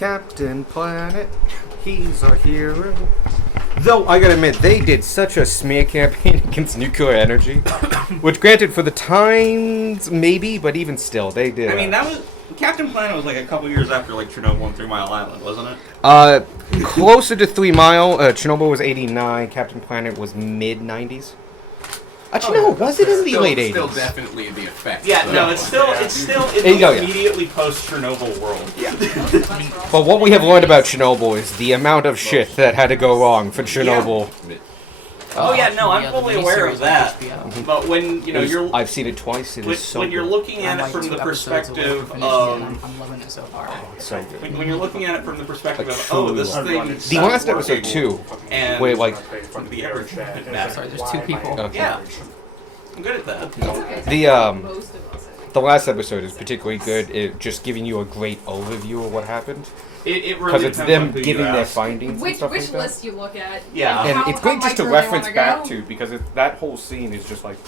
Captain Planet, he's our hero. Though, I gotta admit, they did such a smear campaign against nuclear energy. Which, granted, for the times, maybe, but even still, they did. I mean, that was... Captain Planet was like a couple years after like Chernobyl and 3 Mile Island, wasn't it? Closer to 3 Mile. Chernobyl was 89. Captain Planet was mid-90s. Actually, no, was it in the late 80s? Still definitely the effect. Yeah, no, it's still in the immediately post-Chernobyl world. Yeah. But what we have learned about Chernobyl is the amount of shit that had to go wrong for Chernobyl. Yeah. Oh yeah, no, I'm fully aware of that. But when you're, I've seen it twice. It is so when you're good. looking at it from the perspective of, I'm loving it so far. So good. when you're looking at it from the perspective Like, of, truly this well. thing. The last episode too, and where like the average. Sorry, there's 2 people. okay. Yeah, I'm good at that. The last episode is particularly good. It just giving you a great overview of what happened. It really Because it's depends on them who you giving their ask. findings and Which stuff like that. list you look at? Yeah. And how- it's great how just to micro they reference wanna back go? to, because that whole scene is just like,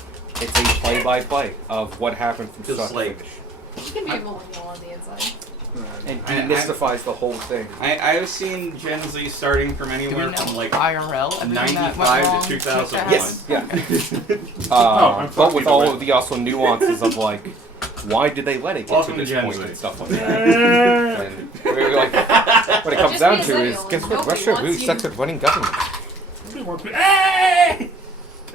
it's a play-by-play of what happened from Just start to like- finish. You can be a millennial on the inside. And I- demystifies the whole thing. I've seen Gen Z starting from Do we anywhere know from like IRL? a everything that went 95 wrong to 2001. Yes, yeah. I'm But fucking with all aware. of the also nuances of like, why did they let it get Welcome to this to Gen point Z. and stuff like that. And really, like, what it comes Just down be a to is, millennial. guess what? Nobody Russia wants really you. sucks at running government. Hey!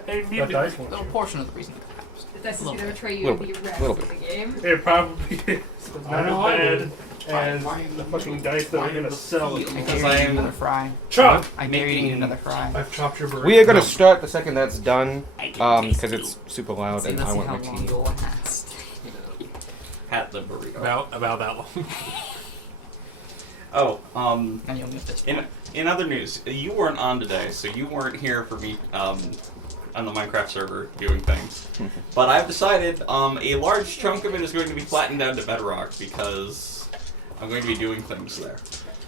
That dice A little won't portion of the reason it collapsed. But that's just gonna betray you Little and be bit, wrecked little in the game. It probably is not as bad as the fucking dice that we're gonna sell. I Because dare you I to eat am- another fry. Chop! I dare you to eat another fry. I've chopped your burrito. We are going to start the second that's done, because it's super loud See, and let's I see want how my long tea. you'll last. Pat the burrito. About that long. Oh, And you'll get this. in other news, you weren't on today, so you weren't here for me on the Minecraft server doing things. But I've decided a large chunk of it is going to be flattened down to bedrock because I'm going to be doing things there.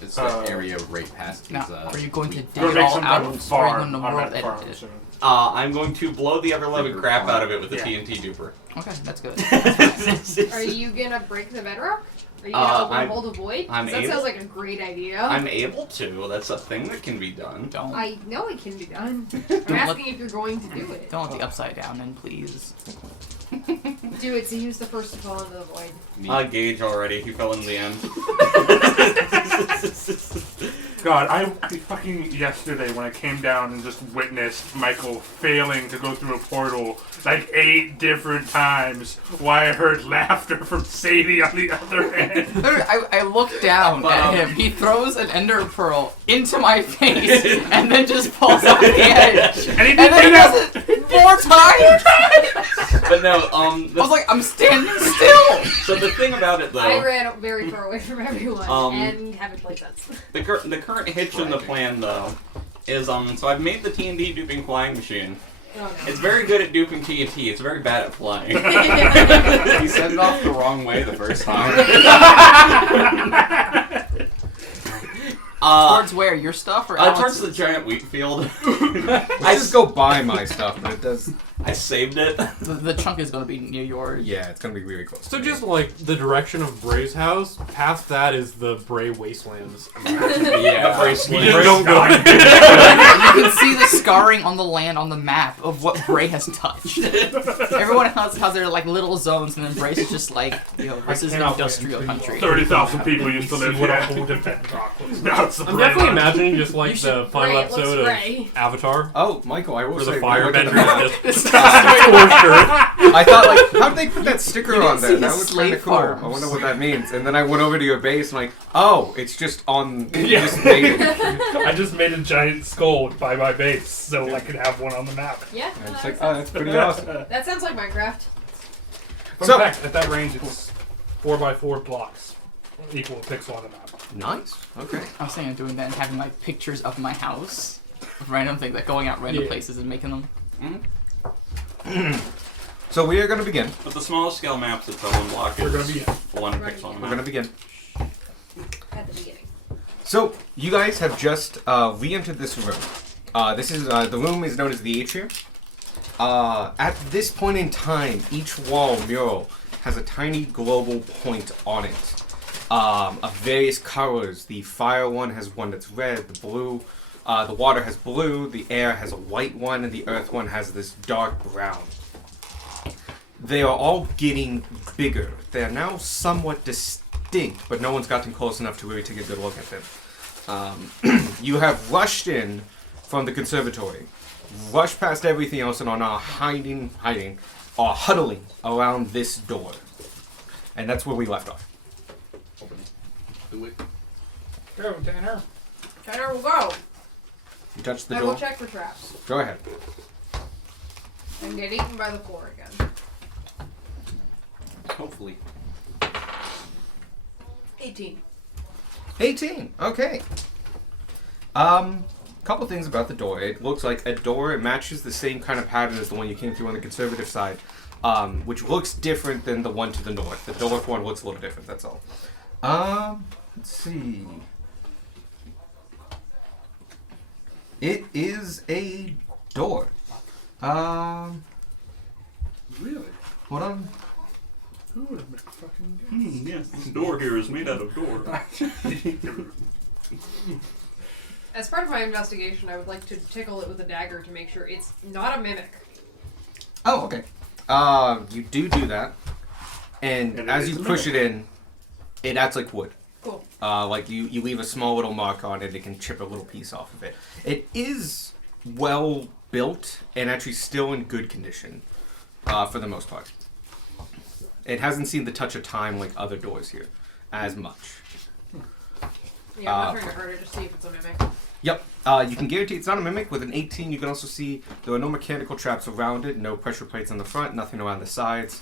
It's the area right past Now, his, are you going to dig We're it gonna make all some out type of of or are you farm going to on world that farm edit it? soon. I'm going to blow the ever-loving River crap farm. out of it with the Yeah. TNT duper. Okay, that's good. Are you gonna break the bedrock? Are you gonna open a I'm- hole to void? 'Cause I'm that able- sounds like a great idea. I'm able to. That's a thing that can be done. Don't. I know it can be done. I'm Don't asking if you're going to do it. Don't let the upside down in, please. Do it so use the first to fall into the void. Gage already. He fell in the end. God, I fucking yesterday when I came down and just witnessed Michael failing to go through a portal like 8 different times. Why I heard laughter from Sadie on the other end. I look down at him. He throws an ender pearl into my face and then just pulls off the edge. And he And then he does it 4 times. But no, I was like, I'm standing still. so the thing about it though, I ran very far away from everyone Um, and haven't played since. the current hitch in the plan though is so I've made the TNT duping flying machine. Oh no. It's very good at duping TNT. It's very bad at flying. He set it off the wrong way the first time. Towards where? Your stuff or towards Alex's? the giant wheat field. I just go buy my stuff, but it does. I saved it. The chunk is going to be near yours. Yeah, it's gonna be really close. So just like the direction of Bray's house, past that is the Bray Wastelands. Yeah, We bracelet. just don't go. You can see the scarring on the land on the map of what Bray has touched. Everyone else has their like little zones, and then Bray's is just like, yo, this is cannot wait industrial until country. 30,000 people used to live See what here. a whole different Now it's the I'm definitely brain. imagining just like You the should- final Ray, it looks episode of Ray. Avatar, Oh, Michael, I will where say, the when I look at the firebender map, just torched her. I thought, like, how'd they put that sticker You on didn't there? see That the was kind slave of cool. I farms. wonder what that means. And then I went over to your base and like, oh, it's just on. you Yeah. just made it. I just made a giant skull by my base so I could have one on the map. Yeah. And no, it's that like, oh, sounds- that's pretty awesome. that sounds like Minecraft. Fun So- fact, at that range, it's 4x4 blocks equal a pixel on the map. Nice. Okay. I was thinking of doing that and having like pictures of my house, of random things, like going out random Yeah. places and making them. So we are going to begin. But the smallest scale maps it's a one block We're gonna is be 1 pixel on the We're going to map. begin. At the beginning. So you guys have just re-entered this room. This is the room is known as the atrium. At this point in time, each wall mural has a tiny global point on it. of various colors. The fire one has one that's red, the blue, the water has blue, the air has a white one, and the earth one has this dark brown. They are all getting bigger. They are now somewhat distinct, but no one's gotten close enough to really take a good look at them. You have rushed in from the conservatory, rushed past everything else, and are now hiding, or huddling around this door. And that's where we left off. Do it. Go, Tanner. Tanner will go. You touch the I will door? check for traps. Go ahead. And get eaten by the floor again. Hopefully. 18. 18. Okay. Couple things about the door. It looks like a door. It matches the same kind of pattern as the one you came through on the conservative side, which looks different than the one to the north. The north one looks a little different. That's all. Let's see. It is a door. Really? Hold on. Who would have fucking Yes, this door here is made out of door. As part of my investigation, I would like to tickle it with a dagger to make sure it's not a mimic. Oh, okay. You do that, and And it as is you a push mimic. it in, it acts like wood. Cool. Like you leave a small little mark on it, it can chip a little piece off of it. It is well built and actually still in good condition, for the most part. It hasn't seen the touch of time like other doors here, as much. Yeah, I'm not trying to hurt it, just see if it's a mimic. Yep. You can guarantee it's not a mimic. With an 18, you can also see there are no mechanical traps around it, no pressure plates on the front, nothing around the sides.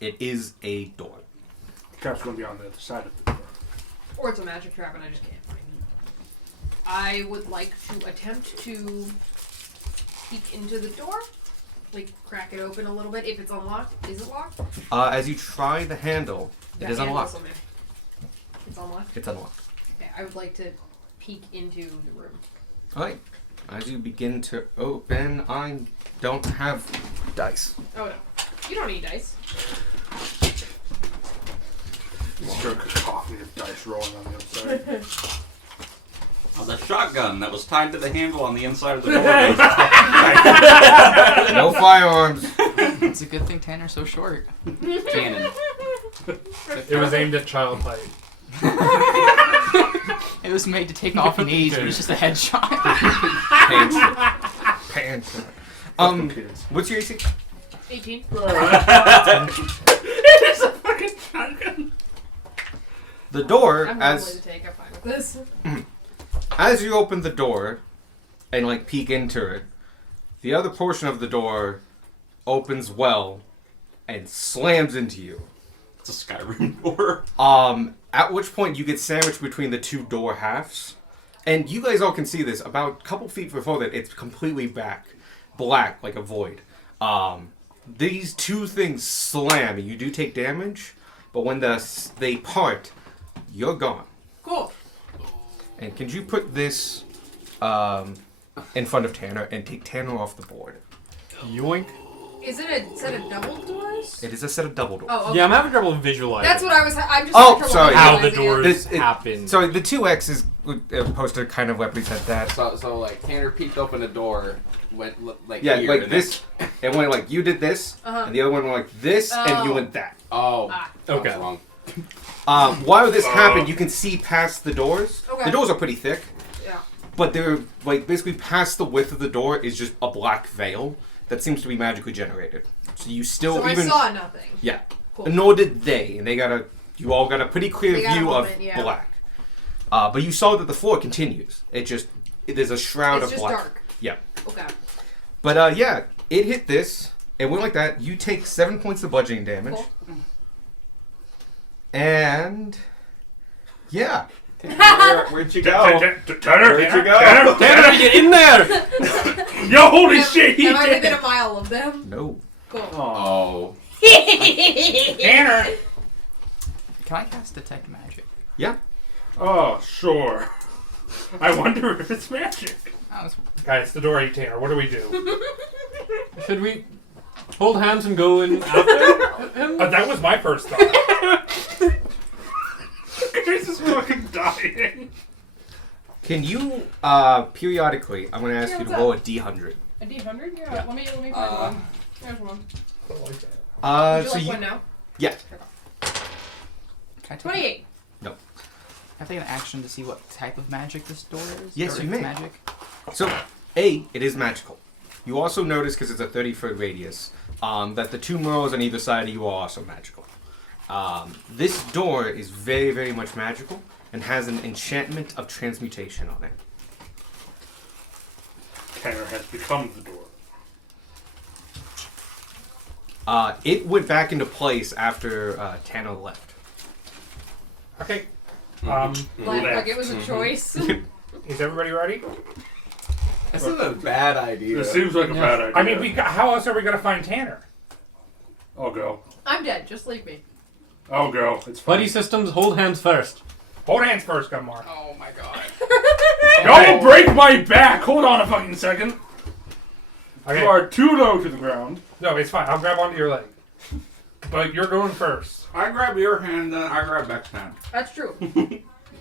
It is a door. Trap's gonna be on the other side of the door. Or it's a magic trap and I just can't find it. I would like to attempt to peek into the door. Like, crack it open a little bit. If it's unlocked, is it locked? As you try the handle, it is unlocked. It's unlocked? It's unlocked. Okay, I would like to peek into the room. Alright. As you begin to open, I don't have dice. Oh no. You don't need dice. This jerk is coughing with dice rolling on the outside. The shotgun that was tied to the handle on the inside of the door. No firearms. It's a good thing Tanner's so short. Cannon. It was aimed at child height. It was made to take off knees, but it's just a headshot. Pants. Kids. What's your AC? 18. It is a fucking shotgun. The door, I'm willing to as take. I'm fine with this. as you open the door and like peek into it, the other portion of the door opens well and slams into you. It's a Skyrim door. At which point you get sandwiched between the two door halves. And you guys all can see this. About a couple feet before that, it's completely black, like a void. These two things slam, and you do take damage, but when they part, you're gone. Cool. And can you put this in front of Tanner and take Tanner off the board? Yoink. Is it a set of double doors? It is a set of double doors. Oh, okay. Yeah, I'm having trouble visualizing. That's what I was. I'm just. Oh, having trouble sorry. how the visualizing it. doors This- happen. Sorry, the 2X is supposed to kind of represent that. So like Tanner peeked open a door, went like Yeah, here, like and this. It went like you did this, Uh-huh. and the other one went like this, and you Oh. went that. Oh, Ah. I was Okay. wrong. While this happened, you can see past the doors. Okay. The doors are pretty thick, Yeah. but they're like basically past the width of the door is just a black veil that seems to be magically generated. So you still So even I saw nothing. yeah. Cool. Nor did they, and you all got a pretty clear They got a view moment, of yeah. black. But you saw that the floor continues. There's a shroud It's of just black. dark. Yeah. Okay. But yeah, it hit this. It went like that. You take 7 points of bludgeoning damage. Cool. And yeah. Where'd you go? Tanner, Where'd you go? Tanner, Tanner, get in there! Yo, holy shit, he Am I did. within a mile of them? No. Cool. Oh. Tanner. Can I cast Detect Magic? Yeah. Oh, sure. I wonder if it's magic. That was Guys, the door ate Tanner. What do we do? Should we hold hands and go in after him? That was my first thought. Brace is fucking dying. Can you periodically? I'm gonna ask Yeah, you to what's roll a D100. A D100? Yeah. Let me find one. There's one. Would you So like you one now? yeah. Can I take 28. Can I take an action to see what type of magic this door is? Yes, Or you if it's may. Magic. So A, it is magical. You also notice because it's a 30-foot radius that the two murals on either side of you are also magical. This door is very, very much magical and has an enchantment of transmutation on it. Tanner has become the door. It went back into place after Tanner left. Okay. Like it was a choice. Is everybody ready? This is a bad idea. This seems like a bad idea. I mean, how else are we gonna find Tanner? I'll go. I'm dead. Just leave me. I'll go. It's fine. Buddy systems, hold hands first. Hold hands first, Gunmar. Oh my god. Don't break my back! Hold on a fucking second. Okay. You are too low to the ground. No, it's fine. I'll grab onto your leg. But you're going first. I grab your hand, then I grab Beck's hand. That's true.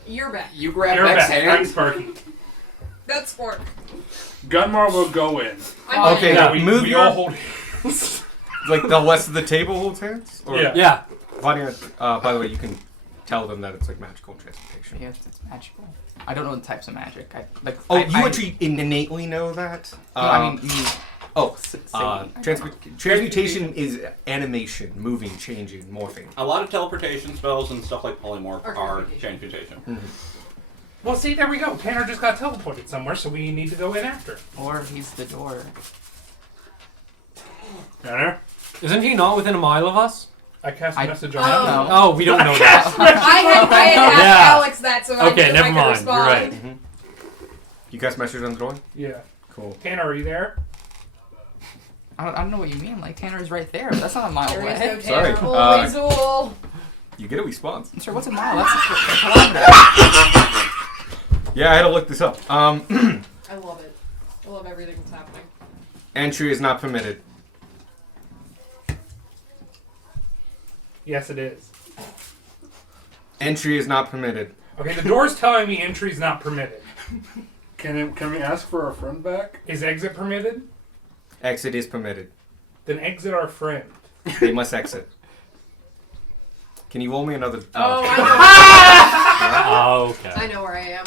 You're back. You grab You're Beck's back. I'm hand? Sparky. That's sport. Gunmar will go in. I'm Okay. Yeah, Move we your- all hold hands. Like the rest of the table holds hands? Or Yeah. Yeah. Vanya, by the way, you can tell them that it's like magical transmutation. Yeah, it's magical. I don't know the types of magic. Oh, I you actually innately know that? I mean, transmutation is animation, moving, changing, morphing. A lot of teleportation spells and stuff like polymorph Or are transmutation. transmutation. Well, see, there we go. Tanner just got teleported somewhere, so we need to go in after. or he's the door. Tanner? Isn't he not within a mile of us? I cast a I- message on Oh. him. No. Oh, we don't know that. I had asked Yeah. Alex that so I Okay, knew never I could mind. respond. You're right. You guys message on the door? Yeah. Cool. Tanner, are you there? I don't know what you mean. Like Tanner's right there. But that's not a mile There is no away. Sorry. Tanner. Always all. You get a response. I'm sorry, what's a mile? That's a kilometer. Yeah, I had to look this up. I love it. I love everything that's happening. Entry is not permitted. Yes, it is. Entry is not permitted. Okay, the door's telling me entry's not permitted. Can we ask for our friend back? Is exit permitted? Exit is permitted. Then exit our friend. They must exit. Can you roll me another? Oh, Oh, okay. I know where I am.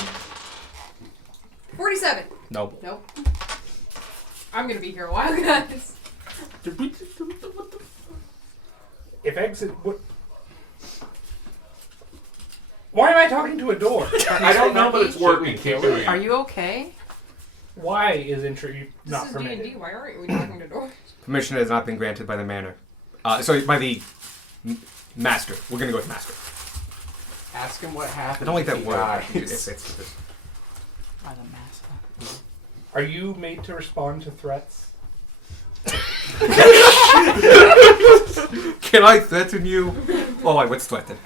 47. Nope. Nope. I'm gonna be here a while, guys. If exit... What? Why am I talking to a door? I don't know, but it's working. Keep doing it. Are you okay? Why is entry This not is permitted? D&D. Why aren't we talking to doors? Permission has not been granted by the manor. Sorry, by the master. We're gonna go with master. Ask him what happened. I don't like that if he word. dies. It's- By the master. Are you made to respond to threats? Can I threaten you? Oh, I would threaten.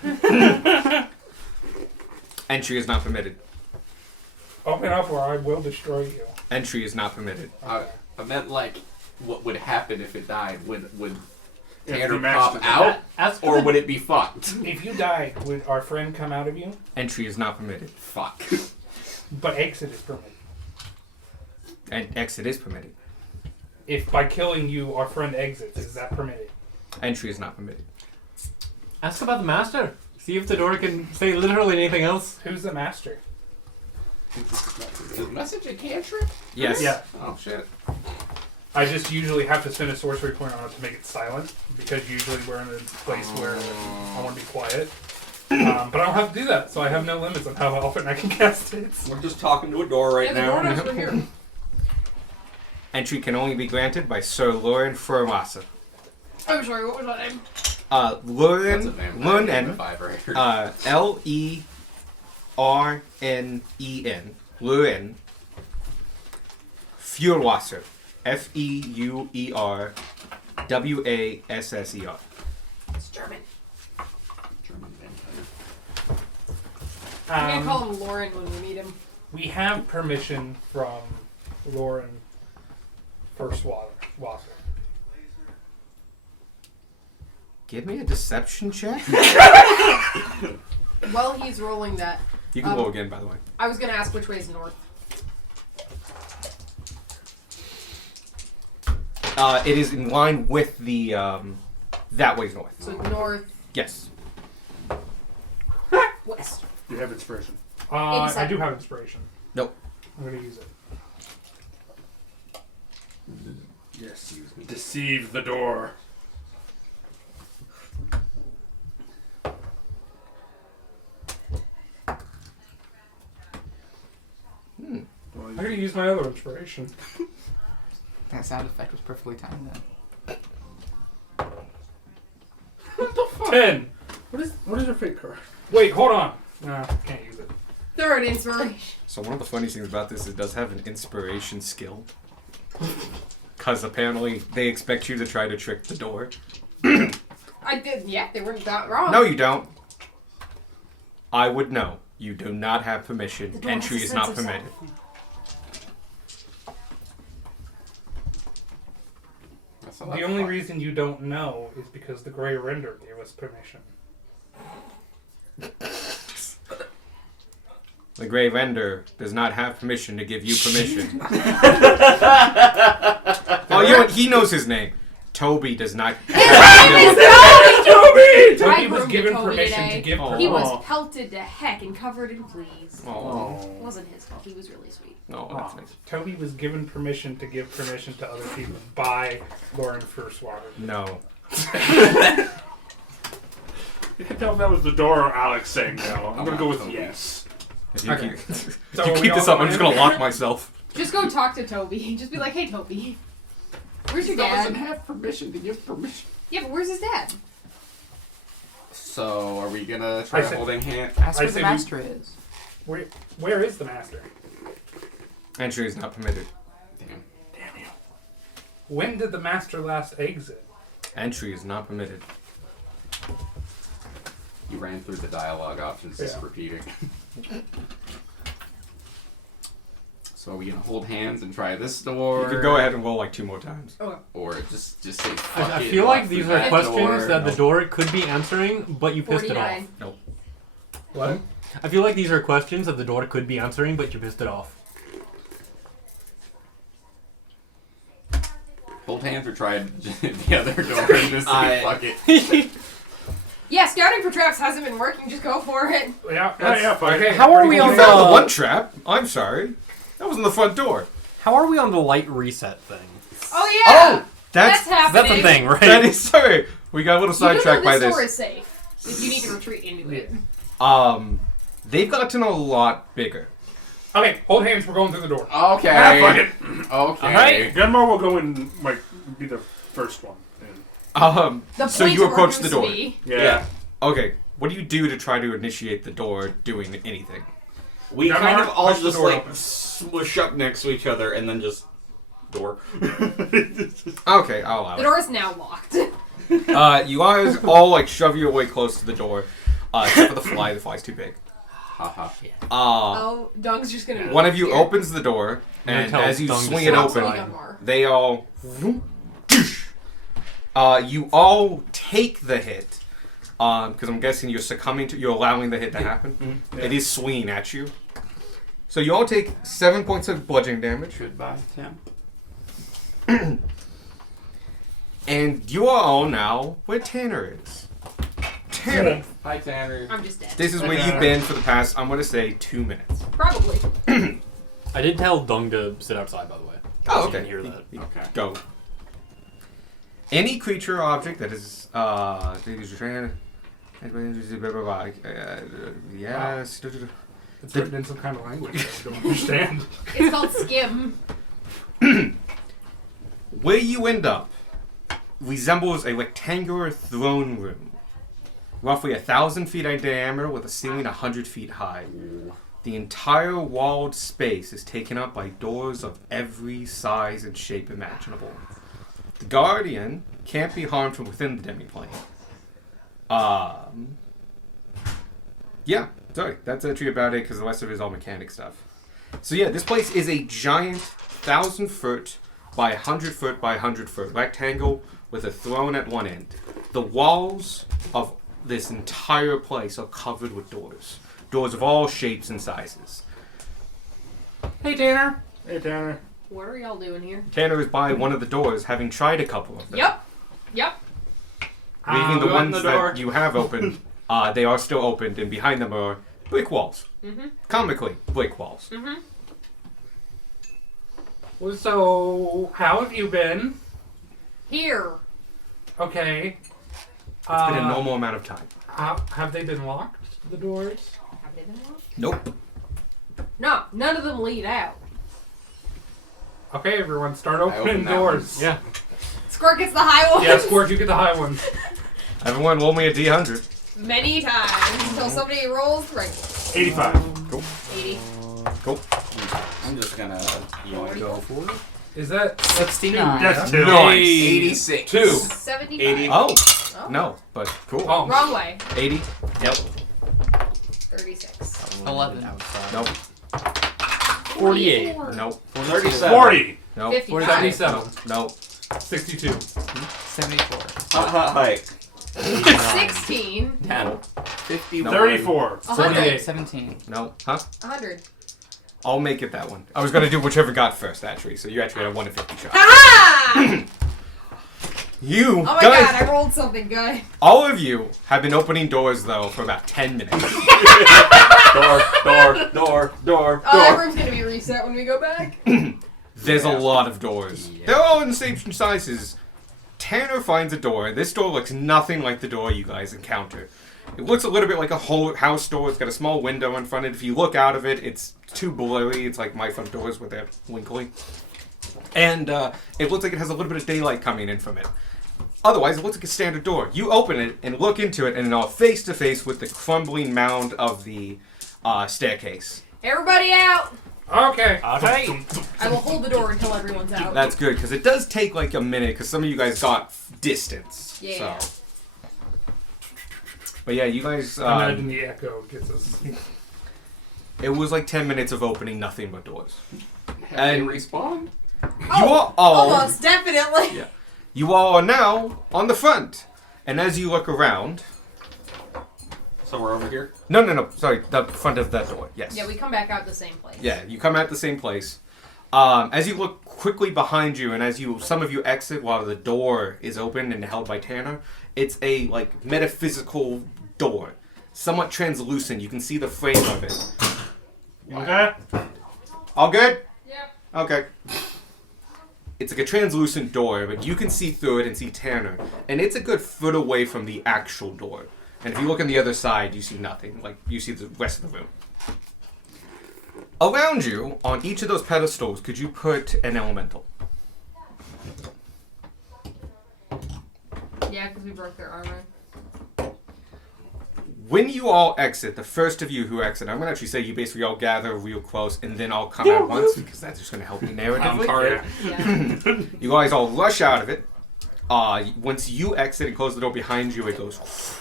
Entry is not permitted. Open up or I will destroy you. Entry is not permitted. I meant like, what would happen if it died? Would If Tanner the master pop out, Ask or would it be fucked? If you died, would our friend come out of you? Entry is not permitted. Fuck. But exit is permitted. And exit is permitted. If by killing you our friend exits, is that permitted? Entry is not permitted. Ask about the master. See if the door can say literally anything else. Who's the master? Is message a cantrip? Yes. Yeah. Oh shit. I just usually have to spend a sorcery point on it to make it silent, because usually we're in a place where I want to be quiet. But I don't have to do that, so I have no limits on how often I can cast it. We're just talking to a door right Yeah, the door now. knocks were here. Entry can only be granted by Sir Lauren Furamasa. I'm sorry, what was that name? That's a Lauren, vampire Luren, L-E-R-N-E-N, Lauren Feuerwasser, F-E-U-E-R-W-A-S-S-E-R. It's German. German vampire. I'm gonna Um, call him Lauren when we meet him. we have permission from Lauren Firstwater. Give me a deception check. while he's rolling that, You can roll again, by the way. I was gonna ask which way is north. It is in line with the that way's north. So north, Yes. west. You have inspiration. I 87. do have inspiration. Nope. I'm gonna use it. Yes, use me. Deceive the door. I'm gonna use my other inspiration. That sound effect was perfectly timed then. 10. What is your fate card? Wait, hold on. No, can't use it. Third inspiration. So one of the funniest things about this is it does have an inspiration skill. Because apparently they expect you to try to trick the door. I did. Yeah, they weren't that wrong. No, you don't. I would know. You do not have permission. The door Entry has a is not sense of permitted. That's a lot The of only fun. reason you don't know is because the Grey Render gave us permission. The Grey Render does not have permission to give you permission. Oh, you know what? He knows his name. Toby does not. Toby was groomed given Toby permission today. to give Oh. He her. was pelted to heck and covered in fleas. Oh, It wasn't his fault. He was really sweet. no, that's nice. Toby was given permission to give permission to other people by Lauren Furswater. No. You can tell if that was the door or Alex saying no. I'm gonna go with yes. If you Okay. keep, if So you are we keep this all up, I'm just going? gonna lock myself. Just go talk to Toby. Just be like, hey, Toby. Where's your Doesn't dad? have permission to give permission. Yeah, but where's his dad? So, are we gonna try I said- holding hand? Ask I where the say we- master is. Where is the master? Entry is not permitted. Damn. Damn you. When did the master last exit? Entry is not permitted. You ran through the dialogue options, just Yeah. repeating. So, are we gonna hold hands and try this door? You could go ahead and roll like 2 more times. Or just say fuck I it, feel walk like these through are that questions door. that the door could be answering, but you pissed it off. 49. What? I feel like these are questions that the door could be answering, but you pissed it off. Hold hands or try the other door and just say fuck it. Yeah, scouting for traps hasn't been working. Just go for it. Yeah, Yeah, fine. okay. How are we You on found the the one trap. I'm sorry. That was in the front door. How are we on the light reset thing? Oh yeah, That's happening. That's a thing, right? that is sorry. We got a little You do know sidetracked by this door this. is safe. If you need to retreat into it. They've gotten a lot bigger. Okay, hold hands. We're going through the door. Okay. Fuck it. Okay. Alright. Gunmar will go in, like, be the first one. in. The So point you order approach the used door. to be- Yeah. Okay. What do you do to try to initiate the door doing anything? We Gunnar, kind of all push the just door like open. smush up next to each other and then just door. Okay, I'll allow The it. door is now locked. You guys all like shove your way close to the door, except for the fly. The fly's too big. Haha. Oh, Dung's just gonna. One of you here. opens the door, and tell as you Dung to swing sit it outside. open, Gunmar. they all. You all take the hit, because I'm guessing you're succumbing to. You're allowing the hit to happen. It is swinging at you. So you all take 7 points of bludgeoning damage, Goodbye, Tim. and you are all now where Tanner is. Tanner, Hi, Tanner. I'm just dead. this is where you've been for the past. I'm gonna say 2 minutes. Probably. I did tell Dung to sit outside, by the way. Oh, You okay. didn't hear that. Okay. Go. Any creature or object that is yes. It's written in some kind of language that I don't understand. It's called skim. Where you end up resembles a rectangular throne room, roughly 1,000 feet in diameter with a ceiling 100 feet high. The entire walled space is taken up by doors of every size and shape imaginable. The Guardian can't be harmed from within the demiplane. Yeah, sorry, that's actually about it because the rest of it is all mechanic stuff. So yeah, this place is a giant 1,000 foot by 100 foot by 100 foot rectangle with a throne at one end. The walls of this entire place are covered with doors. Doors of all shapes and sizes. Hey, Tanner. Hey, Tanner. What are y'all doing here? Tanner is by one of the doors, having tried a couple of them. Yep. Yep. Leaving the go in ones the door. that you have opened, they are still opened, and behind them are brick walls. Mm-hmm. Comically, brick walls. Mm-hmm. Well, so, how have you been? Here. Okay. It's been a normal amount of time. Have they been locked, the doors? Have they been locked? Nope. No, none of them lead out. Okay, everyone, start opened opening that doors. Yeah. Squirt gets the high one. Yeah, Squirt, you get the high ones. Everyone roll me a D100. Many times until somebody rolls the right 85. one. 80. Cool. I'm just gonna yoink. Go for it. Is that 69. That's 2. Nice. 86. 2. 75. 80. Oh. Oh. No, but cool. Oh. Wrong way. 80. Yep. 36. 11. Nope. 48. Nope. 37. 40. Nope. 55. 77. Nope. 62. 74. Hike. 16. 10. 51. 34. 78. 17. Nope. Huh? 100. I'll make it that one. I was gonna do whichever got first, actually. So you actually had a 1 in 50 shot. Aha! You Oh my guys, god, I rolled something good. all of you have been opening doors though for about 10 minutes. Door. Oh, that room's gonna be reset when we go back. There's a lot of doors. Yeah. They're all in the same sizes. Tanner finds a door. This door looks nothing like the door you guys encounter. It looks a little bit like a whole house door. It's got a small window in front of it. If you look out of it, it's too blurry. It's like my front doors with their winkly. And it looks like it has a little bit of daylight coming in from it. Otherwise, it looks like a standard door. You open it and look into it, and you're face to face with the crumbling mound of the staircase. Everybody out! Okay. Okay. I will hold the door until everyone's out. That's good, because it does take like a minute, because some of you guys got distance. Yeah. So. But yeah, you guys. Imagine the echo gets us. It was like 10 minutes of opening nothing but doors. Have And- they respawn? You are all. Almost, definitely. Yeah. You all are now on the front, and as you look around. So we're over here. No. Sorry, the front of that door. Yes. Yeah, we come back out the same place. Yeah, you come out the same place. As you look quickly behind you, and as some of you exit while the door is open and held by Tanner, it's a like metaphysical door, somewhat translucent. You can see the frame of it. Okay? All good? Yep. Okay. It's like a translucent door, but you can see through it and see Tanner, and it's a good foot away from the actual door. And if you look on the other side, you see nothing. Like you see the rest of the room. Around you, on each of those pedestals, could you put an elemental? Yeah, because we broke their armor. When you all exit, the first of you who exit, I'm going to actually say you basically all gather real close and then all come out once, because that's just going to help you narratively. Yeah. You guys all rush out of it. Once you exit and close the door behind you, it goes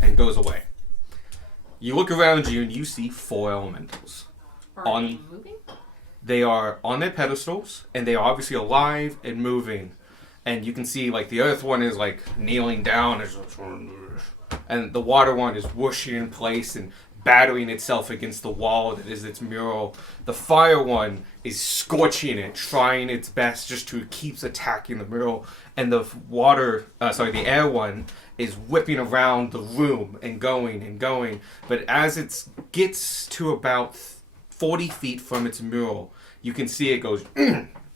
and goes away. You look around you and you see 4 elementals. Are they moving? They are on their pedestals, and they are obviously alive and moving. And you can see, like, the earth one is, like, kneeling down, and the water one is whooshing in place and battering itself against the wall that is its mural. The fire one is scorching it, trying its best just to keep attacking the mural. And the the air one is whipping around the room and going and going. But as it gets to about 40 feet from its mural, you can see it goes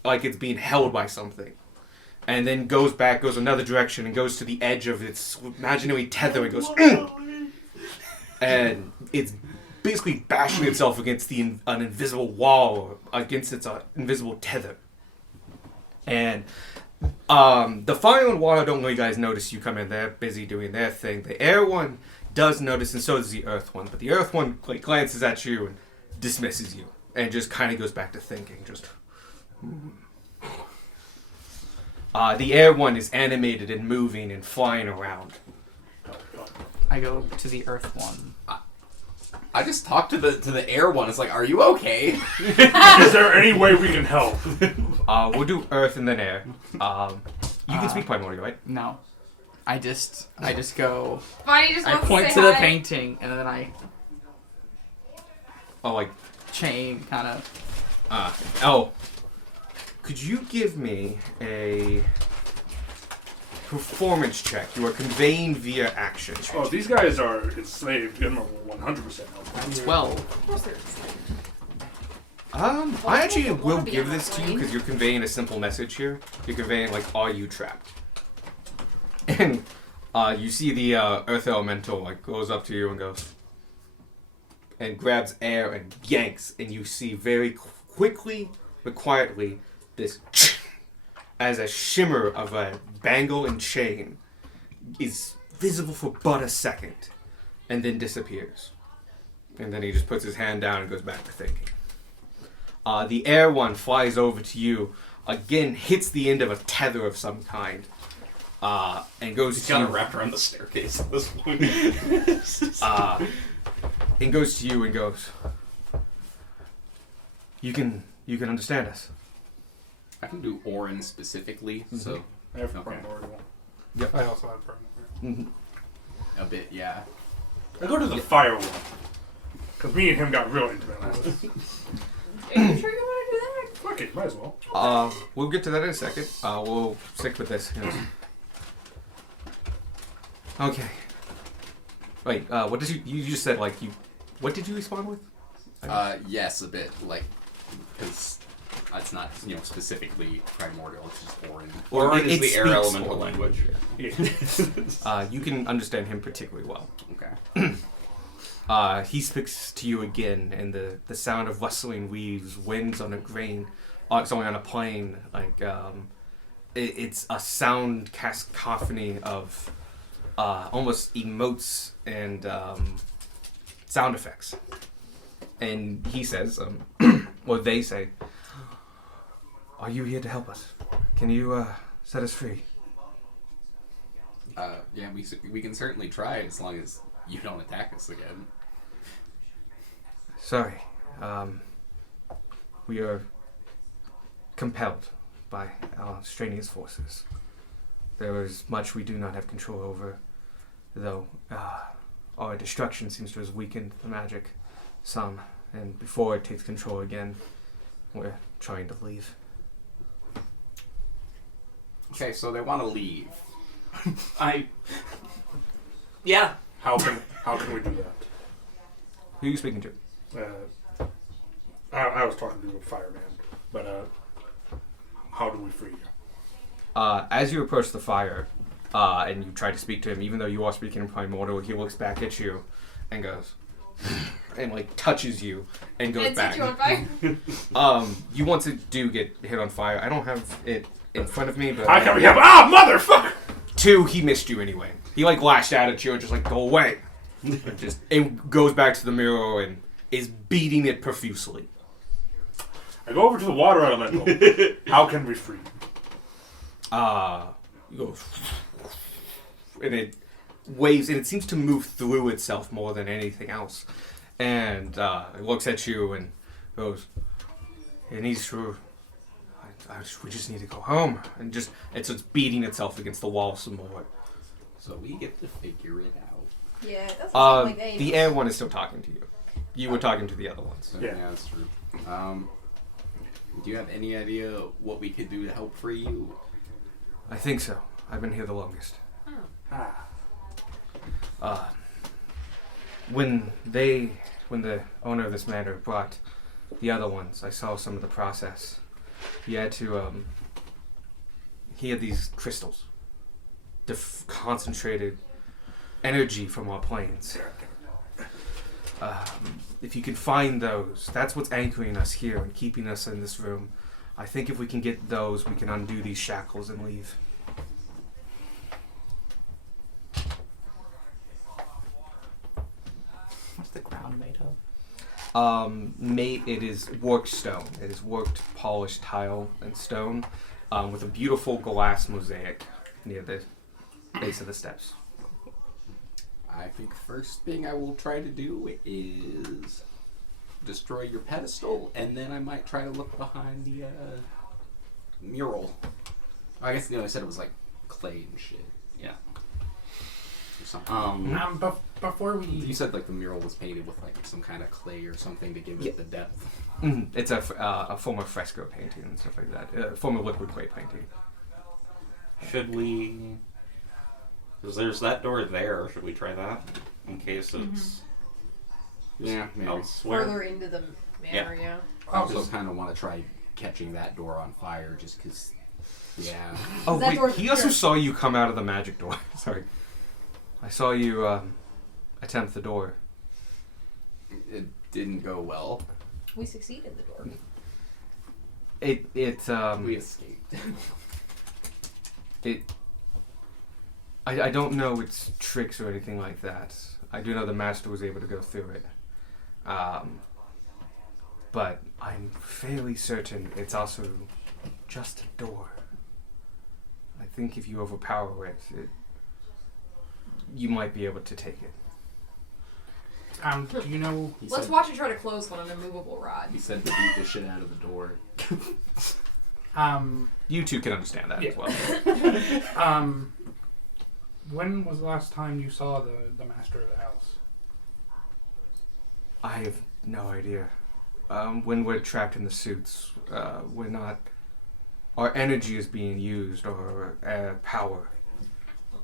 like it's being held by something. And then goes back, goes another direction, and goes to the edge of its imaginary tether and goes and it's basically bashing itself against an invisible wall, or against its invisible tether. And the fire and water don't really guys notice you come in. They're busy doing their thing. The air one does notice, and so does the earth one. But the earth one like glances at you and dismisses you, and just kind of goes back to thinking. Just. The air one is animated and moving and flying around. I go to the earth one. I just talked to the air one. It's like, are you okay? Is there any way we can help? We'll do earth and then air. You can speak primordial, right? No. I just go. Bonnie just I wants point to to say the hi. painting, and then I Oh, like, chain kind of. oh. Could you give me a performance check? You are conveying via action. Oh, these guys are enslaved. Give them a 100% help. 12. Of course there is. I actually Well, will wanna be give on this that to you plane. because you're conveying a simple message here. You're conveying, like, are you trapped? And you see the Earth Elemental, like, goes up to you and goes, and grabs air and yanks, and you see very quickly but quietly this as a shimmer of a bangle and chain is visible for but a second and then disappears. And then he just puts his hand down and goes back to thinking. The air one flies over to you, again hits the end of a tether of some kind, and goes He's to got you. it wrapped around the staircase at this point. And goes to you and goes, you can understand us. I can do Orin specifically, so I have Okay. primordial. I also have primordial. a bit, yeah. I go to the fire one. Because me and him got real intimate last time. Are you sure you want to do that? Fuck it, might as well. We'll get to that in a second. We'll stick with this. Yes. Okay. Wait, what did you just said, like, what did you respond with? Yes, a bit, like, because it's not, specifically primordial, it's just Orin. Or it- is it the air speaks elemental Orin. language. Yeah. You can understand him particularly well. Okay. He speaks to you again, and the sound of rustling leaves, winds on a grain, something on a plane, like, it's a sound cacophony of almost emotes and sound effects. And he says, or they say, are you here to help us? Can you set us free? Yeah, we can certainly try it as long as you don't attack us again. Sorry. We are compelled by our strenuous forces. There is much we do not have control over, though our destruction seems to have weakened the magic some, and before it takes control again, we're trying to leave. Okay, so they want to leave. Yeah. How can we do that? Who are you speaking to? I was talking to a fireman, but how do we free you? As you approach the fire, and you try to speak to him, even though you are speaking in primordial, he looks back at you and goes, and like touches you and goes And back. set you on fire. You once do get hit on fire. I don't have it in front of me, but How can we help? Ah, motherfucker! 2, he missed you anyway. He like lashed out at you and just like go away, and goes back to the mirror and is beating it profusely. I go over to the water elemental. How can we free you? You go, and it waves, and it seems to move through itself more than anything else. And it looks at you and goes, "It needs to. We just need to go home." And just it's beating itself against the wall some more. So we get to figure it out. Yeah, it doesn't sound like they The air one is still talking to you. You were talking to the other ones. So, Yeah. that's true. Do you have any idea what we could do to help free you? I think so. I've been here the longest. When the owner of this manor brought the other ones, I saw some of the process. He had to, he had these crystals. Concentrated energy from our planes. If you can find those, that's what's anchoring us here and keeping us in this room. I think if we can get those, we can undo these shackles and leave. What's the ground made of? It is worked stone. It is worked polished tile and stone, with a beautiful glass mosaic near the base of the steps. I think first thing I will try to do is destroy your pedestal, and then I might try to look behind the mural. I guess I said it was like clay and shit. Yeah. or something. Before we You said like the mural was painted with like some kind of clay or something to give it the depth. It's a form of fresco painting and stuff like that. A form of liquid clay painting. Should we? Because there's that door there. Should we try that in case it's Yeah, maybe. elsewhere? Further into the area. I also kind of want to try catching that door on fire just because. Yeah. Oh That wait, door's he also secure. saw you come out of the magic door. Sorry, I saw you attempt the door. It didn't go well. We succeeded the door. It We escaped. I don't know its tricks or anything like that. I do know the master was able to go through it. But I'm fairly certain it's also just a door. I think if you overpower it, you might be able to take it. do you know? He Let's said, watch it try to close one on a movable rod. He said to beat the shit out of the door. You two can understand that Yeah. as well. When was the last time you saw the master of the house? I have no idea. When we're trapped in the suits, we're not. Our energy is being used, or power,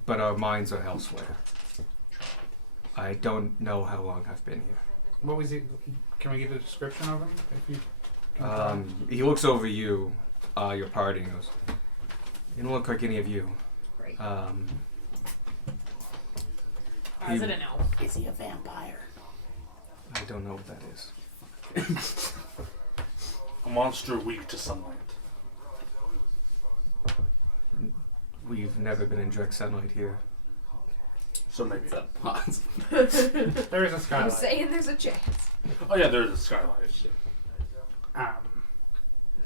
but our minds are elsewhere. I don't know how long I've been here. What was he? Can we get a description of him? If you can He looks over you, your party, and goes, "You don't look like any of you." Right. Is it an elf? Is he a vampire? I don't know what that is. a monster weak to sunlight. We've never been in direct sunlight here. So maybe It's a pause. there is a I'm skylight. saying there's a chance. Oh yeah, there is a skylight.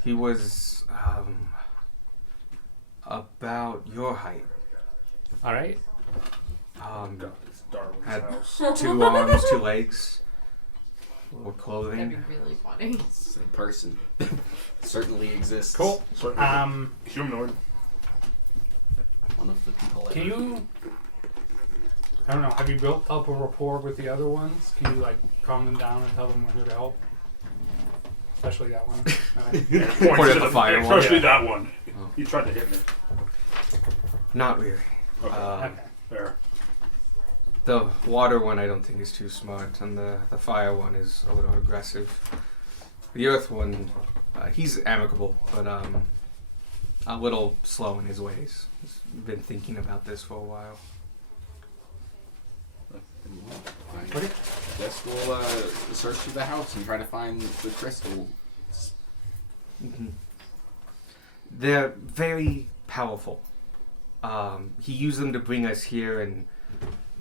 He was about your height. All right. God, it's Darwin's had house. 2 arms, 2 legs, or That'd clothing. be really funny. It's a person. Certainly exists. Cool. Humanoid. One of the people. Can you? I don't know. Have you built up a rapport with the other ones? Can you like calm them down and tell them we're here to help? Especially that one. Point at the fire one. Especially that one. Oh. He tried to hit me. Not really. Okay. Um, Fair. The water one I don't think is too smart, and the fire one is a little aggressive. The earth one, he's amicable, but a little slow in his ways. He's been thinking about this for a while. I guess we'll search through the house and try to find the crystal. They're very powerful. He used them to bring us here and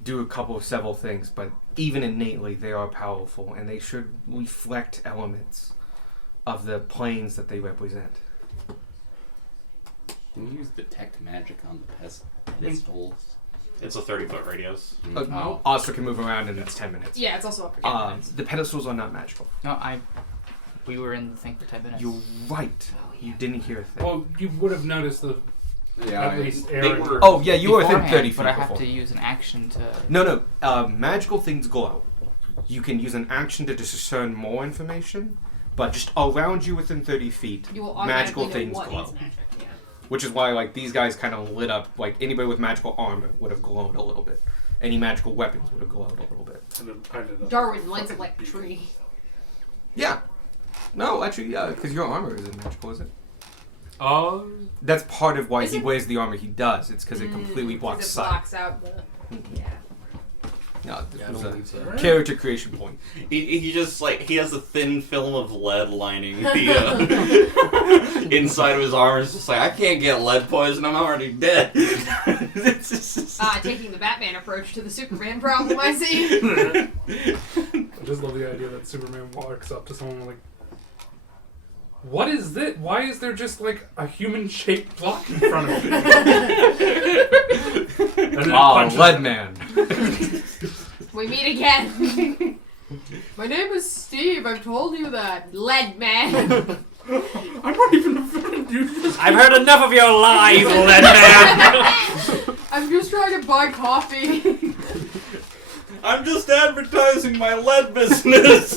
do several things, but even innately they are powerful, and they should reflect elements of the planes that they represent. Can you use detect magic on the pedestals? It's a 30-foot radius. Oh. Also can move around in 10 minutes. Yeah, it's also up for 10 minutes. The pedestals are not magical. No, we were in the thing for 10 minutes. You're right. You didn't hear a thing. Well, you would have noticed the Yeah, at least They Aaron. were. Oh, yeah, you were within Beforehand, 30 feet but I have before. to use an action to. No. Magical things glow. You can use an action to discern more information, but just around you within 30 feet, You will magical automatically know things what glow. is magic. Yeah. Which is why, like, these guys kind of lit up. Like, anybody with magical armor would have glowed a little bit. Any magical weapons would have glowed a little bit. And then I ended up Darwin lights up fucking like a beating. tree. Yeah. No, actually, yeah, because your armor isn't magical, is it? Oh, That's part of why Is he it? wears the armor he does. It's because it completely blocks 'Cause it sight. blocks out the. Yeah. No, this Yeah, I was don't a believe so. character creation point. He just like he has a thin film of lead lining the inside of his arm. It's just like I can't get lead poison. I'm already dead. Taking the Batman approach to the Superman problem, I see. I just love the idea that Superman walks up to someone like, "What is this? Why is there just like a human-shaped block in front of me?" And then punches Lead him. Man. We meet again. My name is Steve. I've told you that. Lead man. I'm not even offended, you. I've heard enough of your lies, lead man. I'm just trying to buy coffee. I'm just advertising my lead business.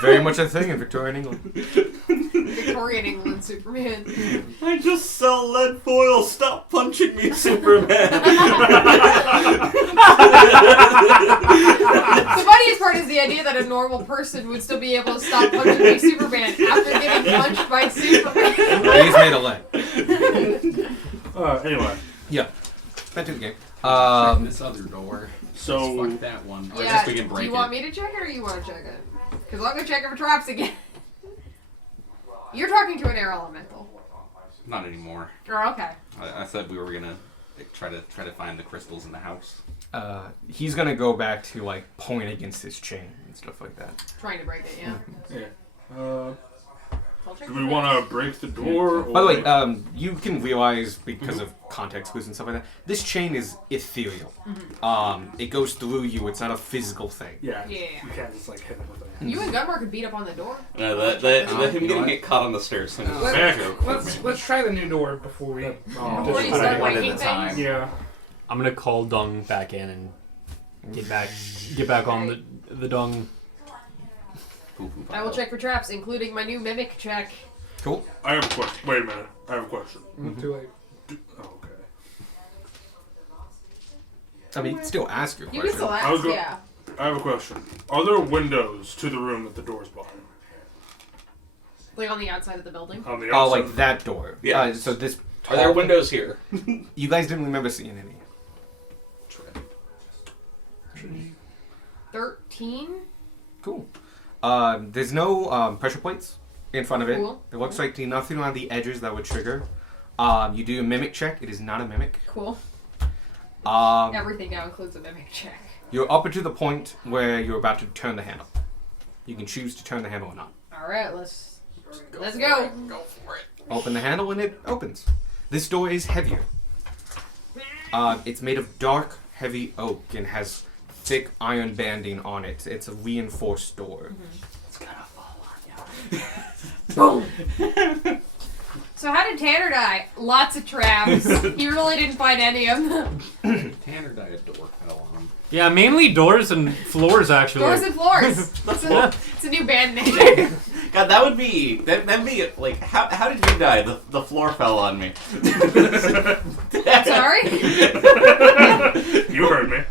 Very much a thing in Victorian England. Victorian England Superman. I just sell lead foil. Stop punching me, Superman. The funniest part is the idea that a normal person would still be able to stop punching me, Superman, after getting punched by Superman. He's made of lead. Anyway. Yeah. Back to the game. Check this other door. So Fuck that one. I Yeah, guess we can do break you it. want me to check it or you want to check it? Because I'll go check it for traps again. You're talking to an air elemental. Not anymore. Oh, okay. I said we were gonna try to find the crystals in the house. He's gonna go back to like point against his chain and stuff like that. Trying to break it, yeah. yeah. I'll check Do for we that. want to break the door? By the way, or- you can realize because of context clues and stuff like that, this chain is ethereal. It goes through you. It's not a physical thing. yeah. Yeah. You can't just like hit him with it. You and Gunmar could beat up on the door. No, that him you know getting what? get caught on the stairs. Soon as Yeah. a joke. Let's try the new door before we. Before you just start one at breaking a time. things. Yeah. I'm gonna call Dung back in and get back on the Dung. I will check for traps, including my new mimic check. Cool. I have a question. Wait a minute. I have a question. Too late. Oh, okay. I mean, you can still ask your You can question. still I was ask, go- yeah. I have a question. Are there windows to the room that the door's behind? Like on the outside of the building. On the Oh, outside? like that door. Yeah. So this. Are there windows here? You guys didn't remember seeing any. 13? Cool. There's no pressure plates in front of it. Cool. It looks like there's nothing on the edges that would trigger. You do a mimic check. It is not a mimic. Cool. Everything now includes a mimic check. You're up to the point where you're about to turn the handle. You can choose to turn the handle or not. Alright, let's go. Go for it. Open the handle and it opens. This door is heavier. It's made of dark, heavy oak and has thick iron banding on it. It's a reinforced door. It's gonna fall on you. So how did Tanner die? Lots of traps. He really didn't find any of them. Tanner died. A door fell on him. Yeah, mainly doors and floors actually. Doors and floors. It's a new band name. God, that'd be like how did you die? The floor fell on me. Sorry? You heard me.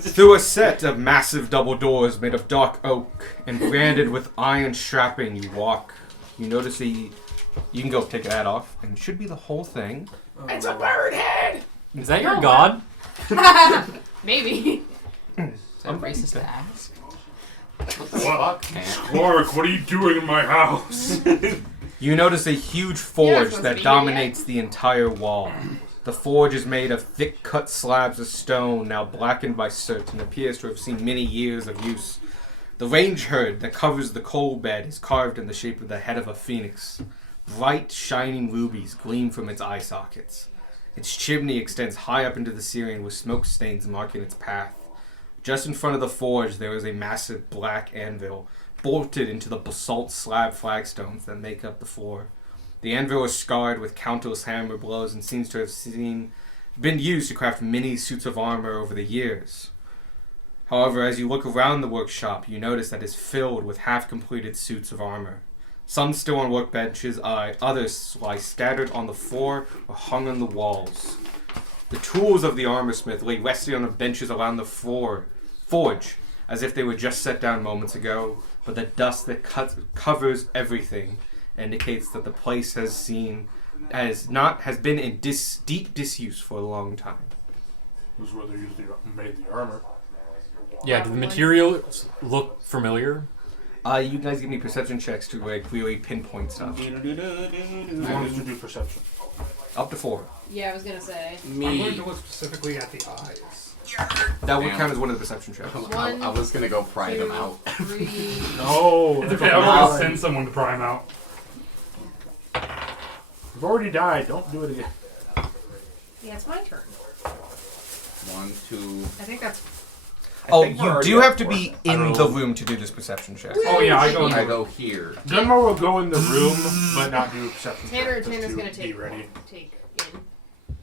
Through a set of massive double doors made of dark oak and branded with iron strapping, you walk. You notice you can go take that off, and it should be the whole thing. It's a bird head. Is that your No. god? Maybe. Is that racist to ask? Fuck, man. Clark, what are you doing in my house? You notice a huge You're forge supposed to that be here dominates the entire wall. The forge is made of thick cut slabs of stone, now blackened by soot, and appears to have seen many years of use. The range herd that covers the coal bed is carved in the shape of the head of a phoenix. Bright, shining rubies gleam from its eye sockets. Its chimney extends high up into the ceiling with smoke stains marking its path. Just in front of the forge, there is a massive black anvil, bolted into the basalt slab flagstones that make up the floor. The anvil is scarred with countless hammer blows and seems to have been used to craft many suits of armor over the years. However, as you look around the workshop, you notice that it's filled with half-completed suits of armor. Some still on workbenches, others lie scattered on the floor or hung on the walls. The tools of the armorsmith lay resting on the benches around the forge, as if they were just set down moments ago, but the dust that covers everything indicates that the place has been in deep disuse for a long time. This is where they made the armor. Yeah, do the materials look familiar? You guys give me perception checks to like really pinpoint stuff. As long as you do perception. Up to 4. Yeah, I was gonna say. I'm going Me. to look specifically at the eyes. That would Damn. count as one of the perception checks. I was gonna go pry them out. 3. No. If that's I not ever right. send someone to prime out. You've already died. Don't do it again. Yeah, it's my turn. 1, 2. I think that's. Oh, think we're you already do at have to 4. be in the room to do this perception check. Oh yeah, I go. I go here. Gunmore will go in the room, but not do a perception check. just Tanner's to gonna be take ready.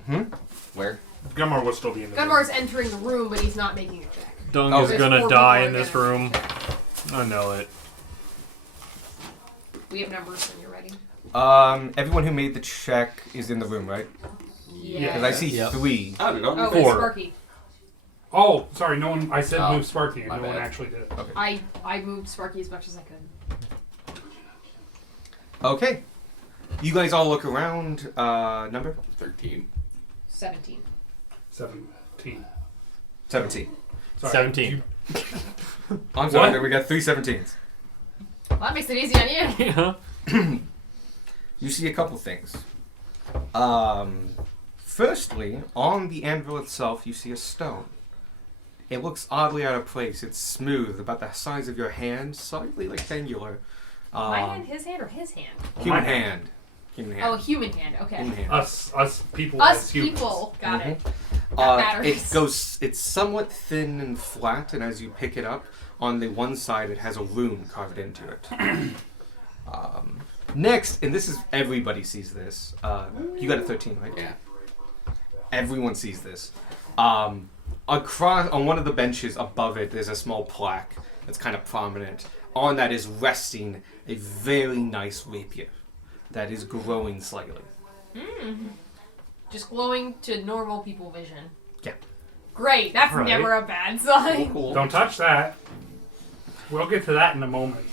in. Where? Gunmore will still be in the Gunmar's room. entering the room, but he's not making a check. Dung Oh, is there's gonna 4 die people in are this gonna- room. I know it. We have numbers when you're ready. Everyone who made the check is in the room, right? Yeah. Because I see Yep. 3. I don't know. Oh, it's 4. Sparky. Oh, sorry, no one. I said Oh, move Sparky, and my no one bad. actually did. I moved Sparky as much as I could. Okay. You guys all look around. Number? 13. 17. 17. 17. Sorry, 17. I'm sorry, What? we got 3 17s. Well, that makes it easy on you. Yeah. You see a couple things. Firstly, on the anvil itself, you see a stone. It looks oddly out of place. It's smooth, about the size of your hand, slightly rectangular. My hand, his hand, or his hand? Human My hand. hand. Human Oh, hand. human hand. Okay. Human hand. Us people. Us as humans. people. Got it. Mhm. That matters. It's somewhat thin and flat, and as you pick it up, on the one side it has a rune carved into it. Next, and this is everybody sees this. You got a 13, right? Yeah. Everyone sees this. Across on one of the benches above it, there's a small plaque that's kind of prominent. On that is resting a very nice rapier that is glowing slightly. Just glowing to normal people vision. Yeah. Great. That's Right. never a bad sign. Cool. Don't touch that. We'll get to that in a moment.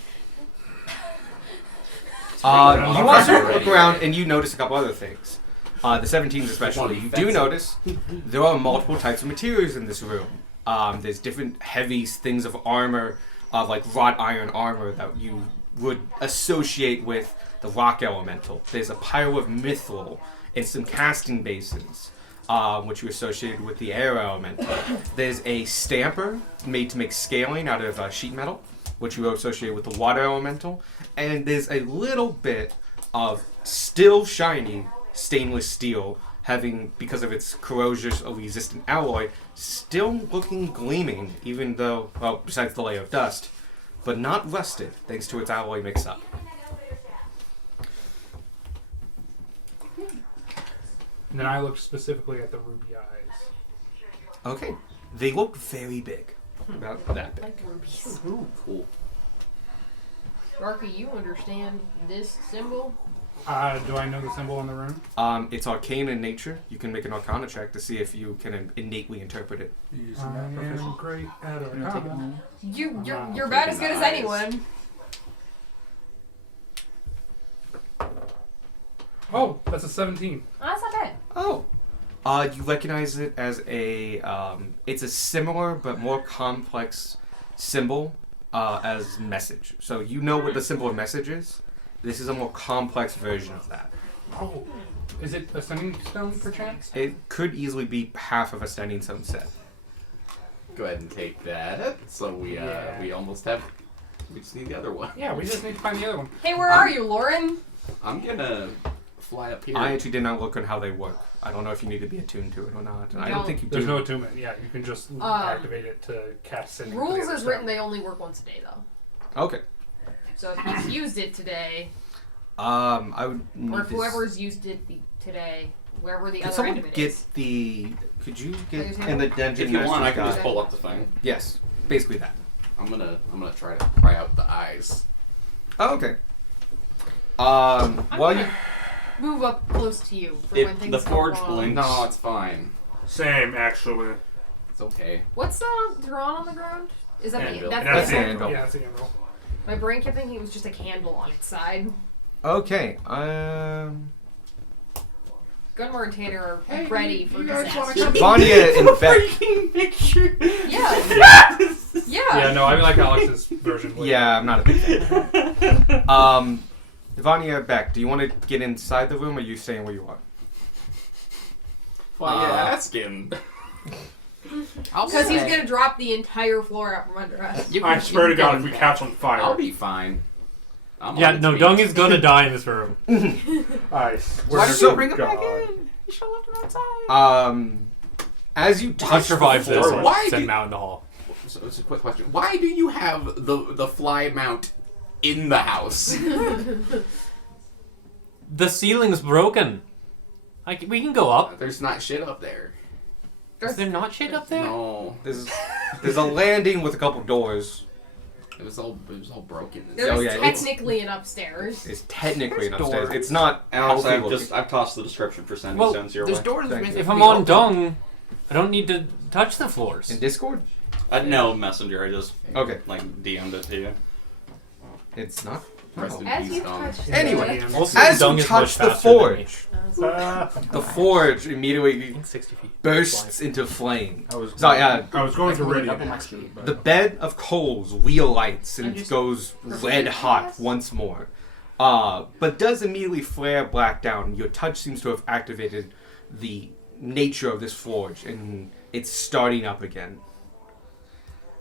You also look around and you notice a couple other things. The 17s especially. You do Defensive. notice there are multiple types of materials in this room. There's different heavy things of armor, like wrought iron armor that you would associate with the rock elemental. There's a pile of mithril and some casting basins, which you associated with the air elemental. There's a stamper made to make scaling out of sheet metal, which you associate with the water elemental. And there's a little bit of still shiny stainless steel, having, because of its corrosion-resistant alloy, still looking gleaming, even though, well, besides the layer of dust, but not rusted, thanks to its alloy mix-up. And then I looked specifically at the ruby eyes. Okay, they look very big, about that big. Like rubies. Ooh, cool. Sparky, you understand this symbol? Do I know the symbol in the room? It's arcane in nature. You can make an Arcana check to see if you can innately interpret it. I am great at You wanna take it home? You're about as good as Eyes. anyone. Oh, that's a 17. Oh, that's not bad. Oh. You recognize it as it's a similar but more complex symbol as message. So you know what the symbol of message is. This is a more complex version of that. Oh, is it a sending stone perchance? It could easily be half of a standing stone set. Go ahead and take that. So Yeah. we almost have. We just need the other one. Yeah, we just need to find the other one. Hey, where are you, Lauren? I'm gonna fly up here. I actually did not look on how they work. I don't know if you need to be attuned to it or not. And I don't Don't. think you There's do. no attunement. Yeah, you can just activate it to cast sending. to the Rules other is written stone. they only work once a day, though. Okay. So if he's used it today, I would need or if to whoever's used it today, wherever the Could other someone end of it get is. the? Could you get Use in the dungeon? If you want, I master's can just guide? pull up the thing. Yes, basically that. I'm gonna try to pry out the eyes. Oh, okay. I'm While gonna you move up close to you for If when things the go forge wrong. blinks- No, it's fine. Same, actually. It's okay. What's drawn on the ground? Is that Anvil. that's That's the the Anvil. anvil. Yeah, that's the anvil. My brain kept thinking it was just a candle on its side. okay? Gunmore and Tanner are Hey, ready for you guys wanna disaster. come- Vanya, in fact, Yeah. Yeah. Yeah, no, I like Alex's version. way yeah, I'm not a big fan. Vanya, Beck, do you want to get inside the room, or are you staying where you are? Why you asking? Because he's gonna drop the entire floor out from under us. I swear to God, if we catch on fire. I'll be fine. I'm Yeah, on its no, feet. Dung is gonna die in this room. I swear Why to don't you bring him back God. in? You should have left him outside. As you He touch the survives this. floor, Why Send do- him out in the hall. So it's a quick question. Why do you have the fly mount in the house? The ceiling's broken. We can go up. There's not shit up there. Is there not shit up there? No, There's a landing with a couple doors. it was all broken. There's Oh, yeah, it's- technically an upstairs. It's technically an There's upstairs. doors. It's not And also, healthy I've tossed the description for sending Well, stones your There's way. doors. Thank meant you. to If I'm be on open. dung, I don't need to touch the floors. in Discord. No, Messenger. I just Okay, DM'd it to you. it's not. Rest Oh. in As peace, you Dom. touch Anyway, Also, as dung you is much touch the faster than me. forge, Ah. the forge I immediately think 60 feet. bursts into flame. I was So I was going to Double ready. my speed. the bed of coals relights and And just- goes red hot once more, but does immediately flare black down. Your touch seems to have activated the nature of this forge, and it's starting up again.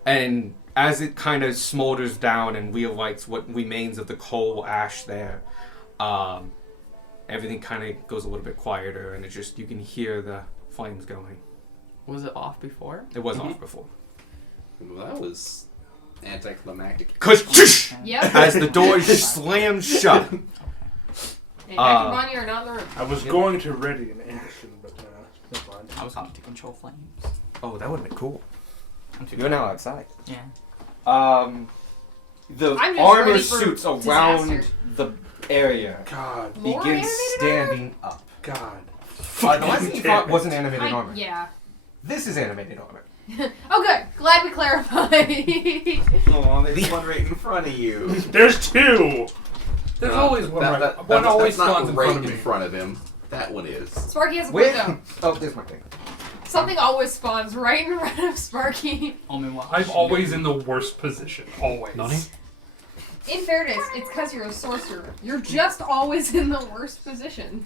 And as it kind of smolders down and relights what remains of the coal ash there, everything kind of goes a little bit quieter, and you can hear the flames going. Was it off before? It was off before. Well, that was anticlimactic. Cause Yep. as the door slams shut, And Beck and Bonnie are not in the room. I was going to ready an Anderson, but never mind. I was going to control flames. oh, that would have been cool. I'm too You're now outside. Yeah. The I'm just armor ready for suits around disaster. the area God, More begins animated standing up. God. The last thing you thought wasn't animated armor? armor. Yeah. This is animated armor. Oh, good. Glad we clarified. Oh, there's one right in front of you. There's two. There's always one right. That, One always that's not spawns in right front of in me. front of him. That one is. Sparky has a point though. Where? Oh, there's my thing. Something always spawns right in front of Sparky. Only one. I'm always in the worst position. Always. Nani? In fairness, it's because you're a sorcerer. You're just always in the worst position.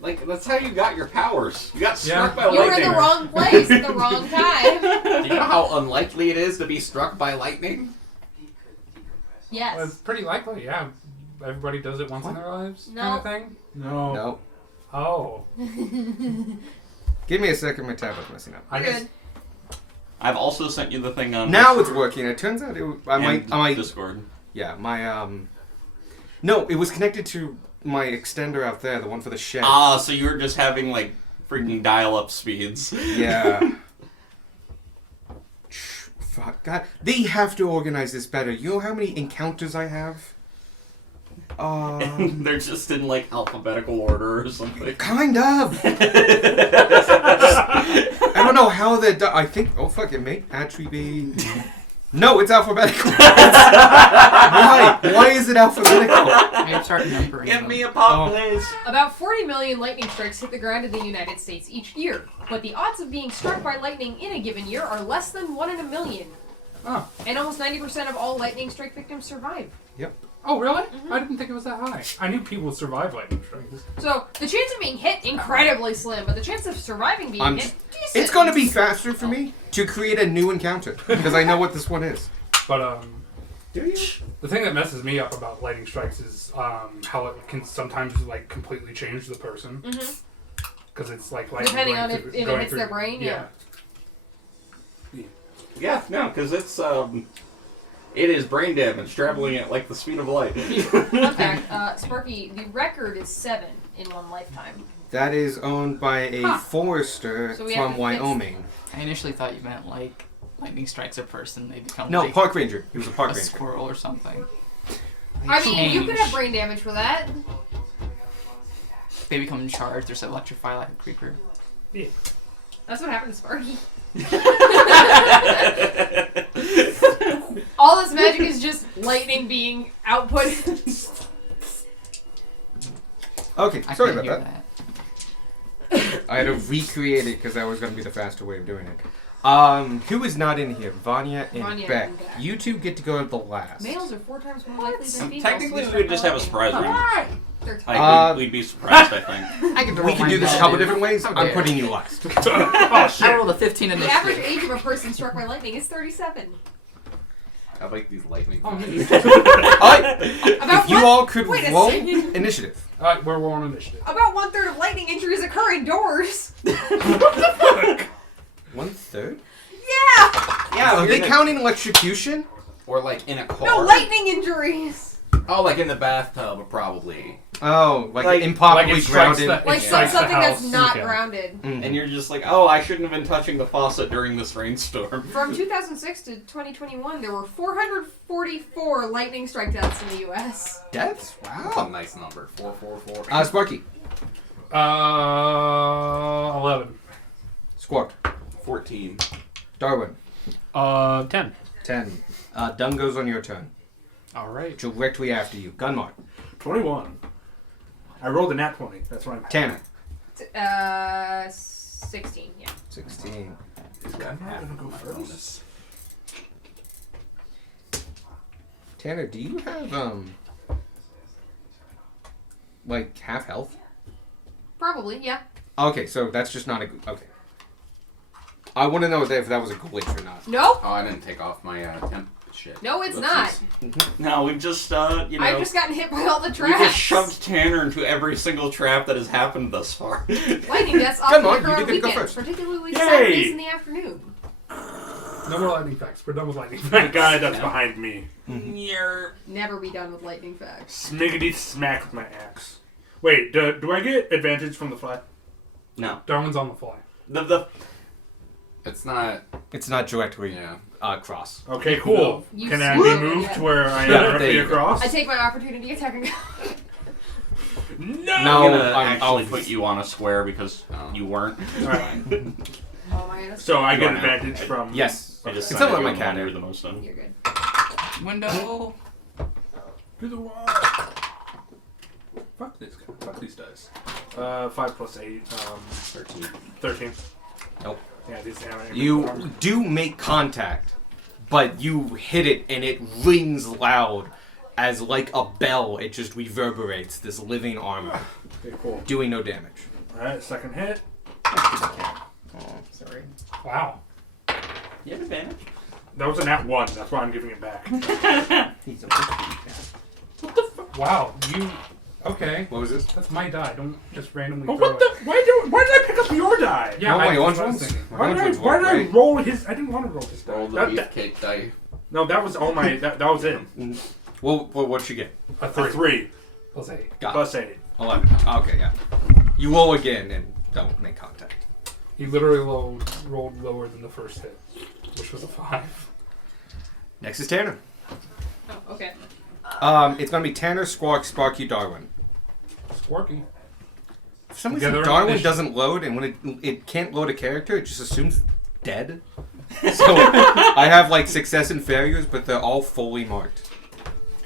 Like, that's how you got your powers. You got struck Yeah. by You were lightning. in the wrong place at the wrong time. Do you know how unlikely it is to be struck by lightning? Well, it's Yes. pretty likely, yeah. Everybody does it once in their lives, No. kind of thing. No. No. Oh, Give me a second. My tablet's messing up. I just Good. I've also sent you the thing on Now it's working. It turns out I might. Discord. Yeah, my No, it was connected to my extender out there, the one for the shed. Ah, so you were just having like freaking dial-up speeds. Yeah. Fuck, God. They have to organize this better. You know how many encounters I have? They're just in like alphabetical order or something. Kind of. I don't know how they're done. I think. Oh, fuck it, mate. Actually be. No, it's alphabetical. Why? Why is it alphabetical? I gotta start numbering Give them. me a pop, Oh. please. About 40 million lightning strikes hit the ground in the United States each year, but the odds of being struck by lightning in a given year are less than 1 in a million. Oh. And almost 90% of all lightning strike victims survive. Oh, really? I didn't think it was that high. I knew people would survive lightning strikes. So the chance of being hit incredibly slim, but the chance of surviving being I'm- hit decent. It's going to be faster for me to create a new encounter because I know what this one is. But Do you? the thing that messes me up about lightning strikes is how it can sometimes like completely change the person. Mhm. Because it's like lightning Depending going on if through- it going hits through- their brain, yeah. Yeah, no, because it's it is brain damage traveling at like the speed of light. Fun fact, Sparky, the record is 7 in one lifetime. That is owned by a forester So we have from to fix- Wyoming. I initially thought you meant like lightning strikes a person, they become No, like park ranger. He was a park a ranger. squirrel or something. I mean, you could change. have brain damage for that. They become charged or so electrify like a creeper. That's what happened to Sparky. All this magic is just lightning being output. Okay, I sorry couldn't about hear that. I had to recreate it because that was going to be the faster way of doing it. Who is not in here? Vanya and Vanya Beck. and Beck. You two get to go to the last. Males are 4 times more likely than females. Technically, to be we would just struck have a by surprise lightning. round. They're Like, tiny. we'd be surprised, I think. I can We can do this a couple different ways. How I'm dare. putting you last. Oh I shit! rolled a 15 in The this. average age of a person struck by lightning is 37. I like these lightning. Oh, About If you one- all could wait a roll second. initiative. Alright, we're on initiative. About 1/3 of lightning injuries occur indoors. 1/3? Yeah! Yeah, Are you're they in a- counting electrocution? Or like in a car. No, lightning injuries. Oh, like in the bathtub, probably. Oh, Like- like improperly like it strikes grounded. the- Like It strikes the something that's house. not Okay. grounded. Mhm. And you're just like, oh, I shouldn't have been touching the faucet during this rainstorm. From 2006 to 2021, there were 444 lightning strike deaths in the U.S. Deaths? That's a Wow. nice number. 444. Sparky. 11. Squawk. 14. Darwin. 10. 10. Dung goes on your turn. All right. Directly after you. Gunmark. 21. I rolled a nat 20. That's why I'm Tanner. 16, yeah. 16. Is that half gonna go my first? bonus? Tanner, do you have, like, half health? Probably, yeah. Okay, so that's just not a... Okay. I want to know if that was a glitch or not. Nope. Oh, I didn't take off my temp shit. No, it's Whoopsies. not. No, we've just, you know, I've just gotten hit by all the we traps. just shoved Tanner into every single trap that has happened thus far. Lightning deaths Come often on, occur you on get to go weekends, first. particularly Yay! Saturdays in the afternoon. No more lightning facts. We're done with lightning The facts. guy that's behind me. Never be done with lightning facts. Smiggity smack with my axe. Wait, do I get advantage from the fly? No. Darwin's on the fly. The It's not. It's not directly Yeah. cross. Okay, cool. You Can I be swoop. moved to where I am Yeah, there directly you go. across? I take my opportunity attack and go. No! I'm No, gonna I'm actually out. put you on a square because Oh. you weren't. Alright. Oh my goodness. So I You get are now. advantage from. Yes. I just It's decided not you my were the one cat. you were the most on. You're good. Window. To the wall. Fuck this guy. Fuck these dice. 5 plus 8. 13. 13. Nope. Yeah, these animated You arms. do make contact, but you hit it and it rings loud as like a bell. It just reverberates this living armor, Okay, cool. doing no damage. Alright, second hit. Sorry. Wow. You have advantage. That was a nat 1. That's why I'm giving it back. Wow. You. Okay. What was this? That's my die. Don't just randomly Oh, throw what the? it. Why did I pick up your die? Yeah, Oh, my that's orange what I was ones? thinking. My Why orange did I, ones why work, did I right? roll his? I didn't want to roll his die. Roll the That- beefcake die. no, that was all my. That was it. Well, what'd you get? A A 3. 3 Plus 8. Got plus 8. 11. Okay, yeah. You roll again and don't make contact. He literally rolled lower than the first hit, which was a 5. Next is Tanner. Oh, okay. It's gonna be Tanner, Squawk, Sparky, Darwin. Squarky. For some Together reason, on Darwin mission. doesn't load, and when it can't load a character, it just assumes dead. So I have like success and failures, but they're all fully marked.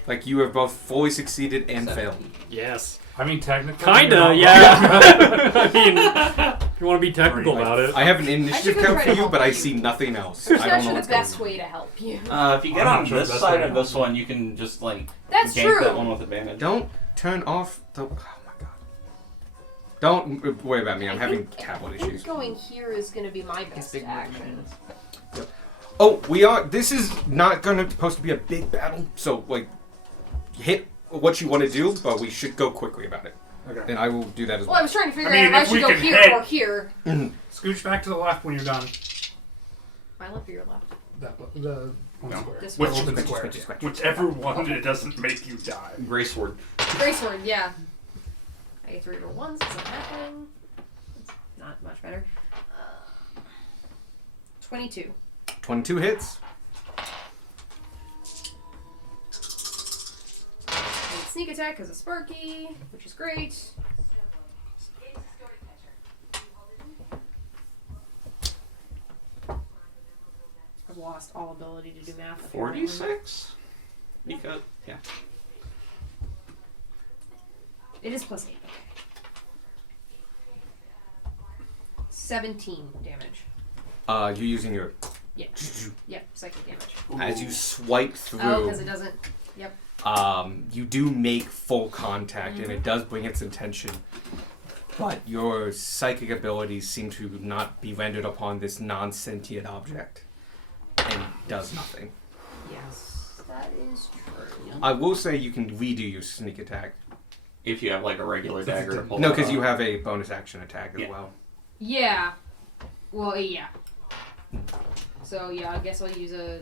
Like you have both fully succeeded and failed. Yes. I mean, technically. you're Kinda, not yeah. I mean, if you want to be technical about it. I have an initiative go count try for to you, help but I you. see nothing else. It's I don't know actually what's the best going way to help you. If you get I'm on not sure this that's side right. of this one, you can just like That's gank true. that one with advantage. on. Don't turn off the. Oh my god. Don't worry about me. I'm having tablet I think issues. going here is going to be my best big action. Oh, we are. This is not supposed to be a big battle, so like, hit what you want to do, but we should go quickly about it. Okay. And I will do that as Well, I well. was trying to figure I mean, out if I if should we go can here hit- or here. Scooch back to the left when you're done. My left or your left? The one No. square. This Which- one. Open square. Whichever one it doesn't make you die. Gray sword. Gray sword, yeah. I get 3 roll ones. It's not happening. It's not much better. 22. 22 hits. And sneak attack because of Sparky, which is great. I've lost all ability to do math. apparently. 46? Because yeah. It is plus 8. 17 damage. You're using your. Yep, psychic damage. As you swipe Oh, through, because it doesn't. Yep. you do make full contact, and it does bring its attention. But your psychic abilities seem to not be rendered upon this non-sentient object, and does nothing. Yes, that is true. I will say you can redo your sneak attack. If you have like a regular dagger to pull No, that because you off. have a bonus action attack as Yeah. well. Yeah. Well, yeah. So yeah, I guess I'll use a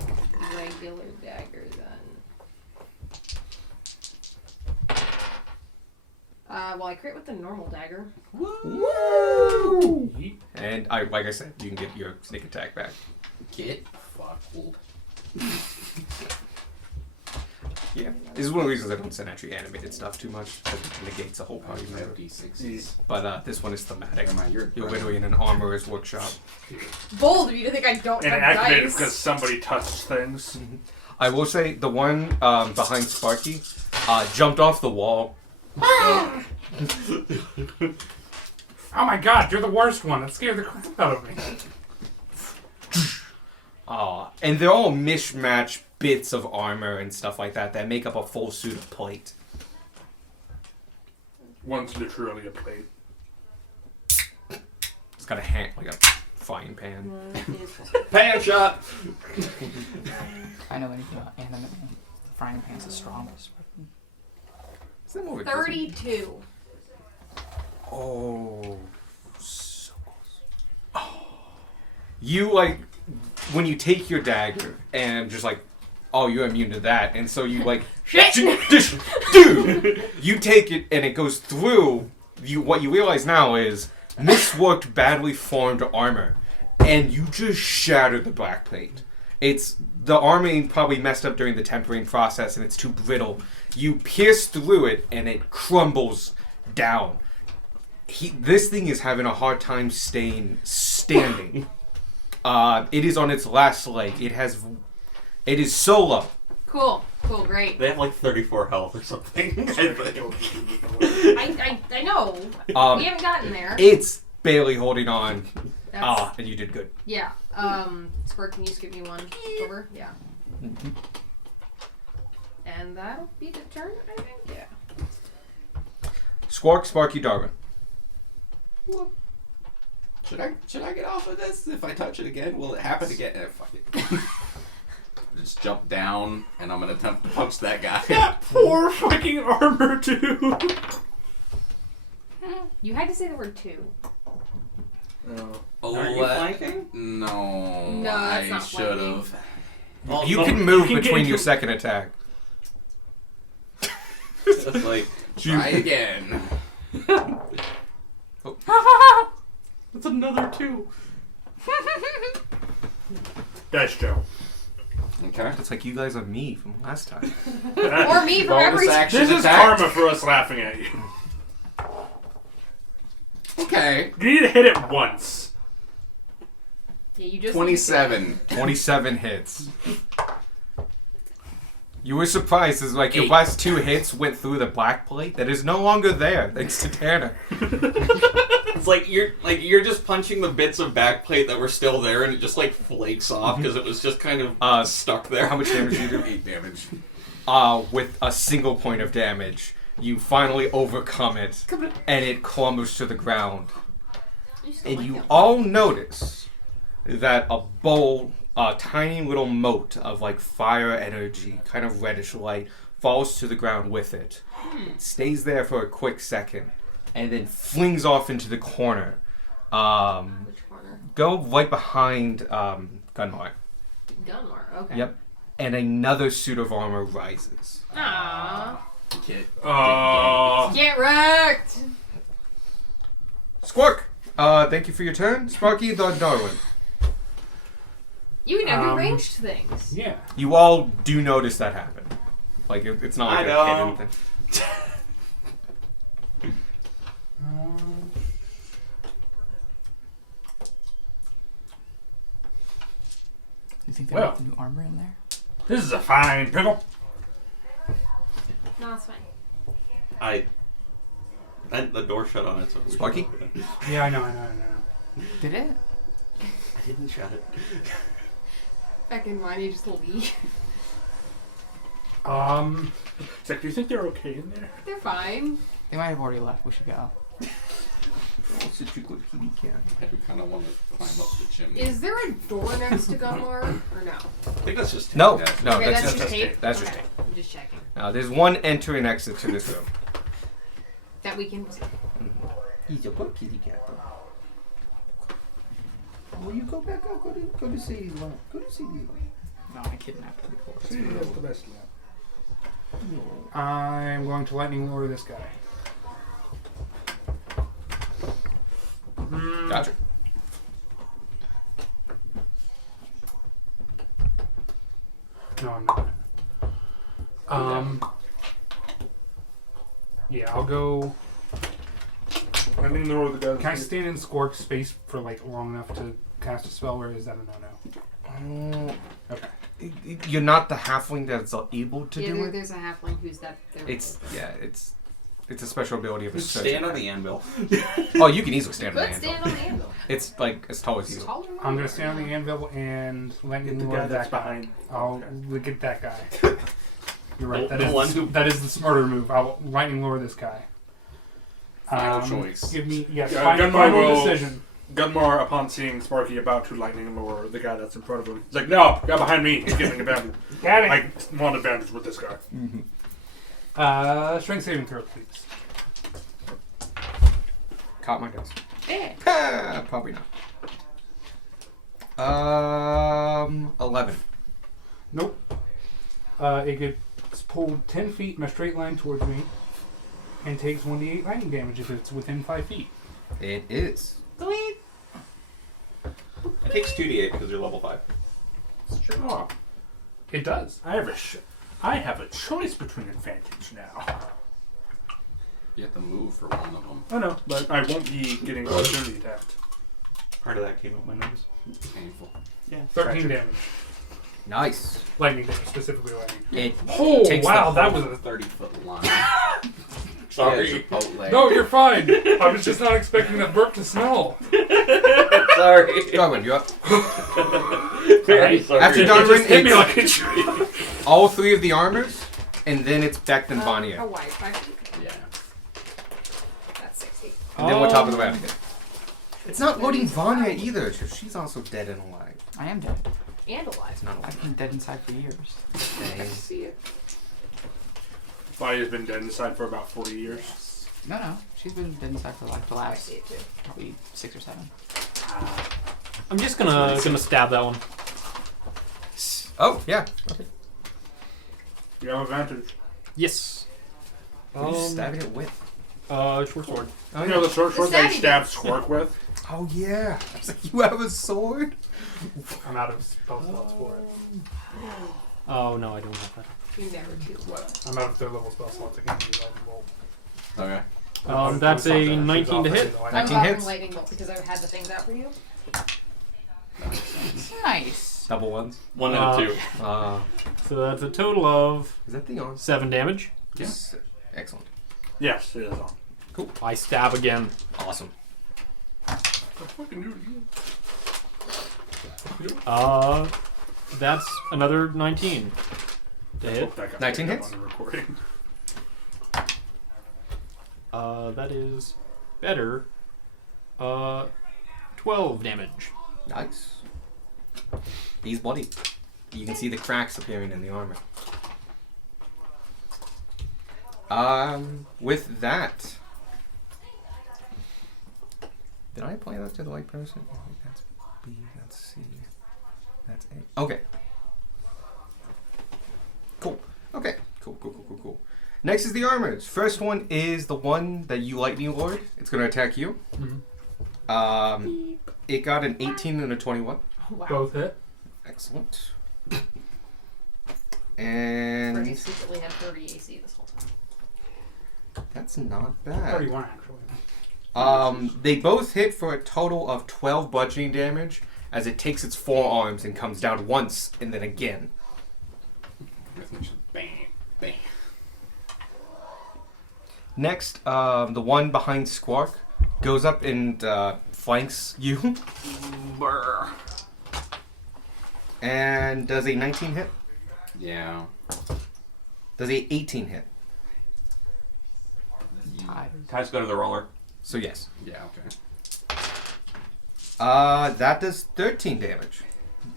regular dagger then. Well, I crit with the normal dagger. Woo! And like I said, you can get your sneak attack back. Get fucked. Yeah, this is one of the reasons I don't send actually animated stuff too much. It negates a whole party member. D6s. But this one is thematic. Never mind, you're You're literally in an armorer's workshop. Bold of you to think I don't And have activated dice. because somebody touched things. I will say the one behind Sparky jumped off the wall. Oh my god, you're the worst one. That scared the crap out of me. And they're all mishmash bits of armor and stuff like that that make up a full suit of plate. One's literally a plate. It's got a hand like a frying pan. Pan shot! I know anything about anime. The frying pan's the strongest weapon. Is that more 32. Oh, so close. You like when you take your dagger and just like, oh, you're immune to that, and so you like, dude, you take it and it goes through. What you realize now is misworked, badly formed armor, and you just shattered the backplate. It's the armor probably messed up during the tempering process, and it's too brittle. You pierce through it, and it crumbles down. This thing is having a hard time staying standing. It is on its last leg. It is solo. Cool, great. They have like 34 health or something. I know. We haven't gotten there. It's barely holding on. That's, And you did good. yeah. Squirt, can you skip me one over? Yeah. Mm-hmm. And that'll be the turn, I think. Yeah. Squawk, Sparky, Darwin. Should I get off of this? If I touch it again, will it happen again? Fuck it. Just jump down, and I'm gonna attempt to punch that guy. That poor fucking armor too. You had to say the word two. Oh, Aren't you flanking? No, No, that's I not should have. Well, You no, can move you can between get your into- second attack. It's like, Try again. that's another 2. That's Joe. Okay. It's like you guys are me from last time. Or me from Bonus every. action This is attack. karma for us laughing at you. Okay. You need to hit it once. Yeah, you just 27. 27 hits. You were surprised as like your 8. last 2 hits went through the black plate that is no longer there thanks to Tanner. it's like you're just punching the bits of backplate that were still there, and it just like flakes off because it was just kind of stuck there. How much damage do you do? 8 damage. With a single point of damage, you finally overcome it, and it crumbles to the ground. And you all notice that a tiny little mote of like fire energy, kind of reddish light, falls to the ground with it. It stays there for a quick second, and then flings off into the corner. Which corner? Go right behind Gunmar. Gunmar. Okay. Yep. And another suit of armor rises. Aww. Get wrecked. Squawk! Thank you for your turn. Sparky the Darwin. You can now do ranged things. Yeah. You all do notice that happen. Like, it's not like I a know. hidden thing. You think they Well. have new armor in there? This is a fine pickle. No, it's fine. The door shut on it. So Sparky? Yeah, I know. Did it? I didn't shut it. Back in mine, you just leave. Zach, do you think they're okay in there? They're fine. They might have already left. We should go. Such a good kitty cat. I do kind of want to climb up the chimney. Is there a door next to Gunmar or no? I think that's just No, Yeah. no, Okay, that's that's just just tape. That's just Okay, tape. I'm just checking Now, there's one entry and exit to this room. that we can see. He's a good kitty cat, though. Will you go back up? Go to Sadie's lab. Go to Sadie's lab. No, I kidnapped her before. See, that's the best lab. I'm going to lightning lure this guy. Gotcha. No, I'm not. Yeah, I'll go. I mean, there were the guys. Can I stand in Squark space for like long enough to cast a spell, or is that a no-no? Okay. You're not the halfling that's able to do it. There's a halfling who's that. It's a special ability of a Just certain stand on kind. the anvil. Oh, you can easily stand on the Could anvil. stand on the anvil. It's like as tall as you. Taller than I'm you gonna are. stand on the anvil and lightning Get the lure guy that's that guy. behind. I'll get that guy. You're right. The one who- That is the smarter move. I'll lightning lure this guy. Final choice. Give me Yeah, final Gunmar will- decision. Gunmar, upon seeing Sparky about to lightning lure the guy that's in front of him, he's like, "No, guy behind me. He's getting advantage. Got it. I want advantage with this guy." Strength saving throw, please. Caught my guess. Yeah. Probably not. 11. Nope. It gets pulled 10 feet in a straight line towards me and takes 1d8 lightning damage if it's within 5 feet. It is. It takes 2d8 because you're level 5. Oh, It does. I have a choice between advantage now. You have to move for one of them. I know, but I won't be getting opportunity attacked. Part of that came up my nose. Painful. Yeah. 13 damage. Nice. Lightning damage, specifically lightning. It Oh, takes wow, the that whole was a... 30-foot line. Sorry. Yeah, Chipotle. No, you're fine. I was just not expecting that burp to smell. Sorry. Darwin, you up? Very sorry. After It Darwin, just hit me it's like a tree. all 3 of the armors, and then it's back to How Vanya. wide? 5 feet? Yeah. That's 60. And then we're top of the round again. It's not loading Vanya either. She's also dead and alive. I am dead. And alive. It's not I've alive. been dead inside for years. I see it. Vanya's been dead inside for about 40 years. No. She's been dead inside for like the I last see it too. probably 6 or 7. I'm just gonna stab that one. Oh, yeah. Okay. You have advantage. Yes. What are you stabbing it with? Short sword. Oh, You know the short sword that stabby he stabs Squark with? Oh, yeah. I was like, you have a sword? I'm out of spell slots for it. Oh no, I don't have that. You never do. What? I'm out of 3rd level spell slots. I can't use lightning bolt. Okay. That's a 19 to hit. I'm 19 offering hits. lightning bolt because I've had the things out for you. That makes sense. Nice. Double ones. 1 and a 2. So that's a total of Is that the arms? 7 damage. Yes. Excellent. Yes, it is on. I stab again. Awesome. Fucking do it again. That's another 19 to hit. Hope that got 19 picked up hits? on the recording. That is better. 12 damage. Nice. He's bloody. You can see the cracks appearing in the armor. With that, did I apply that to the right person? I think that's B. That's C. That's A. Okay. Cool. Okay. Cool. Next is the armors. First one is the one that you lightning lord. It's going to attack you. It got an 18 and a 21. Oh, wow. Both hit. Excellent. Bernie And secretly had 30 AC this whole time. that's not bad. 31 actually. They both hit for a total of 12 bludgeoning damage as it takes its forearms and comes down once and then again. Bang, bang. Next, the one behind Squark goes up and flanks you Brr. and does a 19 hit. Yeah. Does a 18 hit. Ty's go to the roller. So yes. Yeah, okay. That does 13 damage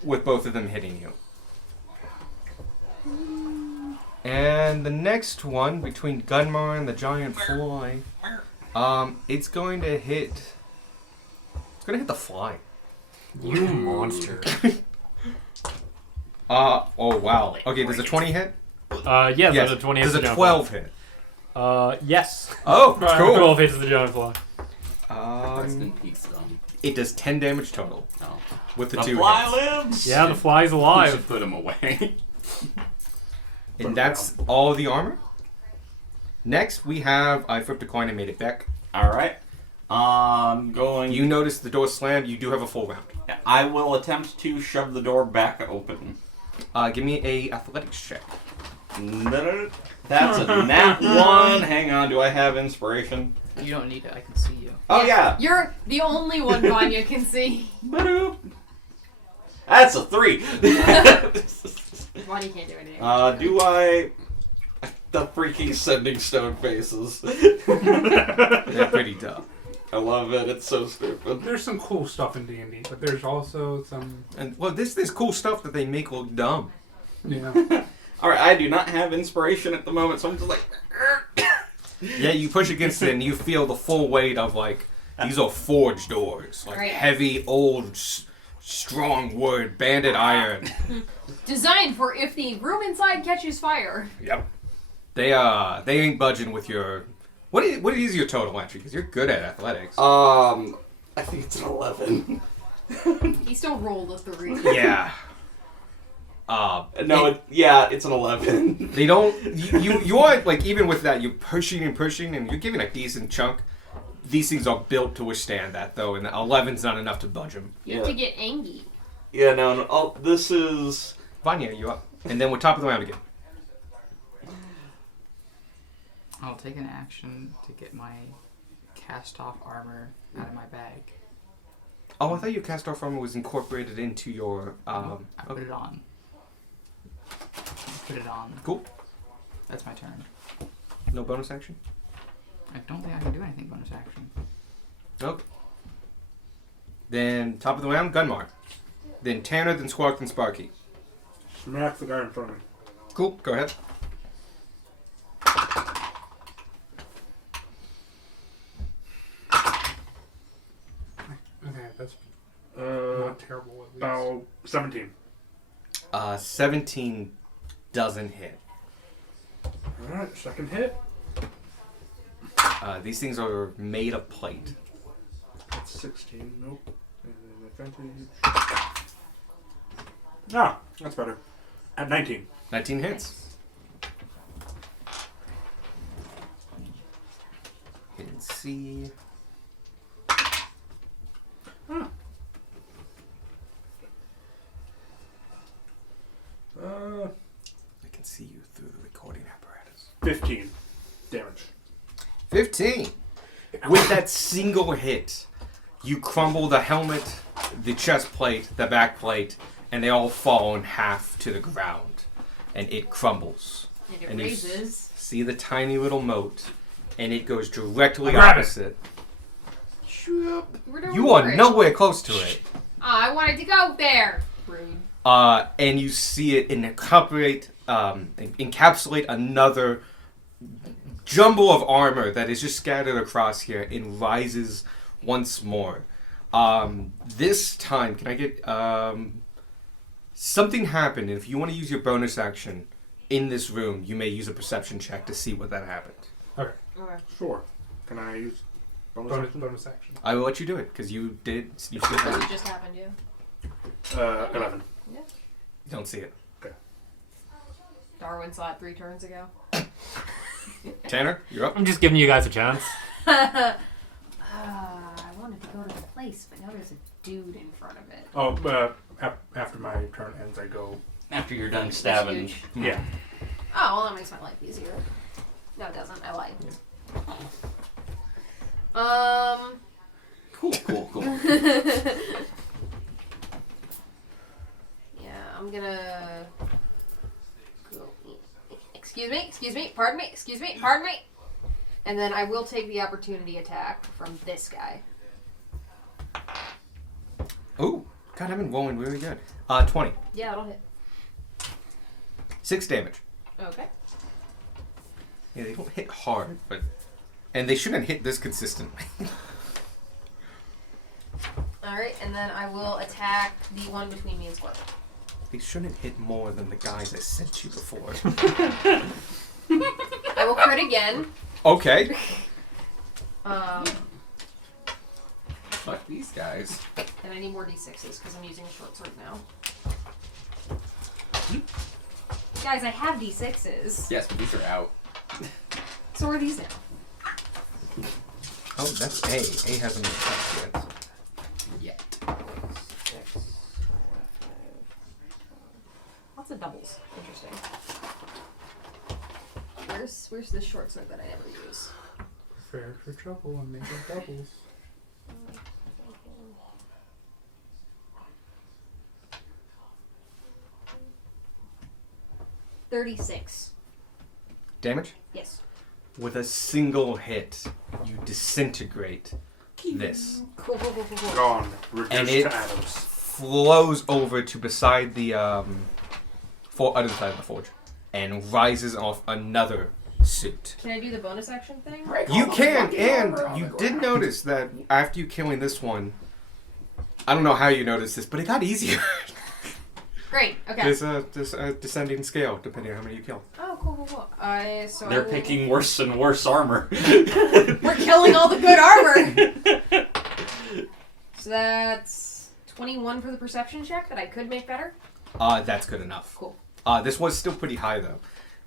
with both of them hitting you. And the next one between Gunmar and the giant fly, it's going to hit. It's going to hit the fly. You monster. Oh wow. Okay, does a 20 hit? Yeah, Yes. there's a 20 hits Does the a Jonefly. 12 hit? Yes. Oh, cool. 12 hits the Jonefly. Rest in Um, peace, though. it does 10 damage total No. with the The 2 fly hits. lives. Yeah, the fly's You alive. should put him away. And that's all the armor. Next, we have I flipped a coin and made it back. All right. Going. You notice the door slammed. You do have a full round. I will attempt to shove the door back open. Give me a athletics check. That's a nat 1. Hang on, do I have inspiration? You don't need it. I can see you. Oh yeah. You're the only one Vanya can see. Ba-doop. That's a 3. Vanya can't do anything. Do I? The freaking sending stone faces. They're pretty dumb. I love it. It's so stupid. There's some cool stuff in D&D, but there's also some. And well, this cool stuff that they make look dumb. Yeah. All right, I do not have inspiration at the moment, so I'm just like. Yeah, you push against it and you feel the full weight of like these are forged doors, like Right. heavy, old, strong wood, banded iron. Designed for if the room inside catches fire. Yep. They ain't budging with your. What is your total entry? Because you're good at athletics. I think it's an 11. He still rolled a 3. Yeah. No, it's an 11. They don't. You are like even with that, you're pushing and pushing, and you're giving a decent chunk. These things are built to withstand that, though, and the 11's not enough to budge them. You have to get angry. Yeah, no. Oh, this is. Vanya, you up? And then we're top of the round again. I'll take an action to get my cast-off armor out of my bag. Oh, I thought your cast off armor was incorporated into your. I put it on. Put it on. Cool. That's my turn. No bonus action. I don't think I can do anything bonus action. Okay. Then top of the round, Gunmar. Then Tanner, then Squawk, then Sparky. Smack the guy in front of me. Cool. Go ahead. Okay, that's not terrible. At least. About 17. 17 doesn't hit. Alright, second hit. These things are made of plate. That's 16. Nope. And then advantage. Ah, that's better. At 19. 19 hits. Hit and see. I can see you through the recording apparatus. 15 damage. 15. With that single hit, you crumble the helmet, the chest plate, the back plate, and they all fall in half to the ground. And it crumbles. And it And you raises. See the tiny little moat, and it goes directly Grab it. opposite. We're doing You are it. nowhere close to it. I wanted to go there. Rude. And you see it encapsulate another jumble of armor that is just scattered across here and rises once more. This time, can I get something happened? And if you want to use your bonus action in this room, you may use a perception check to see what that happened. Okay. Okay. Sure. Can I use bonus Bonus, action? bonus action. I will let you do it because you did. You still What have, just happened to you? 11. you don't see it. Darwin saw it 3 turns ago. Tanner, you're up. I'm just giving you guys a chance. I wanted to go to the place, but now there's a dude in front of it. Oh, after my turn ends, I go. After you're done That's stabbing. huge. Yeah. Oh, well, that makes my life easier. No, it doesn't. I lied. Cool. Yeah, I'm gonna go. Excuse me, pardon me. And then I will take the opportunity attack from this guy. Oh, God, I've been rolling really good. 20. Yeah, it'll hit. 6 damage. Okay. Yeah, they don't hit hard, and they shouldn't hit this consistently. Alright. Alright, and then I will attack the one between me and Squirt. They shouldn't hit more than the guys I sent you before. I will crit again. Okay. Fuck these guys. And I need more d6s because I'm using a short sword now. Guys, I have d6s. Yes, but these are out. So are these now? Oh, that's A. A hasn't been touched yet. Yet. Lots of doubles. Interesting. Where's the short sword that I never use? Fair for trouble and making doubles. $36. Damage? Yes. With a single hit, you disintegrate this. Cool. Gone. Reduced And it to atoms. flows over to beside the other side of the forge and rises off another suit. Can I do the bonus action thing? You can, and you did notice that after you killing this one, I don't know how you noticed this, but it got easier. Great. Okay. There's a descending scale depending on how many you kill. Oh, cool. So They're picking worse and worse armor. We're killing all the good armor. So that's 21 for the perception check that I could make better. That's good enough. Cool. This was still pretty high though.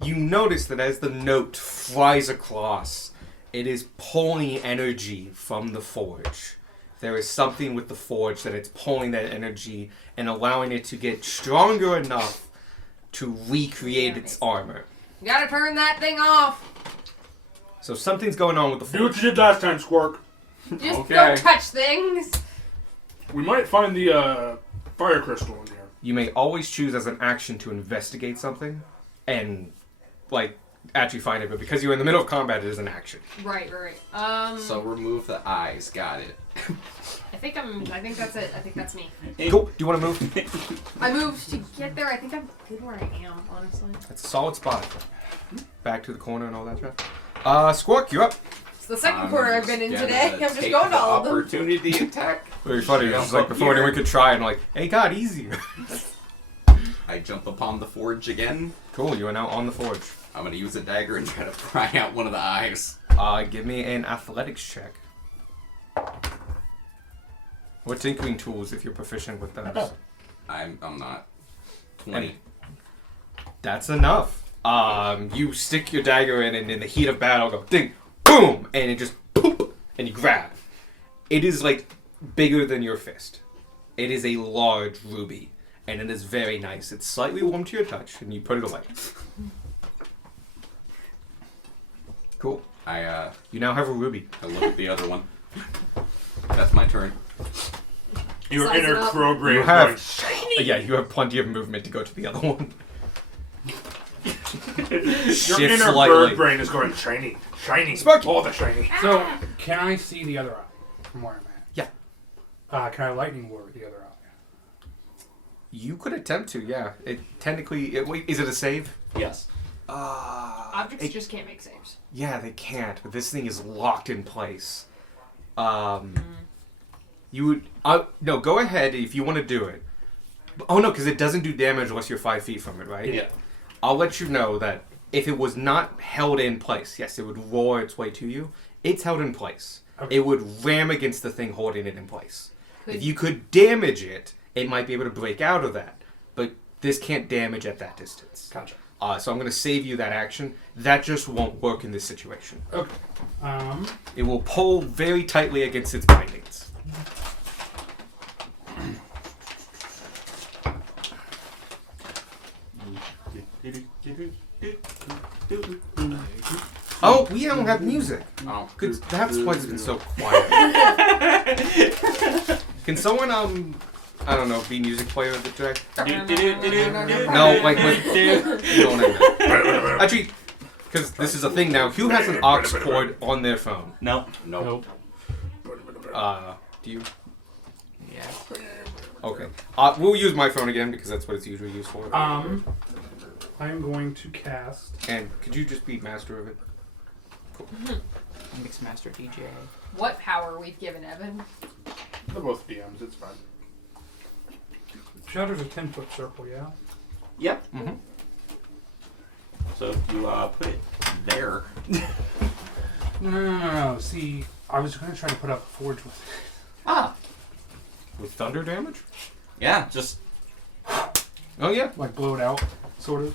You notice that as the note flies across, it is pulling energy from the forge. There is something with the forge that it's pulling that energy and allowing it to get stronger enough to recreate its armor. You gotta turn that thing off. So something's going on with the Do what forge. you did last time, Squark. Just Okay. don't touch things. We might find the fire crystal in here. You may always choose as an action to investigate something and, like, actually find it, but because you're in the middle of combat, it is an action. Right. So remove the eyes. Got it. I think that's it. I think that's me. Cool. Do you want to move? I moved to get there. I think I'm good where I am, honestly. That's a solid spot. Back to the corner and all that stuff. Squawk, you're up. It's the second I'm quarter I've been in just today. gonna I'm just take going to the all of them. opportunity attack. Very funny. Jump It's like up before here. anyone could try, and like, hey, it got easier. I jump upon the forge again. Cool. You are now on the forge. I'm gonna use a dagger and try to pry out one of the eyes. Give me an athletics check. Or tinkering tools if you're proficient with those. I'm not. 20. That's enough. You stick your dagger in, and in the heat of battle, go ding, boom, and it just poop, and you grab. It is like bigger than your fist. It is a large ruby, and it is very nice. It's slightly warm to your touch, and you put it away. Cool. You now have a ruby. I look at the other one. That's my turn. Your Size it inner up. crow brain You is have- going, shiny. Yeah, you have plenty of movement to go to the other one. Your Shift inner slightly. bird brain is going shiny, shiny, Sparky. all the shiny. So, can I see the other eye from where I'm at? Yeah. Can I lightning ward the other eye? You could attempt to, yeah. It technically, wait, is it a save? Yes. Objects just can't make saves. Yeah, they can't, but this thing is locked in place. You would... no, go ahead if you want to do it. Oh, no, because it doesn't do damage unless you're 5 feet from it, right? Yeah. I'll let you know that if it was not held in place, yes, it would roar its way to you. It's held in place. Okay. It would ram against the thing holding it in place. Could- If you could damage it, it might be able to break out of that. But this can't damage at that distance. Gotcha. So I'm going to save you that action. That just won't work in this situation. Okay. It will pull very tightly against its bindings. Oh, we don't have music. Oh. Good. That's why it's been so quiet. Can someone, I don't know, be music player of the track? No, like with... You know what I mean. Actually, because this is a thing now, who has an aux cord on their phone? No. Nope. Do you? Yeah. Okay. We'll use my phone again because that's what it's usually used for. I'm going to cast. And could you just be master of it? Mixmaster DJ. What power we've given Evan? They're both DMs. It's fine. Shatter's a 10-foot circle, yeah? Yep. Mhm. So if you put it there. No. See, I was going to try to put up a forge with it. Ah. With thunder damage? Yeah, just Oh yeah. Like blow it out, sort of.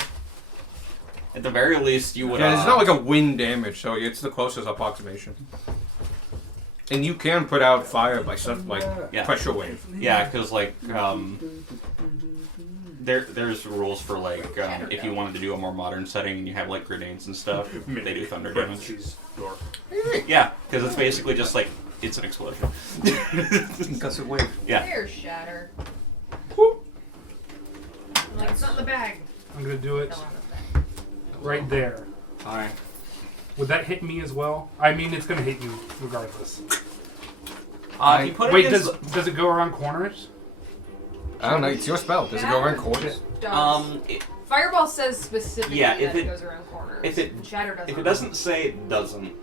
at the very least you would. Yeah, it's not like a wind damage, so it's the closest approximation. And you can put out fire by Yeah. pressure wave. Yeah, because like there's rules for like if you wanted to do a more modern setting and you have like grenades and stuff, they do thunder damage. Parentheses, door. Yeah, because it's basically just like it's an explosion. Concussive wave. Yeah. There's Shatter. Like, it's not in the bag. I'm going to do it No, not in the bag. right there. Alright. Would that hit me as well? I mean, it's going to hit you regardless. If you put it Wait, against does it go around corners? I don't know, it's your spell. Does it go around corners? Does. Fireball says specifically Yeah, if that it it- goes around corners. if it- and Shatter doesn't. if it doesn't say it doesn't.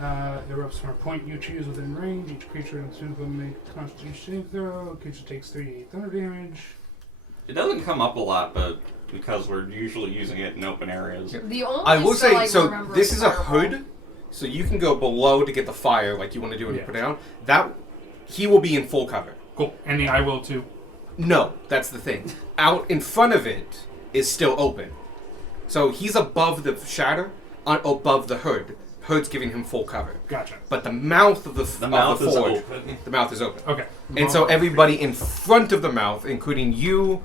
Erupts from a point you choose within range. Each creature in the tune will make a Constitution saving throw. Creature takes 38 thunder damage. It doesn't come up a lot, but because we're usually using it in open areas. Yep. The only I will spell say, I so remember this is a Fireball. hood, so you can go below to get the fire like you want to do and Yeah. put it down. That he will be in full cover. Cool. And I will too. No, that's the thing. Out in front of it is still open. So he's above the shatter, above the hood. Hood's giving him full cover. Gotcha. But the mouth of the mouth is forge, open. the mouth is open. Okay. And so everybody in front of the mouth, including you,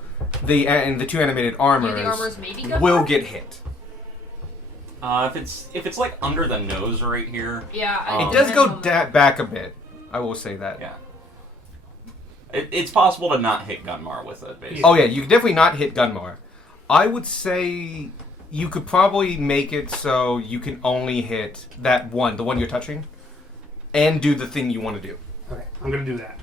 and the two animated Yeah, the armors, armors maybe go will back? get hit. If it's like under the nose right here, Yeah, It does go depends on the- back a bit. I will say that. yeah. It's possible to not hit Gunmar with it, basically. Oh yeah, you can definitely not hit Gunmar. I would say you could probably make it so you can only hit that one, the one you're touching, and do the thing you want to do. Okay. I'm going to do that.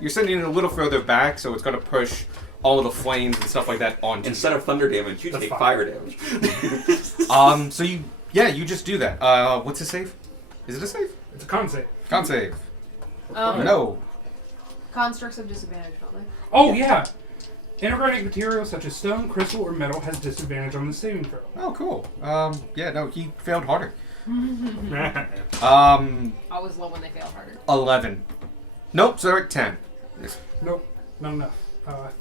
You're sending it a little further back, so it's going to push all of the flames and stuff like that onto Instead of thunder damage, you That's take fine. fire damage. you. So you just do that. What's a save? Is it a save? It's a con save. Can't save. No. No. Constructs have disadvantage, don't they? Oh, yeah. Inorganic material such as stone, crystal, or metal has disadvantage on the saving throw. Oh, cool. Yeah, no, he failed harder. Always low when they fail harder. 11. Nope, sorry, 10. Yes. Nope. Not enough.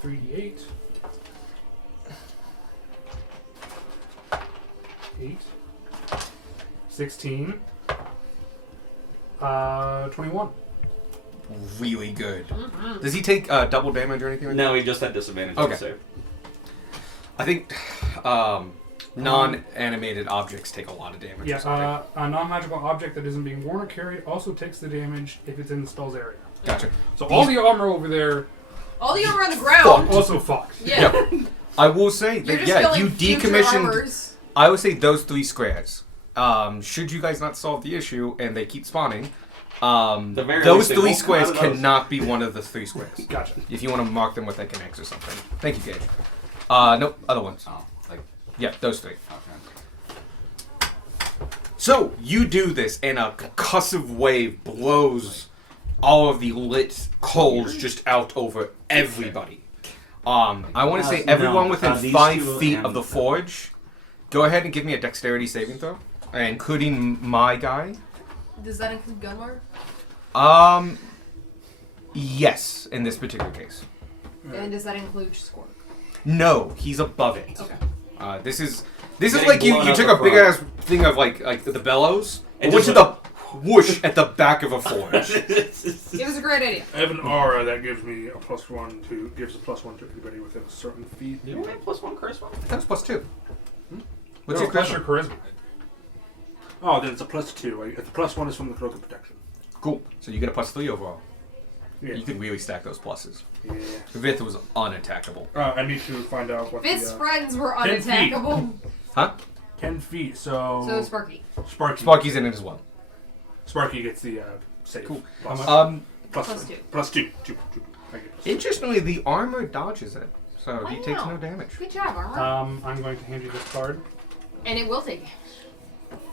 3d8. 8. 16. 21. Really good. Does he take double damage or anything like that? No, he just had disadvantage on the Okay. save. I think non-animated objects take a lot of damage. or something. Yeah, a non-magical object that isn't being worn or carried also takes the damage if it's in the spell's area. Gotcha. So all the armor over there All the armor on the ground. also fucked. Yeah. Yep. I will say You're that just yeah, filling you future decommissioned. armors. I would say those 3 squares. Should you guys not solve the issue and they keep spawning, The very those least, they 3 won't come squares out of those. cannot be one of the 3 squares. Gotcha. If you want to mark them with like an X or something. Thank you, Gage. Nope, other ones. Oh, like, Yeah, those 3. okay. So you do this, and a concussive wave blows all of the lit coals just out over everybody. I want to say everyone within these 5 two feet and of the forge. Go ahead and give me a dexterity saving throw, including my guy. Does that include Gunmar? Yes, in this particular case. And does that include Squirk? No, he's above it. Okay. This is Getting like you blown out took the a big ass thing of like the bellows And and went to just the whoosh at the back of a forge. It was a great idea. I have an aura that gives me a +1 to anybody within a certain feet. You don't have +1 charisma? That was +2. What's No, your plus charisma? your charisma. Oh, then it's a +2. The +1 is from the cloak of protection. Cool. So you get a +3 overall. Yeah. You can really stack those pluses. Yeah. Vith was unattackable. I need to find out what Fifth's the friends were 10 feet. unattackable. Huh? 10 feet. So So Sparky. Sparky. Sparky's in it as well. Sparky gets the save. Cool. Plus, Plus plus two. +2. Two. I get +2. Interestingly, the armor dodges it, so he takes Wow. no damage. Good job, armor. I'm going to hand you this card. And it will take.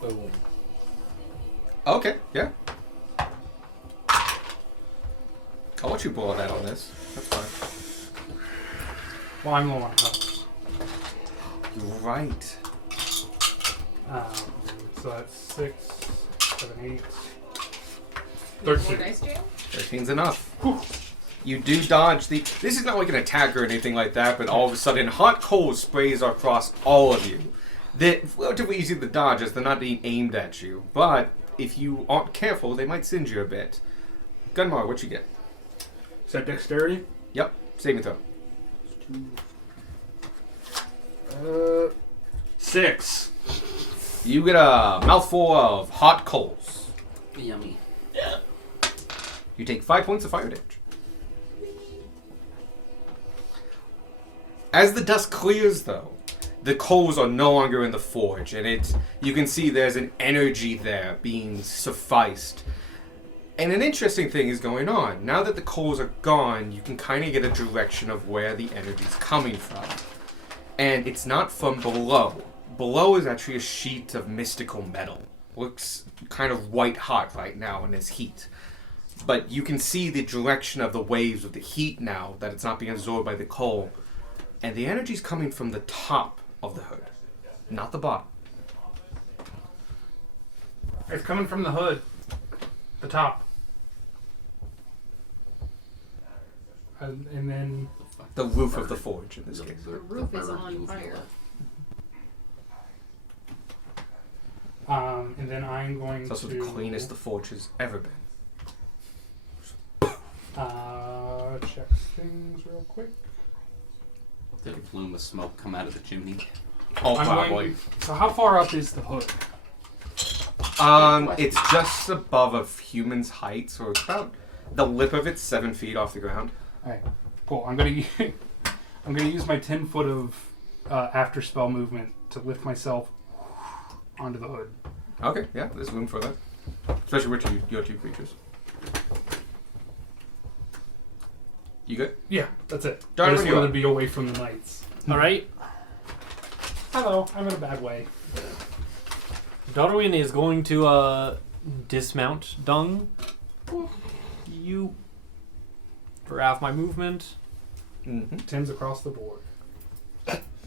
Boom. Okay, yeah. I'll let you blow that on this. That's fine. Well, I'm low on health. You're right. So that's 6, 7, 8, More 13. dice jail? 13's enough. You do dodge the... This is not like an attack or anything like that, but all of a sudden, hot coals sprays across all of you. They're relatively easy to dodge as they're not being aimed at you, but if you aren't careful, they might singe you a bit. Gunmar, what you get? Is that dexterity? Yep, saving throw. 6. You get a mouthful of hot coals. Yummy. You take 5 points of fire damage. As the dust clears, though, the coals are no longer in the forge, and you can see there's an energy there being sufficed. And an interesting thing is going on. Now that the coals are gone, you can kind of get a direction of where the energy's coming from. And it's not from below. Below is actually a sheet of mystical metal. Looks kind of white hot right now in this heat. But you can see the direction of the waves of the heat now, that it's not being absorbed by the coal. And the energy's coming from the top of the hood, not the bottom. It's coming from the hood. The top. And then... The roof of the forge, in this case. The roof is on fire. And then I'm going It's also to... the cleanest the forge has ever been. Check things real quick. Did a plume of smoke come out of the chimney? Oh, I'm probably. going, so how far up is the hood? It's just above a human's height, so it's about the lip of it's 7 feet off the ground. Alright, cool. I'm gonna use my 10 foot of after spell movement to lift myself onto the hood. Okay, yeah, there's room for that. Especially with your two creatures. You good? Yeah, that's it. I Darwin, just you wanted up. to be away from the knights. All right. Hello, I'm in a bad way. Darwin is going to dismount Dung. You for half my movement. Mm-hmm. 10's across the board.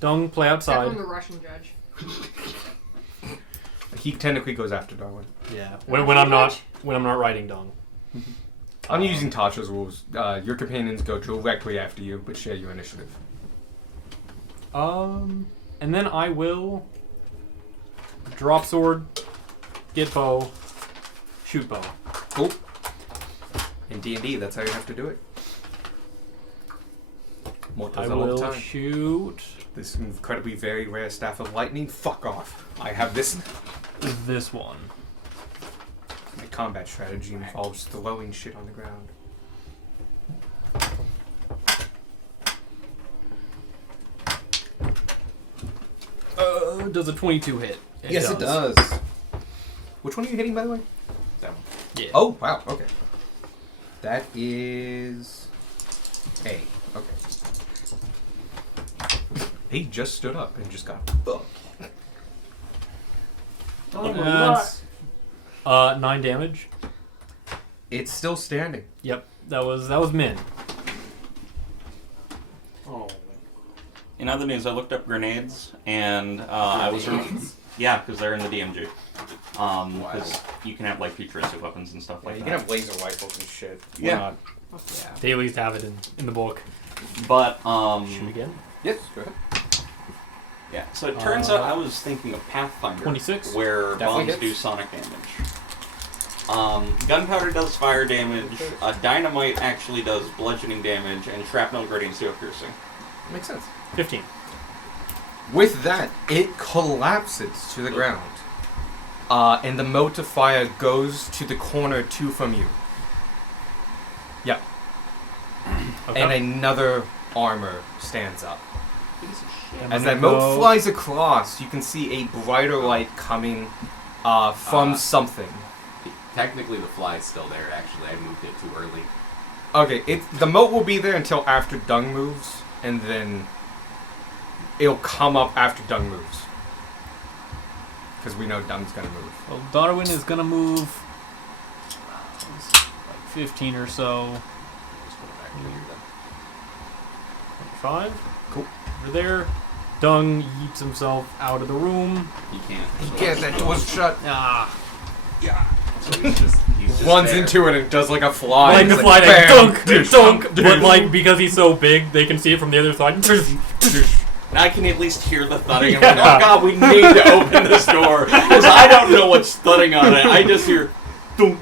Dung, play Except outside. from the Russian judge. He technically goes after Darwin. Yeah. When I'm not riding Dung. I'm using Tasha's rules. Your companions go directly after you, but share your initiative. And then I will drop sword, get bow, shoot bow. Cool. In D&D, that's how you have to do it. Mortals I all the will time. shoot This incredibly very rare staff of lightning. Fuck off. I have this. this one. My combat strategy involves throwing shit on the ground. Does a 22 hit? It does. Which one are you hitting, by the way? That one. Yeah. Oh, wow. Okay. That is A. Okay. He just stood up and just got fucked. That's 9 damage. It's still standing. Yep. That was min. Oh. In other news, I looked up grenades, and I was yeah, because they're in the DMG. Because you can have like futuristic weapons and stuff like you that. can have laser rifles and shit. Why Yeah. not? Yeah. They at least have it in the book. But Shoot again. Yes, go ahead. yeah. So it turns out I was thinking of Pathfinder, 26? where Definitely bombs do hits. sonic damage. Gunpowder does fire damage. Dynamite actually does bludgeoning damage, and shrapnel gradients do a piercing. Makes sense. 15. With that, it collapses to the ground. And the mote of fire goes to the corner 2 from you. Yep. Okay. And another armor stands up. I'm As gonna that mote go- flies across, you can see a brighter light coming from something. Technically, the fly's still there. Actually, I moved it too early. Okay, the mote will be there until after Dung moves, and then it'll come up after Dung moves. Because we know Dung's gonna move. Well, Darwin is gonna move like 15 or so. 25. Cool. Over there. Dung yeets himself out of the room. He can't. You can't. That door's shut. Ah. So he's just Runs there. into it and does like a fly. Like It's the fly, like, bam, dunk, dish, dunk. dish. But like because he's so big, they can see it from the other side. I can at least hear the thudding. Yeah. I'm like, oh god, we need to open this door because I don't know what's thudding on it. I just hear, thunk.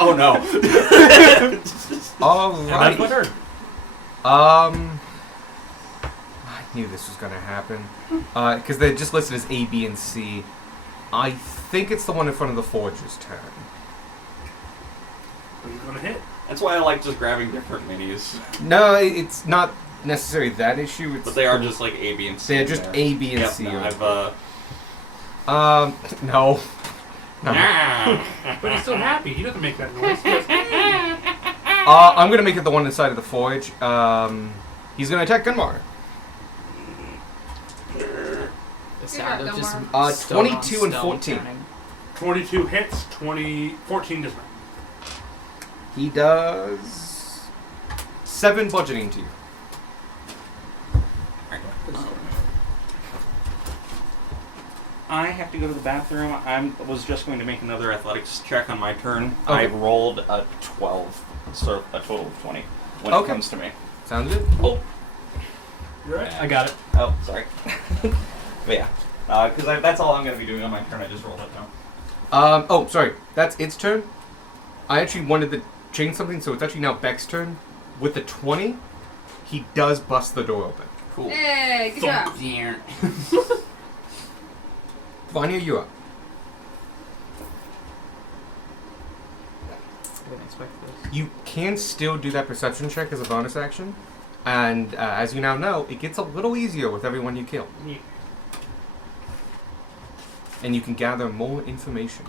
Oh no. All And that's my right. turn. I knew this was gonna happen. Because they're just listed as A, B, and C. I think it's the one in front of the forge's turn. Who's gonna hit? That's why I like just grabbing different minis. No, it's not necessarily that issue. It's But they are just like A, B, and C. they're just there. A, B, and Yep, C. no, are- I've no. No. But he's so happy. He doesn't make that noise. He goes, I'm gonna make it the one inside of the forge. He's gonna attack Gunmar. The sound of just Gunmar. stone on 22 and stone 14. turning. 22 hits, 14 does not. He does 7 bludgeoning to you. I have to go to the bathroom. I was just going to make another athletics check on my turn. I Okay. rolled a 12, so a total of 20 when Okay. it comes to me. Sounds good. Oh, You're right. I got it. oh, sorry. But yeah, because that's all I'm going to be doing on my turn. I just rolled it now. Oh, sorry. That's its turn. I actually wanted to change something, so it's actually now Beck's turn. With the 20, he does bust the door open. Cool. Hey, good job. Yeah. Vanya, you up. Didn't expect this. You can still do that perception check as a bonus action. And as you now know, it gets a little easier with everyone you kill. Yeah. And you can gather more information.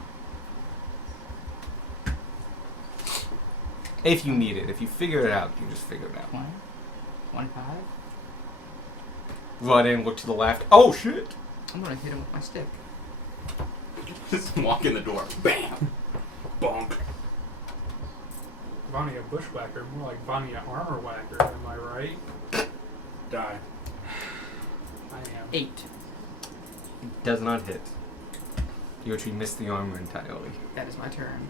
If you need it. If you figure it out, you just figure it out. 20? 25? Run in, look to the left. Oh, shit! I'm gonna hit him with my stick. Just walk in the door. Bam. Bonk. Vanya Bushwhacker, more like Vanya Armor Whacker, am I right? Die. I am. 8. It does not hit. You actually missed the armor entirely. That is my turn.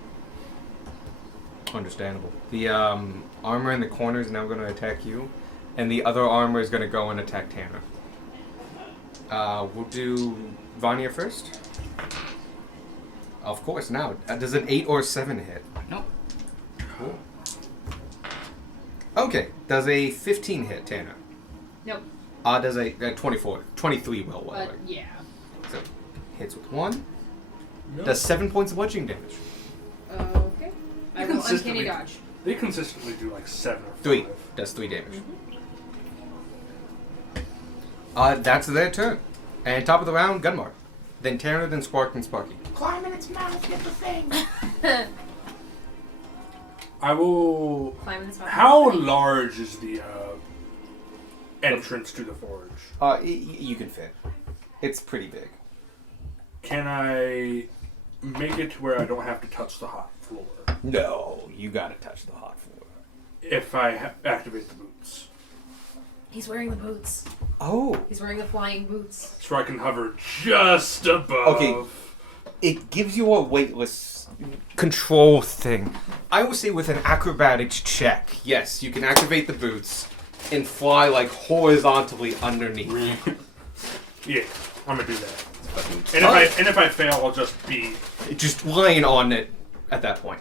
Understandable. The armor in the corner is now going to attack you, and the other armor is going to go and attack Tanner. We'll do Vanya first. Of course, now. Does an 8 or 7 hit? Nope. Cool. Okay. Does a 15 hit, Tanner? Nope. Does a 24. 23 will, by the But way. yeah. So, hits with 1. No. Does 7 points of bludgeoning damage. Okay. I You roll consistently- uncanny dodge. They consistently do like 7 or 5. 3. Does 3 damage. That's their turn. And top of the round, Gunmar. Then Tanner, then Spark, then Sparky. Climb in its mouth, get the thing! I will. Climbing this mountain. How large is the entrance to the forge? You can fit. It's pretty big. Can I make it to where I don't have to touch the hot floor No, you gotta touch the hot floor. if I activate the boots? He's wearing the boots. Oh. He's wearing the flying boots. So I can hover just above. Okay. It gives you a weightless control thing. I would say with an acrobatics check, yes, you can activate the boots and fly like horizontally underneath. Yeah, I'm gonna do that. And if I fail, I'll just be. Just lying on it at that point.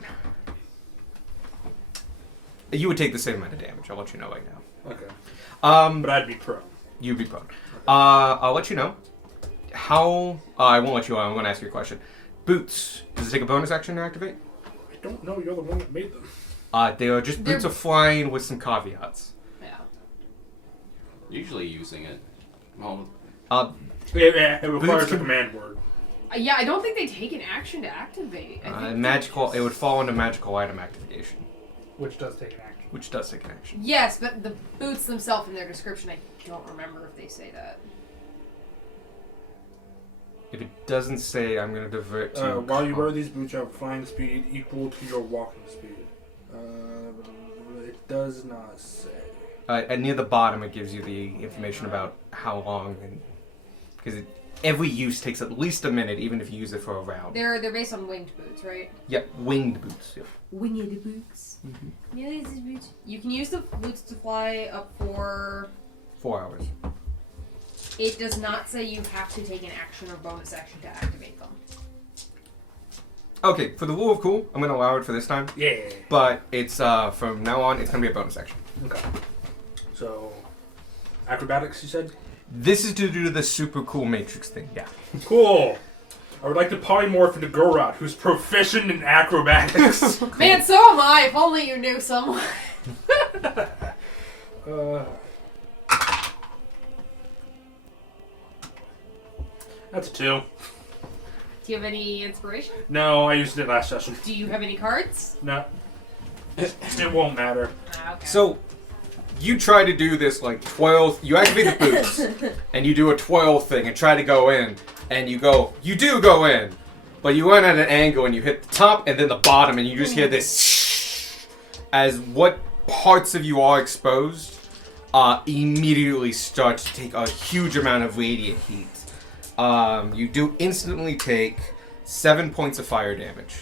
You would take the same amount of damage, I'll let you know right now. Okay. But But I'd be prone. you'd be prone. I'll let you know. How... I won't let you I'm going to ask you a question. Boots. Does it take a bonus action to activate? I don't know. You're the one that made them. They are just boots They're- of flying with some caveats. Yeah. Usually using it. Well, It requires Boots a can- command word. Yeah, I don't think they take an action to activate. I think Magical... It would fall under magical item activation, Which does take an action. which does take an action. Yes, but the boots themselves in their description, I don't remember if they say that. If it doesn't say, I'm going to divert to... While you wear these boots, you have flying speed equal to your walking speed. It does not say. And near the bottom, it gives you the information about how long, and because every use takes at least a minute, even if you use it for a round. They're based on winged boots, right? Yep, winged boots. Yep. Winged boots. Yeah, these boots. You can use the boots to fly up for. 4 hours. It does not say you have to take an action or bonus action to activate them. Okay, for the rule of cool, I'm gonna allow it for this time. Yeah. But it's from now on, it's gonna be a bonus action. Okay. So, acrobatics, you said? This is to do the super cool Matrix thing. Yeah. Cool. I would like to polymorph into Gorat, who's proficient in acrobatics. Man, so am I. If only you knew someone. That's a 2. Do you have any inspiration? No, I used it last session. Do you have any cards? No. It won't matter. Ah, okay. So, you try to do this like 12. You activate the boots, and you do a 12 thing and try to go in, and you do go in, but you run at an angle and you hit the top and then the bottom, and you just hear this as what parts of you are exposed immediately start to take a huge amount of radiant heat. You do instantly take 7 points of fire damage.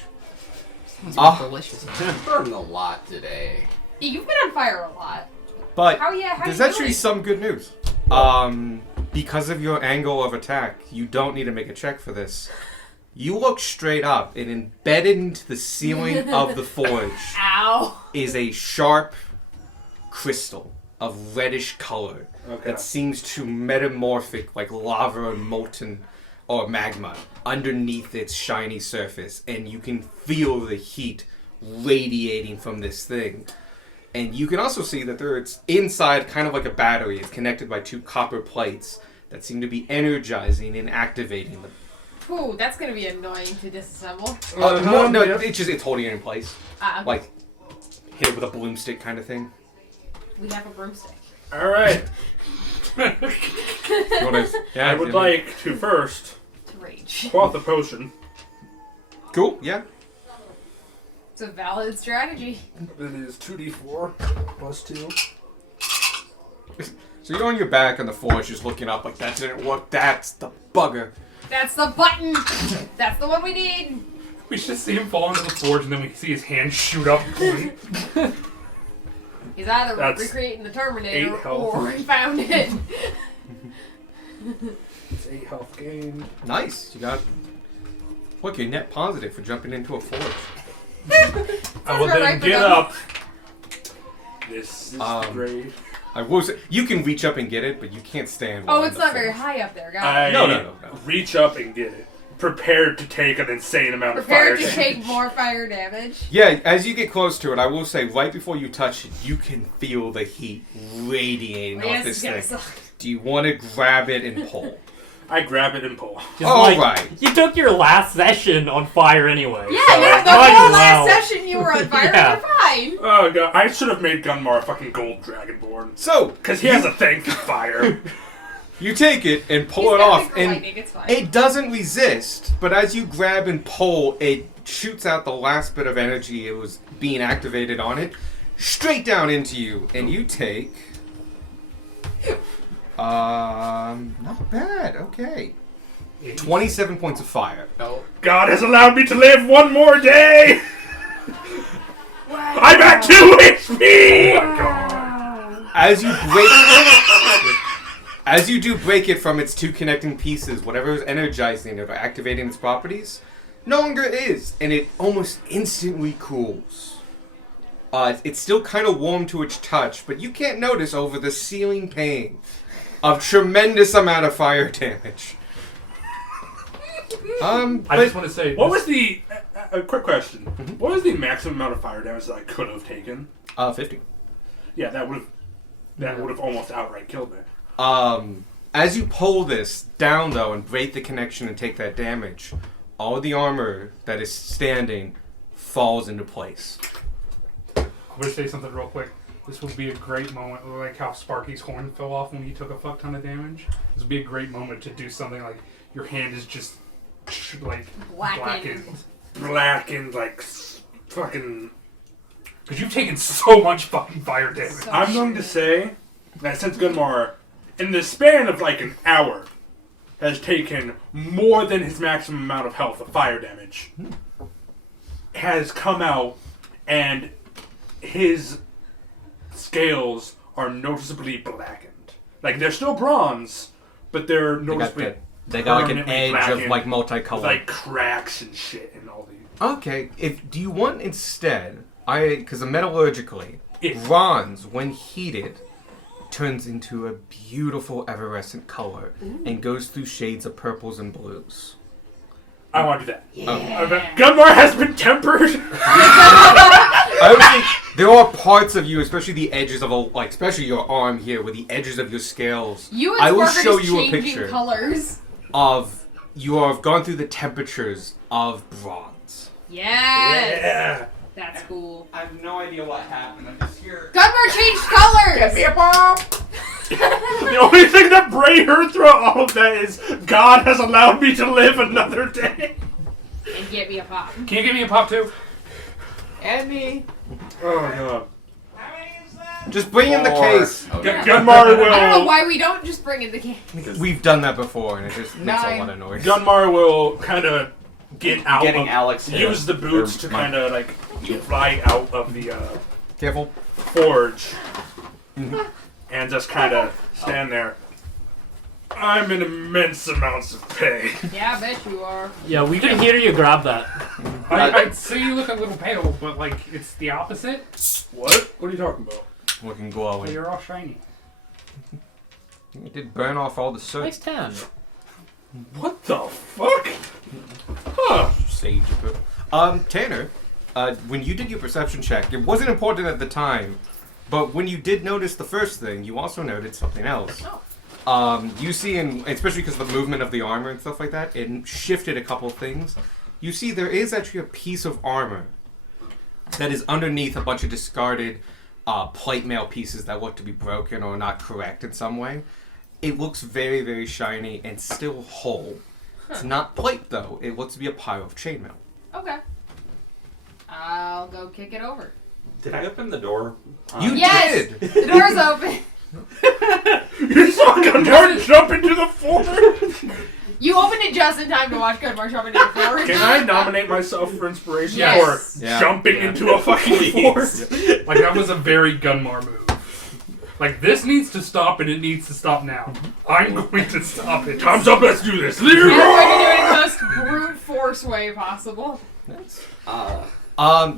Sounds delicious. Burned a lot today. Yeah, you've been on fire a lot. But How there's you actually doing? some good news. Because of your angle of attack, you don't need to make a check for this. You look straight up, and embedded into the ceiling of the forge Ow. is a sharp crystal of reddish color Okay. that seems to metamorphic like lava and molten or magma underneath its shiny surface, and you can feel the heat radiating from this thing. And you can also see that it's inside kind of like a battery. It's connected by 2 copper plates that seem to be energizing and activating them. Ooh, that's gonna be annoying to disassemble. No, yeah. it's holding it in place. Okay. Like, hit it with a broomstick kind of thing. We have a broomstick. Alright. Yeah, I would like to first To rage. quaff the potion. Cool, yeah. It's a valid strategy. It is 2d4 plus 2. So you're on your back on the forge just looking up like, that didn't work, that's the bugger. That's the button. That's the one we need. We just see him fall into the forge, and then we see his hand shoot up. He's either That's recreating the Terminator 8 health. or he found it. It's 8 health gained. Nice, you got... Look, you're net positive for jumping into a forge. I will Sounds then right for get them. up. This is Um, great. I will say, you can reach up and get it, but you can't stand Oh, while it's in the not very forge. high up there, guys. I reach up and get it. Prepared to take an insane amount Prepare of to fire take damage. more fire damage. Yeah, as you get close to it, I will say, right before you touch it, you can feel the heat radiating off this thing. Do you want to grab it and pull? I grab it and pull. Just All like, right. You took your last session on fire anyway. Yeah, so yeah, the might whole as last well. session you were on fire, Yeah. you're fine. Oh god, I should have made Gunmar a fucking gold dragonborn. So, Because he has a thing for fire. you take it and pull He's it got off, big for and lightning, it's fine. it doesn't resist, but as you grab and pull, it shoots out the last bit of energy it was being activated on it, straight down into you, and you take... not bad, okay. 27 points of fire. No. God has allowed me to live one more day! I'm at 2 HP! Oh my god. As you as you do break it from its 2 connecting pieces, whatever is energizing it or activating its properties, no longer is, and it almost instantly cools. It's still kind of warm to its touch, but you can't notice over the ceiling pane of tremendous amount of fire damage. I But just want to say, What was the... A quick question. Mm-hmm. What was the maximum amount of fire damage that I could have taken? 50. Yeah, that would have almost outright killed me. As you pull this down though and break the connection and take that damage, all the armor that is standing falls into place. I'm going to say something real quick. This would be a great moment, like how Sparky's horn fell off when he took a fuck ton of damage. This would be a great moment to do something like your hand is just like Blackened. Blackened, like fucking Because you've taken so much fucking fire damage. So I'm going to say that since Gunmar, in the span of like an hour, has taken more than his maximum amount of health of fire damage, has come out and his scales are noticeably blackened. Like, they're still bronze, but they're noticeably They got like an permanently edge of blackened like with, multicolored. like cracks and shit and all the. Okay, do you want instead? Because metallurgically, If- bronze when heated turns into a beautiful evanescent color and goes through shades of purples and blues. I want to do that. Yeah. Gunmar has been tempered. I would think there are parts of you, especially the edges of especially your arm here, where the edges of your scales. You and I will Sparker show just you a changing picture colors. of you have gone through the temperatures of bronze. Yes. Yeah. That's cool. I have no idea what happened. I'm just here. Gunmar changed colors! a bomb! The only thing that Bray heard throughout all of that is God has allowed me to live another day. And get me a pop. Can you give me a pop too? And me. Oh god. Just bring in the case. Okay. Gunmar I don't know will. why we don't just bring in the game. We've done that before, and it just makes a 9. lot of noise. Gunmar will kind of get out. Getting of, Alex to- use the boots or to Mike. kind of like fly out of the Careful. forge, and just kind of stand there. I'm in immense amounts of pain. Yeah, I bet you are. Yeah, we can hear you grab that. I'd say you look a little pale, but like it's the opposite. What? What are you talking about? Looking Well, glowing. you're all shiny. It did burn off all the soot. Nice tan. What the fuck? Huh. Sage. Tanner, when you did your perception check, it wasn't important at the time, but when you did notice the first thing, you also noted something else. You see, especially because of the movement of the armor and stuff like that, it shifted a couple things. You see there is actually a piece of armor that is underneath a bunch of discarded plate mail pieces that look to be broken or not correct in some way. It looks very, very shiny and still whole. It's not plate, though. It looks to be a pile of chainmail. Okay. I'll go kick it over. Did I open the door? You Yes! did! The door's open. You saw Gunmar jump into the forge? You opened it just in time to watch Gunmar jump into the forge. Can I nominate myself for inspiration Yes. for Yeah. jumping into a fucking forge? Like that was a very Gunmar move. Like this needs to stop and it needs to stop now. I'm going to stop it. Time's up, let's do this. I'm going to do it in the most brute force way possible.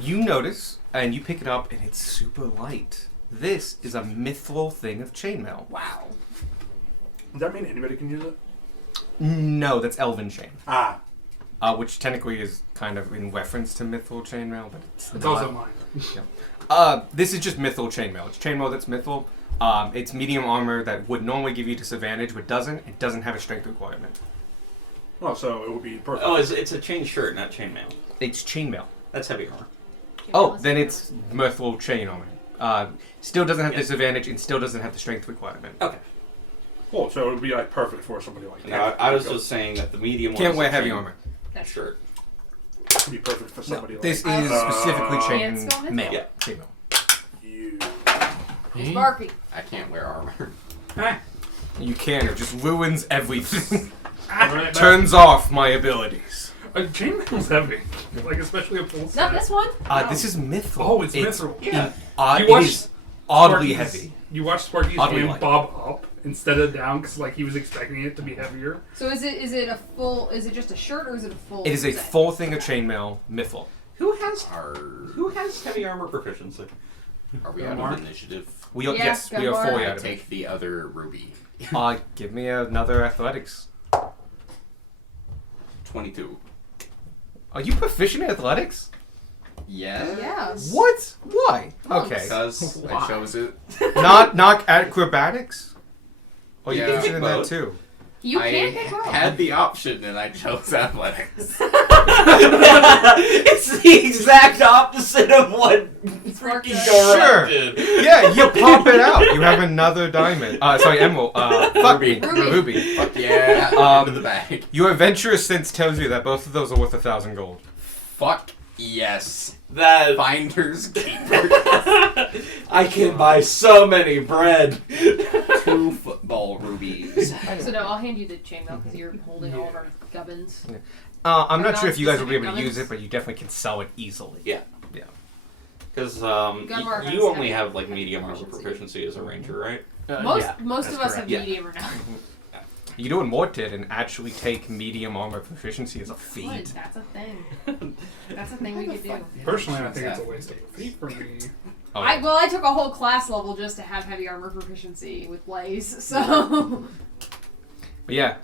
You notice, and you pick it up, and it's super light. This is a mithril thing of chainmail. Wow. Does that mean anybody can use it? No, that's elven chain. Ah. Which technically is kind of in reference to mithril chainmail, but it's It's not. also mine. This is just mithril chainmail. It's chainmail that's mithril. It's medium armor that would normally give you disadvantage, but doesn't. It doesn't have a strength requirement. Oh, so it would be perfect. Oh, it's a chain shirt, not chainmail. It's chainmail. That's heavy armor. Oh, then it's mithril chain armor. Still doesn't have Yes. disadvantage and still doesn't have the strength requirement. Okay. Cool, so it would be like perfect for somebody like No, that. I was just saying that the medium one Can't is wear a heavy chain armor. shirt. It would be perfect for No, somebody this like is specifically Pants don't chain mail. Yeah. Chainmail. you. Sparky. I can't wear armor. You can. It just ruins everything. Turn. Turns off my abilities. Chainmail's heavy. Like especially a full set. Not this one. This is mithril. Oh, it's mithril. Yeah. It watched is oddly Sparky's- heavy. You watched Sparky's Oddly hand light. bob up instead of down because like he was expecting it to be heavier. So is it a full? Is it just a shirt or is it a full? It is a set? full thing of chainmail, mithril. Who has Are heavy armor proficiency? we out Mark? of initiative? We are, Yeah, yes, we are Gunmar, fully I out of it. Take the other ruby. Give me another athletics. 22. Are you proficient in athletics? Yeah. Yes. What? Why? Monks. Okay. Because I chose it. not acrobatics? Oh, you're Yeah. proficient in that Both. too. You I can't pick both. had the option and I chose athletics. It's the exact opposite of what freaking Sure. Gorak did. Yeah, you pop it out. You have another diamond. Sorry, emerald. Fuck me. Ruby. Ruby. Fuck yeah. Um, into the bag. Your adventurous sense tells you that both of those are worth 1,000 gold. Fuck Yes. That Finders keepers. I can buy so many bread. 2 football rubies. So no, I'll hand you the chainmail because you're holding all of our gubbins. I'm Or not sure if you guys will be able to non-specific use it, but you definitely can sell it easily. Yeah. Yeah. Because Gunmar has you only heavy have like armor medium armor proficiency. proficiency as a ranger, right? Most that's of us correct. have Yeah. medium or not. You do a mortid and actually take medium armor proficiency as a What? feat. That's a thing. That's a thing we could do. Personally, I think it's a waste of a feat for me. Oh, I took a whole class level just to have heavy armor proficiency with Blaze, so But yeah,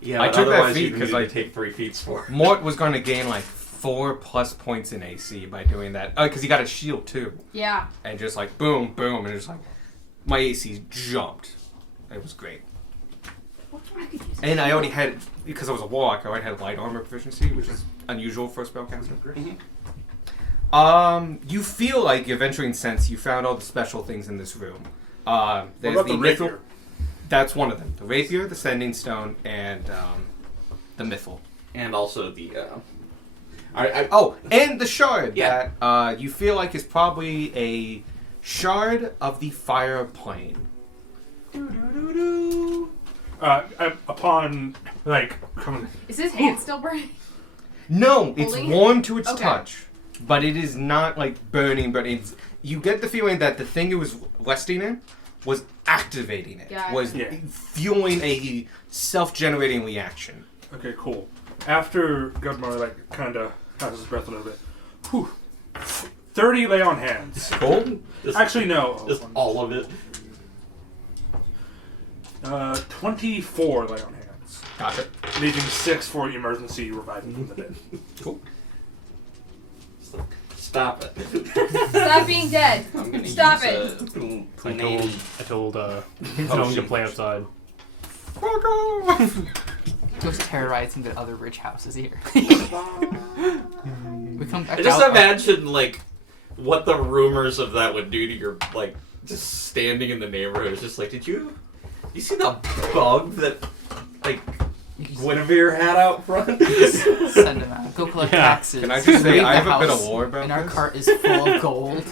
Yeah, I but took that otherwise feat you 'cause need I- to take 3 feats for. Mort was going to gain like 4+ points in AC by doing that. Because he got a shield too. yeah. And just like boom, boom, and just like my AC jumped. It was great. I could use And I already had, because I was a warlock, I already had light armor proficiency, which is unusual for a spellcaster. You feel like you're venturing sense. You found all the special things in this room. What There's about the the mythal. rapier? That's one of them. The rapier, the sending stone, and the mythal. And also the. Oh, and the shard Yeah. that you feel like is probably a shard of the fire plane. Upon like coming, Is his hand still burning? No, it's Holding it? warm to its Okay. touch, but it is not like burning. But it's you get the feeling that the thing it was resting in was activating it, Gotcha. was Yeah. fueling a self-generating reaction. okay, cool. After Gudmar like kind of has his breath a little bit, whew, 30 lay on hands. Cool. Actually, no. Just all of it. 24 lay on hands, Gotcha. leaving 6 for emergency reviving from the dead. Cool. Stop it. Stop being dead. I'm gonna Stop use it. I told Tone to play outside. Goes terrorizing the other rich houses here. We come back I just out. imagine like what the rumors of that would do to your like just standing in the neighborhood. It's just like, did you see the bug that like Guinevere had out front? Send him out. Go collect Yeah. taxes. Can I just say Raid I the have a bit of house, lore about and our this? cart is full of gold.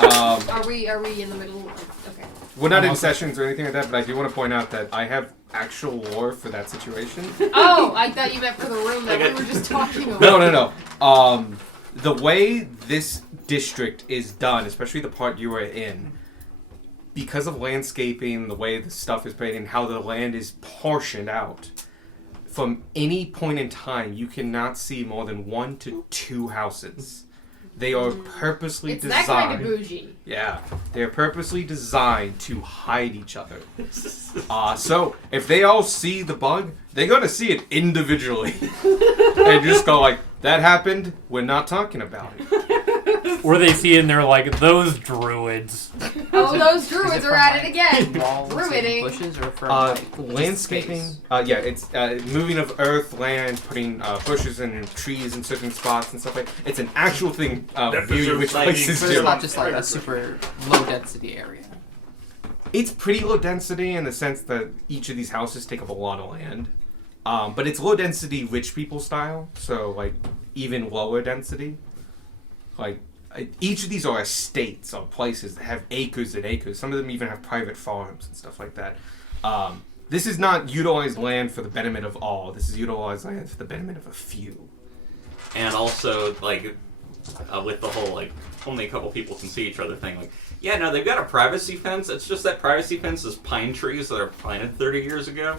Are we in the middle of okay. We're not in sessions or anything like that, but I do want to point out that I have actual lore for that situation. Oh, I thought you meant for the room that Okay. we were just talking about. No. The way this district is done, especially the part you are in, because of landscaping, the way the stuff is made, and how the land is portioned out, from any point in time, you cannot see more than 1 to 2 houses. They are purposely It's designed. that kind of bougie. Yeah, they're purposely designed to hide each other. So if they all see the bug, they're gonna see it individually and just go like, "That happened. We're not talking about it." Or they see it and they're like, those druids. Oh, those Is druids it are from, at like, it again. Walls and Druiding. bushes or from like, just Landscaping. space? Yeah, it's moving of earth, land, putting bushes and trees in certain spots and stuff like. It's an actual thing. That Viewing deserves which lighting. places So do. it's not just like a super low density area. It's pretty low density in the sense that each of these houses take up a lot of land. But it's low density rich people style, so like even lower density. Like each of these are estates or places that have acres and acres. Some of them even have private farms and stuff like that. This is not utilized land for the betterment of all. This is utilized land for the betterment of a few. And also like with the whole like only a couple people can see each other thing, like, yeah, no, they've got a privacy fence. It's just that privacy fence is pine trees that are planted 30 years ago.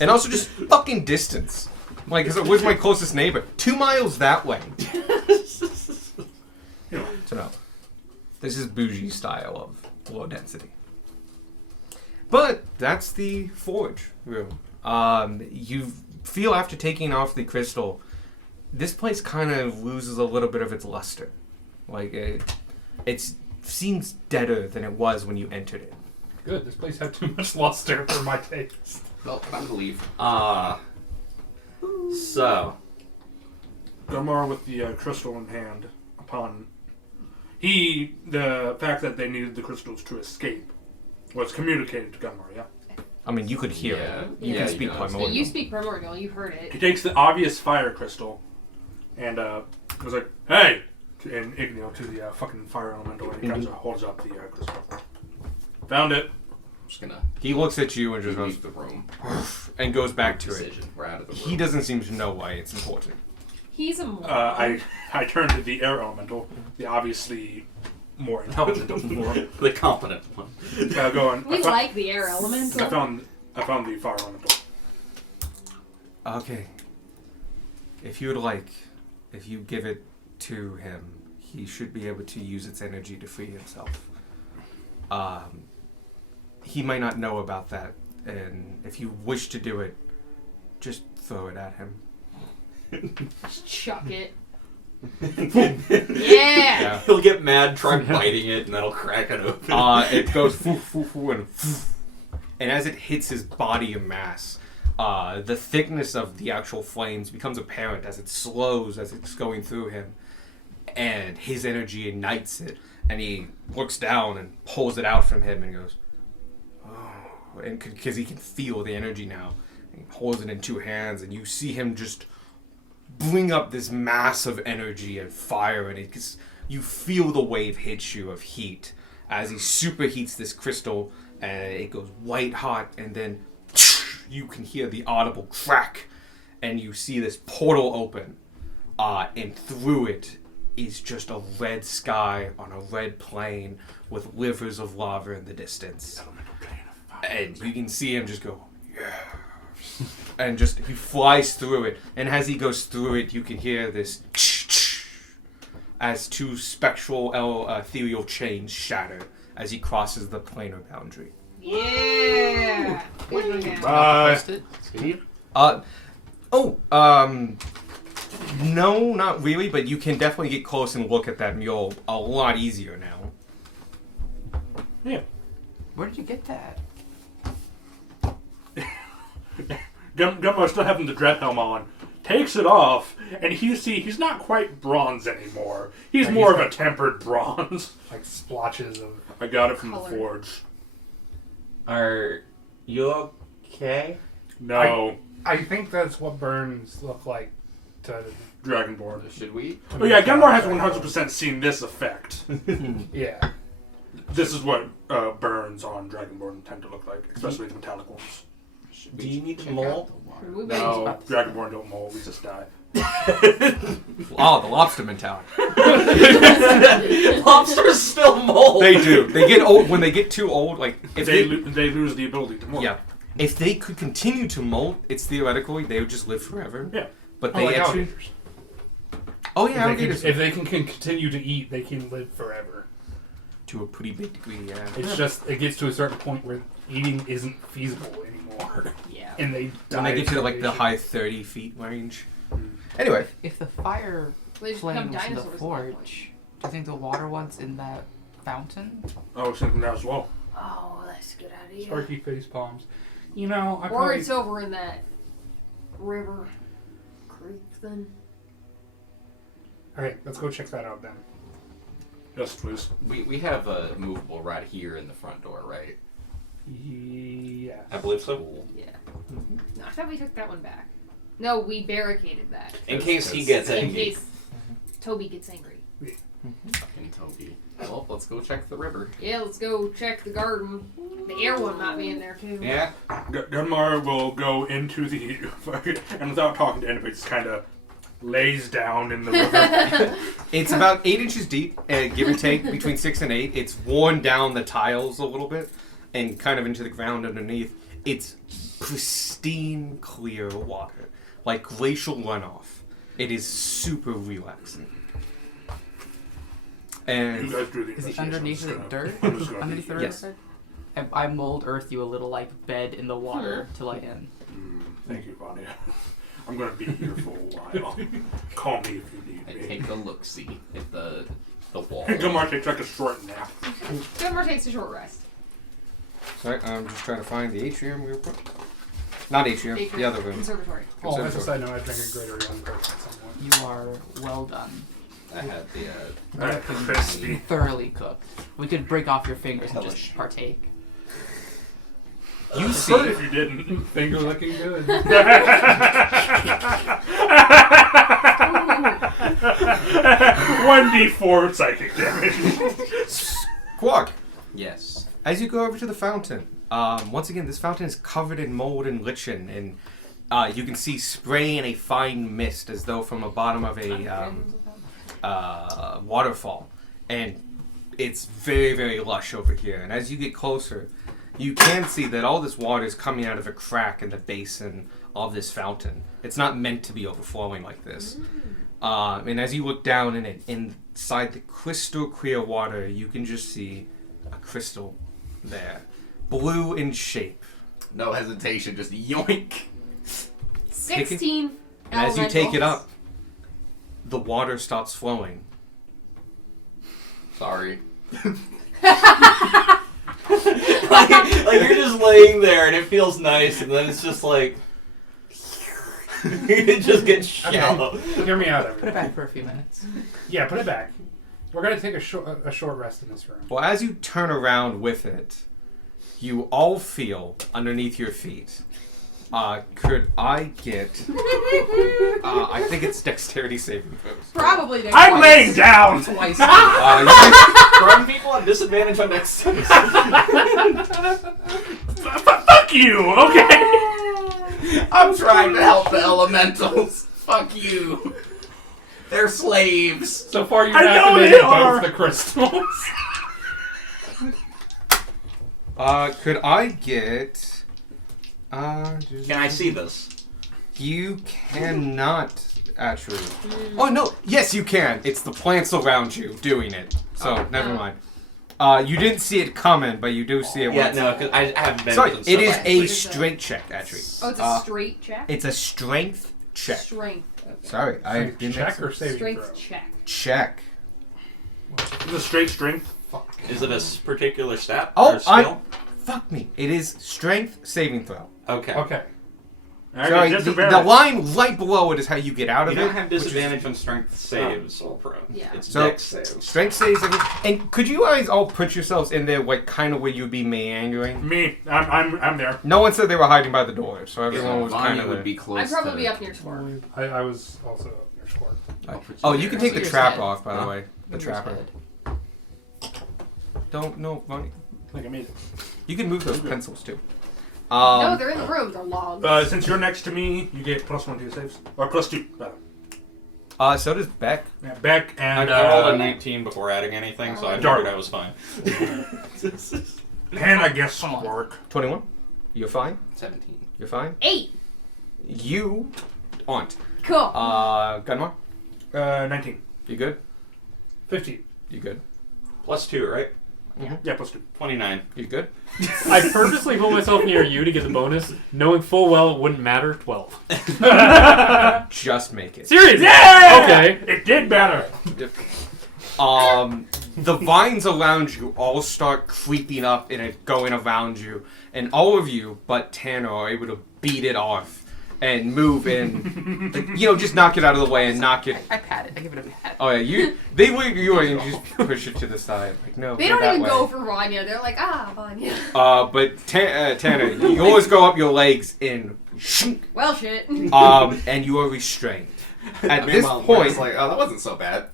And also just fucking distance. Like, where's my closest neighbor? 2 miles that way. So no, this is bougie style of low density. But that's the forge room. You feel after taking off the crystal, this place kind of loses a little bit of its luster. Like it seems deader than it was when you entered it. Good. This place had too much luster for my taste. Well, I believe. So Gumar with the crystal in hand. Upon the fact that they needed the crystals to escape was communicated to Gumar. Yeah. I mean, you could hear Yeah. it. You Yeah, can you speak know, Yeah, primordial. you speak primordial. You heard He it. takes the obvious fire crystal and was like, "Hey!" And to the fucking fire elemental, and he kind of holds up the crystal. Found it. I'm just gonna He looks at you and just goes leave the room. and goes back to it. Decision. We're out of the room. He doesn't seem to know why it's important. He's a moron. I turned to the air elemental, the obviously more intelligent of the four. The competent one. Going. We like the air elemental. I found the fire elemental. Okay. If you would like, if you give it to him, he should be able to use its energy to free himself. He might not know about that, and if you wish to do it, just throw it at him. Just chuck it. Yeah. He'll get mad, try biting it, and that'll crack it open. It goes foo, foo, foo, and as it hits his body of mass, the thickness of the actual flames becomes apparent as it slows as it's going through him, and his energy ignites it, and he looks down and pulls it out from him and goes, oh, and because he can feel the energy now, and he holds it in two hands, and you see him just bring up this mass of energy and fire, and you feel the wave hit you of heat as he superheats this crystal, and it goes white hot, and then you can hear the audible crack, and you see this portal open, and through it is just a red sky on a red plain with rivers of lava in the distance. And you can see him just go, yeah. And just, he flies through it, and as he goes through it, you can hear this as two spectral ethereal chains shatter as he crosses the planar boundary. Yeah. Good one, man. Post it. No, not really, but you can definitely get close and look at that mule a lot easier now. Yeah. Where did you get that? Gummo still having the dread helm on. Takes it off, and he's not quite bronze anymore. He's Like, more he's of a tempered bronze. Like splotches of. I got it from Color. the forge. Are you okay? No, I think that's what burns look like to. Dragonborn. Should we? Oh yeah, Gunmore has 100% seen this effect. Yeah. This is what burns on Dragonborn tend to look like, especially the metallic ones. Should Do you need to check mold? out the water? Remove No, Dragonborn don't mold, we just die. Oh, the lobster mentality. Lobsters still mold. They do. They get old when they get too old. Like if They they lose the ability to mold. yeah, if they could continue to molt, it's theoretically they would just live forever. Yeah. But Oh, they like actually. alligators. Oh yeah, alligators If they can continue to eat, they can live forever. to a pretty big degree. Yeah. It's just it gets to a certain point where eating isn't feasible anymore, Yeah. and they die. When they get to like the of high 30 feet range. Anyway, If the fire They just flame become was in the dinosaurs. forge, do you think the water one's in that fountain? I was thinking that as well. Oh, that's a good idea. Sparky face palms. You know, I Or probably it's over in that river creek then. Okay, let's go check that out then. Yes, please. We have a movable right here in the front door, right? Yeah. I believe so. Yeah. No, I thought we took that one back. No, we barricaded that. In case he gets In angry. case Toby gets angry. Fucking Toby. Well, let's go check the river. Yeah, let's go check the garden. The air one might be in there too. Yeah. Gunmar will go into the and without talking to anybody, just kind of lays down in the river. it's about 8 inches deep, give or take, between 6 and 8. It's worn down the tiles a little bit and kind of into the ground underneath. It's pristine, clear water, like glacial runoff. It is super relaxing. You And guys do the Is it investigation. underneath I'm the just dirt? I'm just gonna Underneath the be Yes. river? I mold earth you a little like bed in the water to lie in. here. Thank you, Vanya. I'm gonna be here for a while. Call me if you I need me. take a look see at the wall. Gunmar takes like a short nap. Gunmar takes a short rest. sorry, I'm just trying to find the atrium real quick. Not atrium, the other room. Conservatory. Oh, as a side note, I drank a greater young person at some point. You are well done. I had the Alright, crispy. Thoroughly cooked. We could break off your fingers and Hellish. just partake. You Heard see, if you didn't. Finger looking good. 1d4 psychic damage. Quark, Yes. as you go over to the fountain, once again, this fountain is covered in mold and lichen, and you can see spray in a fine mist as though from the bottom of a waterfall. And it's very, very lush over here. And as you get closer, you can see that all this water is coming out of a crack in the basin of this fountain. It's not meant to be overflowing like this. And as you look down in it, inside the crystal clear water, you can just see a crystal there. Blue in shape. No hesitation, just yoink. 16. And as you take it elementals. up, the water stops flowing. Sorry. like you're just laying there and it feels nice, and then it's just like it just gets shallow. Hear me out, Put it everyone. back for a few minutes. Yeah, put it back. We're gonna take a short rest in this room. Well, as you turn around with it, you all feel underneath your feet. Could I get? I think it's dexterity saving throws. Probably. I'm laying down. Twice. You can- Throwing people on disadvantage on next. Fuck you. Okay. I'm trying to help the elementals. Fuck you. They're slaves. So far, you've I know activated they both are. the crystals. could I get? Can I see this? You cannot actually. Oh no! Yes, you can. It's the plants around you doing it. So never mind. You didn't see it coming, but you do see it. Yeah, once. no, because I haven't been. Sorry, with it them, is so a I- strength check, actually. Oh, it's a straight check? It's a strength check. Strength. Okay. Sorry, I didn't Check or saving Strength throw? check. check. Is it straight strength? Is it a particular stat Oh, or skill? Fuck me. It is strength saving throw. Okay. Okay. I Sorry, get the disadvantage. line right below it is how you get out You of don't it. have which is- disadvantage on strength saves. Yeah. It's So, dex saves. Strength saves. And could you guys all put yourselves in there, like, kind of where you'd be meandering? Me. I'm there. No one said they were hiding by the door, so everyone was kind Vanya of would there. be close. I'd probably be to... up near Score. I was also up near score. Oh, you can take the Your trap head. off, by the Huh? way. The Move trapper. his head. Don't, no, Vanya. Like I made it. You can move those pencils, too. No, they're in the room. They're logs. Since you're next to me, you get +1 to your saves. Or +2. So does Beck. Yeah, Beck and I rolled a 19 before adding anything, so I Dark. figured I was fine. and I guess Come on. Squark. 21. You're fine? 17. You're fine? 8. You aren't. Cool. Gunmar? 19. You good? 15. You good? +2, right? Yeah, +2. 29. You good? I purposely put myself near you to get the bonus, knowing full well it wouldn't matter. 12. Just make it. Seriously? Yeah! Okay. It did better. The vines around you all start creeping up and it going around you, and all of you but Tanner are able to beat it off and move in, like, just knock it out of the way and knock it. I pat it. I give it a pat. Oh yeah, they leave you and you just push it to the side. Like no, They go don't that even way. go for Vanya. They're like, Vanya. But Tanner, you always go up your legs in, Well, shit. and you are restrained. At this Meanwhile, point, it's like, oh, that wasn't so bad.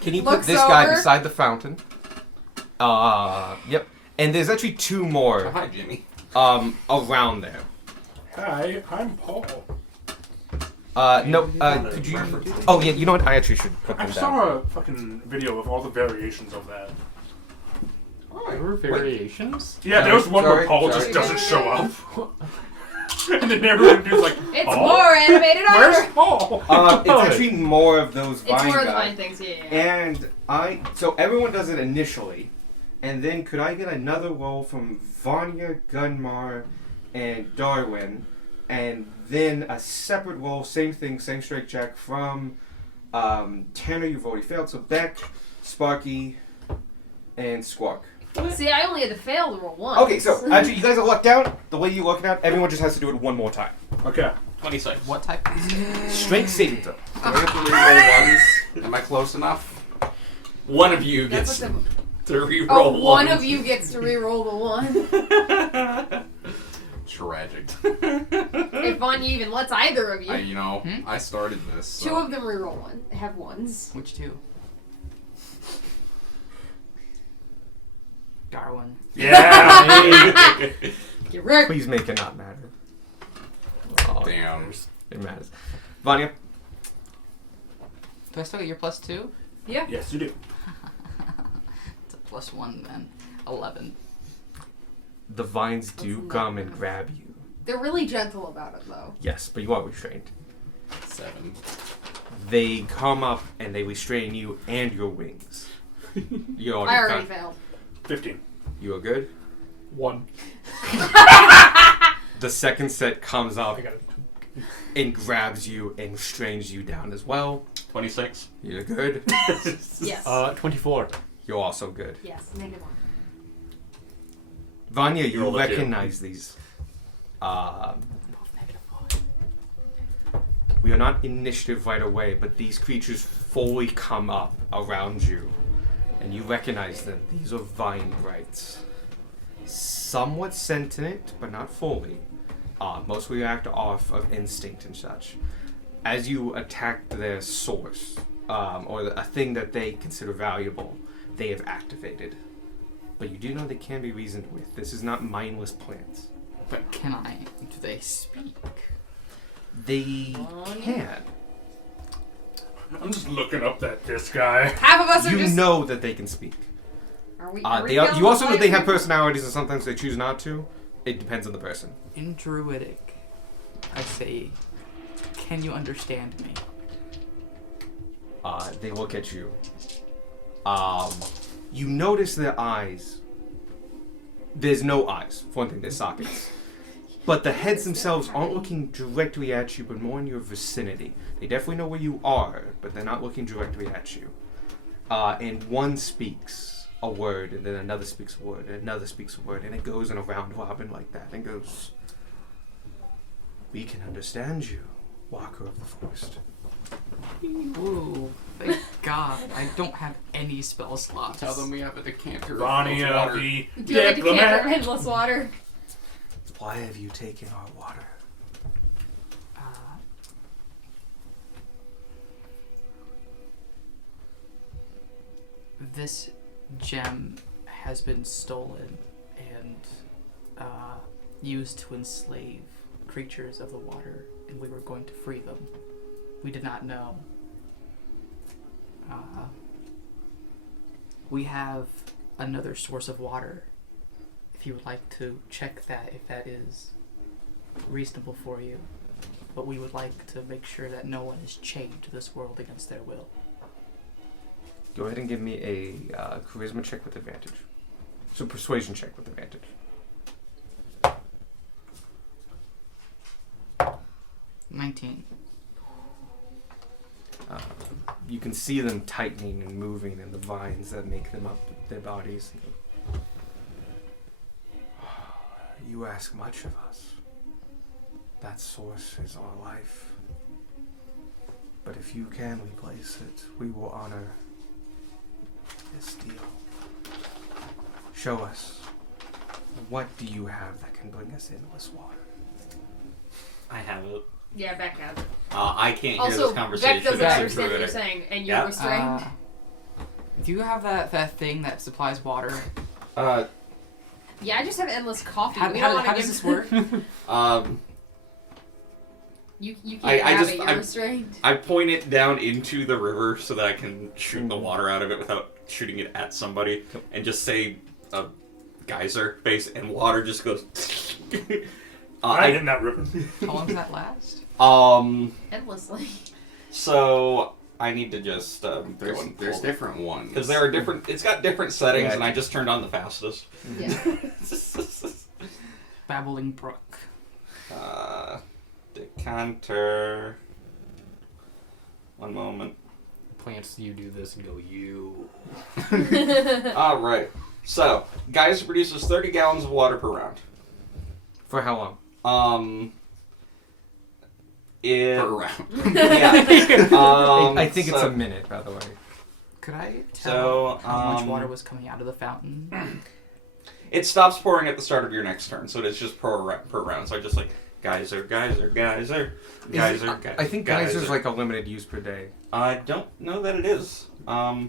can you put Looks this guy over. beside the fountain? Yep. And there's actually two Oh, more hi, Jimmy. around there. Hi, I'm Paul. No, could you? Oh yeah, you know what? I actually should put I them saw down. a fucking video of all the variations of that. There were variations? Yeah, there was one where Sorry, Paul sorry. just doesn't show up. And the narrator dude's like, It's Paul? more animated Where's armor. Paul? It's actually more of those It's vine more of the guys. vine things, yeah. And so everyone does it initially, and then could I get another roll from Vanya, Gunmar, and Darwin, and then a separate roll, same thing, same straight check from Tanner. You've already failed, so Beck, Sparky, and Squawk. See, I only had to fail to roll once. Okay, so actually, you guys are lucked out. The way you lucked out, everyone just has to do it one more time. Okay. 26. What type? Strength saving throw. Do I get to reroll ones? Am I close enough? One of you That's gets what to reroll Oh, one one. of you gets to re-roll the one. tragic. If Vanya even lets either of you. I started this. So. Two of them reroll one. Have ones. Which two? Darwin. Yeah. Get wrecked. Please make it not matter. Oh, Damn. it matters. Vanya, Do I still get your +2? Yeah. Yes, you do. It's a +1 then. 11. the vines do That's come not and enough. grab you. They're really gentle about it, though. Yes, but you are restrained. 7. They come up and they restrain you and your wings. You I already failed. 15. You are good. 1. The second set comes up I got it. and grabs you and restrains you down as well. 26. You're good. Yes. 24. You're also good. Yes. -1. Vanya, You you rolled a 2. recognize these. We are not initiative right away, but these creatures fully come up around you, and you recognize them. These are vine brights. Somewhat sentient, but not fully. Mostly act off of instinct and such. As you attack their source, or a thing that they consider valuable, they have activated. But you do know they can be reasoned with. This is not mindless plants. But do they speak? They can. I'm just looking up this guy. Half of us are You just. know that they can speak. Are we? You also know they have personalities, and sometimes they choose not to. It depends on the person. In Druidic, I say, can you understand me? They look at you. You notice their eyes. There's no eyes. For one thing, they're sockets. But the heads themselves aren't looking directly at you, but more in your vicinity. They definitely know where you are, but they're not looking directly at you. And one speaks a word, and then another speaks a word, and another speaks a word, and it goes in a round robin like that, and goes, "We can understand you, Walker of the Forest." Ooh, thank God. I don't have any spell slots. Tell them we have a decanter of Vanya, water. the Do you have a decanter of diplomat. endless water? Why have you taken our water? This gem has been stolen and used to enslave creatures of the water, and we were going to free them. We did not know. We have another source of water. If you would like to check that, if that is reasonable for you. But we would like to make sure that no one is chained to this world against their will. Go ahead and give me a charisma check with advantage. So persuasion check with advantage. 19. You can see them tightening and moving in the vines that make them up their bodies. You ask much of us. That source is our life. But if you can replace it, we will honor this deal. Show us. What do you have that can bring us endless water? I have it. Yeah, Beck has it. I can't hear Also, this conversation. Beck doesn't It's understand what you're intrusive. saying, and you're Yeah. restrained. Do you have that thing that supplies water? Yeah, I just have endless coffee. How, we how, don't want how to does give. this work? You can't I have just- it. You're I'm- restrained. I point it down into the river so that I can shoot the water out of it without shooting it at somebody, and just say a geyser base, and water just goes. right in that river. How long does that last? Endlessly. So I need to just go and There's different ones. because there are different. It's got different settings, Yeah. and I just turned on the fastest. Yeah. Babbling Brook. Decanter. One moment. Plants, you do this and go, you. All right. So geyser produces 30 gallons of water per round. For how long? It, Per round. yeah. I think it's so- a minute, by the way. Could I So, tell how much um, water was coming out of the fountain? It stops pouring at the start of your next turn, so it's just per round. So I just like geyser, geyser, geyser, geyser, geyser. I think geyser's like a limited use per day. I don't know that it is. I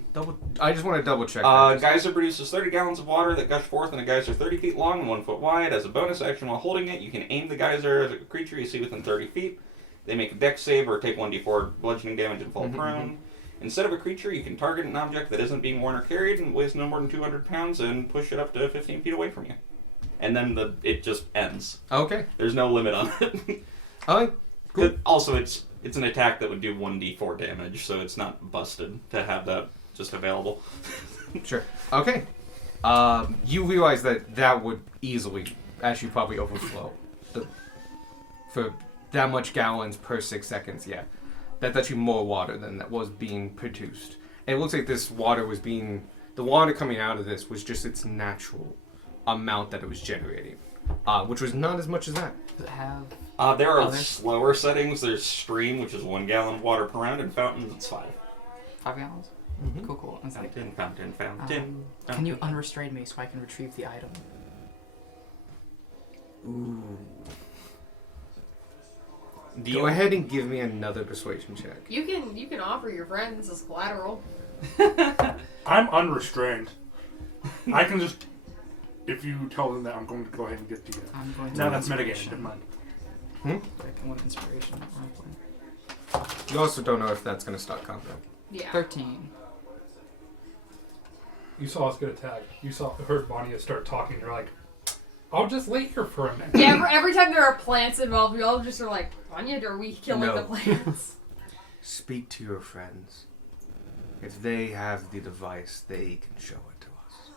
just want to double check. That. Geyser produces 30 gallons of water that gush forth in a geyser 30 feet long and 1 foot wide. As a bonus action while holding it, you can aim the geyser at a creature you see within 30 feet. They make a dex save or take 1d4 bludgeoning damage and fall prone. Instead of a creature, you can target an object that isn't being worn or carried and weighs no more than 200 pounds and push it up to 15 feet away from you. And then it just ends. Okay. There's no limit on it. Alright. Cool. Also, it's an attack that would do 1d4 damage, so it's not busted to have that just available. Sure. Okay. You realize that would easily, actually probably overflow. For that much gallons per 6 seconds, yeah. That's actually more water than that was being produced. And it looks like this water was the water coming out of this was just its natural amount that it was generating. Which was not as much as that. Does it have? There are others? slower settings. There's stream, which is 1 gallon of water per round, and fountain, that's 5. 5 gallons? Mhm. Cool. It's like, Fountain. can you unrestrain me so I can retrieve the item? Ooh. Do Go you- ahead and give me another persuasion check. You can offer your friends as collateral. I'm unrestrained. I can just, if you tell them that I'm going to go ahead and get to you. I'm going to. No, that's inspiration. mitigation. Never mind. I can want inspiration. Roleplay. You also don't know if that's going to start combat. Yeah. 13. You saw us get attacked. You heard Vanya start talking. You're like, I'll just lay here for a minute. Yeah, every time there are plants involved, we all just are like, Vanya, are we killing No. the plants? Speak to your friends. If they have the device, they can show it to us.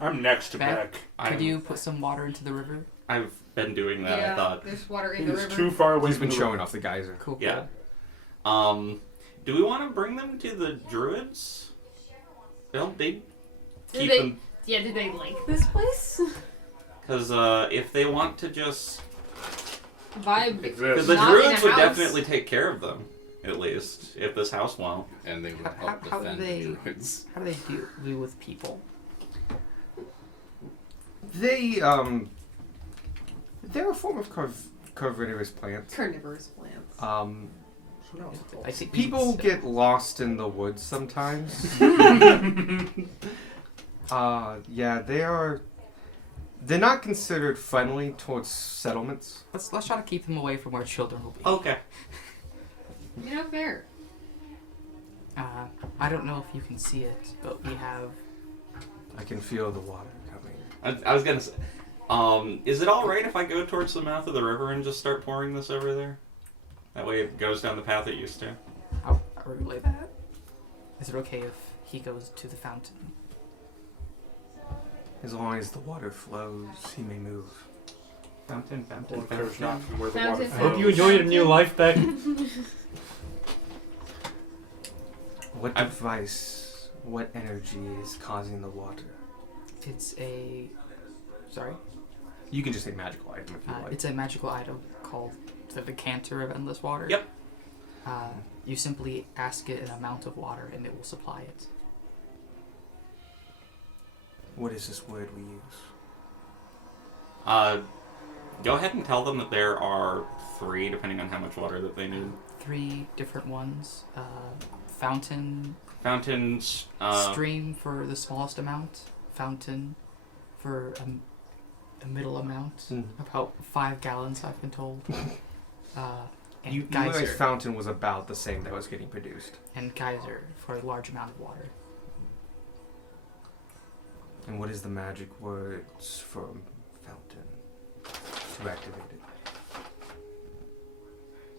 I'm next to Beck, Beck. could you put some water into the river? I've been doing that, yeah, I thought. there's water in the He's river. too far away He's from been the showing river. off the geyser. Cool. Yeah. Do we want to bring them to the druids? Don't they keep they- them? Yeah, did they like this place? Because if they want to just... Vibe. Exists. Because the Not in a druids would house. definitely take care of them, at least, if this house won't. And they would How help do defend they? the druids. How do they deal with people? They're a form of carnivorous plants. Carnivorous plants. I think People it's- get lost in the woods sometimes. Yeah, they're not considered friendly towards settlements. Let's try to keep them away from where children will be. Okay. You know, fair. I don't know if you can see it, but we have. I can feel the water coming. I was going to say... is it alright if I go towards the mouth of the river and just start pouring this over there? That way it goes down the path it used to. I'll relay that. Is it okay if he goes to the fountain? As long as the water flows, he may move. Fountain. Well, it cares not from where the Fountain, water I flows. hope you enjoy your new life, Beck. What device, what energy is causing the water? It's a. Sorry? You can just say magical item if you like. It's a magical item called the Decanter of Endless Water. Yep. You simply ask it an amount of water and it will supply it. What is this word we use? Go ahead and tell them that there are 3, depending on how much water that they need. 3 different ones. Fountain, Fountains, stream for the smallest amount, fountain for a middle amount, about 5 gallons I've been told. And You geyser, realize fountain was about the same that was getting produced. and geyser for a large amount of water. And what is the magic words for fountain to activate it?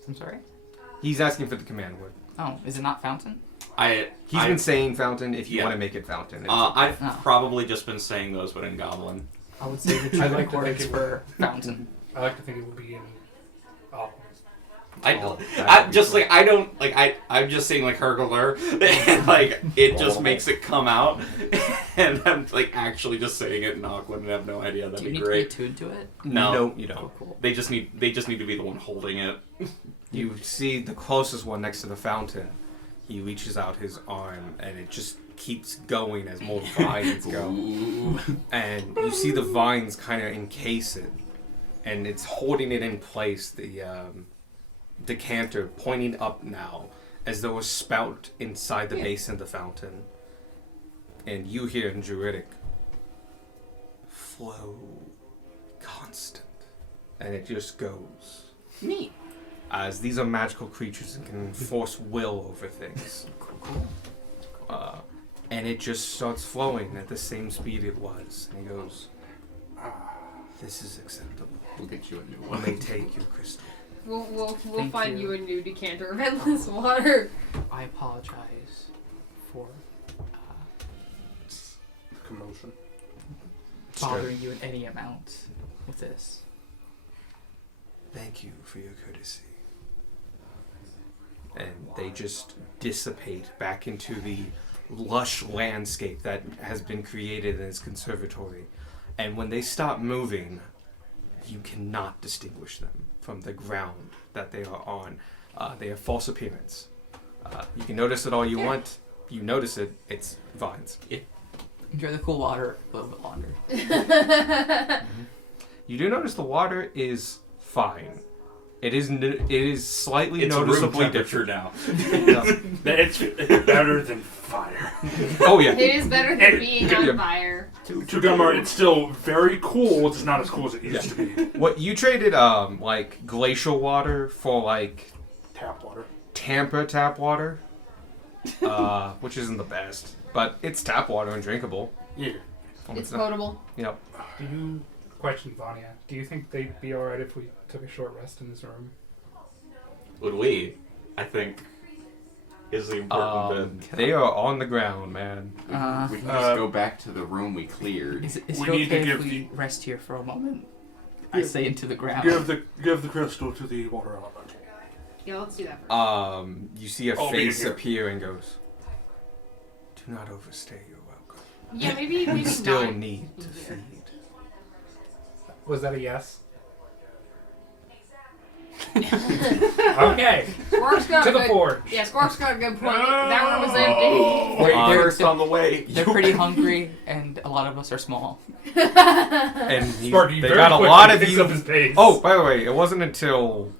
I'm sorry? He's asking for the command word. Oh, is it not fountain? He's been saying fountain if you Yeah. want to make it fountain. I've Oh. probably just been saying those, but in Goblin. I would say the I true like to words think it for fountain. I like to think it would be in. Oh, I just like I don't like I'm just saying like Hergler and like it just makes it come out and I'm like actually just saying it in Auckland and have no idea. That'd Do you be need great. to be attuned to it? No. you don't. Oh, cool. They just need to be the one holding it. You see the closest one next to the fountain. He reaches out his arm, and it just keeps going as more vines go. Ooh. And you see the vines kind of encase it, and it's holding it in place. The decanter pointing up now, as though a spout inside the basin of the fountain. And you hear in Druidic, flow constant, and it just goes. Neat. As these are magical creatures and can enforce will over things. And it just starts flowing at the same speed it was. And he goes, this is acceptable. We'll get you a new You one. may take your crystal. We'll Thank find you. you a new decanter of endless water. I apologize for Commotion. bothering you in any amount with this. Thank you for your courtesy. And they just dissipate back into the lush landscape that has been created in this conservatory. And when they stop moving, you cannot distinguish them from the ground that they are on. They have false appearance. You can notice it all you want. You notice it, it's vines. Enjoy the cool water a little bit longer. You do notice the water is fine. It is slightly It's room noticeably temperature different. now. Yeah. It's better than fire. Oh yeah. It is better than being Yeah. on fire. To Gunmar, it's still very cool. It's not as cool as it used to be. What you traded like glacial water for like Tap water. Tampa tap water, which isn't the best, but it's tap water and drinkable. Yeah. It's potable. Yep. Do you question Vanya? Do you think they'd be alright if we took a short rest in this room? Would we? I think is the important bit. They are on the ground, man. We can just go back to the room we cleared. Is it We need to okay if give we rest here for a moment? I say into the ground. Give the crystal to the water element. Yeah, let's do that first. You see a I'll be face here. appear and goes, "Do not overstay your welcome. Yeah, maybe We still not. need to feed." Was that a yes? Okay, Squark's got to a the good, forge. Yeah, Squark's got a good point. That room was empty. They're- First on the way. They're pretty hungry, and a lot of us are small. And Sparky they very got a quickly lot of picks you. up his pace. Oh, by the way, it wasn't until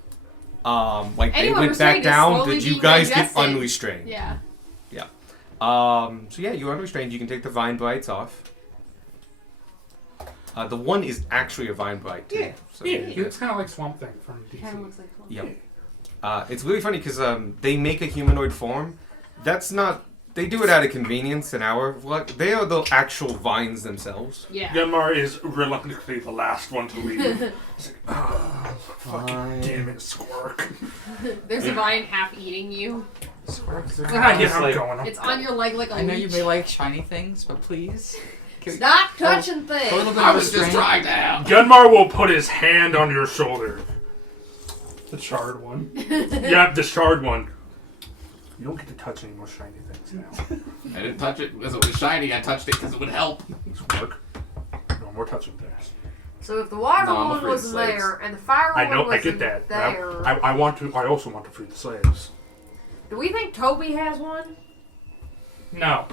like they Anyone went restrained back is down slowly did you being guys get digested. unrestrained. Yeah. So yeah, you're unrestrained. You can take the vine bites off. The one is actually a vine bite. Too. Yeah. So, He looks kind of like Swamp Thing from Kind of DC. looks like one. Yep. It's really funny because they make a humanoid form. That's not. They do it out of convenience. An hour. Like they are the actual vines themselves. Yeah. Gunmar is reluctantly the last one to leave. He's like, oh, fucking damn it, Squark. There's a vine half eating you. Ah, yeah, I'm like- going. It's on your leg like a I know you leech. may like shiny things, but please. Can we- Stop touching a little things. bit I of was just restraint? trying to help. Gunmar will put his hand on your shoulder. The charred one. Yeah, the shard one. You don't get to touch any more shiny things now. I didn't touch it because it was shiny. I touched it because it would help. Squark. No more touching things. So if the water No, I'm one afraid wasn't slaves. there and the fire I one know, I wasn't get that. there, I want to. I also want to free the slaves. do we think Toby has one? No.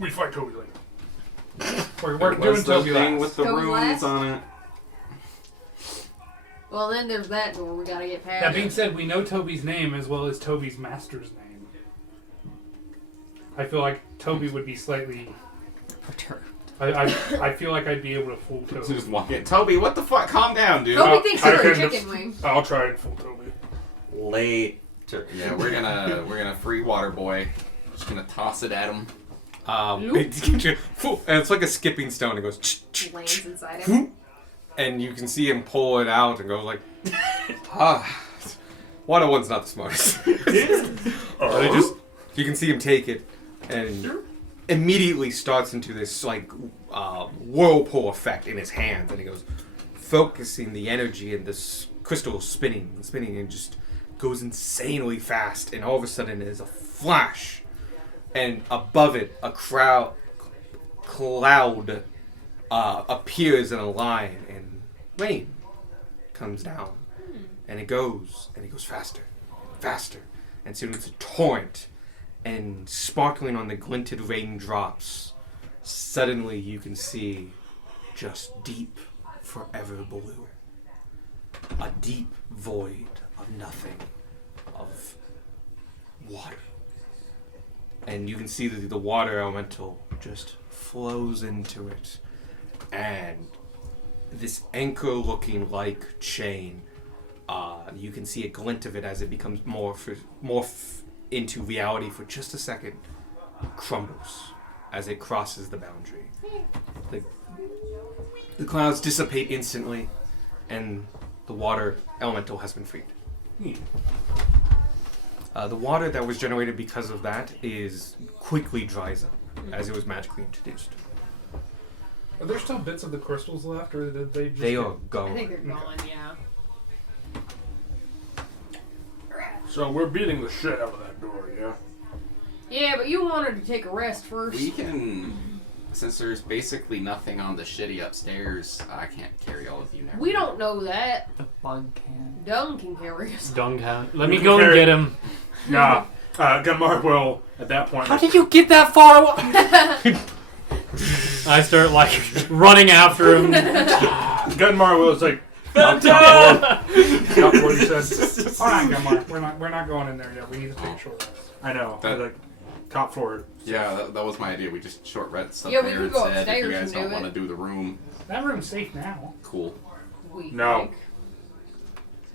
We fight Toby later. We're doing What's the Toby thing last. with the Toby runes last? on it? Well, then there's that door we gotta get past. That being said, we know Toby's name as well as Toby's master's name. I feel like Toby would be slightly. Perturbed. I feel like I'd be able to fool So Toby. just walk in. Toby, what the fuck? Calm down, dude. Toby thinks I you're a can chicken just- wing. I'll try and fool Toby. Later. Yeah, we're gonna free Water Boy. Just gonna toss it at him. And it's like a skipping stone. It goes, Lands inside him. and you can see him pull it out and go like, Water one's not the smartest. But it just, you can see him take it and immediately starts into this like whirlpool effect in his hands, and he goes focusing the energy in this crystal spinning and spinning, and just goes insanely fast. And all of a sudden, there's a flash, and above it, a cloud appears in a line, and rain comes down, and it goes faster, faster, and soon it's a torrent. and sparkling on the glinted raindrops, suddenly you can see just deep, forever blue. A deep void of nothing, of water. And you can see that the water elemental just flows into it. And this anchor-looking like chain, you can see a glint of it as it becomes morph into reality for just a second, crumbles as it crosses the boundary. The clouds dissipate instantly, and the water elemental has been freed. The water that was generated because of that quickly dries up, as it was magically introduced. Are there still bits of the crystals left, or did they just... They are I think they're gone. gone, yeah. So we're beating the shit out of that door, yeah? Yeah, but you wanted to take a rest first. We can, since there's basically nothing on the shitty upstairs, I can't carry all of you now. We don't know that. The bug can. Dung can carry us. Dung count. Let We me can go and carry- get him. Nah. Gunmar will, at that point... How did you get that far away? I start like running after him. Gunmar will is like... Not what he said. All right, Gunmar. We're not going in there yet. We need to take a short rest. I know. That- Like, top floor. Yeah, that was my idea. We just short read stuff Yeah, we there could and go said if upstairs you guys and do don't want to it. do the room, That room's safe now. cool. We No. think.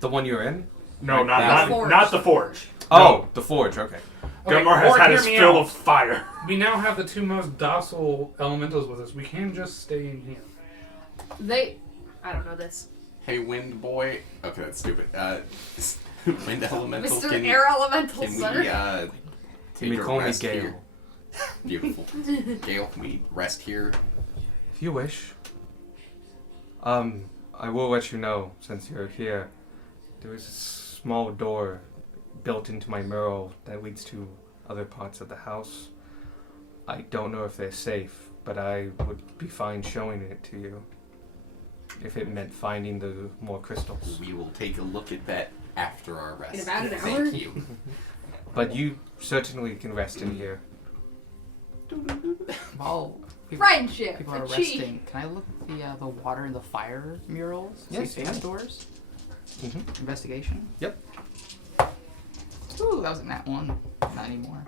The one you're in? No, Like not that. not the forge. Oh, the forge, okay. Gunmar has or had hear his me fill out. of fire. We now have the two most docile elementals with us. We can just stay in here. I don't know this. Hey, wind boy. Okay, that's stupid. Wind elemental. Mr. Can, Air Elemental, can sir. we You take may a call me rest Gale. here? Beautiful. Gale, can we rest here? If you wish. I will let you know, since you're here, there is a small door built into my mural that leads to other parts of the house. I don't know if they're safe, but I would be fine showing it to you. If it meant finding the more crystals. We will take a look at that after our rest. In about an hour? Thank you. But you certainly can rest in here. While Friendship. people are the chi. resting, can I look at the water and the fire murals? Yes, See you famous can. doors? Mm-hmm. Investigation? Yep. Ooh, that was a nat one. Not anymore.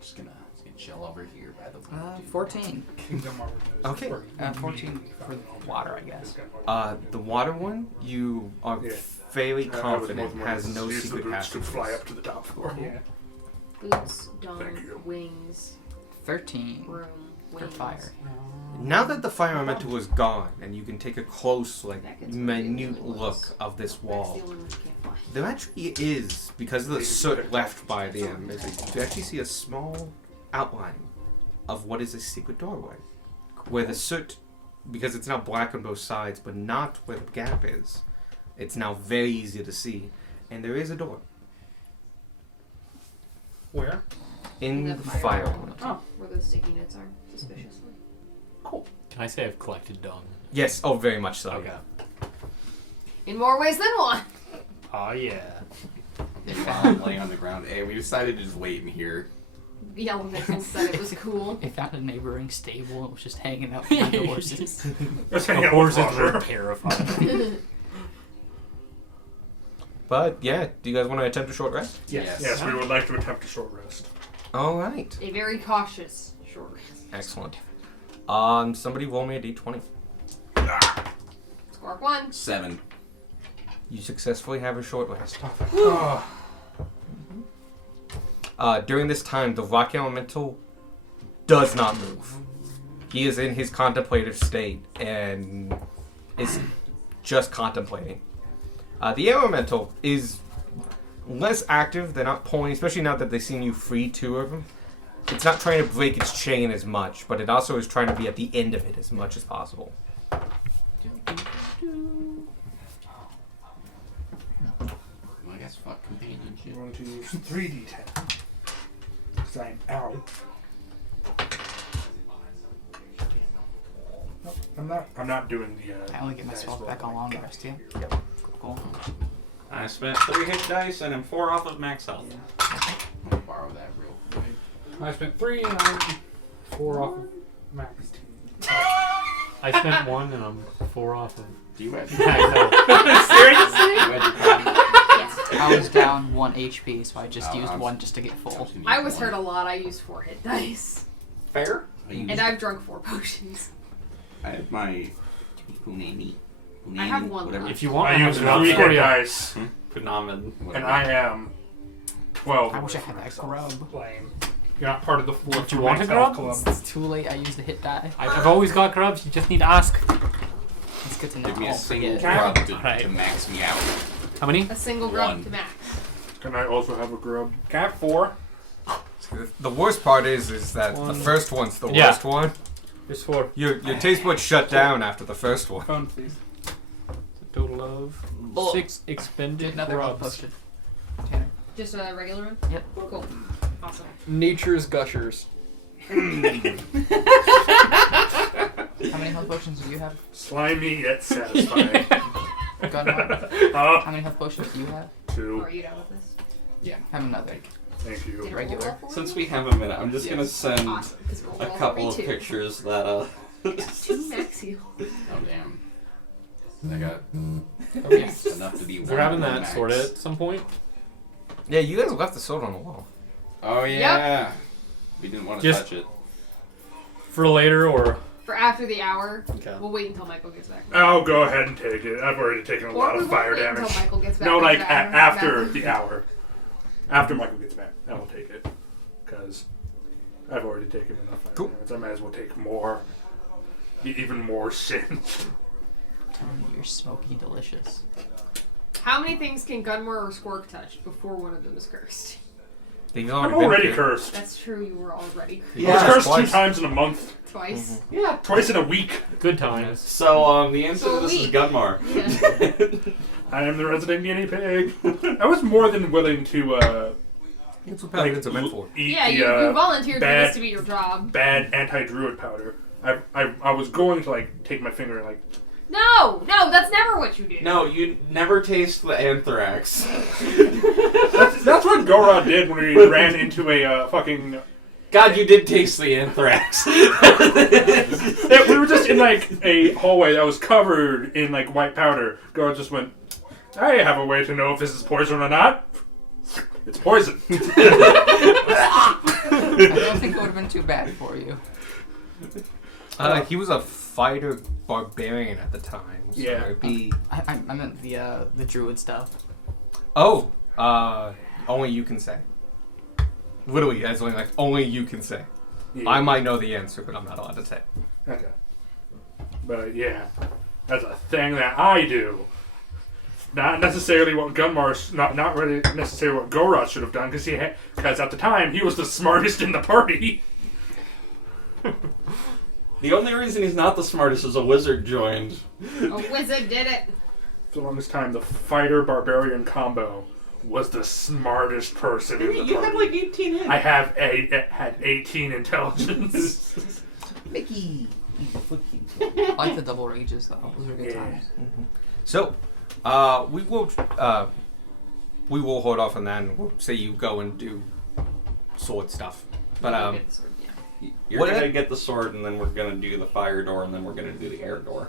Just gonna chill over here by the window. 14. King Gunmar would know this. Okay. Or 14 immediately for found the it. water, I guess. The water one, you are Yeah. fairly confident has no Use the secret boots to passages. fly up to the top floor. Yeah. Boots, dung, Thank you. wings, 13 room, for wings. fire. Now that the fire elemental is gone, and you can take a close, That gets minute really look close. of this That's wall, the only one you can't fly. there actually is, because of the soot left by the embers, you actually see a small outline of what is a secret doorway. Where the soot, because it's now black on both sides, but not where the gap is, it's now very easy to see. And there is a door Where? in The the fire fire elemental. elemental. Where those sticky notes are, suspiciously. Can I say I've collected dung? Yes, oh, very much so. Okay. In more ways than one. Oh yeah. While I'm laying on the ground, hey, we decided to just wait in here. The elemental said it was cool. They found a neighboring stable and was just hanging out behind the horses. Let's The hang out with horses were Roger. terrified. But yeah, do you guys want to attempt a short rest? Yes. Yes, we would like to attempt a short rest. All right. A very cautious short rest. Excellent. Somebody roll me a d20. Spark 1. 7. You successfully have a short rest. Oh, During this time, the rock elemental does not move. He is in his contemplative state and is just contemplating. The air elemental is less active. They're not pulling, especially now that they've seen you free two of them. It's not trying to break its chain as much, but it also is trying to be at the end of it as much as possible. Well, I guess fuck companionship. you want to use 3d10. Because I'm out. Nope, I'm not doing the. I only get my dice spells roll back on like long that. rest, yeah. Yep. Cool. I spent 3 hit dice and I'm 4 off of max health. I'm gonna borrow that real quick. I spent 3 and I'm 4 off of max. I spent 1 and I'm 4 off of. Do you have? Seriously? I was down 1 HP, so I just used I'm- 1 just to get full. I was hurt a lot. I used 4 hit dice. Fair. And I've drunk 4 potions. I have my Punani. I have 1 whatever. left. If you want, I have used enough 3 for hit you. dice, Phenomenal. and I am 12. I wish I had that grub. Lame. You're not part of the 4 Do you want a Health grub? Club. It's too late. I used a hit die. I've always got grubs. You just need to ask. It's good to know. Give me I a won't single forget. grub to Alright. max me out. How many? A single grub 1. to max. Can I also have a grub? Can I have 4? The worst part is that the One. first one's the Yeah. worst one. There's 4. Your taste buds shut down after the first one. Phone, please. A total of 6 expended Another health grubs. potion. Tanner. Just a regular one? Yep. Cool. Awesome. Nature's gushers. How many health potions do you have? Slimy yet satisfying. Gunnar? Oh, How many health potions do you have? 2. Are you done with this? Yeah. Have another. Thank you. Did it Regular. roll well for Since you? we have a minute, I'm just gonna Yes. send Awesome. 'Cause roll a well for couple me of too. pictures that Got 2 max heal. Oh damn. I got Oh, yes. enough to be We're having one that max. sorted at some point. Yeah, you guys left the sword on the wall. Oh yeah. We didn't want to Just- touch it. For later, or For after the hour. Okay. We'll wait until Michael gets back. Oh, go ahead and take it. I've already taken a Or lot we of won't fire wait damage. until Michael gets back. No, like because I don't have after that. the hour. After Michael gets back, I will take it. Because I've already taken enough fire Cool. damage. I might as well take more. Even more sin. Telling you, you're smoky delicious. How many things can Gunmore or Squirk touch before one of them is cursed? They've I'm been already here. cursed. That's true, you were already cursed. I was cursed twice. 2 times in a month. Twice. Yeah, twice in a week. good times. So, the answer So to this is we- Gunmar. Yeah. I am the resident guinea pig. I was more than willing to That's what paladins are meant for. eat Yeah, the you volunteered for bad- this to be your job. bad anti-druid powder. I was going to like take my finger and like No, that's never what you do. No, you never taste the anthrax. that's what Gorod did when we ran into a fucking. God, you did taste the anthrax. Yeah, we were just in like a hallway that was covered in like white powder. Gorod just went. I have a way to know if this is poison or not. It's poison. I don't think it would have been too bad for you. He was a fighter barbarian at the time. So Yeah. it'd be. I meant the druid stuff. Oh, only you can say. Literally, that's only like only you can say. Yeah. I might know the answer, but I'm not allowed to say. Okay. But yeah, that's a thing that I do. Not necessarily what Gunmar's, not really necessarily what Gorod should have done, because at the time he was the smartest in the party. The only reason he's not the smartest is a wizard joined. A wizard did it. For the longest time, the fighter barbarian combo was the smartest person in the You party. had like 18 in. I had 18 intelligence. Mickey. I like the double rages though. Those are good Yeah. times. So, we will hold off on that. And we'll say you go and do sword stuff. But Yeah. You're What gonna did- get the sword, and then we're gonna do the fire door, and then we're gonna do the air door.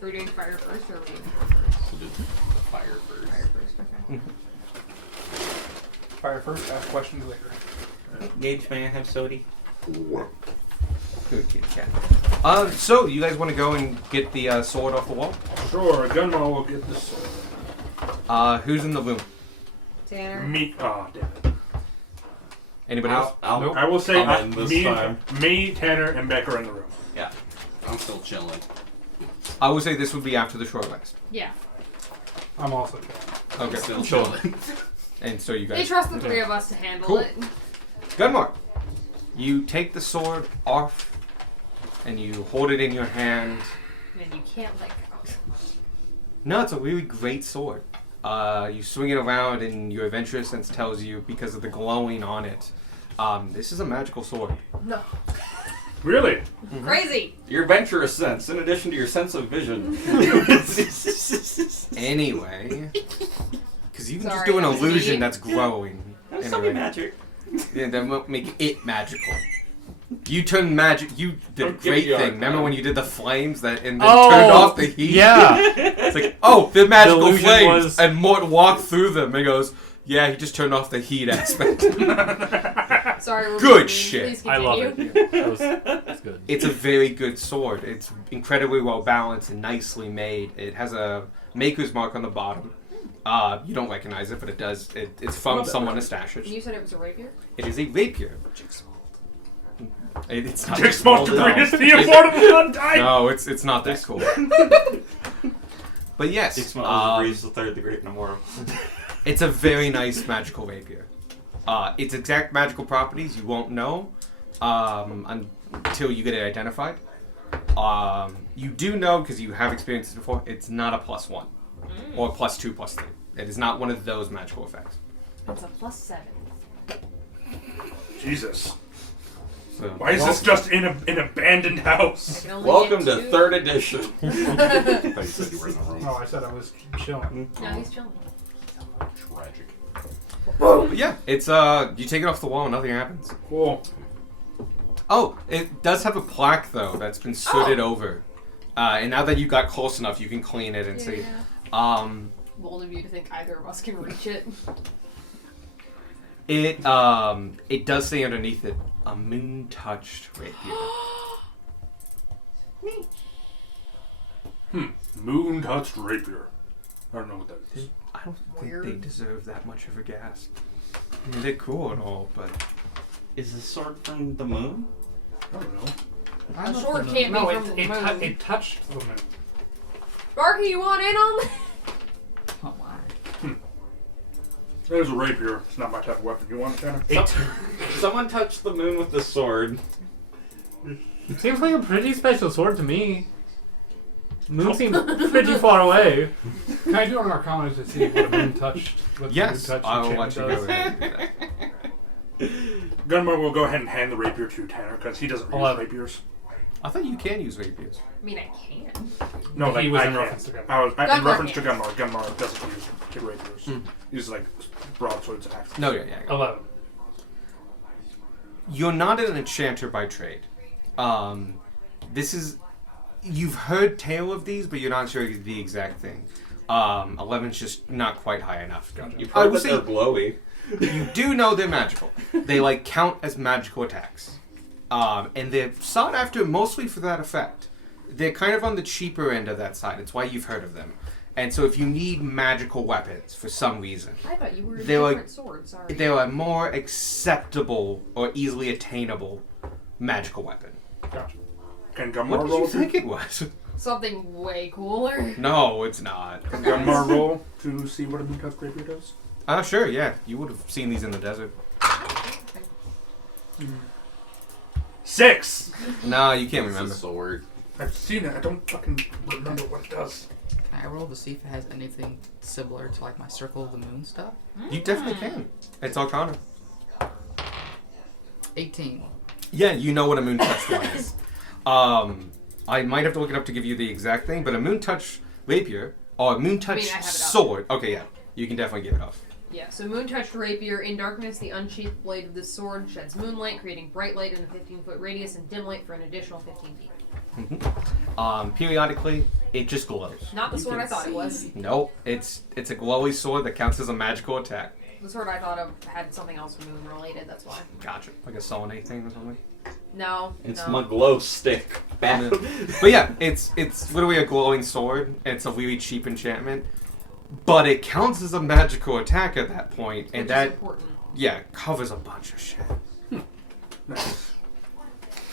Are we doing fire first or are we doing air first? We'll do fire first. Fire first, okay. Fire first, ask questions later. Gage, may I have sody? good kid, cat. So you guys want to go and get the sword off the wall? Sure, Gunmar will get the sword. Who's in the room? Tanner. Me. Oh, damn it. Anybody else? I'll I will say I'm in this time. me, Tanner, and Beck are in the room. Yeah. I'm still chilling. I would say this would be after the short rest. Yeah. I'm also trying. Okay. I'm still Sure. chilling. And so you They guys. trust the three of us to handle Cool. it. Gunmar, you take the sword off, and you hold it in your hand. And you can't let go. No, it's a really great sword. You swing it around, and your adventurous sense tells you, because of the glowing on it, this is a magical sword. No. Really? Crazy. Your adventurous sense, in addition to your sense of vision. Anyway, because you can just Sorry, do an that was illusion me. that's growing. That's something magic. Yeah, that won't make it magical. You turned magic. You did a Don't give great me a hard thing. Remember time. when you did the flames and then turned off the heat? Yeah. It's like, oh, they're magical illusion flames. was- And Mort walked through them and goes, yeah, he just turned off the heat aspect. Sorry, we're Good being shit. Please I love continue. it. That's good. It's a very good sword. It's incredibly well balanced and nicely made. It has a maker's mark on the bottom. You don't recognize it, but it does. It's from someone established. You said it was a rapier? It is a rapier. It's not Jix Malt no. Debris is the affordable undying. No, it's not that cool. But yes, Six Miles Breeze the third, the Great Immortal. it's a very nice magical rapier. Its exact magical properties you won't know until you get it identified. You do know, because you have experienced it before, it's not a +1 or +2, +3. It is not one of those magical effects. It's a +7. Jesus. So, Why is this just in an abandoned house? I can only Welcome get to two. 3rd edition. I thought you said you were in the room. No, I said I was chilling. No, he's chilling. Tragic. but yeah, it's you take it off the wall and nothing happens. Cool. Oh, it does have a plaque though that's been sooted over. And now that you got close enough, you can clean it and see. Bold of you to think either of us can reach it. It does say underneath it, a moon-touched rapier. Moon touched rapier. I don't know what that is. I don't think Weird. they deserve that much of a gas. I mean, they're cool and all, but Is the sword from the moon? I don't know. The sword can't No, be it, from the it, moon. it touched the moon. Barky, you want in on that? Oh my. There's a rapier. It's not my type of weapon. You want it, Tanner? Someone touched the moon with the sword. It seems like a pretty special sword to me. Moon seems pretty far away. Can I do an Arcana to see what a moon touched? What the yes, moon touch I will let enchantment you does? go ahead and do that. Gunmar will go ahead and hand the rapier to Tanner because he doesn't use 11. rapiers. I thought you can use rapiers. I mean, I can. No, like He was I in can't. reference to Gunmar. I was in Gunmar reference to can. Gunmar. Gunmar doesn't use kid rapiers. He uses like broadswords and axes. No, yeah. 11. You're not an enchanter by trade. This is... You've heard tale of these, but you're not sure the exact thing. 11's just not quite high enough. You've I heard would that they're say glowy. you do know they're magical. They like count as magical attacks. And they're sought after mostly for that effect. They're kind of on the cheaper end of that side. It's why you've heard of them. And so if you need magical weapons for some reason, I thought you were a They're like- different sword. Sorry. they're a more acceptable or easily attainable magical weapon. Gotcha. Can What Gunmar did roll? you think it was? Something way cooler. No, it's not. Can Gunmar roll to see what a moon touched rapier does? Sure, yeah. You would have seen these in the desert. 6. No, you can't It's a remember. sword. I've seen it. I don't fucking remember what it does. Can I roll to see if it has anything similar to like my Circle of the Moon stuff? You definitely can. It's Arcana. 18. Yeah, you know what a moon touch one is. I might have to look it up to give you the exact thing, but a moon touch rapier or a moon touch I have it up. sword. Okay, yeah, you can definitely give it off. Yeah, so moon-touched rapier. In darkness, the unsheathed blade of this sword sheds moonlight, creating bright light in a 15-foot radius and dim light for an additional 15 feet. Periodically, it just glows. Not the sword I thought it was. Nope, it's a glowy sword that counts as a magical attack. The sword I thought of had something else moon-related, that's why. Gotcha. Like a selenite thing or something. No, It's no. my glow stick. Bad. But yeah, it's literally a glowing sword. It's a really cheap enchantment, but it counts as a magical attack at that point, and Which is that important. yeah covers a bunch of shit. Nice.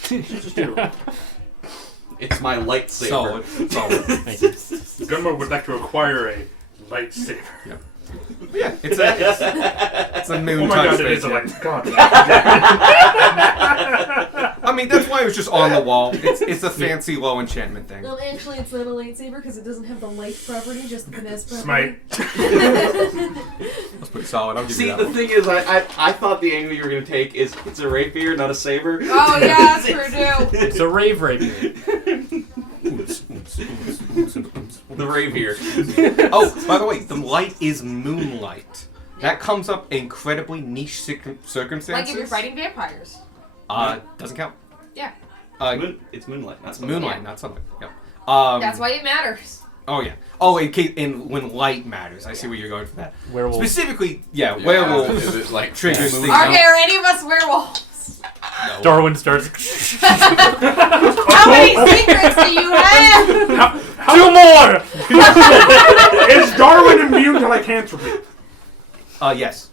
Just do. It's my lightsaber. Solid, solid. Thank you. Gunmar would like to acquire a lightsaber. But yeah, it's a moon Oh my touch god, it is a rapier. light. God. I mean, that's why it was just on the wall. It's a fancy low enchantment thing. Actually, it's not a lightsaber because it doesn't have the light property, just the finesse Smite. That's pretty solid. I'll give See, you that the one. thing is, I thought the angle you were going to take is it's a rapier, not a saber. Oh, yeah, that's true, too. It's a rave rapier. The rapier. Oh, by the way, the light is moonlight. That comes up incredibly niche circumstances. Like if you're fighting vampires. Doesn't count. Yeah. It's moonlight. Not It's sunlight. moonlight, Yeah. not sunlight. Yep. That's why it matters. Oh yeah. Oh, when light matters. I see where you're going for that. Werewolf. Specifically, yeah, Is werewolves it like triggers moon- things. Are there any of us werewolves? Darwin starts. How many secrets do you have? 2 more! Is Darwin immune to lycanthropy? Yes.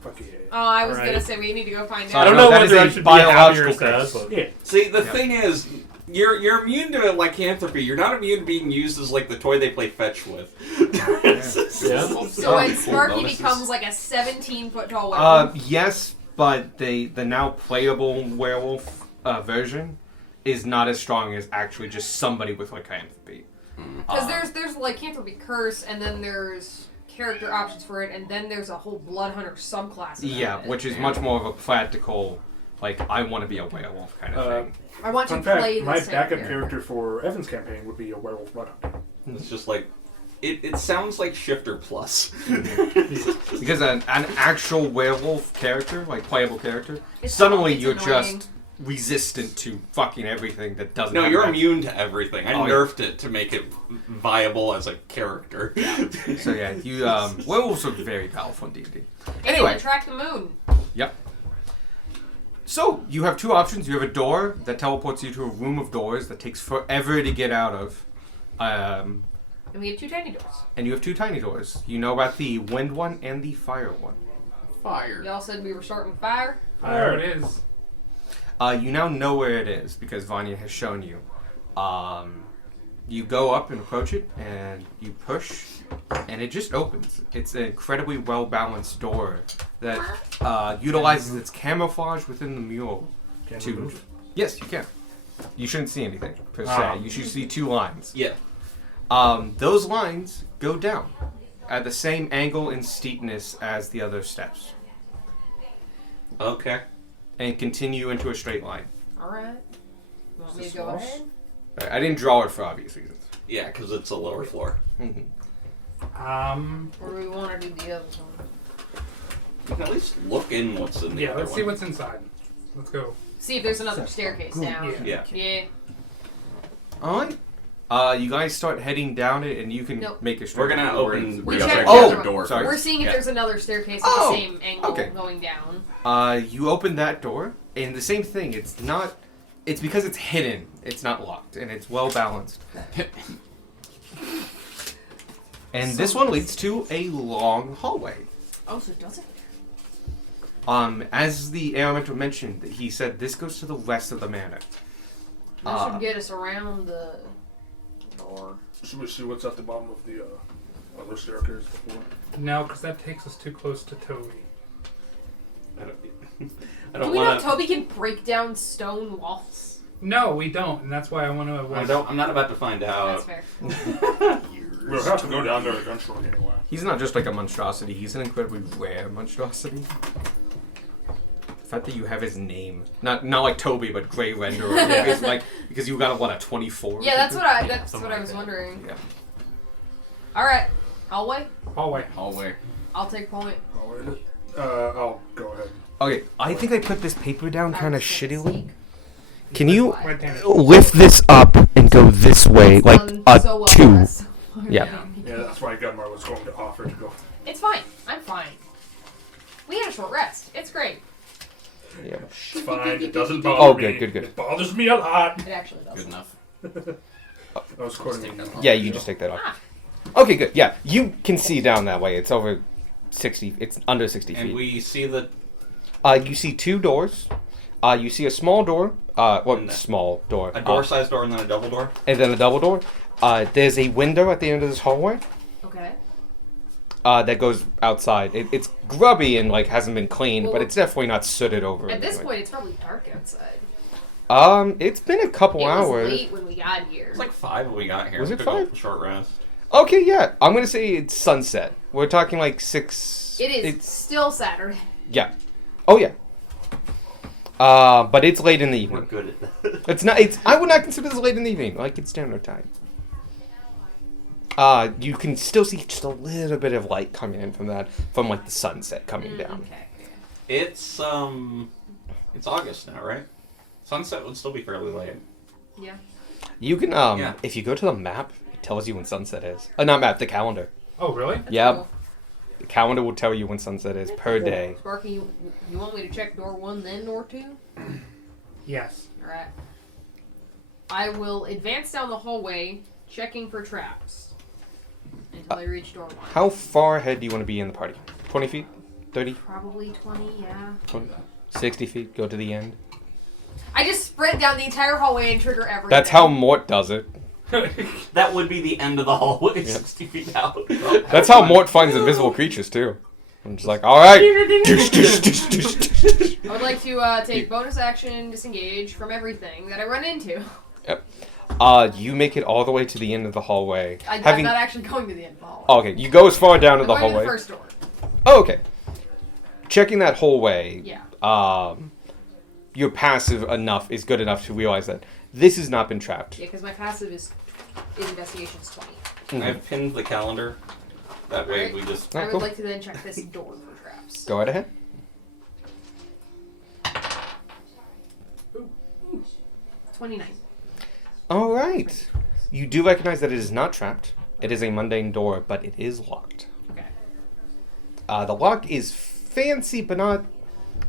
Fuck yeah. Oh, I was Alright. gonna say we need to go find I out. don't No, know that whether is I a should be happy or biological sad, curse. but Yeah. See, the Yeah. thing is, you're immune to lycanthropy. You're not immune to being used as like the toy they play fetch with. Yeah. So when Cool Sparky bonuses. becomes like a 17-foot tall werewolf. Yes, but the now playable werewolf version is not as strong as actually just somebody with lycanthropy. Because there's lycanthropy curse, and then there's character options for it, and then there's a whole blood hunter subclass. of Yeah, it. which is much more of a practical, like I want to be a werewolf kind of thing. I want to Fun fact, play my this backup character for Evan's campaign would be a werewolf bloodhound. It's just like it sounds like Shifter Plus. Because an actual werewolf character, like playable character, It's suddenly it's you're annoying. just resistant to fucking everything that doesn't. No, have you're that. immune to everything. I Oh, yeah. nerfed it to make it viable as a character. So yeah, you werewolves are very powerful in D&D. And Anyway. you track the moon. Yep. So you have two options. You have a door that teleports you to a room of doors that takes forever to get out of, And we have 2 tiny doors. and you have two tiny doors. You know about the wind one and the fire one. Fire. Y'all said we were starting with fire. There it is. You now know where it is because Vanya has shown you. You go up and approach it, and you push, and it just opens. It's an incredibly well-balanced door that utilizes its camouflage within the mural. Can to we move? Yes, you can. You shouldn't see anything per se. Ah. You should see 2 lines. Yeah. Those lines go down at the same angle and steepness as the other steps, Okay. and continue into a straight line. Alright. Want me Is to this go false? ahead? I didn't draw it for obvious reasons. Yeah, because it's a lower floor. Mhm. Um. Or do we want to do the other one? You can at least look in what's in the Yeah. other Let's see one. what's inside. Let's go. See if there's another staircase down. Yeah. Yeah. Alright. You guys start heading down it, and you can Nope. make a straight We're gonna line. open We the checked other the door. other door. Sorry. We're seeing if Yeah. there's another staircase at Oh, the same angle okay. going down. You open that door, and the same thing. It's not. It's because it's hidden. It's not locked, and it's well balanced. And this one leads to a long hallway. Oh, so does it? As the Elemental mentioned, he said this goes to the west of the manor. That should get us around the door. Should we see what's at the bottom of the other staircase before? No, because that takes us too close to Toby. I don't, I Do don't we know want if Toby can break down stone walls? No, we don't, and that's why I want to to. avoid. I'm not about to find That's out. fair. We'll have to go down there eventually anyway. He's not just like a monstrosity. He's an incredibly rare monstrosity. The fact that you have his name, not like Toby, but Grey Render, is like because you got a 24. Yeah, that's what I Something was like that. wondering. Yeah. All right, hallway. Hallway. Hallway. I'll take point. I'll go ahead. Okay, I think I put this paper down kind of I was gonna shittily. sneak. Can you Right there. lift this up and go this way, like Done a so well 2? for us. Yeah. Yeah, that's why Gunmar was going to offer to go. It's fine. I'm fine. We had a short rest. It's great. Yeah. It's fine. It doesn't bother Oh, me. good. It bothers me a lot. It actually does. Good enough. I was quoting you. Yeah, you just take that off. Ah, Okay, good. Yeah, you can see down that way. It's over 60. It's under 60 And feet. we see the You see 2 doors. You see a small door. And Small door. a door-sized door and then a double door. And then a double door. There's a window at the end of this hallway. okay. That goes outside. It's grubby and like hasn't been cleaned, but Well, it's definitely not sooted over. or At this anything. point, it's probably dark outside. It's been a couple It was hours. late when we got here. It's like 5 when we got here. Was We it took a 5? short rest. Okay, yeah. I'm gonna say it's sunset. We're talking like 6. It is It's, still Saturday. yeah. Oh yeah. But it's late in the We're evening. good at that. It's not. It's. I would not consider this late in the evening. Like it's dinner time. You can still see just a little bit of light coming in from that, from like the sunset coming down. Okay. It's August now, right? Sunset would still be fairly late. Yeah. You can Yeah. if you go to the map, it tells you when sunset is. Not map, the calendar. Oh, really? That's Yep. cool. The calendar will tell you when sunset is per day. Sparky, you want me to check door 1 then door 2? Yes. Alright. I will advance down the hallway, checking for traps. Until I reach door 1. How far ahead do you want to be in the party? 20 feet? 30? Probably 20, yeah. 20? 60 feet? Go to the end? I just sprint down the entire hallway and trigger everything. That's how Mort does it. That would be the end of the hallway, Yep. 60 feet out. That's how Mort finds invisible creatures, too. I'm just like, alright. Yep. I would like to take bonus action, disengage from everything that I run into. You make it all the way to the end of the hallway. I'm Having... not actually going to the end of the hallway. Oh, okay, you go as far down to I'm the going hallway. to the first door. Oh, okay. Checking that hallway, Yeah. your passive enough is good enough to realize that this has not been trapped. Yeah, because my passive is investigation's 20. I've pinned the calendar. That way Right. we just... I would cool. like to then check this door for traps. Go right ahead. 29. All right. You do recognize that it is not trapped. It is a mundane door, but it is locked. Okay. The lock is fancy, but not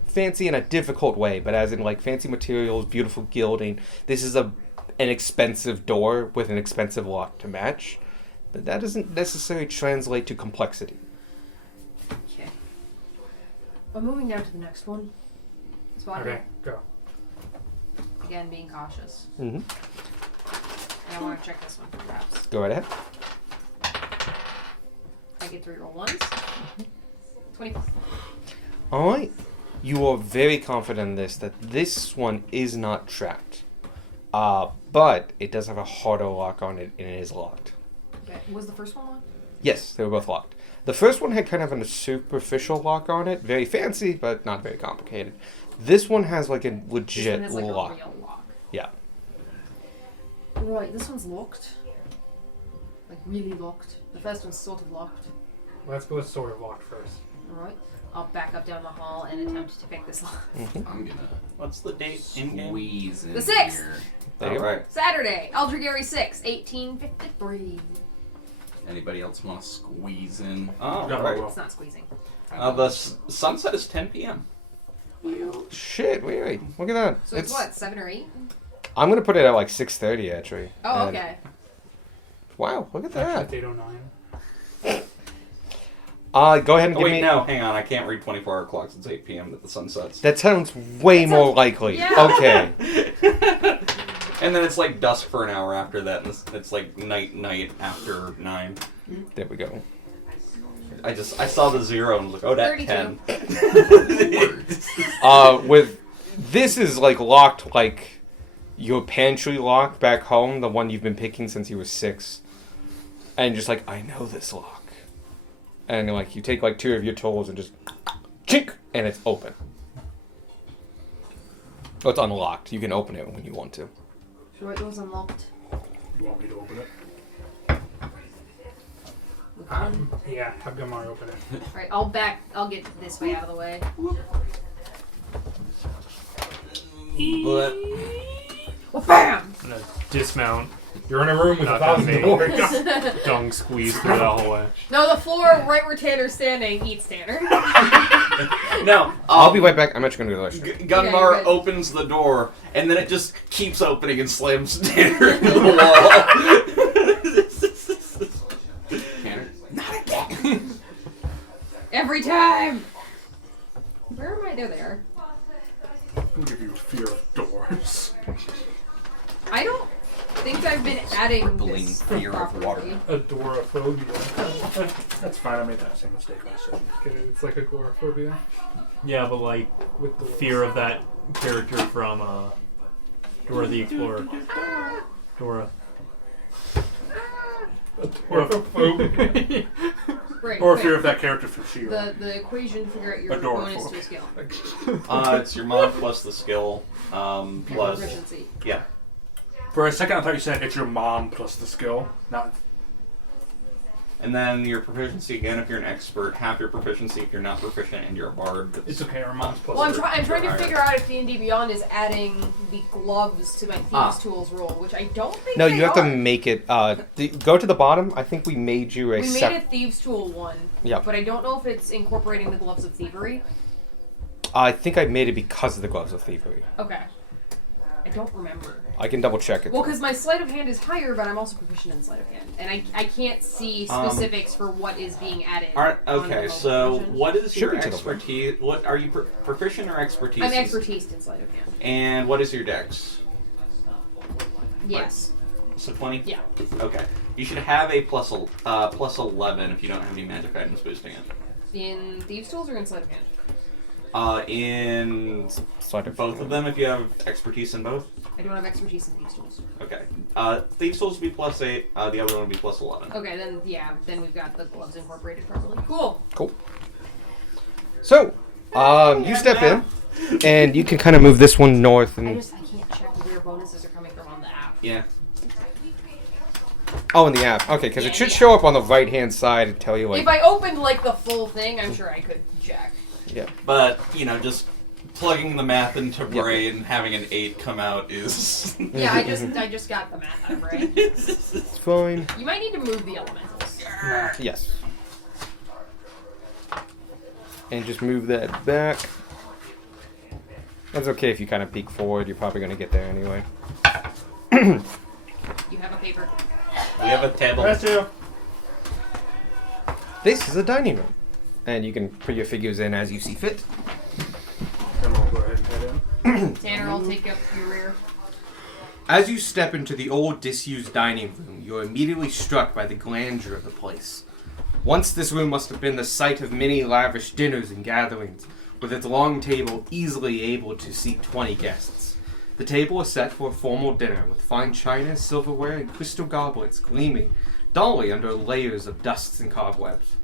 fancy in a difficult way, but as in like fancy materials, beautiful gilding. This is an expensive door with an expensive lock to match, but that doesn't necessarily translate to complexity. Okay. I'm moving down to the next one. Spot Okay, here. go. Again, being cautious. Mm-hmm. And I want to check this one for traps. Go right ahead. I get 3 roll ones. 24. All right. You are very confident in this, that this one is not trapped. But it does have a harder lock on it, and it is locked. Okay. Was the first one locked? Yes, they were both locked. The first one had kind of a superficial lock on it. Very fancy, but not very complicated. This one has like a This legit one has like lock. a real lock. Yeah. Right, this one's locked. Like really locked. The first one's sort of locked. Let's go with sort of locked first. Alright. I'll back up down the hall and attempt to pick this lock. Mm-hmm. I'm gonna What's the date in game? squeeze in The 6th! here. There you go. Right. Saturday, Aldrigary 6, 1853. Anybody else want to squeeze in? Oh, Yeah, right. well. It's not squeezing. The sunset is 10 p.m. Shit, wait. Look at that. So it's what, 7 or 8? I'm going to put it at like 6:30 actually. Oh, And- okay. Wow, look at Actually, that. it's 8:09. Go ahead and Oh, give wait, me... no, hang on. I can't read 24-hour clocks. It's 8 p.m. that the sun sets. That sounds way That more sounds- likely. Yeah. Okay. And then it's like dusk for an hour after that, and it's like night after 9. There we go. I saw the 0 and was like, oh, that 32. 10. With... This is like locked like your pantry lock back home, the one you've been picking since you were 6. And just like, I know this lock. And like, you take like 2 of your tools and just... chink! And it's open. Oh, it's unlocked. You can open it when you want to. Right, it was unlocked. You want me to open it? With one. Yeah, have Gamar open it. Right, I'll get this way out of the way. But Well, BAM! I'm gonna dismount, You're in a room with Not 1,000 that doors. dung squeeze through the hallway. No, the floor right where Tanner's standing eats Tanner. no, I'll be right back. I'm actually going to go to the restroom. Gunmar Okay, you're good. opens the door, and then it just keeps opening and slams Tanner into the wall. Tanner? Every time! Where am I? There they are. I'll give you a fear of doors. I don't think I've been adding Crippling this fear of properly. water. Agoraphobia. That's fine, I made that same mistake last time. Okay, it's like agoraphobia. Yeah, but like With the fear of that character from Dora the Explorer. Dora. agoraphobia. Right, Or okay. fear of that character from She-Ra. The equation to figure out your Adorable. bonus to a skill. It's your mod plus the skill, Your plus proficiency. yeah. For a second, I thought you said it's your mom plus the skill. Not. And then your proficiency again if you're an expert, half your proficiency if you're not proficient and you're a bard. It's okay. Our mom's plus. Well, I'm, three. I'm trying to Higher. figure out if D&D Beyond is adding the gloves to my Thieves Tools roll, which I don't think No, they you have are. to make it. Go to the bottom. I think we made you a We made a Thieves Tool one, Yep. but I don't know if it's incorporating the Gloves of Thievery. I think I made it because of the gloves of thievery. Okay. I don't remember. I can double check it. Well, because my sleight of hand is higher, but I'm also proficient in sleight of hand, and I can't see specifics for what is being added. Alright, on the okay, mobile so version. what is Should your be to the expertise? What are you proficient or expertise? I'm in- expertise in sleight of hand. And what is your dex? Yes. So 20? Yeah. Okay. You should have a plus 11 if you don't have any magic items boosting it. In Thieves Tools or in sleight of hand? In Sleight of both of them if you have expertise in both. I don't have expertise in Thieves Tools. Okay. Thieves Tools would be plus 8, the other one would be plus 11. Okay, then we've got the gloves incorporated properly. Cool. Cool. So, you step in, and you can kind of move this one north I and can't check where bonuses are coming from on the app. Yeah. oh, in the app. Okay, because Yeah, it should yeah. show up on the right hand side and tell you like If I opened like the full thing, I'm sure I could check. yeah. But, just plugging the math into brain and having an 8 come out is... Yeah, I just got the math out right. It's fine. You might need to move the elementals. Yes. And just move that back. That's okay if you kind of peek forward. You're probably going to get there anyway. You have a paper. We have a table. That's you. This is a dining room, and you can put your figures in as you see fit. Then we'll go ahead and head in. Tanner, I'll take up your rear. As you step into the old disused dining room, you're immediately struck by the grandeur of the place. Once this room must have been the site of many lavish dinners and gatherings, with its long table easily able to seat 20 guests. The table is set for a formal dinner, with fine china, silverware, and crystal goblets gleaming dully under layers of dusts and cobwebs.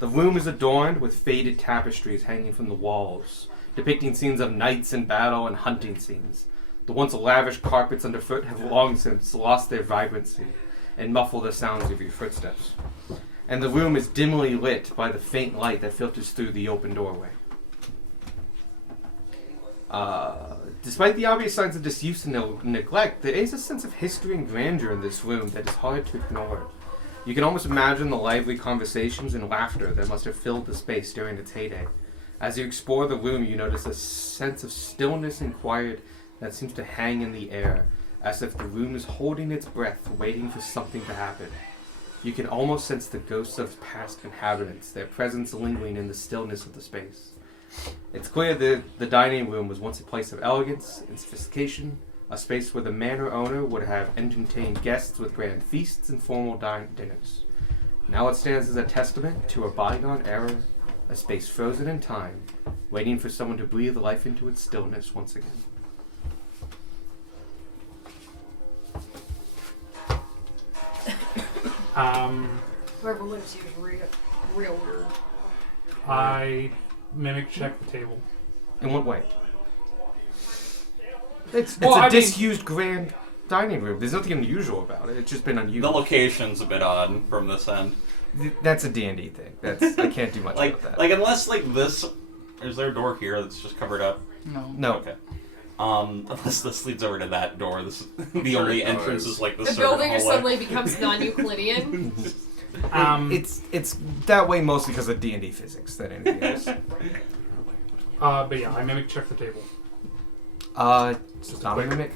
The room is adorned with faded tapestries hanging from the walls, depicting scenes of knights in battle and hunting scenes. The once lavish carpets underfoot have long since lost their vibrancy and muffle the sounds of your footsteps. And the room is dimly lit by the faint light that filters through the open doorway. Despite the obvious signs of disuse and neglect, there is a sense of history and grandeur in this room that is hard to ignore. You can almost imagine the lively conversations and laughter that must have filled the space during its heyday. As you explore the room, you notice a sense of stillness and quiet that seems to hang in the air, as if the room is holding its breath, waiting for something to happen. You can almost sense the ghosts of past inhabitants, their presence lingering in the stillness of the space. It's clear that the dining room was once a place of elegance and sophistication, a space where the manor owner would have entertained guests with grand feasts and formal dinners. Now it stands as a testament to a bygone era, a space frozen in time, waiting for someone to breathe life into its stillness once again. Whoever lives here is real weird. I mimic check the table. In what way? It's Well, a I mean- disused grand dining room. There's nothing unusual about it. It's just been The unusual. location's a bit odd from this end. That's a D&D thing. I can't do much Like, about that. unless, this... Is there a door here that's just covered up? No. Okay. Unless this leads over to that door. This the Sure only it entrance does. is like the The servant building hallway. suddenly becomes non-Euclidean. It's that way mostly because of D&D physics than anything else. But yeah, I mimic check the table. It's not a mimic.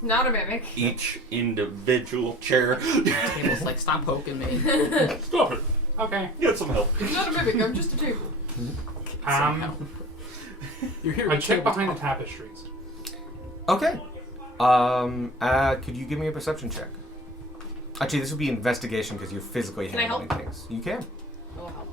Not a mimic. Each individual chair. Table's like, stop poking me. Stop it. Okay. Get some help. Not a mimic, I'm just a table. You're here. I with check table behind the talk. tapestries. Okay. Could you give me a perception check? Actually, this would be investigation because you're physically Can I handling help? things. You can. Oh, help.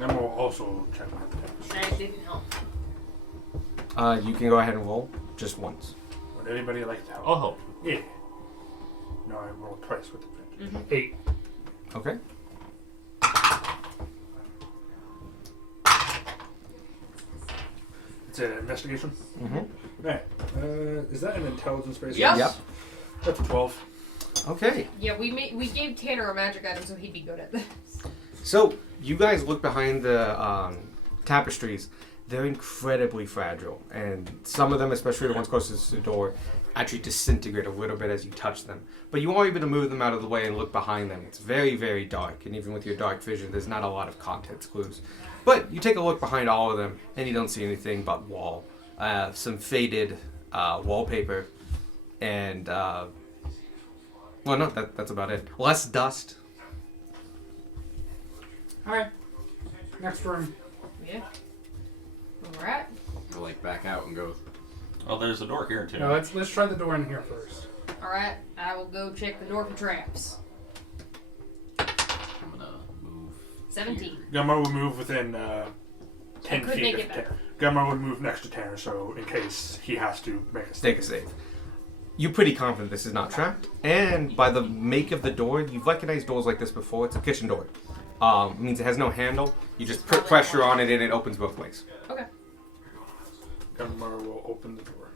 Then we'll also check behind the tapestries. I didn't help. You can go ahead and roll just once. Would anybody like to help? I'll help. Yeah. No, I rolled twice with the advantage. 8. Okay. It's an investigation. Mm-hmm. Right. Is that an intelligence based? Yes. Yep. That's a 12. Okay. Yeah, we gave Tanner a magic item so he'd be good at this. So you guys look behind the tapestries. They're incredibly fragile, and some of them, especially the ones closest to the door, actually disintegrate a little bit as you touch them. But you are able to move them out of the way and look behind them. It's very, very dark, and even with your dark vision, there's not a lot of context clues. But you take a look behind all of them, and you don't see anything but wall, some faded wallpaper, and well, no, that's about it. Less dust. Alright. Next room. Yeah. Where we're at? I like back out and go. Oh, there's a door here too. No, let's try the door in here first. Alright, I will go check the door for traps. I'm gonna move. 17. Gummo will move within 10 I could feet make of it better. Gummo would move next to Tanner, so in case he has to make a Take a save. You're pretty confident this is not trapped, and by the make of the door, you've recognized doors like this before. It's a kitchen door. Means it has no handle. You just put pressure on it and it opens both ways. Okay. Gummo will open the door.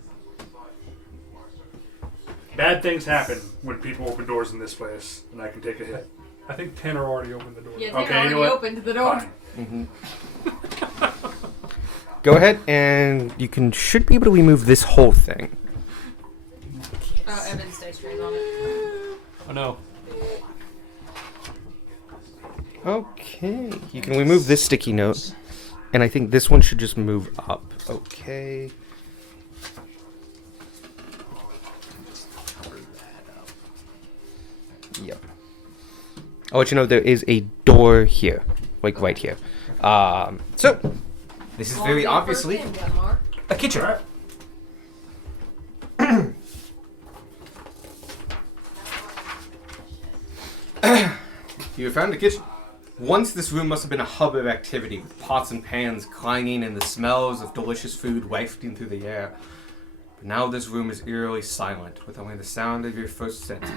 Bad things happen when people open doors in this place, and I can take a hit. I think Tanner already opened the door. Yeah, Tanner Okay, you already know what? opened the door. Fine. Go ahead, and you should be able to remove this whole thing. Oh, Evan, stay straight on it. Oh no. Okay, you can remove this sticky note, and I think this one should just move up. Okay. Yep. I'll let you know there is a door here, like right here. So, this is very obviously First in, Glenmore. a kitchen. Alright. You have found a kitchen. Once this room must have been a hub of activity, with pots and pans clanging and the smells of delicious food wafting through the air. But now this room is eerily silent, with only the sound of your footsteps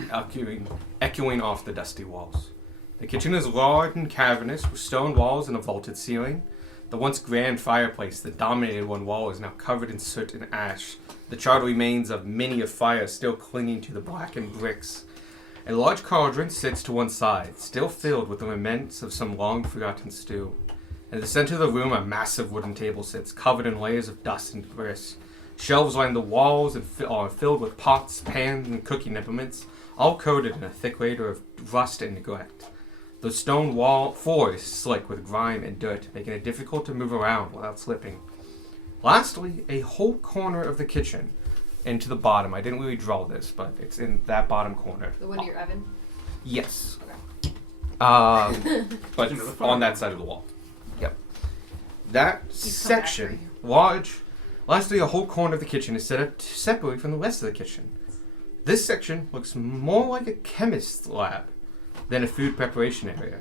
echoing off the dusty walls. The kitchen is large and cavernous, with stone walls and a vaulted ceiling. The once grand fireplace that dominated one wall is now covered in soot and ash, the charred remains of many a fire still clinging to the blackened bricks. A large cauldron sits to one side, still filled with the remnants of some long-forgotten stew. In the center of the room, a massive wooden table sits, covered in layers of dust and grease. Shelves line the walls and are filled with pots, pans, and cooking implements, all coated in a thick layer of rust and neglect. The stone floor is slick with grime and dirt, making it difficult to move around without slipping. Lastly, a whole corner of the kitchen, and to the bottom. I didn't really draw this, but it's in that bottom corner. The one near Evan. Yes. But Into the on that side of the wall. Yep. That He's come back section, large. Lastly, a whole corner of the kitchen is set up separately from the rest of the kitchen. This section looks more like a chemist's lab than a food preparation area.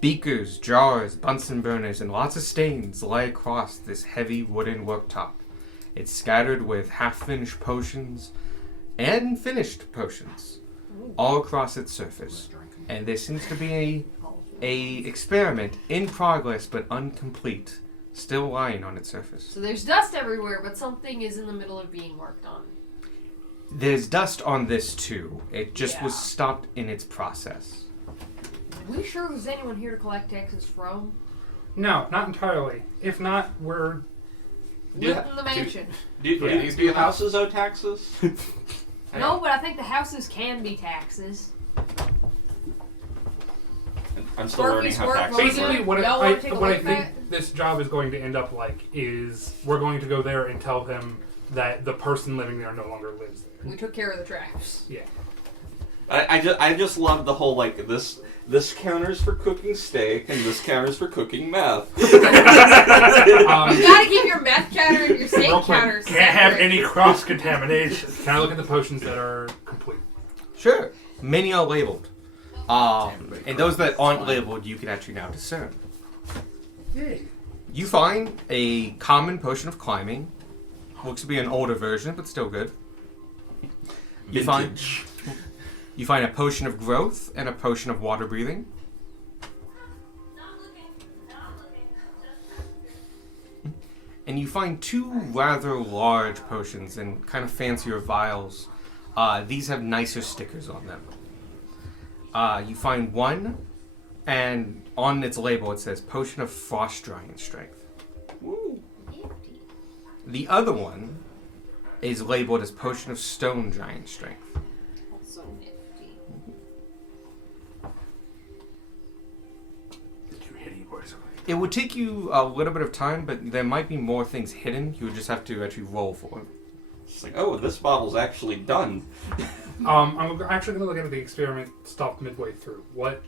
Beakers, jars, Bunsen burners, and lots of stains lie across this heavy wooden worktop. It's scattered with half-finished potions and finished potions all across its surface. And there seems to be a experiment in progress but incomplete, still lying on its surface. So there's dust everywhere, but something is in the middle of being worked on. There's dust on this too. It just was Yeah. stopped in its process. We sure there's anyone here to collect taxes from? No, not entirely. If not, we're Looting the mansion. Do houses owe taxes? No, but I think the houses can be taxes. I'm still learning Sparky's how work taxes was work. basically what Y'all I wanna take a what I look at think this job is going to end up like is we're going to go there and tell him that the person living there no longer lives there. We took care of the traps. Yeah. I just love the whole like this counters for cooking steak and this counters for cooking meth. You gotta keep your meth counter and your steak Real quick, counter Can't have separate. any cross contamination. Can I look at the potions that are complete? Sure. Many are labeled. And those that aren't labeled, you can actually now discern. Yay. You find a common potion of climbing. Looks to be an older version, but still good. You find a potion of growth and a potion of water breathing. And you find two rather large potions and kind of fancier vials. These have nicer stickers on them. You find one, and on its label it says Potion of Frost Giant Strength. Woo. Nifty. The other one is labeled as Potion of Stone Giant Strength. Also nifty. You hitty boys. It would take you a little bit of time, but there might be more things hidden. You would just have to actually roll for it. It's like, oh, this bottle's actually done. I'm actually going to look at the experiment stuff midway through. What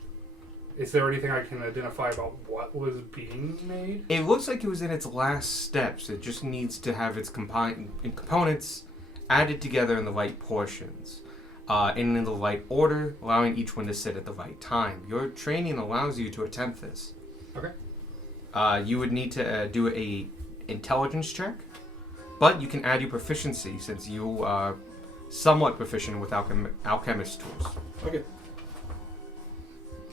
is there anything I can identify about what was being made? It looks like it was in its last steps. It just needs to have its components added together in the right portions. And in the right order, allowing each one to sit at the right time. Your training allows you to attempt this. Okay. You would need to do a intelligence check, but you can add your proficiency since you are somewhat proficient with alchemist tools. Okay.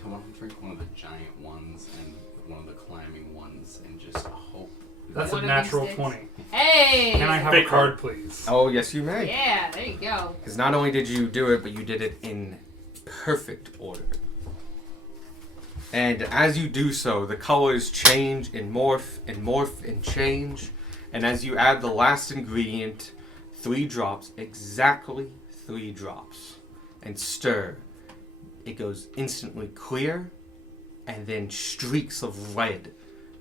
I want to drink one of the giant ones and one of the climbing ones and just hope. That's One a of natural these 20. Hey! Can I have Fake a card, please? Oh, yes, you may. Yeah, there you go. Because not only did you do it, but you did it in perfect order. And as you do so, the colors change and morph and change. And as you add the last ingredient, 3 drops, exactly 3 drops, and stir, it goes instantly clear, and then streaks of red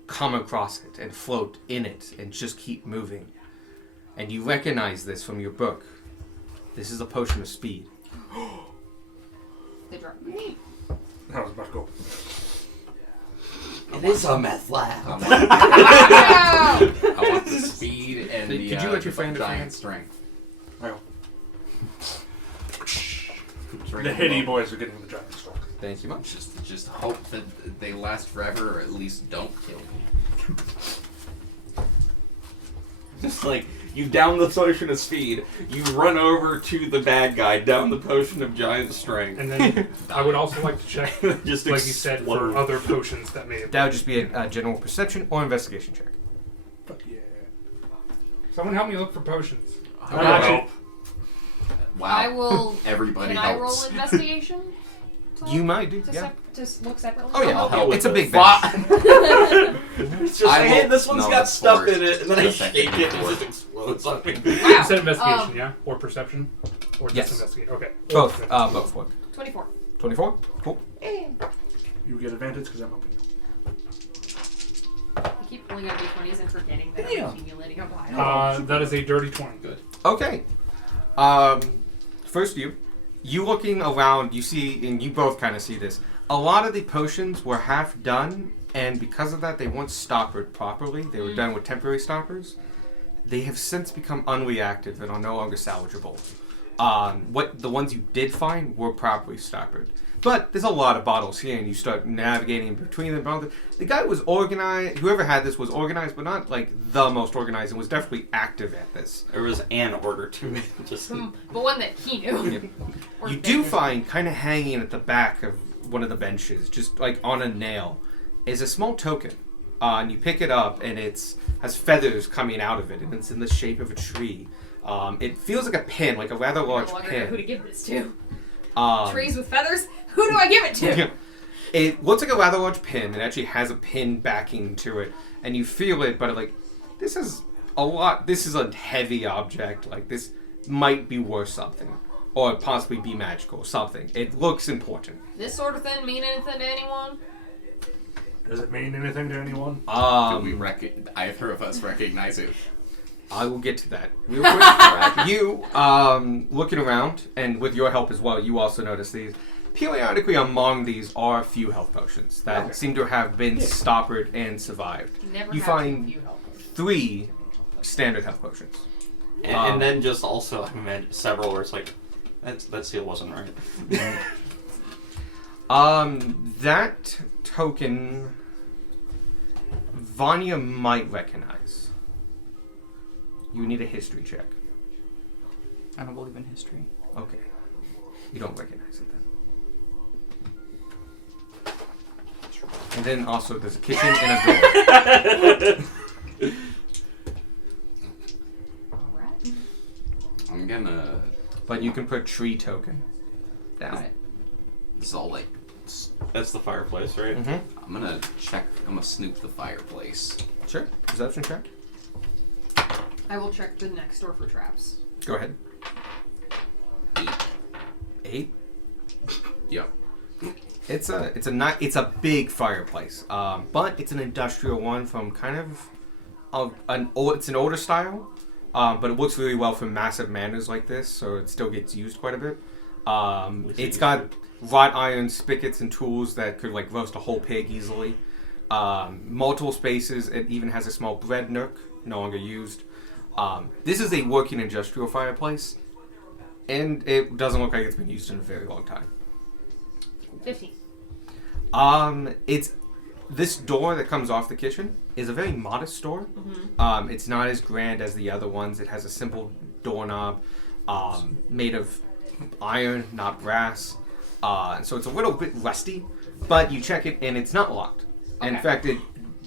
come across it and float in it and just keep moving. And you recognize this from your book. This is a potion of speed. They drop. That was Buckle. It is a meth lab. No! I want the speed and Could the you let your friend giant advance? strength. Well, Drink the them hitty both. boys are getting the giant strong. Thank you much. Just hope that they last forever, or at least don't kill me. Just like, you down the potion of speed, you run over to the bad guy, down the potion of giant strength. And then I would also like to check, Just like you said, explode. for other potions that may have. That would just be a general perception or investigation check. Fuck yeah. Someone help me look for potions. I got you. Wow. I will. Everybody Can I roll helps. investigation? You might do, To, yeah. to look separately? Oh yeah, I'll help it's a with big Fuck. bench. It's just I like, hey, will- this one's no, got that's stuff force. in it, and then I That's shake technically it and it force. just explodes on me. You said investigation, Um, yeah? Or perception? Or just Yes. investigate? Okay. Both, both work. 24. 24? Cool. You get advantage because I'm helping you. I keep pulling out d20s and forgetting that I'm accumulating a pile. That is a dirty 20. Good. Okay. First you looking around, you see, and you both kind of see this, a lot of the potions were half done, and because of that, they weren't stoppered properly. They were done with temporary stoppers. They have since become unreactive and are no longer salvageable. What the ones you did find were properly stoppered. But there's a lot of bottles here, and you start navigating between them. The guy was organized. Whoever had this was organized, but not like the most organized, and was definitely active at this. There was an order to it. Just But one that he knew. Yep. Or You do they- find, kind of hanging at the back of one of the benches, just like on a nail, is a small token. And you pick it up, and has feathers coming out of it, and it's in the shape of a tree. It feels like a pin, like a rather I no large longer know who to pin. give this to. Um, Trees with feathers? Who do I give it to? It looks like a rather large pin. It actually has a pin backing to it, and you feel it, but like, this is a lot. This is a heavy object. Like, this might be worth something, or possibly be magical, something. It looks important. This sort of thing mean anything to anyone? Does it mean anything to anyone? Do we either of us recognize it? I will get to that real quick. You, looking around, and with your help as well, you also notice these. Periodically among these are a few health potions that seem to have been stoppered and survived. Never You have find- too few helpers. 3 standard health potions. and then just also I imagine several where it's like, that seal wasn't right. That token, Vanya might recognize. You need a history check. I don't believe in history. Okay. You don't recognize it then. And then also there's a kitchen and a door. Alright. I'm gonna. But you can put tree token down. Alright. This is all like. That's the fireplace, right? Mm-hmm. I'm gonna check. I'm gonna snoop the fireplace. Sure. Perception check. I will check the next door for traps. Go ahead. 8. 8. Yep. It's a big fireplace, but it's an industrial one from kind of it's an older style, but it works really well for massive manners like this, so it still gets used quite a bit. It's got wrought iron spigots and tools that could like roast a whole pig easily. Multiple spaces. It even has a small bread nook, no longer used. This is a working industrial fireplace, and it doesn't look like it's been used in a very long time. 15. It's this door that comes off the kitchen is a very modest door. Mm-hmm. It's not as grand as the other ones. It has a simple doorknob, made of iron, not brass. So it's a little bit rusty, but you check it and it's not locked. Okay. In fact,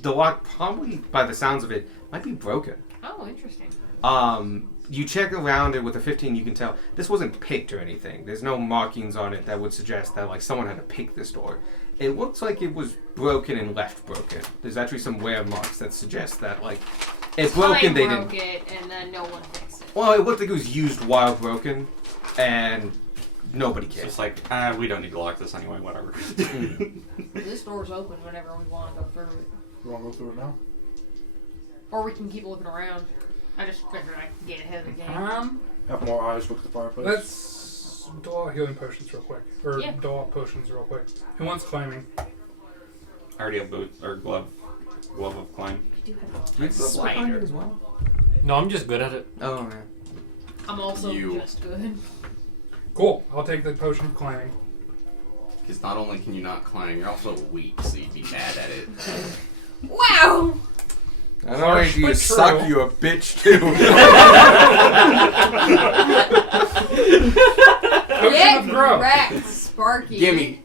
the lock probably, by the sounds of it, might be broken. Oh, interesting. You check around it with a 15, you can tell this wasn't picked or anything. There's no markings on it that would suggest that like someone had to pick this door. It looks like it was broken and left broken. There's actually some wear marks that suggest that like it's broken. They broke didn't. it, and then no one fixed it. Well, it looked like it was used while broken, and nobody It's cared. just like, we don't need to lock this anyway, whatever. This door's open whenever we want to go through it. You want to go through it now? Or we can keep looking around. I just figured I could get ahead of the game. Have more eyes look at the fireplace. Let's dole out healing potions real quick. Or Yeah. dole out potions real quick. Who wants climbing? I already have boot or glove of climb. I do have Do you a spider. as well? No, I'm just good at it. Oh, yeah. I'm also You. just good. Cool. I'll take the potion of climbing. Because not only can you not climb, you're also weak, so you'd be mad at it. Wow! Not only do you but suck, true. you a bitch too. Potion Get of growth. wrecked, Sparky. Gimme.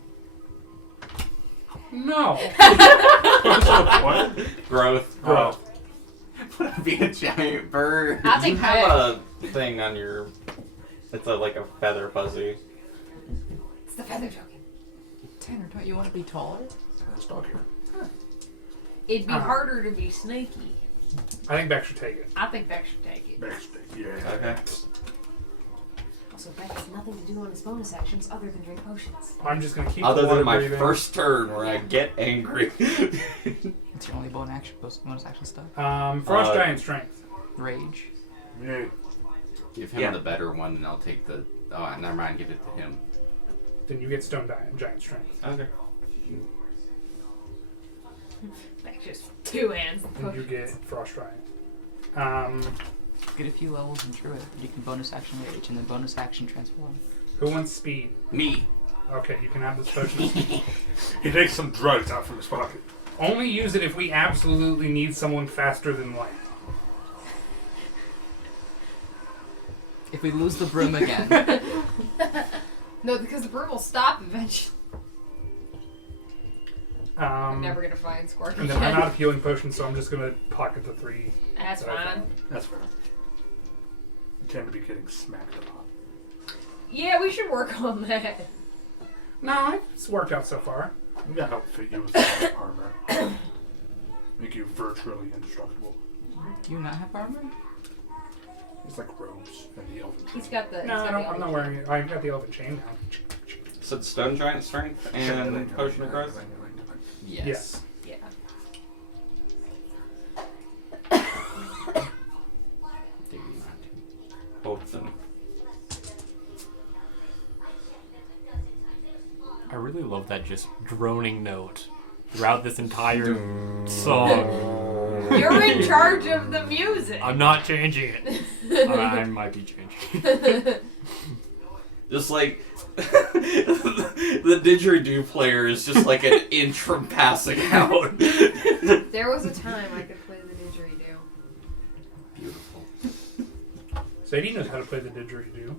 No. What? Growth. Growth. Be a giant bird. I'll You take have that. a thing on your. It's like a feather fuzzy. It's the feather token. Tanner, don't you want to be taller? Let's talk here. It'd be Uh-huh. harder to be snaky. I think Beck should take it. I think Beck should take it. Beck should take it. Yeah. Okay. Also, Beck has nothing to do on his bonus actions other than drink potions. I'm just going to keep Other the water than my breathing. first turn where I get angry. It's your only bonus action stuff. Frost Giant Strength. Rage. Yeah. Give him Yeah. the better one, and I'll take the. Oh, never mind. Give it to him. Then you get Stone Giant Strength. Okay. Beck just 2 hands. And you get Frost Giant. Get a few levels in Druid. You can bonus action Rage and then bonus action Transform. Who wants speed? Me. Okay, you can have this potion. He takes some drugs out from his pocket. Only use it if we absolutely need someone faster than light. If we lose the broom again, No, because the broom will stop eventually. I'm never gonna find Squark And then I'm again. out of healing potions, so I'm just gonna pocket the 3. That's that I fine. found. That's fair. You tend to be getting smacked upon. Yeah, we should work on that. No, it's worked out so far. I'm gonna outfit you with some armor. Make you virtually indestructible. do you not have armor? It's like robes and the elven. He's got the. No, I'm not wearing it. I've got the elven chain now. So it's Stone Giant Strength and Potion of Growth? Yes. Yeah. Both of them. I really love that just droning note throughout this entire song. You're in charge of the music. I'm not changing it. I might be changing. Just like the didgeridoo player is just like an inch from passing out. There was a time I could play the didgeridoo. Beautiful. Sadie knows how to play the didgeridoo.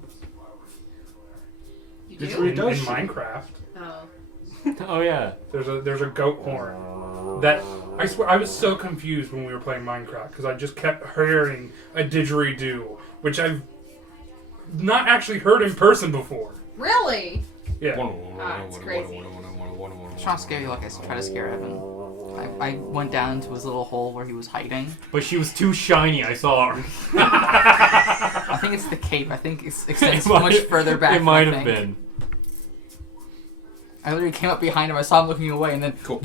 You In, do? in Minecraft, Oh. Oh yeah. there's a goat horn that I swear I was so confused when we were playing Minecraft because I just kept hearing a didgeridoo, which I've not actually heard in person before. Really? Yeah. it's crazy. I was trying to scare you like I tried to scare Evan. I went down into his little hole where he was hiding. But she was too shiny. I saw her. I think it's the cape. I think it extends much further back. It than might I have think. been. I literally came up behind him. I saw him looking away, and then Cool.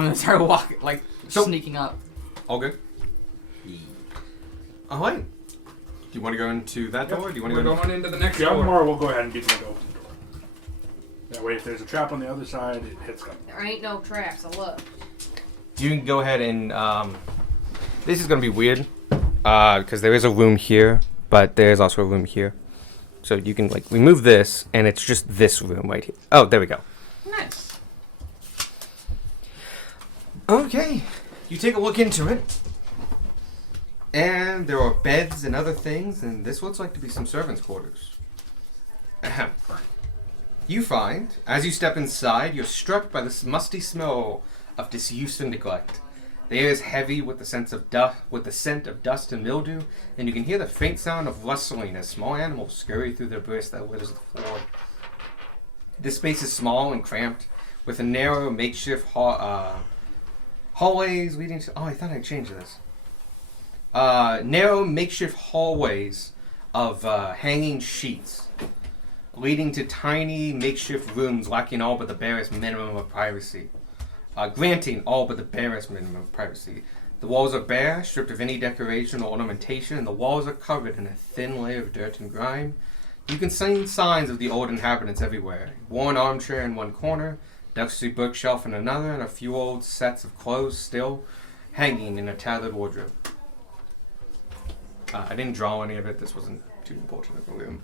and I started walking, like So- sneaking up. All good. All right. Do you want to go into that door? Or do you want to We're go? going into the next Yeah, door. or we'll go ahead and beat them to open the door. That way, if there's a trap on the other side, it hits them. There ain't no traps. I look. You can go ahead and. This is gonna be weird, because there is a room here, but there is also a room here. So you can like remove this, and it's just this room right here. Oh, there we go. Nice. Okay, you take a look into it, and there are beds and other things, and this looks like to be some servants' quarters. Ahem. You find, as you step inside, you're struck by this musty smell of disuse and neglect. The air is heavy with the scent of dust and mildew, and you can hear the faint sound of rustling as small animals scurry through the burst that litters the floor. This space is small and cramped, with a narrow makeshift hallways leading to. Oh, I thought I'd change this. Narrow makeshift hallways of hanging sheets, leading to tiny makeshift rooms lacking all but the barest minimum of privacy. Granting all but the barest minimum of privacy. The walls are bare, stripped of any decoration or ornamentation, and the walls are covered in a thin layer of dirt and grime. You can see signs of the old inhabitants everywhere. Worn armchair in one corner, dusty bookshelf in another, and a few old sets of clothes still hanging in a tattered wardrobe. I didn't draw any of it. This wasn't too important of a room.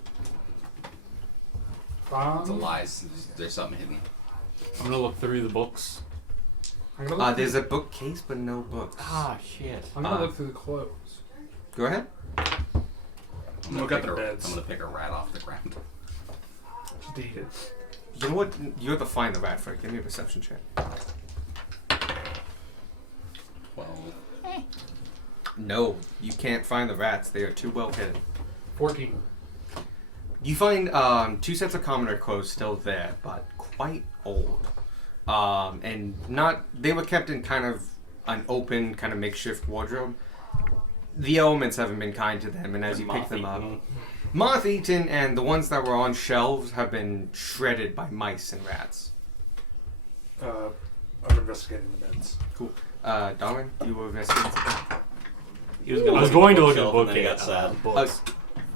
It's a lie. There's something hidden. I'm gonna look through the books. I'm gonna look, There's a bookcase, but no books. Ah, shit. I'm gonna look through the clothes. Go ahead. I'm gonna Look at pick the a- beds. I'm gonna pick a rat off the ground. Just eat it. You know what? You're the find the rat, Frank. Give me a perception check. 12. No, you can't find the rats. They are too well hidden. 14. You find two sets of commoner clothes still there, but quite old. And not. They were kept in kind of an open, kind of makeshift wardrobe. The elements haven't been kind to them, and as you pick them up, moth-eaten, and the ones that were on shelves have been shredded by mice and rats. I'm investigating the beds. Cool. Darwin, you were investigating something? He was I was going to look at the bookshelf and then he got bookcase. sad. Books.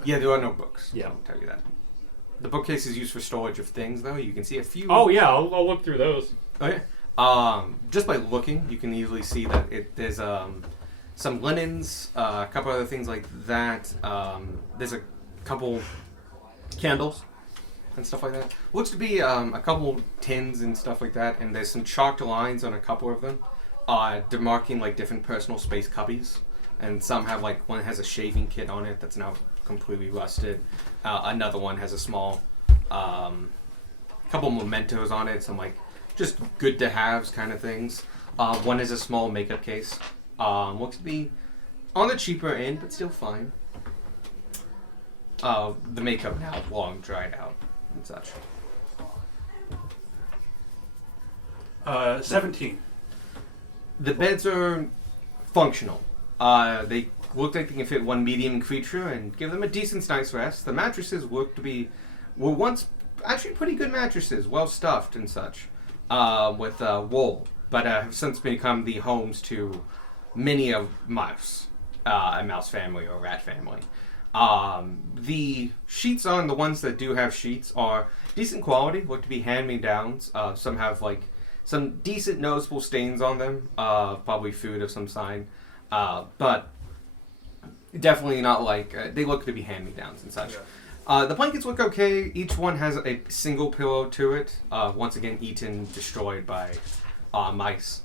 Yeah, there are no books. Yeah. I'll tell you that. The bookcase is used for storage of things, though. You can see a few. Oh yeah, I'll look through those. Okay. Just by looking, you can easily see that there's some linens, a couple other things like that. There's a couple candles and stuff like that. Looks to be a couple tins and stuff like that, and there's some chalked lines on a couple of them, demarking like different personal space cubbies. And some have like one has a shaving kit on it that's now completely rusted. Another one has a small couple mementos on it, some like just good to haves kind of things. One is a small makeup case. Looks to be on the cheaper end, but still fine. The makeup now long dried out and such. 17. The beds are functional. They look like they can fit one medium creature and give them a decent night's rest. The mattresses were once actually pretty good mattresses, well stuffed and such, with wool, but have since become the homes to many of mouse, a mouse family or rat family. The sheets on the ones that do have sheets are decent quality, look to be hand-me-downs. Some have like some decent noticeable stains on them, probably food of some sign, but definitely not like they look to be hand-me-downs and such. Yeah. The blankets look okay. Each one has a single pillow to it. Once again, eaten, destroyed by mice.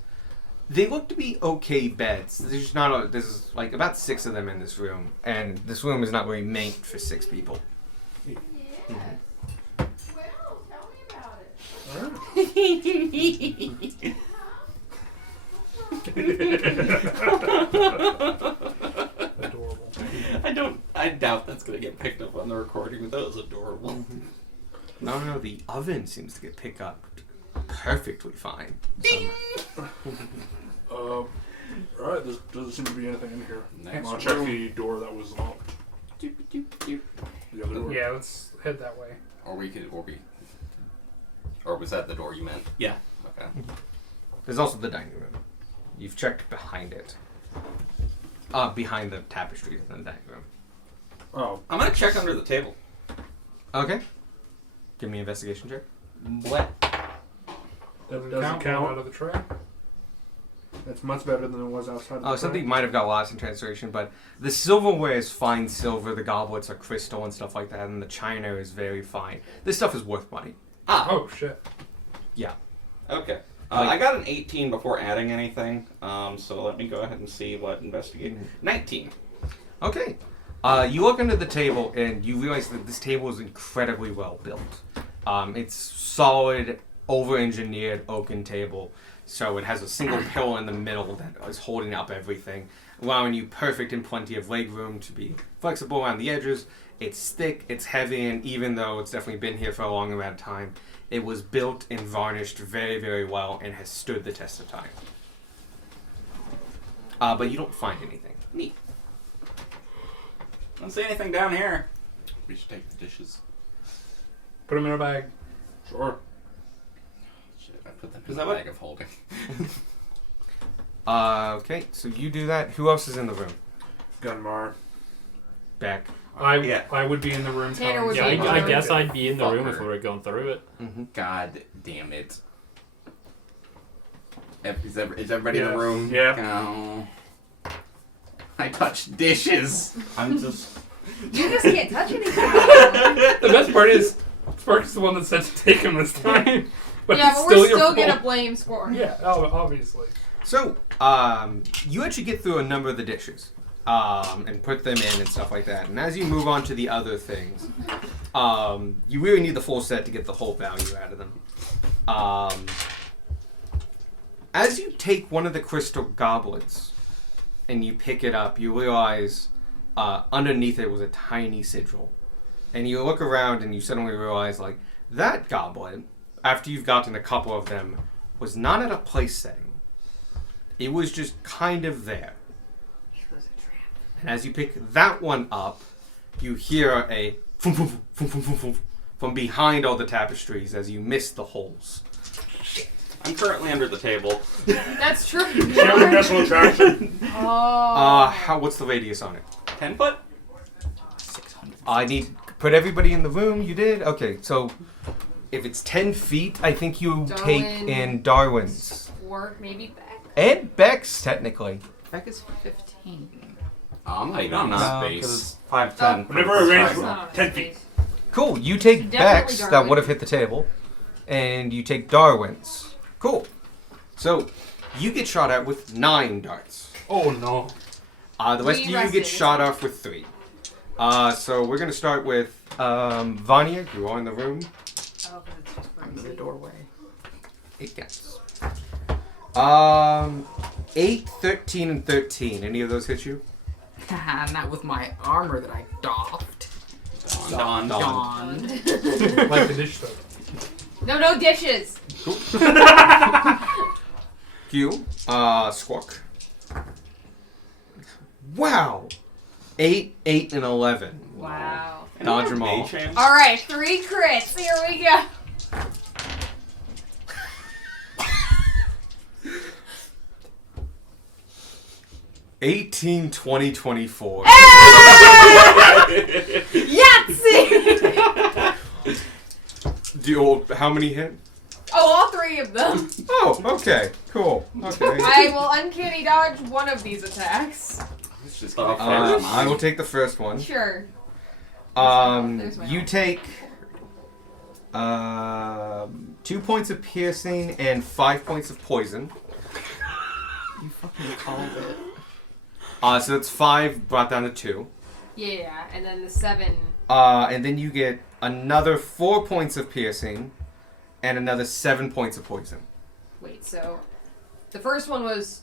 They look to be okay beds. There's not. There's like about 6 of them in this room, and this room is not really meant for 6 people. Yeah. Mhm. Well, tell me about it. Adorable. I doubt that's gonna get picked up on the recording, but that was adorable. No, the oven seems to get picked up perfectly fine. Alright, there doesn't seem to be anything in here. Next I'll check room. the door that was locked. The other door. Yeah, let's head that way. Or was that the door you meant? Yeah. Okay. There's also the dining room. You've checked behind it. Behind the tapestries in the dining room. Oh, I'm gonna check under the table. Okay. Give me an investigation check. What? that Does it doesn't out count. of the tray? That's much better than it was outside. Oh, something might have got lost in translation, but the silverware is fine silver, the goblets are crystal and stuff like that, and the china is very fine. This stuff is worth money. Ah. Oh shit. Yeah. Okay. I got an 18 before adding anything. So let me go ahead and see what investigate. 19. Okay. You look under the table and you realize that this table is incredibly well built. It's solid, over-engineered oaken table. So it has a single pillar in the middle that is holding up everything, allowing you perfect and plenty of leg room to be flexible around the edges. It's thick, it's heavy, and even though it's definitely been here for a long amount of time, it was built and varnished very, very well and has stood the test of time. But you don't find anything. Neat. Don't see anything down here. We should take the dishes. Put them in a bag. Sure. Shit, I put them Is in that the what- bag of holding. Okay, so you do that. Who else is in the room? Gunmar. Beck. I Yeah. I would be in the room. Tanner telling would Yeah, be you in I the guess room. I'd be in the room if Fucker. we were going through it. Mm-hmm. God damn it. Is everybody in Yes. the room? Yeah. Oh. I touched dishes. I'm just. You just can't touch anything. The best part is, Spark's the one that said to take him this time. But yeah, it's but still we're your still fault. gonna blame Score. Yeah, obviously. So, you actually get through a number of the dishes, and put them in and stuff like that. And as you move on to the other things, you really need the full set to get the whole value out of them. As you take one of the crystal goblets and you pick it up, you realize underneath it was a tiny sigil. And you look around and you suddenly realize, like, that goblet, after you've gotten a couple of them, was not at a place setting. It was just kind of there. And as you pick that one up, you hear a boom, boom, boom, boom, boom, boom, from behind all the tapestries as you miss the holes. I'm currently under the table. That's true. Sharing missile attraction. Oh. What's the radius on it? 10 foot? 600. I need put everybody in the room. You did? Okay, so if it's 10 feet, I think you take Darwin. in Darwin's. Or maybe back. And Beck's, technically. Beck is 15. I'm not even No, in not space. 5'10". Whenever I range It's not 10 on feet. space. Cool. You take Definitely Beck's, that Darwin. would have hit the table. And you take Darwin's. Cool. So, you get shot at with 9 darts. Oh no. The rest We of you rested, get it's shot fine. off with 3. So we're going to start with Vanya. You are in the room. Oh, 'cause it's just for I'm in the me. doorway. It counts. 8, 13, and 13. Any of those hit you? Not with my armor that I doffed. Dawn. Donned. Like the dish soap. No dishes. You, Squawk. Wow. 8, 8, and 11. Wow. Dodge them all. Mage hand? All right, 3 crits. Here we go. $18, 20, 24. Yahtzee! How many hit? Oh, all 3 of them. Oh, okay. Cool. Okay. I will uncanny dodge one of these attacks. Let's just Uh, get first. I will take the first one. Sure. There's my You own. take 2 points of piercing and 5 points of poison. You fucking called it. So that's 5 brought down to 2. Yeah, and then the 7. And then you get another 4 points of piercing and another 7 points of poison. Wait, so the first one was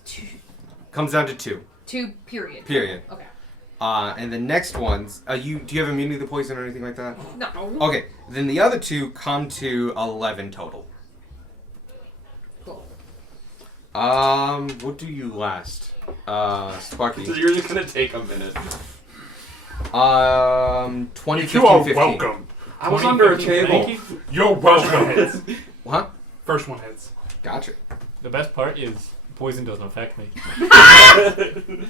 Comes down to 2. 2 period. Period. Okay. And the next ones, do you have immunity to poison or anything like that? No. Okay, then the other two come to 11 total. Cool. What do you last? Sparky. So you're just gonna take a minute. 20, You 15, are 15. welcome. I was under a table. Thank you. You're welcome. hits. What? First one hits. Gotcha. The best part is poison doesn't affect me.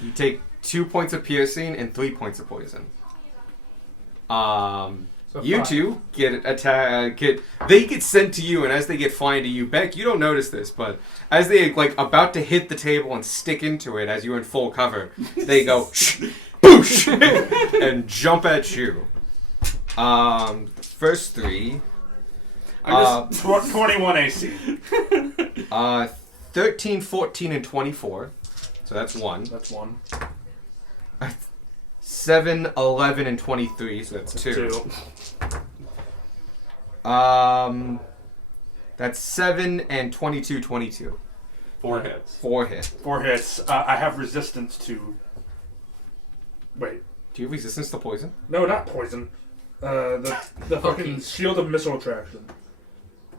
You take 2 points of piercing and 3 points of poison. So You 5. two they get sent to you, and as they get flying to you, Beck, you don't notice this, but as they about to hit the table and stick into it as you're in full cover, they go boosh and jump at you. First 3. I'm just 21 AC. 13, 14, and 24. So that's 1. That's 1. 7, 11, and 23. So that's 2. 2. That's 7 and 22, 22. 4 hits. 4 hit. 4 hits. I have resistance to. Wait. Do you have resistance to poison? No, not poison. The fucking shield of missile attraction.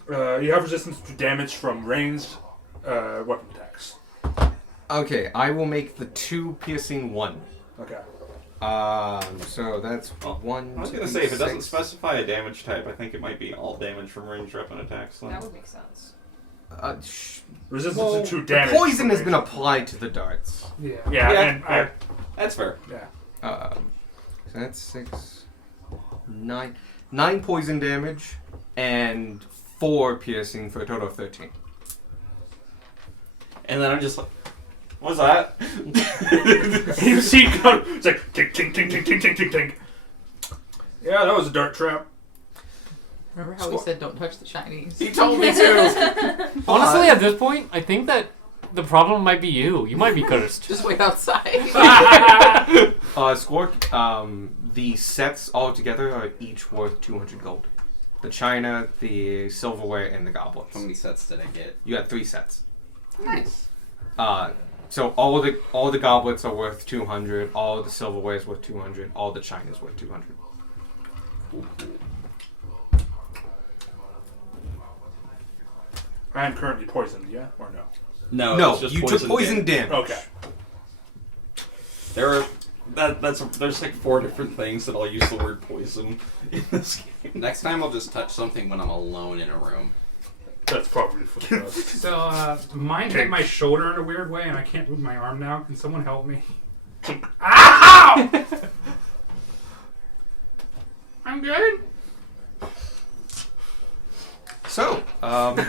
You have resistance to damage from ranged weapon attacks. Okay, I will make the 2 piercing 1. Okay. So that's Well, 1. I was 2, gonna say, if it doesn't 6. specify a damage type, I think it might be all damage from ranged weapon attacks. Then. That would make sense. Resistance Well, to the damage. poison from has been ranged- applied to the darts. Yeah. Yeah, Yeah, and I. That's fair. Yeah. So that's 6, 9. 9 poison damage and 4 piercing for a total of 13. And then I'm just like, what's that? You see, it's like tink, tink, tink, tink, tink, tink, tink, tink. Yeah, that was a dart trap. Remember how we said don't touch the shinies? He told me to. Honestly, at this point, I think that the problem might be you. You might be cursed. Just wait outside. Squark, the sets all together are each worth 200 gold. The china, the silverware, and the goblets. How many sets did I get? You got 3 sets. Nice. So all the goblets are worth 200. All the silverware is worth 200. All the china is worth 200. I am currently poisoned, yeah? Or no? No, No, it's just you took poison damage. Okay. There are there's like 4 different things that I'll use the word poison in this game. Next time I'll just touch something when I'm alone in a room. That's probably for the best. So, mine hit my shoulder in a weird way, and I can't move my arm now. Can someone help me? Ow! I'm good. So, Gotta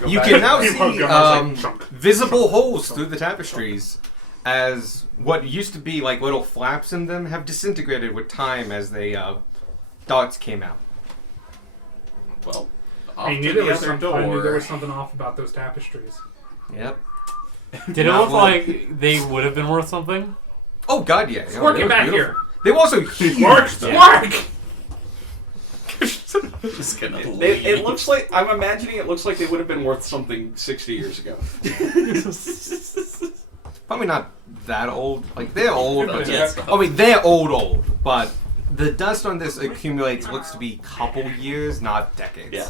go you back. can now You see like chunk. visible holes through the tapestries as what used to be like little flaps in them have disintegrated with time as they darts came out. Well, I knew there was something off about those tapestries. Yep. Did it Not look well. like they would have been worth something? Oh god, yeah. Squark, they get were back beautiful. here. They were also huge. Squark! just gonna leave. It looks like I'm imagining it looks like they would have been worth something 60 years ago. Probably not that old. Like they're old. Yeah, But Yes. I mean, they're old, but the dust on this accumulates looks to be couple years, not decades. Yeah.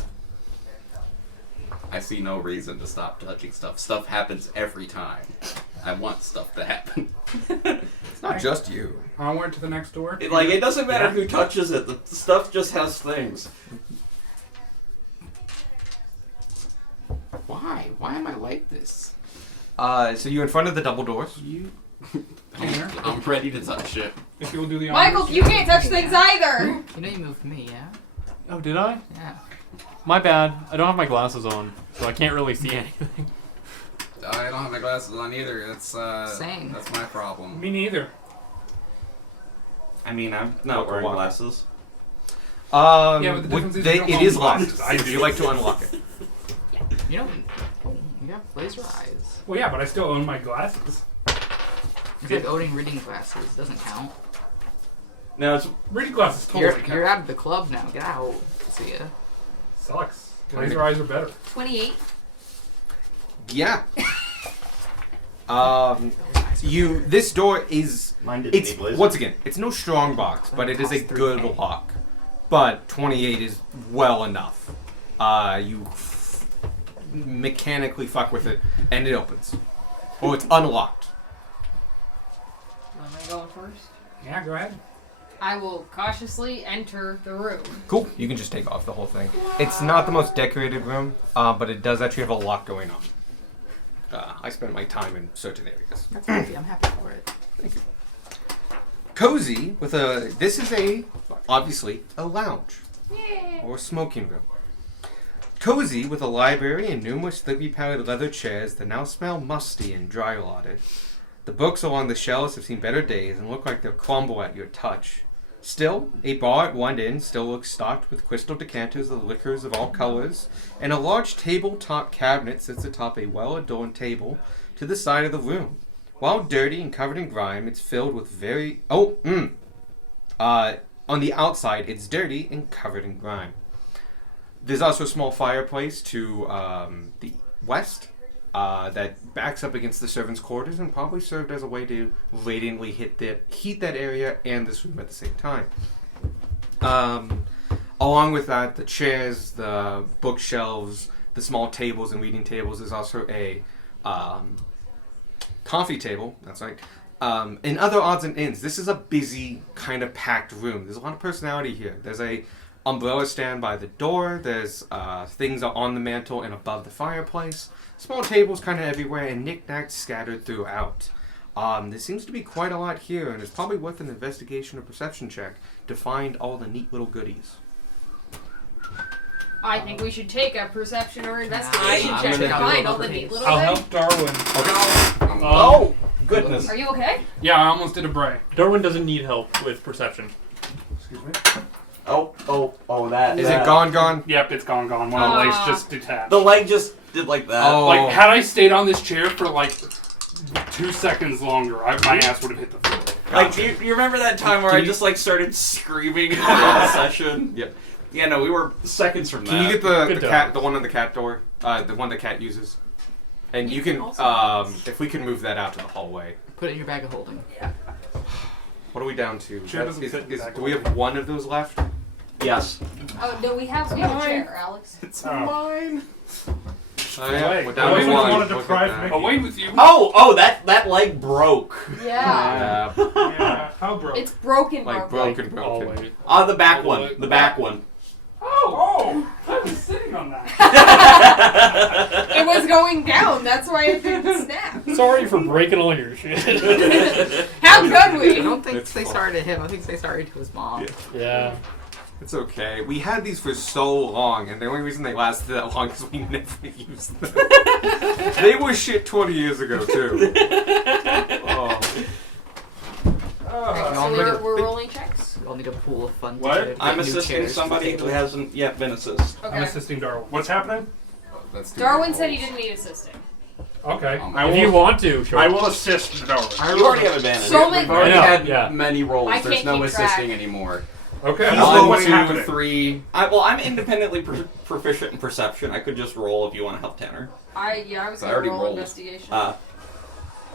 I see no reason to stop touching stuff. Stuff happens every time. I want stuff to happen. It's not just you. Onward to the next door. It doesn't matter who touches it. The stuff just has things. Why? Why am I like this? So you're in front of the double doors. I'm ready to touch it. If you'll do the Michael, honors. you can't touch things either. You know you moved me, yeah? Oh, did I? Yeah. My bad. I don't have my glasses on, so I can't really see anything. I don't have my glasses on either. That's Same. That's my problem. Me neither. I mean, I'm not wearing Walker. glasses. Yeah, but the difference is you don't it own is locked. glasses. I do. You like to unlock it. You know, you have laser eyes. Well, yeah, but I still own my glasses. It's like owning reading glasses. Doesn't count. Now it's Reading glasses totally You're out of the club now. Get out. See ya. sucks. Laser eyes are better. 28. Yeah. Laser eyes This door is. Mine didn't It's need laser. once again, it's no strong box, but it is a Costs good 3K. lock. But 28 is well enough. You mechanically fuck with it, and it opens. Oh, it's unlocked. Am I going first? Yeah, go ahead. I will cautiously enter the room. Cool. You can just take off the whole thing. It's not the most decorated room, but it does actually have a lot going on. I spent my time in certain areas. That's happy. I'm happy for it. Thank you. Cozy with a. This is obviously a lounge Yeah. or smoking room. Cozy with a library and numerous thickly padded leather chairs that now smell musty and dry rotted. The books along the shelves have seen better days and look like they'll crumble at your touch. Still, a bar at one end still looks stocked with crystal decanters of liquors of all colors, and a large tabletop cabinet sits atop a well-adorned table to the side of the room. While dirty and covered in grime, it's filled with on the outside, it's dirty and covered in grime. There's also a small fireplace to the west that backs up against the servants' quarters and probably served as a way to radiantly heat that area and this room at the same time. Along with that, the chairs, the bookshelves, the small tables and reading tables. There's also a coffee table. That's right. And other odds and ends. This is a busy, kind of packed room. There's a lot of personality here. There's a umbrella stand by the door. There's things on the mantle and above the fireplace. Small tables kind of everywhere, and knickknacks scattered throughout. There seems to be quite a lot here, and it's probably worth an investigation or perception check to find all the neat little goodies. I think we should take a perception or investigation I'm check to gonna find do all the both neat these. little I'll things. help Darwin. Oh, goodness. Are you okay? Yeah, I almost did a bray. Darwin doesn't need help with perception. Excuse me. Oh, that. Is it gone? Yep, it's gone. One of the legs just detached. The leg just did like that. Oh. Like, had I stayed on this chair for like 2 seconds longer, my ass would have hit the floor. Like, do you remember that time where I just like started screaming in the middle of the session? Yep. Yeah, no, we were seconds from that. Can you get Good the dog. cat, the one on the cat door, the one the cat uses? And you can, if we can move that out to the hallway. Put it in your bag of holding. What are we down to? Chair doesn't fit in the back Do we have one of those left? Yes. Oh no, we have a chair, Alex. It's Oh. mine. Oh, Leg. we're I down always to one. wanted to Look at deprive that. me. Away with you. Oh, that leg broke. Yeah. Yeah, Yeah, how broke? It's broken, like broken. broken. Always. The back Oh, one. like- The back one. Oh! I was sitting on that. It was going down. That's why it didn't snap. Sorry for breaking all your shit. How could I we? don't think It's they fine. started him. I think they started to his mom. Yeah. It's okay. We had these for so long, and the only reason they lasted that long is we never used them. They were shit 20 years ago, too. Oh. Alright, so we're rolling checks. We all need a pool of fun. What? To get I'm new assisting chairs for the somebody table. who hasn't yet been assisted. I'm Okay. assisting Darwin. What's happening? Let's do Darwin the said he rolls. didn't need assisting. Okay. If I If you will, want to, sure. I will assist Darwin. You already have advantage. So many. We've already I know, had yeah. many rolls. I There's can't no keep assisting track. anymore. Okay. He's Well, low what's 1, 2, happening? 3. I'm independently proficient in perception. I could just roll if you want to help Tanner. I was So I gonna already roll rolled. investigation.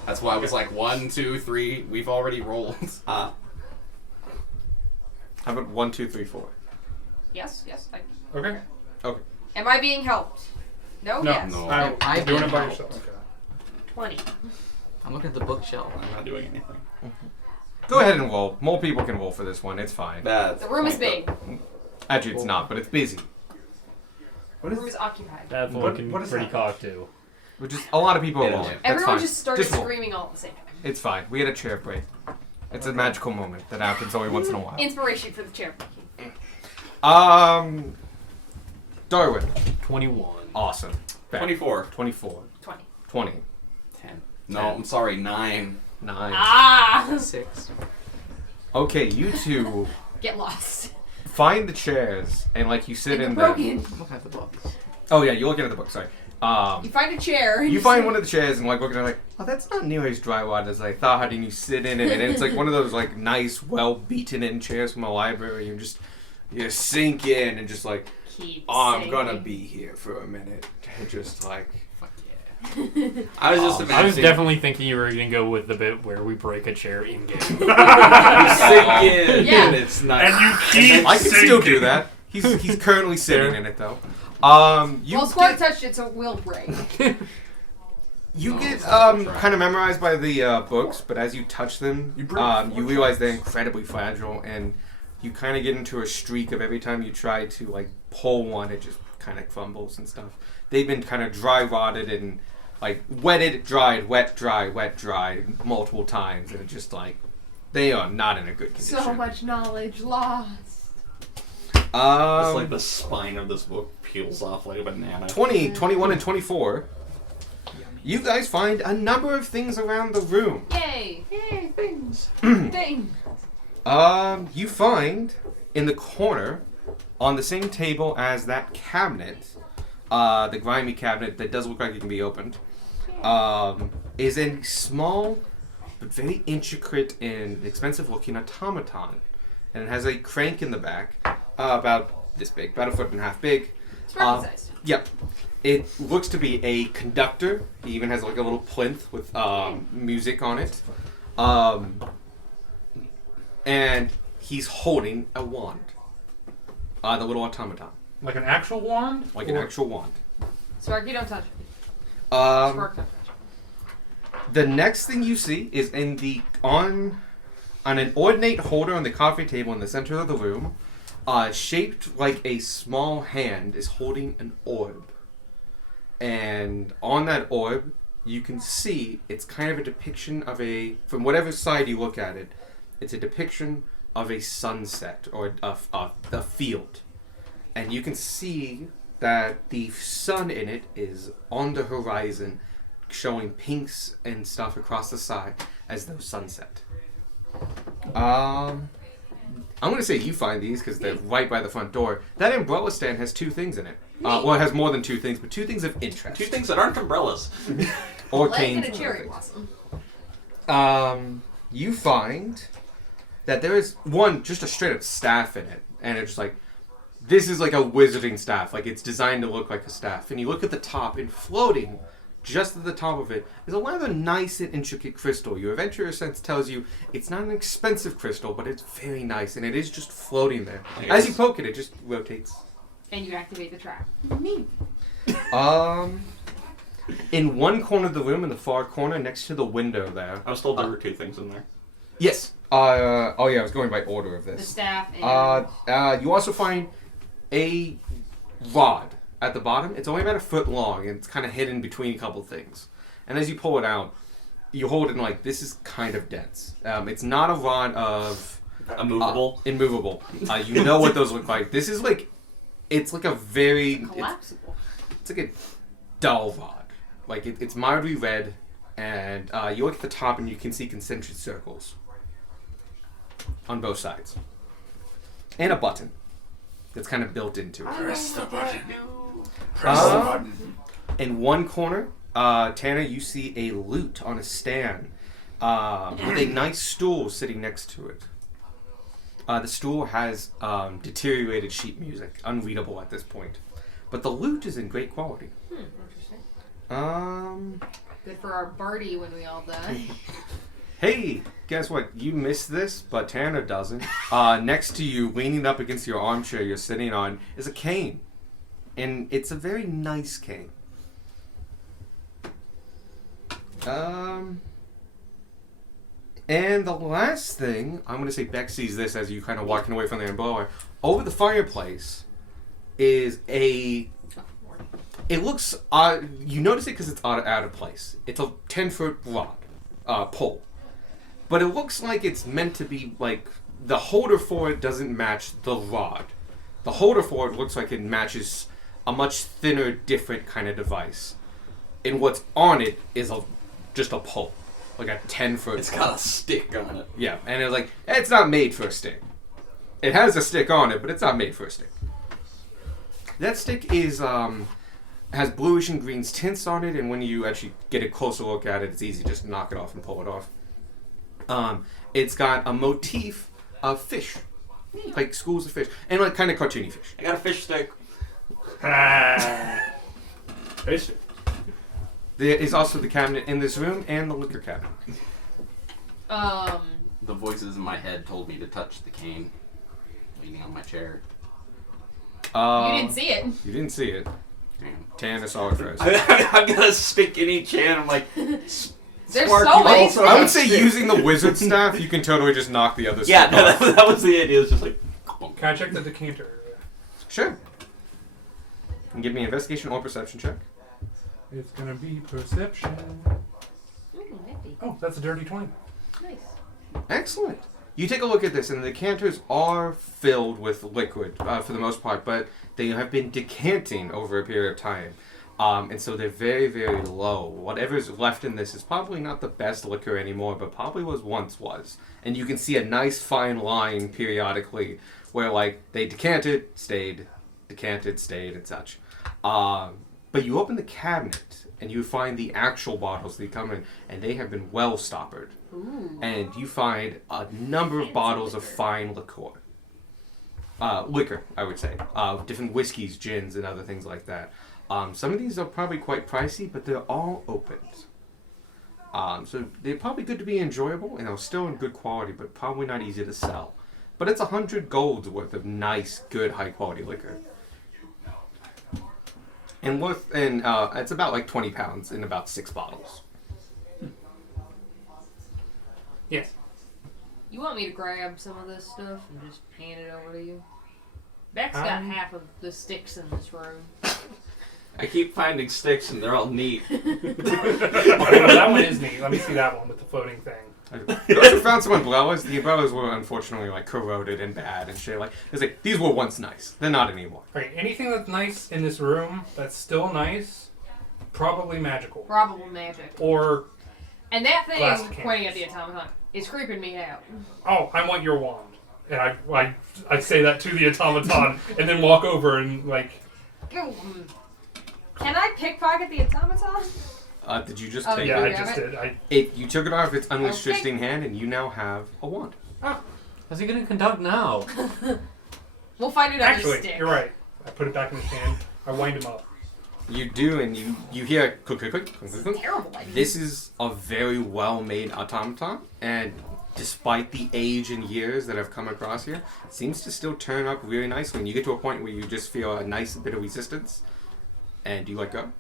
That's why I was like 1, 2, 3. We've already rolled. How about 1, 2, 3, 4? Yes. Okay. Am I being helped? No. No. Yes. No. I'm I've doing been it by helped. yourself. Okay. 20. I'm looking at the bookshelf. I'm not doing anything. Go ahead and roll. More people can roll for this one. It's fine. That's The room is big. Actually, it's not, but it's busy. What The room is is occupied. That's What- looking what is pretty that? cocked too. Which is a lot of people are Yeah. rolling. That's Everyone fine. just started roll. screaming all at the same time. It's fine. We had a chair break. It's a magical moment that happens only once in a while. Inspiration for the chair. Darwin. 21. Awesome. Back. 24. 24. 20. 20. 10. No, I'm sorry, 9. 9. Ah! 6. Okay, you two Get lost. find the chairs and like you sit And in they're them. broken. I'm looking at the books. Oh yeah, you're looking at the book. Sorry. You find a chair. and You find one of the chairs and like looking at it like, oh, that's not near as dry rot as I thought. And you sit in it, and it's like one of those like nice, well beaten in chairs from a library. You sink in and just like, Keep oh, I'm saying gonna it. be here for a minute. And just like, Fuck yeah. I was just I imagining. was definitely thinking you were going to go with the bit where we break a chair in game. You sink in, Yeah. and it's not. And you keep I can still do sinking. that. He's currently sitting in it though. You Well, Squart get, touched it, so it will break. you get kind of memorized by the books, but as you touch them, you realize they're incredibly fragile, and you kind of get into a streak of every time you try to like pull one, it just kind of crumbles and stuff. They've been kind of dry rotted and like wetted, dried, wet, dry, wet, dry multiple times, and it's just like they are not in a good condition. So much knowledge lost. It's like the spine of this book peels off like a banana. 20, 21, and 24. You guys find a number of things around the room. Yay! Yay! Things. Things. You find in the corner, on the same table as that cabinet, the grimy cabinet that does look like it can be opened, is a small but very intricate and expensive-looking automaton, and it has a crank in the back, about this big, about 1.5 feet big. It's rocket sized. Yep. It looks to be a conductor. He even has like a little plinth with music on it. And he's holding a wand. The little automaton. Like an actual wand? Like an actual wand. Sparky, don't touch it. Um, Spark, don't touch it. the next thing you see is in the on an ornate holder on the coffee table in the center of the room, shaped like a small hand, is holding an orb. And on that orb, you can see it's kind of a depiction of from whatever side you look at it, it's a depiction of a sunset or a field. And you can see that the sun in it is on the horizon, showing pinks and stuff across the side as though sunset. I'm going to say you find these because they're right by the front door. That umbrella stand has 2 things in it. Well, it has more than 2 things, but 2 things of interest. 2 things that aren't umbrellas. Or Leg and canes. a cherry blossom. You find that there is one, just a straight up staff in it. And it's like, this is like a wizarding staff. Like, it's designed to look like a staff. And you look at the top, and floating just at the top of it is a rather nice and intricate crystal. Your adventurer sense tells you it's not an expensive crystal, but it's very nice, and it is just floating there. As you poke it, it just rotates. And you activate the trap. In one corner of the room, in the far corner, next to the window there. I was told there were 2 things in there. Yes. Oh yeah, I was going by order of The this. staff and... You also find a rod at the bottom. It's only about 1 foot long, and it's kind of hidden between a couple things. And as you pull it out, you hold it and like, this is kind of dense. It's not a rod of... Immovable? Immovable. You know what those look like. This is like... It's like a very... collapsible. It's like a dull rod. Like, it's mildly red, and you look at the top and you can see concentric circles on both sides. And a button that's kind of built into it. Press the button. Press the button. In one corner, Tanner, you see a lute on a stand with a nice stool sitting next to it. The stool has deteriorated sheet music, unreadable at this point. But the lute is in great quality. Interesting. Good for our Barty when we all die. Hey, guess what? You missed this, but Tanner doesn't. Next to you, leaning up against your armchair you're sitting on, is a cane. And it's a very nice cane. And the last thing, I'm going to say Beck sees this as you kind of walking away from the umbrella. Over the fireplace is a... It looks odd. You notice it because it's out of place. It's a 10-foot rod, pole. But it looks like it's meant to be, like, the holder for it doesn't match the rod. The holder for it looks like it matches a much thinner, different kind of device. And what's on it is just a pole. Like a 10-foot It's pole. got a stick on it. Yeah, and it's like, it's not made for a stick. It has a stick on it, but it's not made for a stick. That stick is, has bluish and greens tints on it, and when you actually get a closer look at it, it's easy just to knock it off and pull it off. It's got a motif of fish. Like schools of fish. And like kind of cartoony fish. I got a fish stick. Taste it. There is also the cabinet in this room and the liquor cabinet. The voices in my head told me to touch the cane, leaning on my chair. You didn't see it. You didn't see it. Damn. Tana saw it first. I'm gonna stick in each hand. I'm like, There's Spark, so you many. also I have would say stick. using the wizard staff, you can totally just knock the other Yeah, stick no, off. that was the idea. It was just like, Can I check the decanter? Sure. And give me an investigation or perception check. It's gonna be perception. Ooh, nifty. Oh, that's a dirty 20. Nice. Excellent. You take a look at this, and the decanters are filled with liquid for the most part, but they have been decanting over a period of time. And so they're very, very low. Whatever's left in this is probably not the best liquor anymore, but probably was. And you can see a nice fine line periodically where, like, they decanted, stayed, and such. But you open the cabinet, and you find the actual bottles they come in, and they have been well stoppered. Ooh. And you find a number of bottles of fine liquor. Liquor, I would say. Different whiskeys, gins, and other things like that. Some of these are probably quite pricey, but they're all opened. So they're probably good to be enjoyable, and they're still in good quality, but probably not easy to sell. But it's 100 gold's worth of nice, good, high-quality liquor. And it's about like 20 pounds in about 6 bottles. Yes. You want me to grab some of this stuff and just hand it over to you? Beck's got half of the sticks in this room. I keep finding sticks and they're all neat. Okay, well, that one is neat. Let me see that one with the floating thing. You also found some umbrellas. The umbrellas were unfortunately like corroded and bad and shit. Like these were once nice. They're not anymore. Okay, anything that's nice in this room that's still nice, probably magical. Probable magic. Or, And that Glass thing cans. pointing at the automaton is creeping me out. oh, I want your wand. And I say that to the automaton and then walk over and like, Can I pickpocket the automaton? Did you just Oh, take yeah, I it? just grab did. You took it off its Okay. unrestricting hand, and you now have a wand. How's he gonna conduct now? We'll find another Actually, stick. you're right. I put it back in his hand. I wind him up. You do, and you hear click, click, click, click, click, click. Terrible idea. This is a very well-made automaton, and despite the age and years that have come across here, it seems to still turn up really nicely. And you get to a point where you just feel a nice bit of resistance, and you let go.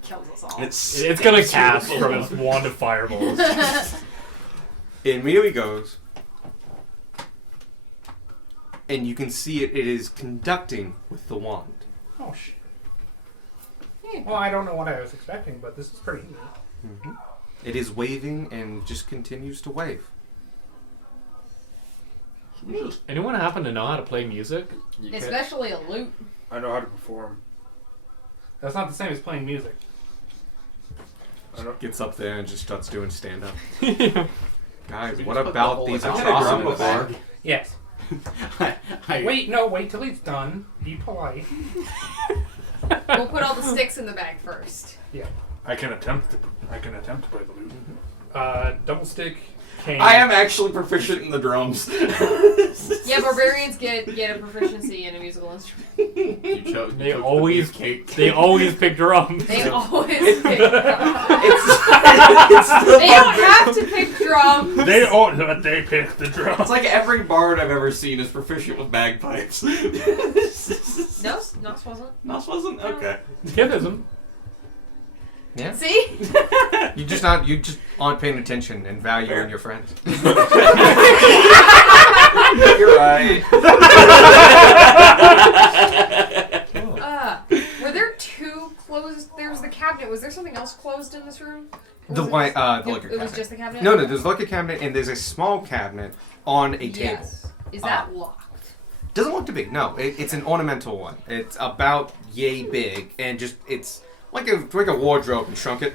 Kills us all. It's gonna cast from its wand of fireballs. It immediately goes, and you can see it is conducting with the wand. Oh, shit. Well, I don't know what I was expecting, but this is pretty neat. Mm-hmm. It is waving and just continues to wave. Anyone happen to know how to play music? You can't- Especially a lute. I know how to perform. That's not the same as playing music. Gets up there and just starts doing stand-up. Guys, We what just put the about whole these I've had a drum atrocities? before. Yes. I- Wait till he's done. Be polite. We'll put all the sticks in the bag first. I can attempt to play the lute. Double stick, cane. I am actually proficient in the drums. Yeah, barbarians get a proficiency in a musical instrument. You chose, They always cake. They always pick drums. They always pick drums. It's They don't have to pick drums. They pick the drum. It's like every bard I've ever seen is proficient with bagpipes. No, Nos wasn't. Nos wasn't? Okay. Kidism. Yeah. See? You just aren't paying attention and valuing your friends. You're right. Were there two closed? There was the cabinet. Was there something else closed in this room? Or The was it liquor It cabinet. was just the cabinet? No, there's like a cabinet and there's a small cabinet on a table. Yes. Is that locked? Doesn't look too big. No, it's an ornamental one. It's about yay big and just it's like a wardrobe and shrunk it.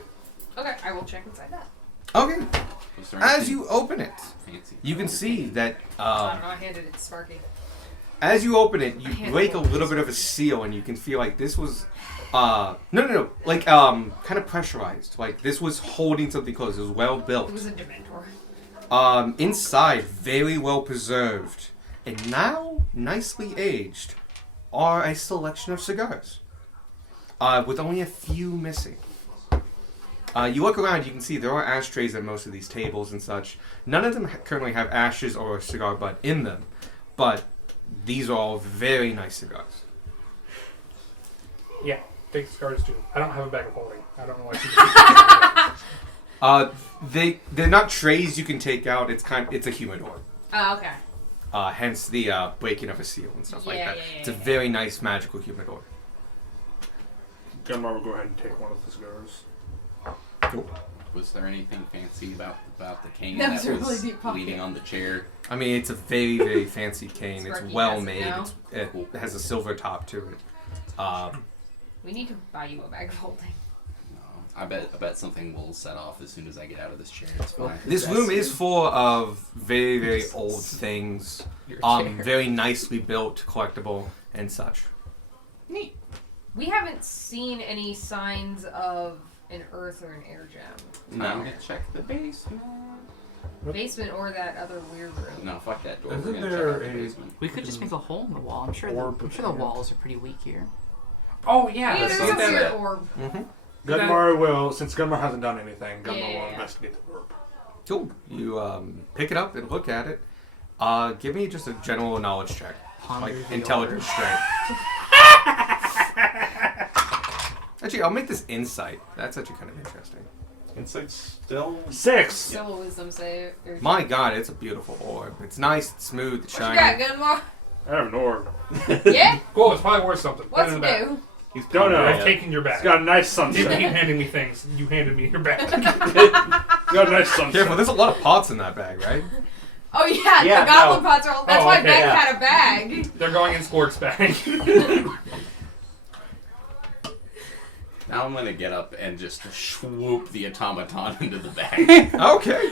Okay, I will check inside that. Okay. Was there As anything you open it, fancy? you can see that I don't know. I handed it to Sparky. as you open it, you I break a handled little bit of a seal, and you can feel like this was, no, like kind of pressurized. Like this was holding something close. It was well built. It was a Dementor. Inside, very well preserved, and now nicely aged, are a selection of cigars, with only a few missing. You look around, you can see there are ashtrays at most of these tables and such. None of them currently have ashes or a cigar butt in them, but these are all very nice cigars. Yeah, take cigars too. I don't have a bag of holding. I don't know why people They're not trays you can take out. It's a humidor. Oh, okay. Hence the breaking of a seal and stuff like that. Yeah, It's a very nice magical humidor. Gunmar will go ahead and take one of the cigars. Was there anything fancy about the cane That that was a really was deep pocket. leaning on the chair? I mean, it's a very, very fancy cane. It's Sparky well has it made. now. It has a silver top to it. We need to buy you a bag of holding. No, I bet something will set off as soon as I get out of this chair. It's fine. This room is full of very, very old things. Your chair. Very nicely built, collectible, and such. Neat. We haven't seen any signs of an earth or an air gem. No, I'm gonna check the basement. Basement or that other weird room. No, fuck that door. Isn't We're gonna there check out the a- basement. We could just make a hole in the wall. I'm sure the walls are pretty weak here. Oh yeah, Yeah, that's there's a something weird that- orb. Gunmar will, since Gunmar hasn't done anything, Gunmar will Yeah. investigate the orb. Cool. You pick it up and look at it. Give me just a general knowledge check. Ponder Like the intelligence orb. strength. Actually, I'll make this insight. That's actually kind of interesting. Insight's still. 6! Still a wisdom save. Or My god, it's a beautiful orb. It's nice, it's smooth, it's what you got, shiny. Gunmar? I have an orb. Yeah? Cool, it's probably worth something. Put it What's in the bag. new? He's Don't know. I've taken your bag. It's got a nice You keep sunset. handing me things. You handed me your bag. It's got a nice sunset. Careful, there's a lot of pots in that bag, right? Oh yeah, Yeah, the goblin no. pots are all. That's Oh, why okay, Beck yeah. had a bag. They're going in Squirt's bag. Now I'm gonna get up and just swoop the automaton into the bag. Okay.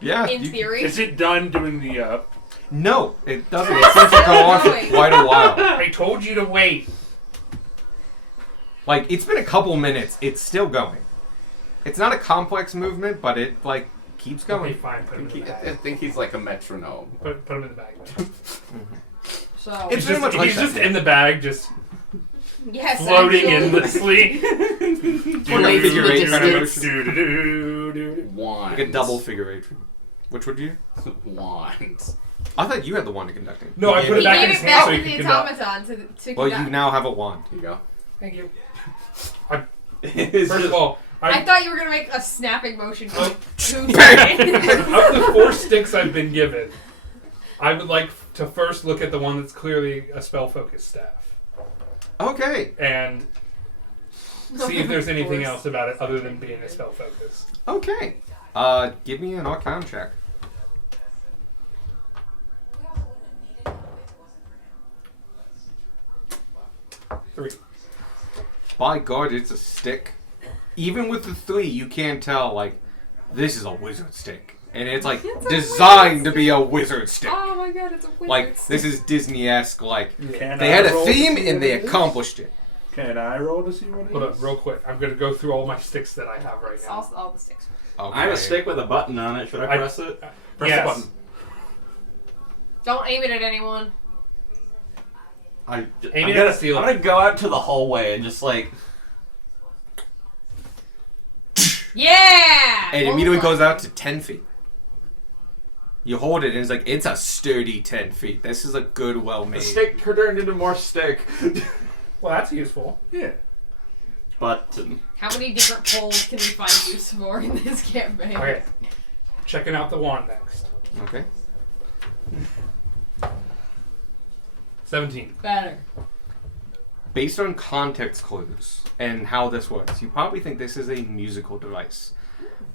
Yeah. In you- theory. Is it done doing the, No, it doesn't. It seems to go on for Going. quite a while. I told you to wait. Like, it's been a couple minutes. It's still going. It's not a complex movement, but it, like, keeps Okay, going. fine. Put him in the I bag. think he's like a metronome. Put him in the bag. So It's He's very just, much like he's that, just yeah. in the bag, just yes, floating actually. endlessly. Floating in the distance. Wands. Like a double figure eight. Which would you? Wands. I thought you had the wand to conducting. No, I You put gave it He back in gave his it hand back so to he the can conduct. automaton to Well, conduct. you now have a wand. Here you go. Thank you. It's First of just- all, I thought you were gonna make a snapping motion. Oh. to of the 4 sticks I've been given, I would like to first look at the one that's clearly a spell-focused staff Okay. and see if there's anything else about it other than being a spell-focused. Okay. Give me an Arcana check. Three. By God, it's a stick. Even with the 3, you can't tell, like, this is a wizard stick. And it's, like, It's a designed wizard to be a wizard stick. Oh my god, it's a wizard. Like, this is Disney-esque, like, Can they I had a roll to theme see and what they it is? accomplished it. Can I roll to see what it is? Hold on, real quick. I'm going to go through all my sticks that I have right now. all the sticks. Okay. I have a stick with a button on it. Should I I- press it? Press Yes. the button. Don't aim it at anyone. I'm Aim it at gonna, the ceiling. I'm gonna go out to the hallway and just like. Yeah. And it immediately goes out to 10 feet. You hold it and it's like, it's a sturdy 10 feet. This is a good, well-made. The stick turned into more stick. Well, that's useful. Yeah. But How many different poles can we find use for in this campaign? Okay. Checking out the wand next. Okay. 17. Better. Based on context clues and how this works, you probably think this is a musical device.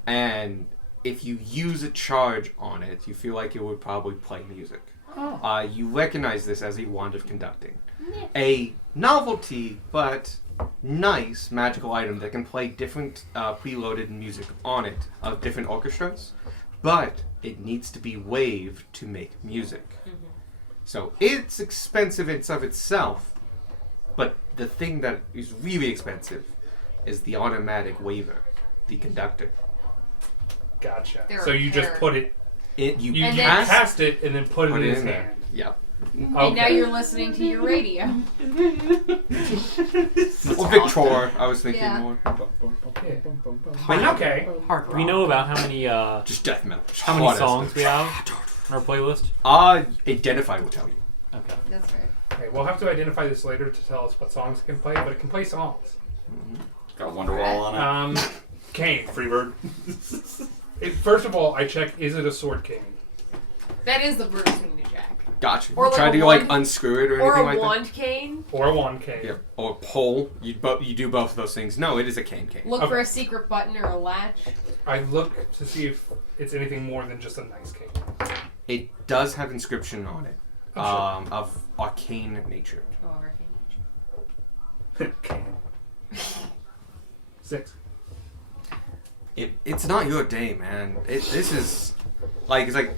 And if you use a charge on it, you feel like it would probably play music. Oh. You recognize this as a wand of conducting. A novelty, but nice magical item that can play different preloaded music on it of different orchestras, but it needs to be waved to make music. So it's expensive in of itself, but the thing that is really expensive is the automatic waver, the conductor. Gotcha. They're So you just paired. put it, You you And cast, cast it and then put it put in it his in there. hand. Yep. And now Okay. you're listening to your radio. Or Victor, I was thinking Yeah. more. But okay. Hard Do we know about how many Just death metal. how many Hard as songs the- we have on our playlist? Identify will tell you. Okay. That's fair. Okay, we'll have to identify this later to tell us what songs it can play, but it can play songs. Got Wonderwall on it. Cane. Freebird. First of all, I check, is it a sword cane? That is the first thing to check. Gotcha. Or like Try a to like wand- unscrew it or Or anything a like wand cane. Or a wand cane. that. Yeah. Or a pole. You do both of those things. No, it is a cane. Look Okay. for a secret button or a latch. I look to see if it's anything more than just a nice cane. It does have inscription on it. Oh, Of arcane nature. Oh, arcane. Cane. 6. It's not your day, man. This is like it's like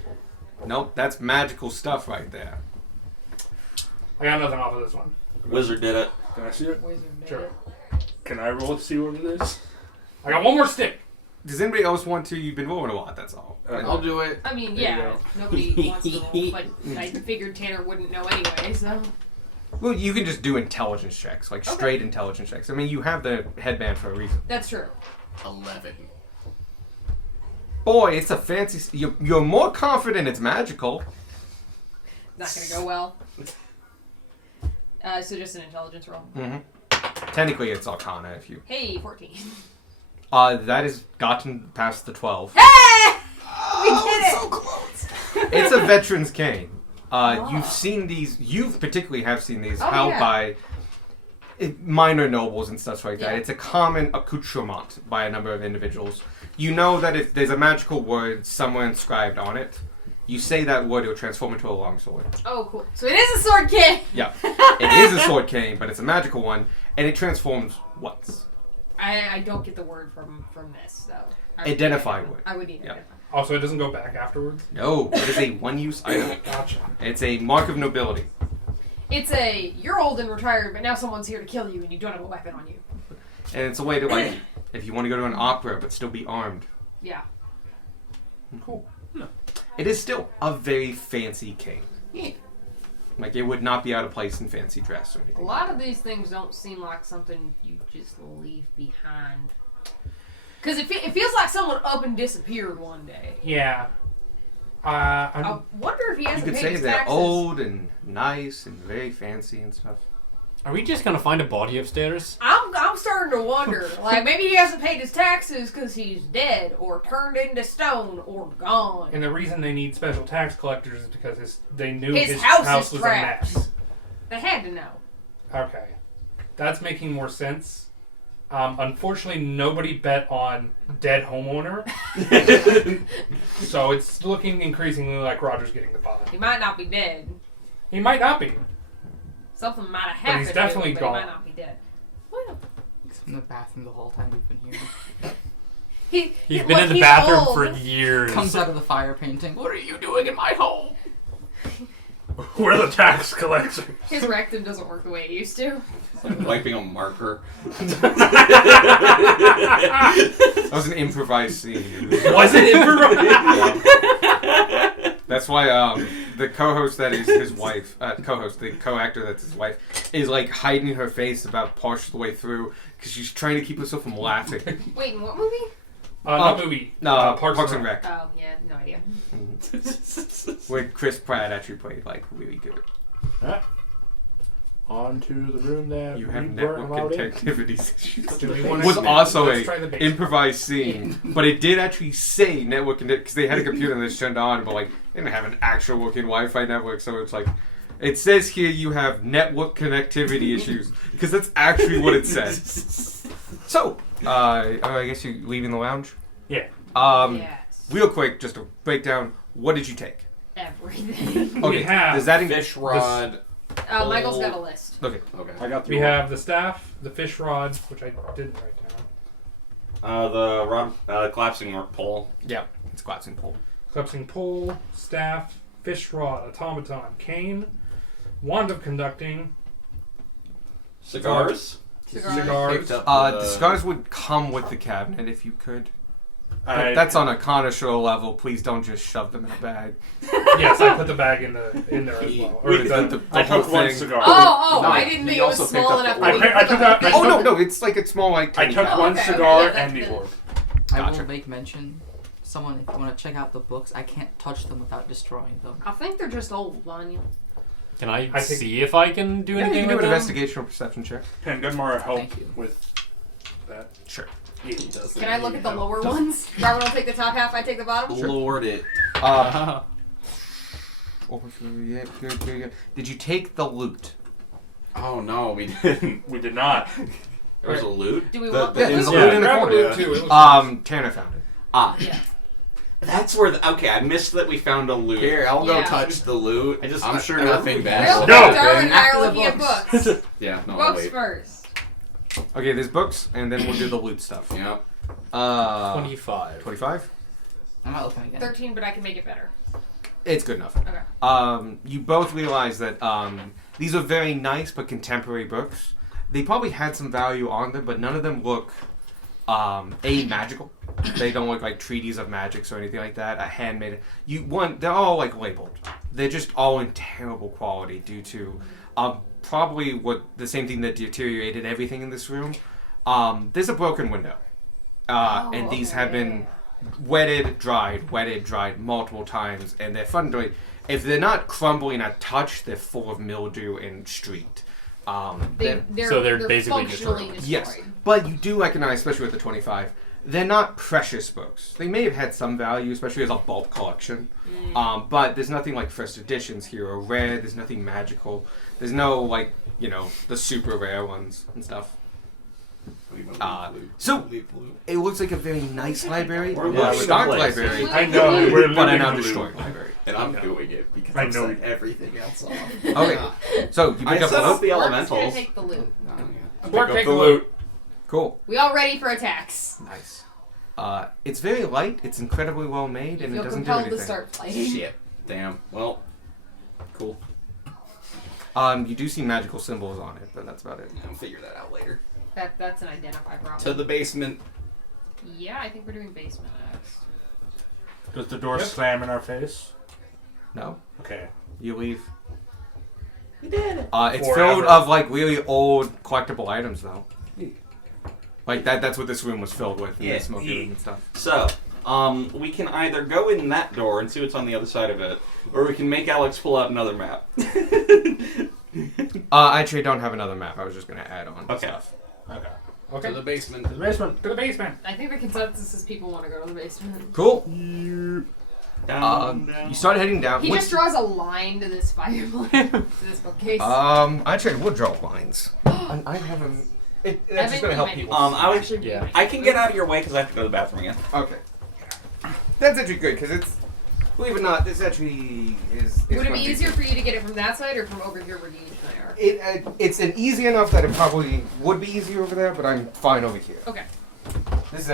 nope, that's magical stuff right there. I got nothing off of this one. Wizard did it. Can I see it? Wizard made Sure. it. Can I roll to see what it is? I got one more stick. Does anybody else want to? You've been rolling a lot, that's all. I'll do it. I mean, There you yeah, go. nobody wants to roll, but I figured Tanner wouldn't know anyway, so. Well, you can just do intelligence checks, like Okay. straight intelligence checks. I mean, you have the headband for a reason. That's true. 11. Boy, it's a fancy. You're more confident it's magical. Not gonna go well. So just an intelligence roll. Mm-hmm. Technically, it's Arcana if you. Hey, 14. That has gotten past the 12. Hey! We did it! So close. It's a veteran's cane. You've seen these. You particularly have seen these Oh, held yeah. by minor nobles and stuff like that. Yeah. It's a common accoutrement by a number of individuals. You know that if there's a magical word somewhere inscribed on it, you say that word, it'll transform into a longsword. Oh, cool. So it is a sword cane! Yeah, it is a sword cane, but it's a magical one, and it transforms once. I don't get the word from this, though. Identify word. I would need Yeah. identify. Also, it doesn't go back afterwards. No, it is a one-use item. Gotcha. It's a mark of nobility. It's you're old and retired, but now someone's here to kill you and you don't have a weapon on you. And it's a way to, like, if you want to go to an opera but still be armed. Yeah. Cool. It is still a very fancy cane. Yeah. Like, it would not be out of place in fancy dress or A anything. lot of these things don't seem like something you just leave behind. Because it feels like someone up and disappeared one day. Yeah. I I'm, wonder if he You hasn't could paid say his they're taxes. old and nice and very fancy and stuff. Are we just gonna find a body upstairs? I'm starting to wonder. Like, maybe he hasn't paid his taxes because he's dead or turned into stone or gone. and the reason they need special tax collectors is because they knew His his house house is was trapped. a mess. They had to know. Okay. That's making more sense. Unfortunately, nobody bet on dead homeowner. So it's looking increasingly like Roger's getting the body. He might not be dead. He might not be. Something might have But happened he's definitely to him, but gone. he might not be dead. Well, He's in the bathroom the whole time we've been here. He's been in the bathroom for years. Comes out of the fire painting. What are you doing in my home? We're the tax collector. His rectum doesn't work the way it used to. Like wiping a marker. That was an improvised scene. Was it improvised? That's why the co-host that is his wife, the co-actor that's his wife, is like hiding her face about partial the way through because she's trying to keep herself from laughing. Wait, in what movie? Not movie. No, Parks and Rec. Oh, yeah, no idea. Where Chris Pratt actually played like really good. On to the room that You have we weren't network allowed in. connectivity issues. Do we want Was to also let's a try the base. improvised scene, but it did actually say network connectivity because they had a computer and they just turned on, but like they didn't have an actual working Wi-Fi network, so it's like it says here you have network connectivity issues because that's actually what it says. So, I guess you're leaving the lounge. Yeah. Yes. Real quick, just to break down, what did you take? Everything. Okay, have does that Fish rod. Michael's got a list. Okay, Okay. I got the We have the staff, the fish rod, which I didn't write down. The rod, collapsing pole. yeah, it's glass and pole. Collapsing pole, staff, fish rod, automaton, cane, wand of conducting, Cigars. cigars. Picked up The cigars would come with the cabinet if you could. I, That's on a connoisseur level. Please don't just shove them in a bag. Yes, I put the bag in there as well. Or is that- I whole took one thing. cigar. Oh, No, I didn't he think it was also picked small up enough. the that orb. we I could took put out- the I Oh bag. no, it's like a small like. I tiny took cup. one okay, cigar yeah, that's and the good. orb. I Gotcha. will make mention. Someone, if you want to check out the books, I can't touch them without destroying them. I think they're just old, Vanya. Can I, I think- see if I can do Yeah, you anything can do with an them? investigation or perception check. Can Gunmar help Thank you. with that? Sure. He doesn't Can I look need at the help. lower ones? Robert will take the top half, I take the bottom? Lord it. Yeah, good. Did you take the loot? Oh no, we didn't. We did not. There was a loot? Do we The- want the the ins- loot? loot in the grab a corner. loot too. It looks Tanner found it. Ah, Yeah. That's where. Okay, I missed that we found a loot. here, I'll go Yeah. touch the loot. I'm sure I nothing really- bad Real will quick, No. Darwin and I happen. are After the looking at books. Yeah, no, I'll Books wait. first. Okay, there's books, and then we'll do the loot stuff. Yep. 25. 25. I'm not looking again. 13, but I can make it better. It's good enough. Okay. You both realize that these are very nice but contemporary books. They probably had some value on them, but none of them look magical. They don't look like treaties of magics or anything like that. A handmade. They're all like labeled. They're just all in terrible quality due to probably the same thing that deteriorated everything in this room. There's a broken window, and these have been wetted, dried multiple times, and they're fundamentally, if they're not crumbling at touch, they're full of mildew and streaked. They're they're basically functionally destroyed. destroyed. Yes, but you do recognize, especially with the 25, they're not precious books. They may have had some value, especially as a bulk collection, but there's nothing like first editions here or rare. There's nothing magical. There's no the super rare ones and stuff. So it looks like a very nice library, We're or looking a at stocked place. library, I know. We're but an living undestroyed library. And I'm doing it because I I'm know setting you. everything else off. Okay, so you I pick up set the up loot. the Mark's gonna elementals. take the loot. Mark, Pick take up the the loot. Cool. We all ready for attacks? Nice. It's very light. It's incredibly well made, You and feel it doesn't do compelled anything. to start fighting. Shit. Damn. Well, cool. You do see magical symbols on it, but that's about it. I'll figure that out later. That's an identify problem. To the basement. Yeah, I think we're doing basement next. Does the door Yep. slam in our face? No, Okay. you leave. We did it. It's Forever. filled of like really old collectible items, though. Like that's what this room was filled with, and Yeah. the smoky room and stuff. So, we can either go in that door and see what's on the other side of it, or we can make Alex pull out another map. I actually don't have another map. I was just gonna add on Okay. stuff. Okay. Okay. To the basement. To the basement. To the basement. I think the consensus is people want to go to the basement. Cool. Down, You start heading down. He What's- just draws a line to this fireplace, to this bookcase. I actually would draw lines. I have a. That's just gonna help people. I would. Actually, Yeah. I can get out of your way because I have to go to the bathroom again. Okay. That's actually good because it's. Believe it or not, this actually is. Would it be easier for you to get it from that side or from over here where you and I are? It's an easy enough that it probably would be easier over there, but I'm fine over here. Okay. This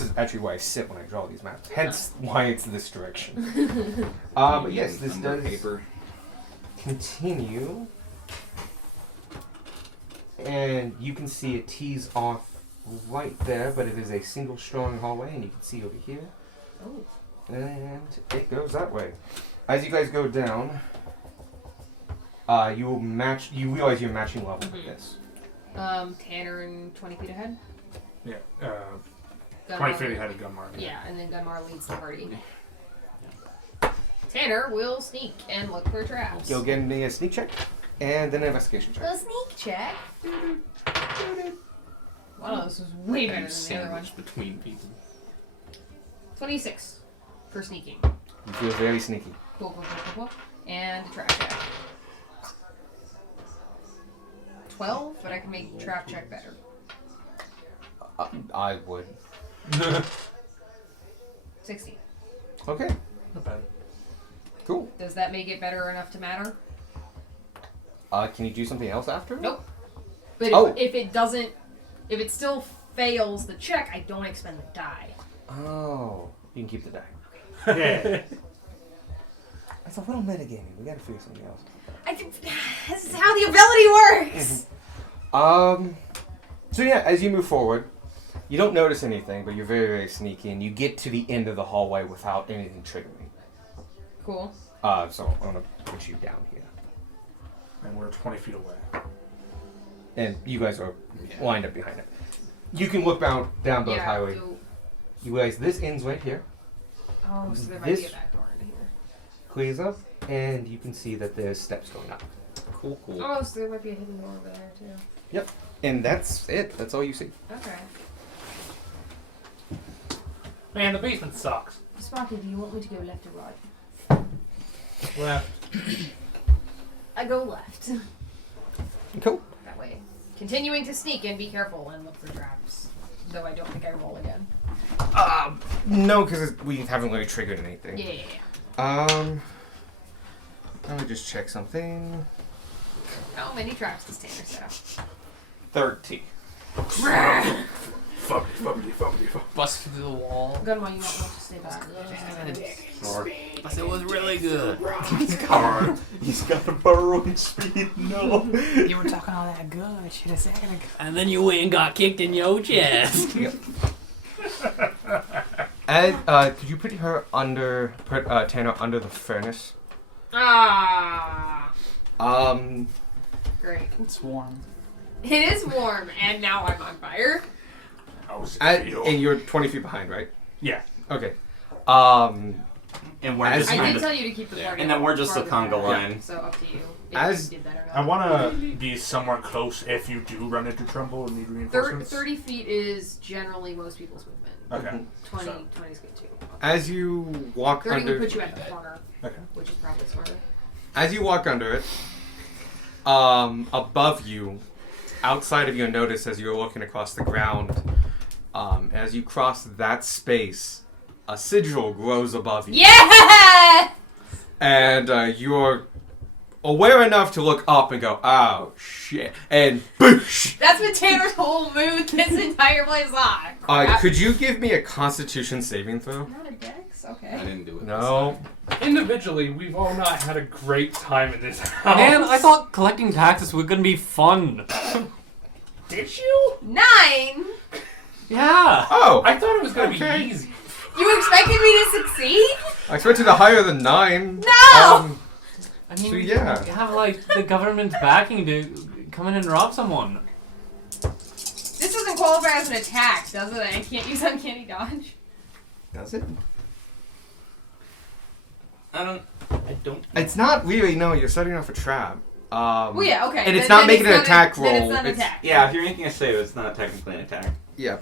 is actually where I sit when I draw these maps. Hence why it's this direction. But yes, this Number does paper. continue, and you can see it tees off right there, but it is a single strong hallway, and you can see over here, Oh. and it goes that way. As you guys go down, you will match. You realize you're matching level with this. Tanner and 20 feet ahead. Yeah. 20 Gunmar- feet ahead of Gunmar. Yeah, and then Gunmar leads the party. Tanner will sneak and look for traps. You'll give me a sneak check and then an investigation check. A sneak check. Wow, this was way better And than the other one. sandwiched between people. 26 for sneaking. You feel very sneaky. Cool. And a trap check. 12, but I can make trap check better. I would. 16. Okay. Not bad. Cool. Does that make it better enough to matter? Can you do something else after? Nope. But Oh. if it still fails the check, I don't expend the die. Oh, you can keep the die. Yeah. That's a little metagaming. We gotta figure something else. This is how the ability works. So yeah, as you move forward, you don't notice anything, but you're very, very sneaky, and you get to the end of the hallway without anything triggering. Cool. So I'm gonna put you down here, And we're 20 feet away. and you guys are lined up behind it. You can look down both highway. so- You guys, this ends right here. Oh, so there might be a This- back door in here. Clears up, and you can see that there's steps going up. Cool, cool. Oh, so there might be a hidden door over there too. And that's it. That's all you see. Okay. Man, the basement sucks. Sparky, do you want me to go left or right? Left. I go left. Cool. That way. Continuing to sneak and be careful and look for traps. Though I don't think I roll again. No, because we haven't really triggered anything. Yeah. Let me just check something. How many traps does Tanner set up? 30. Bust through the wall. Gunma, you might want to stay back. It was really good. He's got a burrowing speed. No. You were talking all that good shit a second ago. And then you went and got kicked in your chest. Ed, could you put Tanner under the furnace? Ah, great. It's warm. It is warm, and now I'm on fire. And you're 20 feet behind, right? Yeah. Okay. And we're As just I kind did of. tell you to keep the party. And then we're just the farther conga back, line. So up to you. If As- you did that or not. I want to be somewhere close if you do run into trouble and need reinforcements. 30 feet is generally most people's movement. Okay. 20, So- 20 is good too. As you walk 30 under, would put you at the corner, Okay. which is probably smarter. as you walk under it, above you, outside of your notice, as you're looking across the ground, as you cross that space, a sigil grows above you. Yeah! And you're aware enough to look up and go, "Oh shit!" And boosh. That's what Tanner's whole mood this entire place on. Could you give me a Constitution saving throw? Not a dex? I Okay. didn't do it. No. Individually, we've all not had a great time in this house. Man, I thought collecting taxes was gonna be fun. Did you? 9? Yeah. Oh, I thought it was gonna Okay. be easy. You expected me to succeed? I expected a higher than 9. No! I mean, So, yeah. you have like the government's backing to come in and rob someone. This doesn't qualify as an attack, does it? I can't use uncanny dodge. Does it? I don't. It's not really. No, you're setting off a trap. Well, yeah, okay. And it's then not making an not attack Then it's roll. not an It's- attack. Yeah, if you're making a save, it's not technically an attack. Yeah.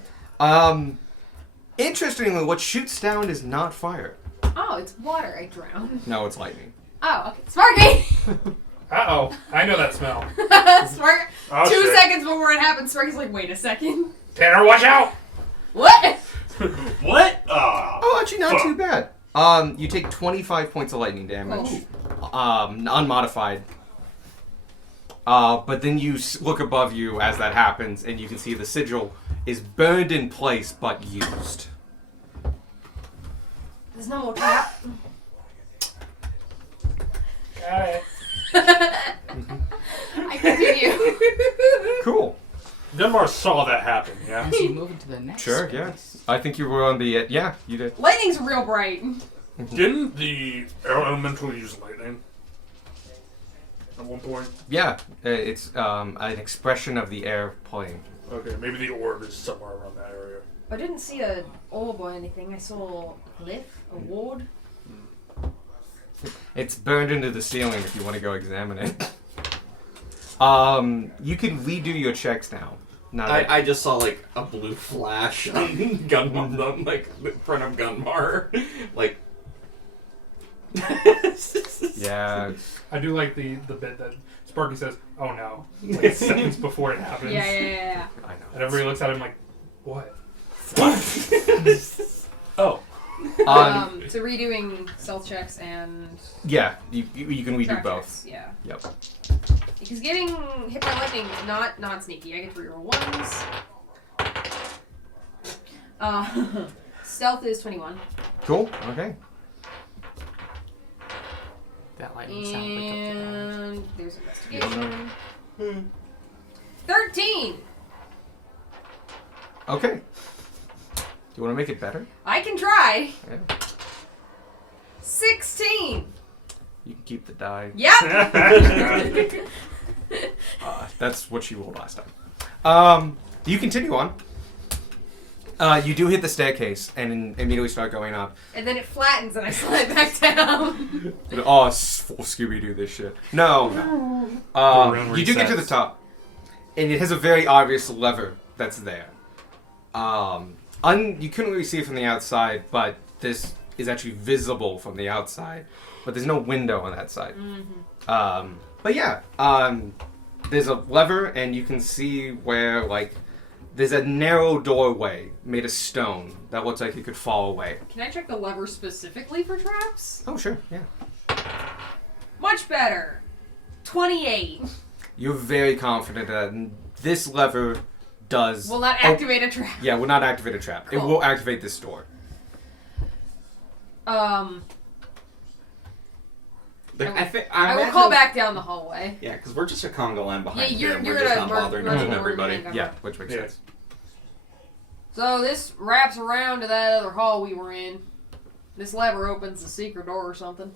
Interestingly, what shoots down is not fire. Oh, it's water. I drowned. No, it's lightning. Oh, okay. Sparky! Uh-oh. I know that smell. Spark. Oh, 2 shit. seconds before it happens, Sparky's like, wait a second. Tanner, watch out! What? What? Oh, actually, not too bad. You take 25 points of lightning damage, unmodified. But then you look above you as that happens, and you can see the sigil is burned in place but used. There's no more trap. Got it. I continue. Cool. Dunmar saw that happen, yeah? So you move into the next Sure. space. Yeah. I think you were on the. Yeah, you did. Lightning's real bright. Didn't the elemental use lightning? At one point? Yeah. It's an expression of the air plane. Okay, maybe the orb is somewhere around that area. I didn't see a orb or anything. I saw a glyph, a ward. It's burned into the ceiling if you want to go examine it. You can redo your checks now. Not I just saw like a blue flash on Gunmar, like in front of Gunmar, like. yeah. I do like the bit that Sparky says, "Oh no," like seconds before it happens. Yeah. I know. And everybody looks at him like, "What?" Oh. So redoing stealth checks and Yeah, you can redo trap both. checks, yeah. Yep. Because getting hit by lightning is not sneaky. I get to reroll ones. Stealth is 21. Cool. Okay. That lightning sound like a And there's investigation. 13! Okay. Do you want to make it better? I can try. Yeah. 16! Keep the die. Yep. That's what she rolled last time. You continue on. You do hit the staircase and immediately start going up. And then it flattens and I slide back down. Oh, full Scooby-Doo this shit. No. round You do get to the resets. top, and it has a very obvious lever that's there. You couldn't really see it from the outside, but this is actually visible from the outside. But there's no window on that side. But yeah, there's a lever, and you can see where, like, there's a narrow doorway made of stone that looks like it could fall away. Can I check the lever specifically for traps? Oh, sure, yeah. Much better. 28. You're very confident that this lever does... Will not activate a trap. Yeah, will not activate a trap. It Cool. will activate this door. I will call back down the hallway. Yeah, because we're just a conga line behind Yeah, here. you're and we're gonna just not merge- bothering merge with the everybody. order. Yeah, which makes Yeah. sense. So this wraps around to that other hall we were in. This lever opens the secret door or something.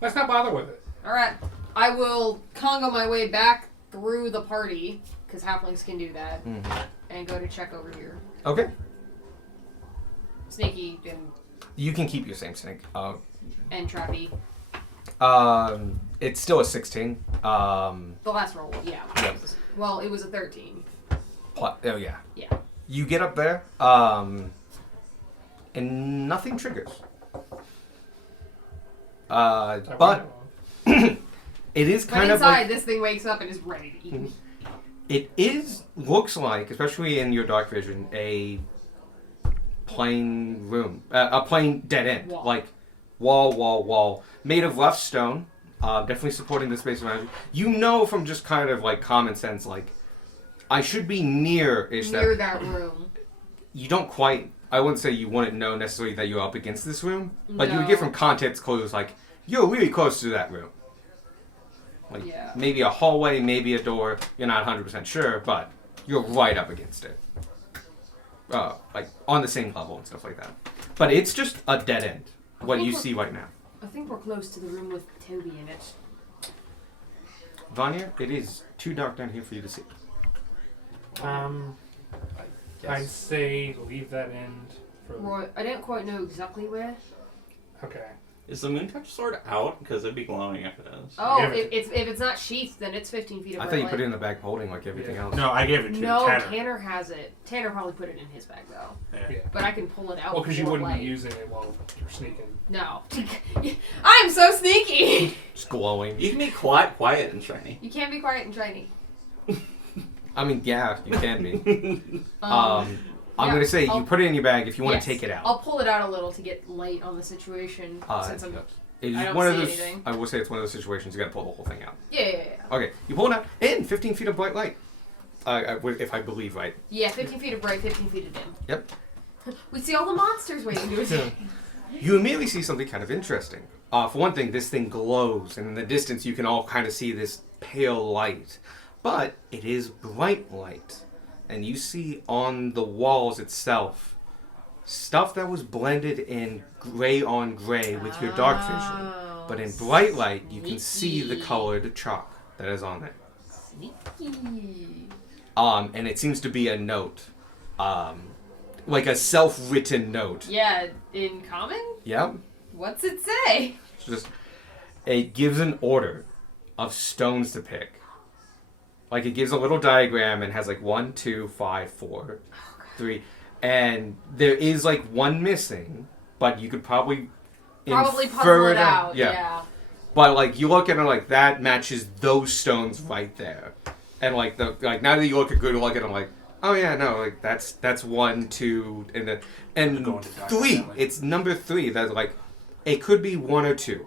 Let's not bother with it. Alright. I will congo my way back through the party, because halflings can do that, and go to check over here. Okay. Sneaky You can keep your same snake. and trappy. It's still a 16. The last roll, yeah. Yep. Well, it was a 13. Oh, yeah. Yeah. You get up there, and nothing triggers. But it is But kind of inside, like... this thing wakes up and is ready to eat me. It looks like, especially in your dark vision, a plain room. A plain dead end. Wall. Like, wall. Made of rough stone. Definitely supporting the space around you. You know from just kind of, like, common sense, like, I should be near-ish Near that room. You don't quite... I wouldn't say you wouldn't know necessarily that you're up against this room. But you would get No. from context clues, like, you're really close to that room. Like, Yeah. maybe a hallway, maybe a door. You're not 100% sure, but you're right up against it. Like, on the same level and stuff like that. But it's just a dead end, what you see right now. I think we're close to the room with Toby in it. Vanya, it is too dark down here for you to see. I'd say leave that end for. Roy, I don't quite know exactly where. Okay. Is the moon touch sword out? Because it'd be glowing if it is. Oh, Yeah, if it's not sheathed, then it's 15 feet of I bright thought you light. put it in the bag holding like everything else. No, I gave it to No, Tanner. Tanner has it. Tanner probably put it in his bag though. Yeah. But I can pull it out. Well, because you before wouldn't light. be using it while you're sneaking. No. I'm so sneaky! Just glowing. You can be quiet and shiny. You can't be quiet and shiny. I mean, yeah, you can be. I'm yeah, going to say you I'll- put it in your bag if you want Yes, to take it out. I'll pull it out a little to get light on the situation since I'm. It is I don't one of see those. anything. I will say it's one of those situations you got to pull the whole thing out. Yeah. Okay, you pull it out in 15 feet of bright light. If I believe right. Yeah, 15 feet of bright, 15 feet of dim. Yep. We see all the monsters waiting to attack. You immediately see something kind of interesting. For one thing, this thing glows, and in the distance you can all kind of see this pale light. But it is bright light. And you see on the walls itself stuff that was blended in gray on gray with your dark vision. But in bright light, you can see the Sneaky. colored chalk that is on there. Sneaky. And it seems to be a note. Like a self-written note. Yeah, in common? Yep. What's it say? Just it gives an order of stones to pick. Like it gives a little diagram and has like 1, 2, 5, 4, 3, and there is like one missing, but you could probably Probably infer puzzle it out. Yeah. Yeah. But like you look at it like that matches those stones right there, and like now that you look at it, I'm like, oh yeah, no, like that's 1, 2, and Going to die 3. that way. It's number 3. That's like it could be 1 or 2.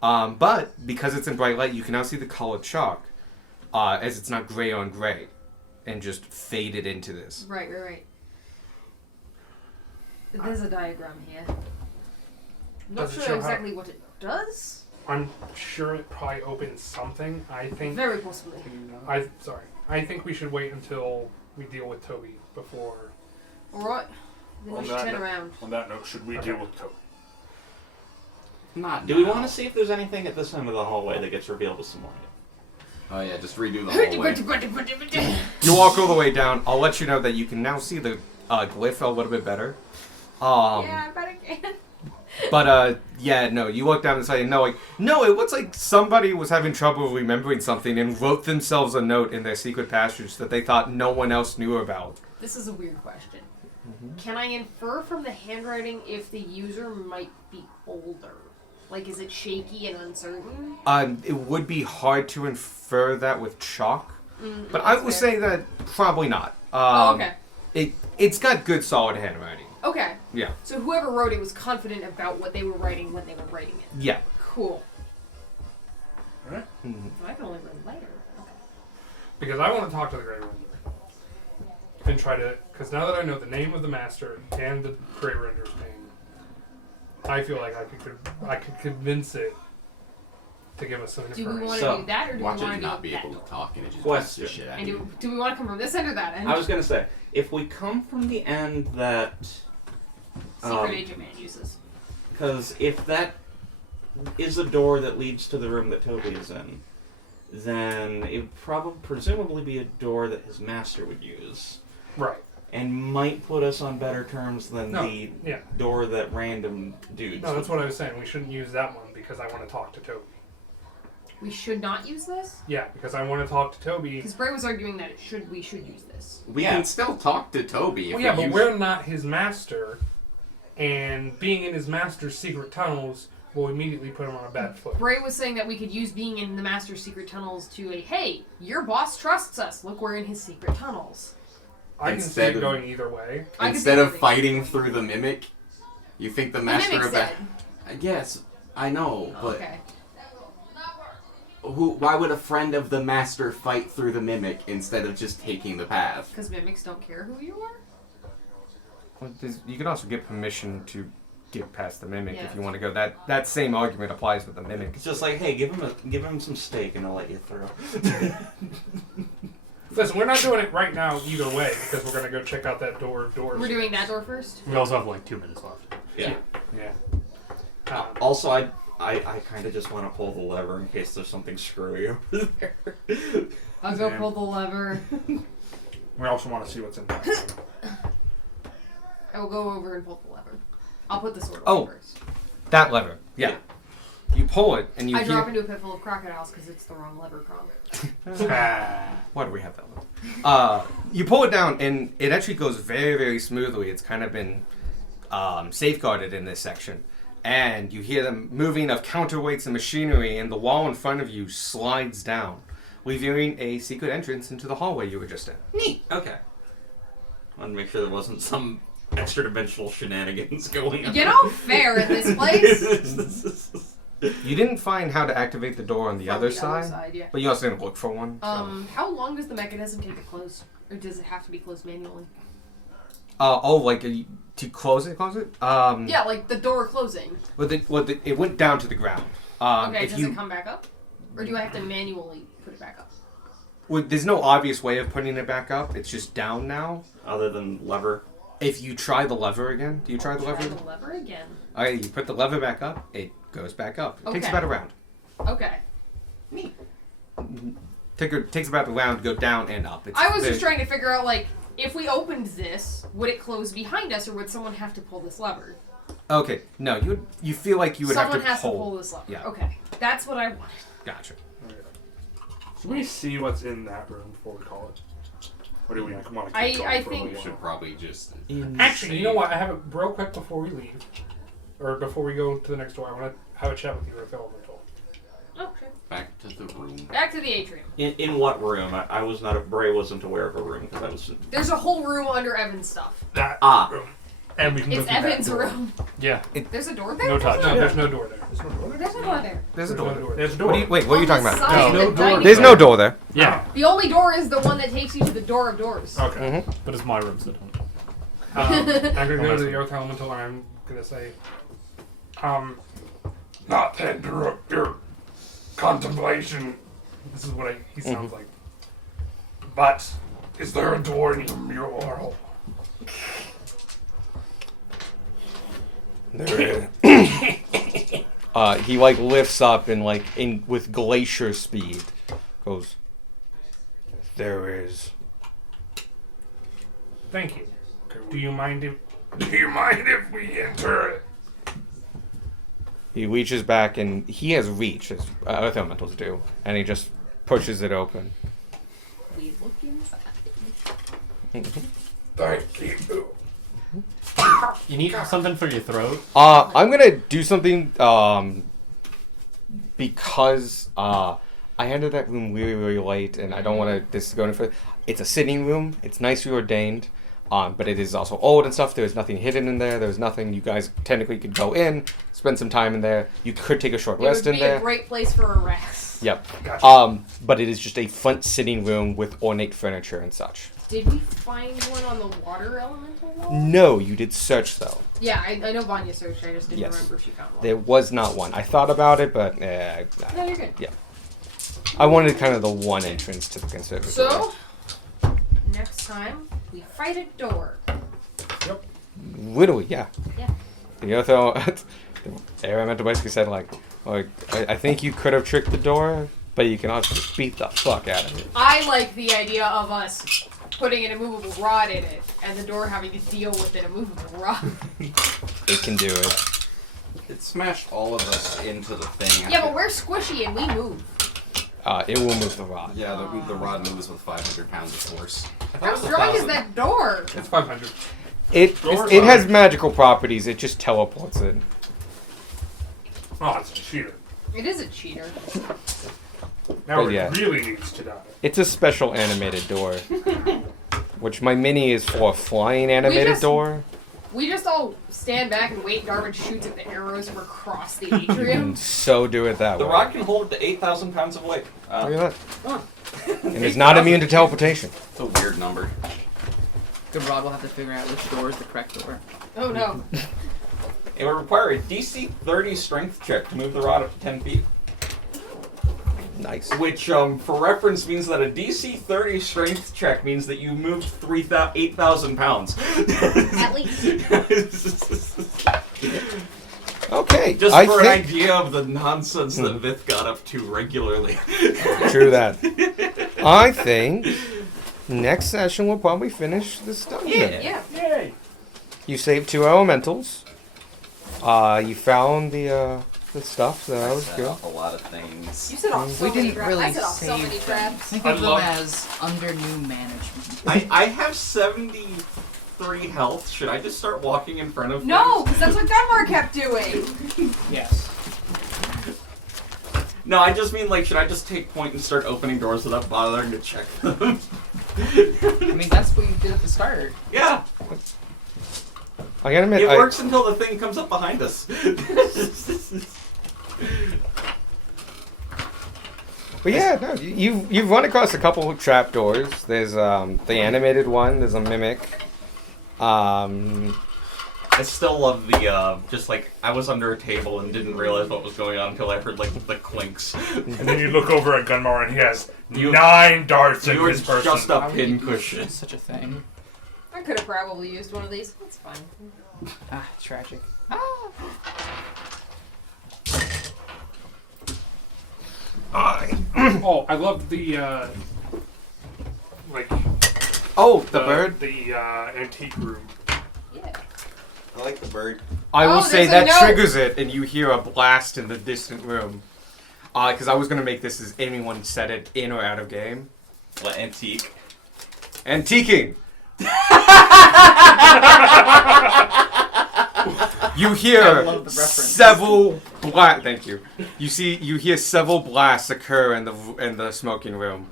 But because it's in bright light, you can now see the colored chalk, as it's not gray on gray, and just faded into this. Right. There's a diagram here. I'm not Does it show sure how- exactly what it does. I'm sure it probably opens something. I think. Very possibly. I think we should wait until we deal with Toby before. Alright. Then we On should that turn note- around. On that note, should we deal with Toby? Not Do we now. want to see if there's anything at this end of the hallway that gets revealed with some light? Oh yeah, just redo the hallway. You walk all the way down. I'll let you know that you can now see the glyph a little bit better. Yeah, I bet I can. But yeah, no, you look down and say, no, it looks like somebody was having trouble remembering something and wrote themselves a note in their secret passage that they thought no one else knew about. This is a weird question. Can I infer from the handwriting if the user might be older? Like, is it shaky and uncertain? It would be hard to infer that with chalk, but I that's would fair. say that probably not. Oh, okay. It's got good solid handwriting. Okay. Yeah. So whoever wrote it was confident about what they were writing when they were writing it. Yeah. Cool. Alright. I can only read later. Okay. Because I want to talk to the Grey Render. And try to... Because now that I know the name of the Master and the Grey Render's name, I feel like I could convince it to give us some Do we information. want to So, do that, or do we Watch want it to not do be that? able to talk and it just Question. beats the shit out And of you. do we want to come from this end or that end? I was gonna say, if we come from the end that... Secret agent man uses. Because if that is the door that leads to the room that Toby is in, then it would presumably be a door that his master would use. Right. And might put us on better terms than No, the yeah. door that random dudes. No, that's what I was saying. We shouldn't use that one because I want to talk to Toby. We should not use this? Yeah, because I want to talk to Toby. Because Bray was arguing that we should use this. We Yeah. can still talk to Toby. If Well, yeah, we but use... we're not his master, and being in his master's secret tunnels will immediately put him on a bad foot. Bray was saying that we could use being in the Master's secret tunnels to hey, your boss trusts us. Look, we're in his secret tunnels. I can see Instead it of- going either way. I could Instead see of it. fighting through the mimic, you think the The master mimic of the... said. Yes, I know, but Okay. why would a friend of the master fight through the mimic instead of just taking the path? Because mimics don't care who you are? Well, you can also get permission to get past the mimic Yeah. if you want to go. That same argument applies with the mimic. It's just like, hey, give him some steak and I'll let you through. Listen, we're not doing it right now either way because we're going to go check out that door of doors. We're doing that door first? We also have like 2 minutes left. Yeah. Yeah. Also, I kind of just want to pull the lever in case there's something screwy over there. I'll go Yeah. pull the lever. We also want to see what's in that room. I will go over and pull the lever. I'll put the sword Oh. away first. That lever. Yeah. You pull it and you I hear... drop into a pit full of crocodiles because it's the wrong lever, Kronk. Why do we have that lever? You pull it down and it actually goes very, very smoothly. It's kind of been safeguarded in this section. And you hear the moving of counterweights and machinery, and the wall in front of you slides down, revealing a secret entrance into the hallway you were just in. Neat. Okay. Wanted to make sure there wasn't some extra dimensional shenanigans going on. You know, fair in this place. You didn't find how to activate the door on the From other the side, other side, yeah. but you also didn't look for one. So. How long does the mechanism take to close? Or does it have to be closed manually? To close it? Yeah, like the door closing. It went down to the ground. Okay, if does you, it come back up? Or do I have to manually put it back up? well, there's no obvious way of putting it back up. It's just down now. Other than lever. If you try the lever again, do you try the lever? Try the lever again. Okay, you put the lever back up. It goes back up. It takes Okay. about a round. Okay. Takes about a round to go down and up. It's I was very- just trying to figure out, like, if we opened this, would it close behind us, or would someone have to pull this lever? Okay, no, you feel like you would Someone have to has pull. to pull this lever. Yeah. Okay. That's what I wanted. Gotcha. Should we see what's in that room before we call it? Or do we want to keep I going for a think- little We should while? probably just... Actually, you know what? I have it real quick before we leave. Or before we go to the next door. I want to have a chat with you with Elemental. Oh, sure. Back to the room. Back to the atrium. In what room? I was not. Bray wasn't aware of a room because I was. There's a whole room under Evan's stuff. That Ah. room. And we can go It's through that Evan's door. room. Yeah. There's a door there? No touch. No, there's no door there. There's no door there. There's a There's door. no door. There's a What door. what are you On talking the about? side of No the door. dining There's room. no door there. Yeah. The only door is the one that takes you to the door of doors. Okay. But it's my room, so don't. I'm gonna go to the Earth Elemental and I'm gonna say, not to interrupt your contemplation. This is what he sounds like. But is there a door in your mural? He like lifts up and like with glacier speed goes. There is. Thank you. Do you mind if we enter it? He reaches back and he has reach, as earth elementals do, and he just pushes it open. We look inside. Thank you. You need something for your throat? I'm gonna do something because I entered that room really, really late, and I don't want this to go any further. It's a sitting room. It's nicely ordained, but it is also old and stuff. There's nothing hidden in there. There's nothing. You guys technically could go in, spend some time in there. You could take a short rest It would in be there. a great place for a rest. Yep. Gotcha. But it is just a front sitting room with ornate furniture and such. Did we find one on the water elemental wall? No, you did search though. Yeah, I know Vanya searched. I just didn't Yes. remember if she found one. There was not one. I thought about it, but No, you're good. I wanted kind of the one entrance to the conservatory. So, next time, we fight a door. Literally, yeah. Yeah. The other Aramental basically said like I think you could have tricked the door, but you can also just beat the fuck out of it. I like the idea of us putting an immovable rod in it, and the door having to deal with an immovable rod. It can do it. It smashed all of us into the thing. Yeah, but we're squishy and we move. It will move the rod. Yeah, the rod moves with 500 pounds of force. How strong is that door? It's 500. It has magical properties. It just teleports it. Oh, it's a cheater. It is a cheater. Now But it yeah. really needs to die. It's a special animated door, which my mini is for a flying animated just- door. We just all stand back and wait. Darwin shoots at the arrows from across the atrium. And so do it that The way. rod can hold up to 8,000 pounds of weight. Look at that. And it's not immune to teleportation. It's a weird number. Good Rod will have to figure out which door is the correct door. Oh no. It would require a DC 30 strength check to move the rod up to 10 feet. Nice. Which, for reference, means that a DC 30 strength check means that you moved 8,000 pounds. At least. Okay. Just I for an think idea of the nonsense that Vith got up to regularly. true that. I think next session we'll probably finish this dungeon. Yeah. Yay! You saved 2 elementals. You found the stuff, so that was Set good. off a lot of things. You set off so We many didn't traps. really I set off so save many them. traps. Think I of them love- as under new management. I have 73 health. Should I just start walking in front of No, things? because that's what Gunmar kept doing. Yes. No, I just mean, like, should I just take point and start opening doors without bothering to check them? I mean, that's what you did at the start. Yeah, I gotta admit, it works until the thing comes up behind us. But yeah, no, you've run across a couple of trapdoors. There's the animated one. There's a mimic. I still love the, just like, I was under a table and didn't realize what was going on until I heard, like, the clinks. And then you look over at Gunmar and he has 9 darts in You were his person. just a Why would you do pincushion. such a thing. I could have probably used one of these. That's fine. Ah, tragic. Oh, I love the, like, Oh, the bird. The antique room. Yeah. I like the bird. I will Oh, say there's a that note. triggers it, and you hear a blast in the distant room. Because I was gonna make this as anyone said it in or out of game. What, antique? Antiquing. You I hear love the reference. several Thank you. You hear several blasts occur in the smoking room.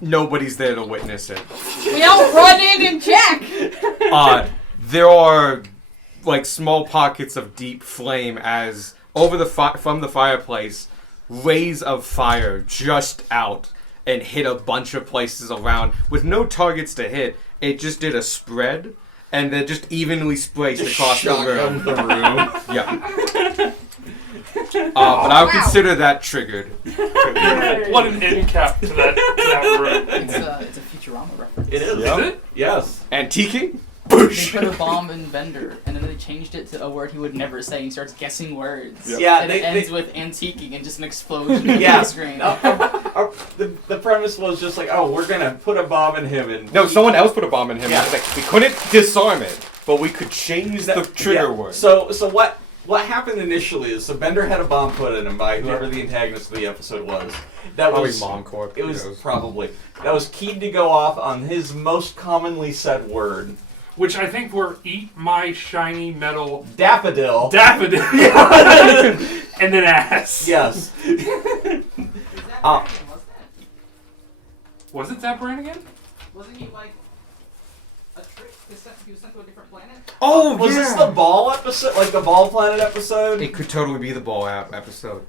Nobody's there to witness it. We all run in and check. There are like small pockets of deep flame as over from the fireplace, rays of fire just out and hit a bunch of places around with no targets to hit. It just did a spread, and they're just evenly spaced across the room. Yeah. But I would Wow. consider that triggered. What an end cap to that room. It's a Futurama reference. It is. Yep. Is it? Yes. Antiquing? They put a bomb in Bender, and then they changed it to a word he would never say. He starts guessing words. Yep. Yeah, and they- it ends they- with antiquing and just an explosion on Yeah. the screen. The premise was just like, oh, we're gonna put a bomb in him and No, someone else put a bomb in him. Yeah. It's like, we couldn't disarm it, but we could change the trigger Yeah. word. So what happened initially is Bender had a bomb put in him by whoever the antagonist of the episode was. That Probably was Mom Corp. It was who knows? probably that was keyed to go off on his most commonly said word, Which I think were eat my shiny metal daffodil. daffodil. And then ass. Yes. Was it Zap Brannigan? Wasn't he like a trick? He was sent to a different planet? Oh, Was this the ball episode, like the Ball Planet episode? It could totally be the ball app episode.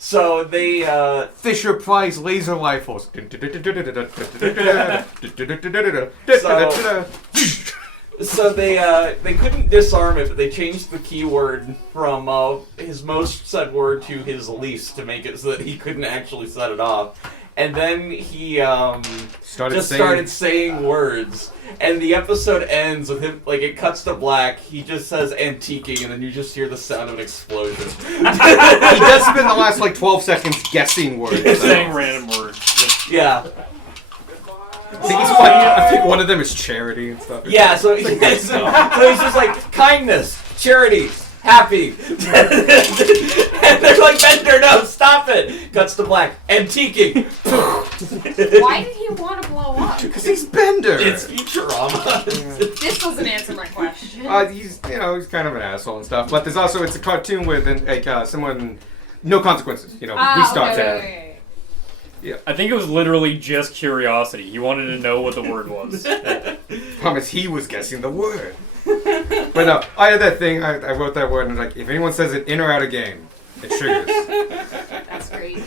So they Fisher Price laser rifles. So they couldn't disarm it, but they changed the keyword from his most said word to his least to make it so that he couldn't actually set it off. And then he started saying words, and the episode ends with him like it cuts to black. He just says antiquing, and then you just hear the sound of an explosion. He does spend the last like 12 seconds guessing words. Saying random words. Yeah. I think one of them is charity and stuff. Yeah, so he's just like kindness, charity, happy. And they're like, Bender, no, stop it. Cuts to black. Antiquing. Why did he want to blow up? Because he's Bender. It's Futurama. This doesn't answer my question. He's he's kind of an asshole and stuff. But there's also it's a cartoon with someone no consequences. We start there. Okay. I think it was literally just curiosity. He wanted to know what the word was. Promise he was guessing the word. But no, I had that thing. I wrote that word and like if anyone says it in or out of game, it triggers. That's great.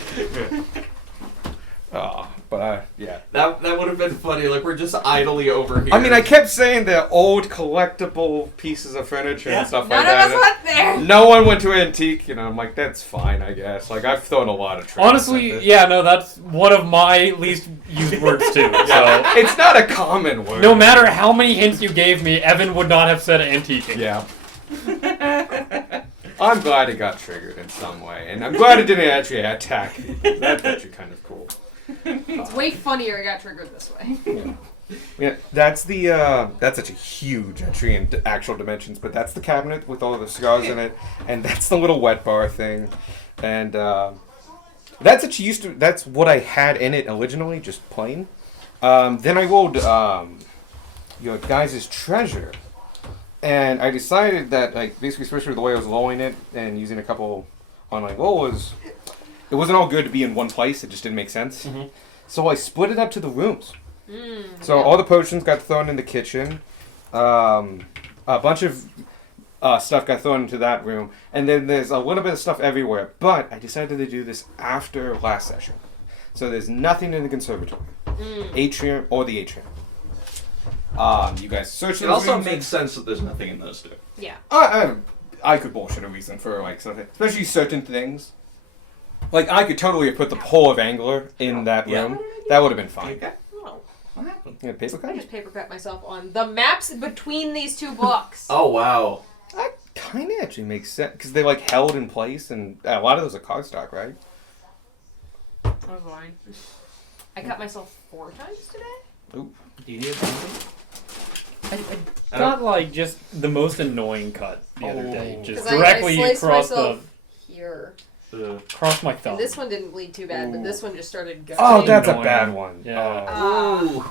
Yeah. That would have been funny. Like, we're just idly over here. I mean, I kept saying they're old collectible pieces of furniture and stuff None like of that. us went there. No one went to antique, I'm like, that's fine, I guess. Like, I've thrown a lot of triggers at Honestly, this. yeah, no, that's one of my least used words too. So It's not a common word. no matter how many hints you gave me, Evan would not have said antiquing. Yeah. I'm glad it got triggered in some way, and I'm glad it didn't actually attack me. That's actually kind of cool. It's way funnier it got triggered this way. Yeah, that's such a huge entry in actual dimensions, but that's the cabinet with all the cigars in it, and that's the little wet bar thing, and that's what I had in it originally, just plain. Then I rolled your guys' treasure, and I decided that basically, especially the way I was rolling it and using a couple online rollers, it wasn't all good to be in one place. It just didn't make sense. Mhm. So I split it up to the rooms. So all the potions got thrown in the kitchen. A bunch of stuff got thrown into that room. And then there's a little bit of stuff everywhere. But I decided to do this after last session. So there's nothing in the conservatory, atrium, or the atrium. You guys search It those also rooms. makes sense that there's nothing in those two. Yeah. I could bullshit a reason for something, especially certain things. Like I could totally have put the pole of angler in that Yeah. room. That would have been fine. Okay. Oh, what happened? Yeah, paper I cut. just paper cut myself on the maps between these two books. Oh, wow. That kind of actually makes sense because they held in place, and a lot of those are cardstock, right? Oh, fine. I cut myself 4 times today? Do you need anything? I got just the most annoying cut the other day, just 'Cause directly I sliced across myself here. across my thumb. And this one didn't bleed too bad, but this one just started going. Oh, that's a Annoying. bad one. Yeah. Ooh.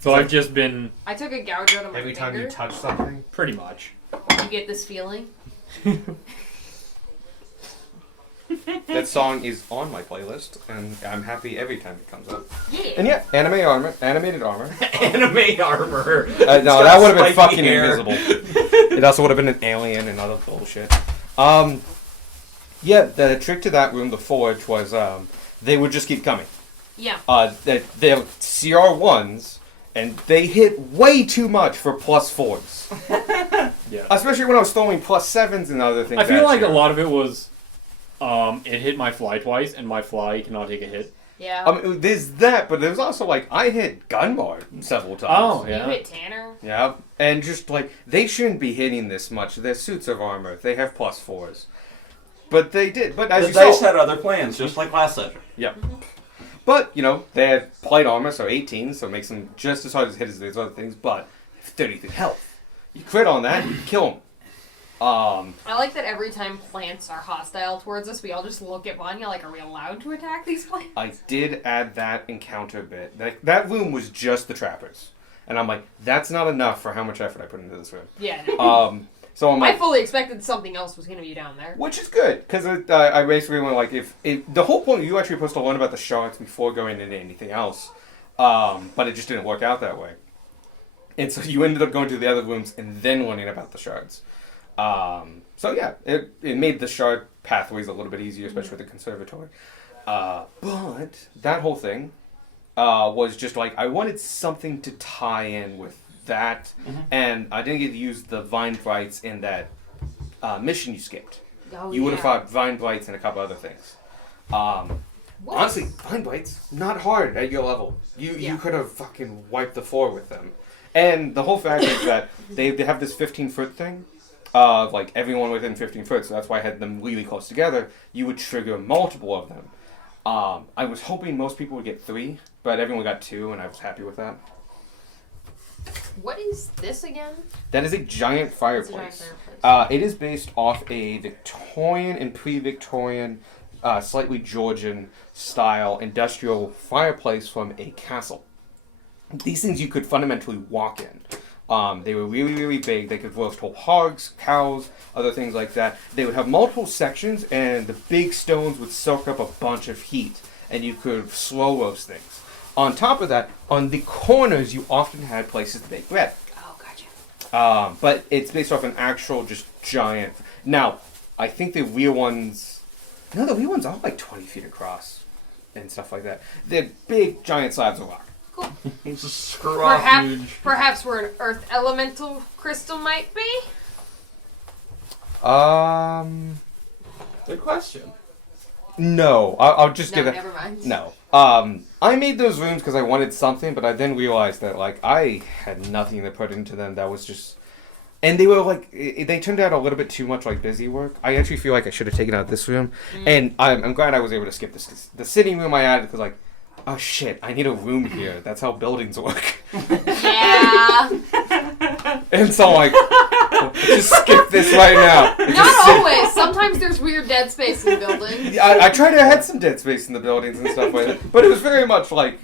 So I've just been I took a gouge out of my Every time you finger. touch something. pretty much. You get this feeling? That song is on my playlist, and I'm happy every time it comes up. Yeah. And yeah, animated armor. Anime armor. No, that would have been spiky fucking hair. invisible. It also would have been an alien and other bullshit. Yeah, the trick to that room, the forge, was they would just keep coming. Yeah. They're CR1s, and they hit way too much for +4s. Yeah. Especially when I was throwing +7s and other things. I feel at like you. a lot of it was it hit my fly twice, and my fly cannot take a hit. Yeah. I mean, there's that, but there's also like I hit Gunbar several times. Oh, You yeah. hit Tanner. Yeah, and just like they shouldn't be hitting this much. Their suits of armor, they have +4s, but they did. But as The you dice saw, had other plans, just like last session. yeah. But you know they had plate armor, so 18, so it makes them just as hard to hit as these other things. But 33 health, you crit on that, you kill them. I like that every time plants are hostile towards us, we all just look at Vanya like, are we allowed to attack these plants? I did add that encounter bit. That room was just the trappers, and I'm like, that's not enough for how much effort I put into this room. Yeah. So I'm I like, fully expected something else was going to be down there. which is good, because I basically went like, if the whole point, you actually supposed to learn about the shards before going into anything else, but it just didn't work out that way. And so you ended up going to the other rooms and then learning about the shards. So yeah, it made the shard pathways a little bit easier, especially with the conservatory. But that whole thing was just like, I wanted something to tie in with that, and I didn't get to use the Vine Blights in that mission you skipped. Oh, You would have yeah. fought Vine Blights and a couple other things. What? Honestly, Vine Blights, not hard at your level. You Yeah. could have fucking wiped the floor with them. And the whole fact is that they have this 15-foot thing. Like everyone within 15 foot, so that's why I had them really close together. You would trigger multiple of them. I was hoping most people would get 3, but everyone got 2, and I was happy with that. What is this again? That is a giant It's a giant fireplace. fireplace. It is based off a Victorian and pre-Victorian, slightly Georgian style industrial fireplace from a castle. These things you could fundamentally walk in. They were really, really big. They could roast whole hogs, cows, other things like that. They would have multiple sections, and the big stones would soak up a bunch of heat, and you could slow roast things. On top of that, on the corners, you often had places to bake bread. Oh, gotcha. But it's based off an actual just giant. Now, I think the real ones. No, the real ones are like 20 feet across and stuff like that. They're big, giant slabs of rock. Cool. Just screw off, huge. Perhaps where an earth elemental crystal might be? Good question. No, I'll just No, give that. never mind. No. I made those rooms because I wanted something, but I then realized that like I had nothing to put into them. That was just, and they were like they turned out a little bit too much like busy work. I actually feel like I should have taken out this room, and I'm glad I was able to skip this. The sitting room I added because like, oh shit, I need a room here. That's how buildings work. Yeah. And so I'm like, just skip this right now. And just Not sit- always. Sometimes there's weird dead space in buildings. I tried to add some dead space in the buildings and stuff like that, but it was very much like,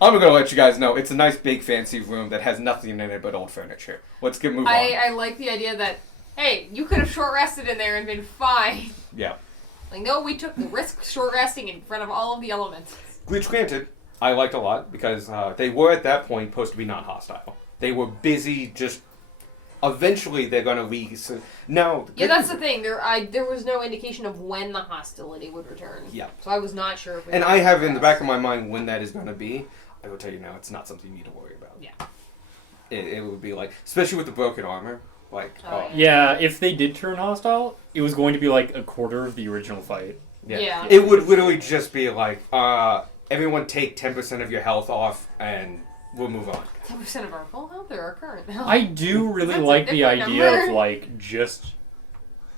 I'm gonna let you guys know, it's a nice big fancy room that has nothing in it but old furniture. Let's move on. I like the idea that, hey, you could have short rested in there and been fine. Yeah. Like, no, we took the risk short resting in front of all of the elements. Which granted, I liked a lot because they were at that point supposed to be not hostile. They were busy just. Eventually, they're gonna now. Yeah, that's the thing. There was no indication of when the hostility would return. Yeah. So I was not sure if we And were I have in the progress. back of my mind when that is gonna be. I will tell you now, it's not something you need to worry about. Yeah. It would be like, especially with the broken armor, like. Oh, Yeah, if they did turn hostile, it was going to be like a quarter of the original fight. Yeah. It would literally just be like, everyone take 10% of your health off, and we'll move on. 10% of our full health or our current health? I do really That's a like the different idea number. of like just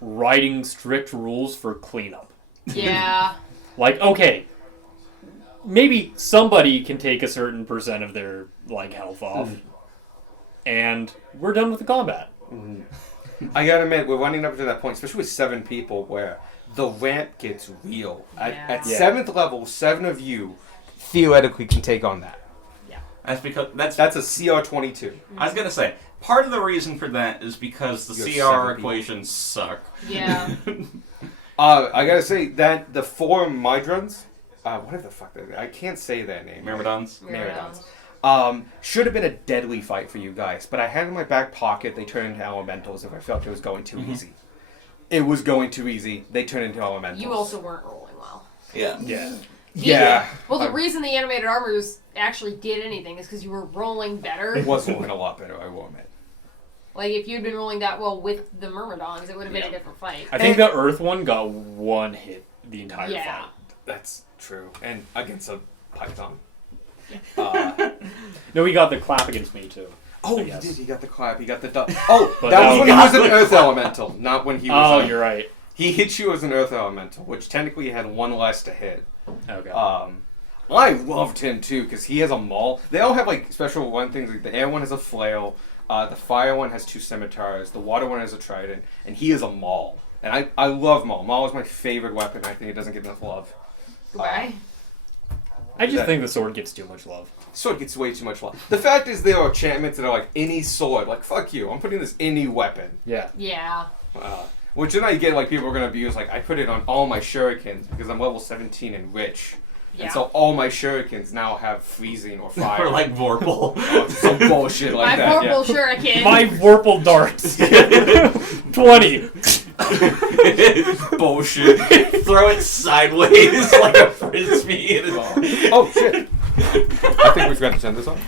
writing strict rules for cleanup. Yeah. Like, okay, maybe somebody can take a certain percent of their like health off, and we're done with the combat. I gotta admit, we're running up to that point, especially with 7 people, where the ramp gets real. At Yeah. 7th level, 7 of you theoretically can take on that. That's because That's a CR22. I was gonna say part of the reason for that is because the You're CR 7 people. equations suck. Yeah. I gotta say that the 4 Mydrons, whatever the fuck I can't say that name. Myrmidons. Myrmidons. Should have been a deadly fight for you guys, but I had in my back pocket they turned into elementals if I felt it was going too easy. It was going too easy. They turned into elementals. You also weren't rolling well. Yeah. Yeah. Yeah. Well, the reason the animated armors actually did anything is because you were rolling better. It was rolling a lot better, I will admit. Like, if you'd been rolling that well with the Myrmidons, it would have been a different fight. I think the Earth one got one hit the entire Yeah. fight. That's True. And against a python. No, he got the clap against me too. Oh, I he guess. did. He got the clap. He got the duck. Oh, But that that was was when he was an earth elemental, not when he was. Oh, you're right. He hit you as an earth elemental, which technically he had one less to hit. Okay. I loved him too because he has a maul. They all have like special one things. Like the air one has a flail, the fire one has 2 scimitars, the water one has a trident, and he is a maul. And I love maul. Maul is my favorite weapon. I think it doesn't get enough love. Goodbye. I just that- think the sword gets too much love. Sword gets way too much love. The fact is, there are enchantments that are like any sword. Like fuck you, I'm putting this any weapon. Yeah. Yeah. Which then I get like people are gonna abuse. Like I put it on all my shurikens because I'm level 17 and rich. Yeah. And so all my shurikens now have freezing or fire. Or like Vorpal. Some bullshit like My that. purple shuriken. My Vorpal darts. 20. Bullshit. Throw it sideways like a frisbee. Oh shit. I think we forgot to send this off.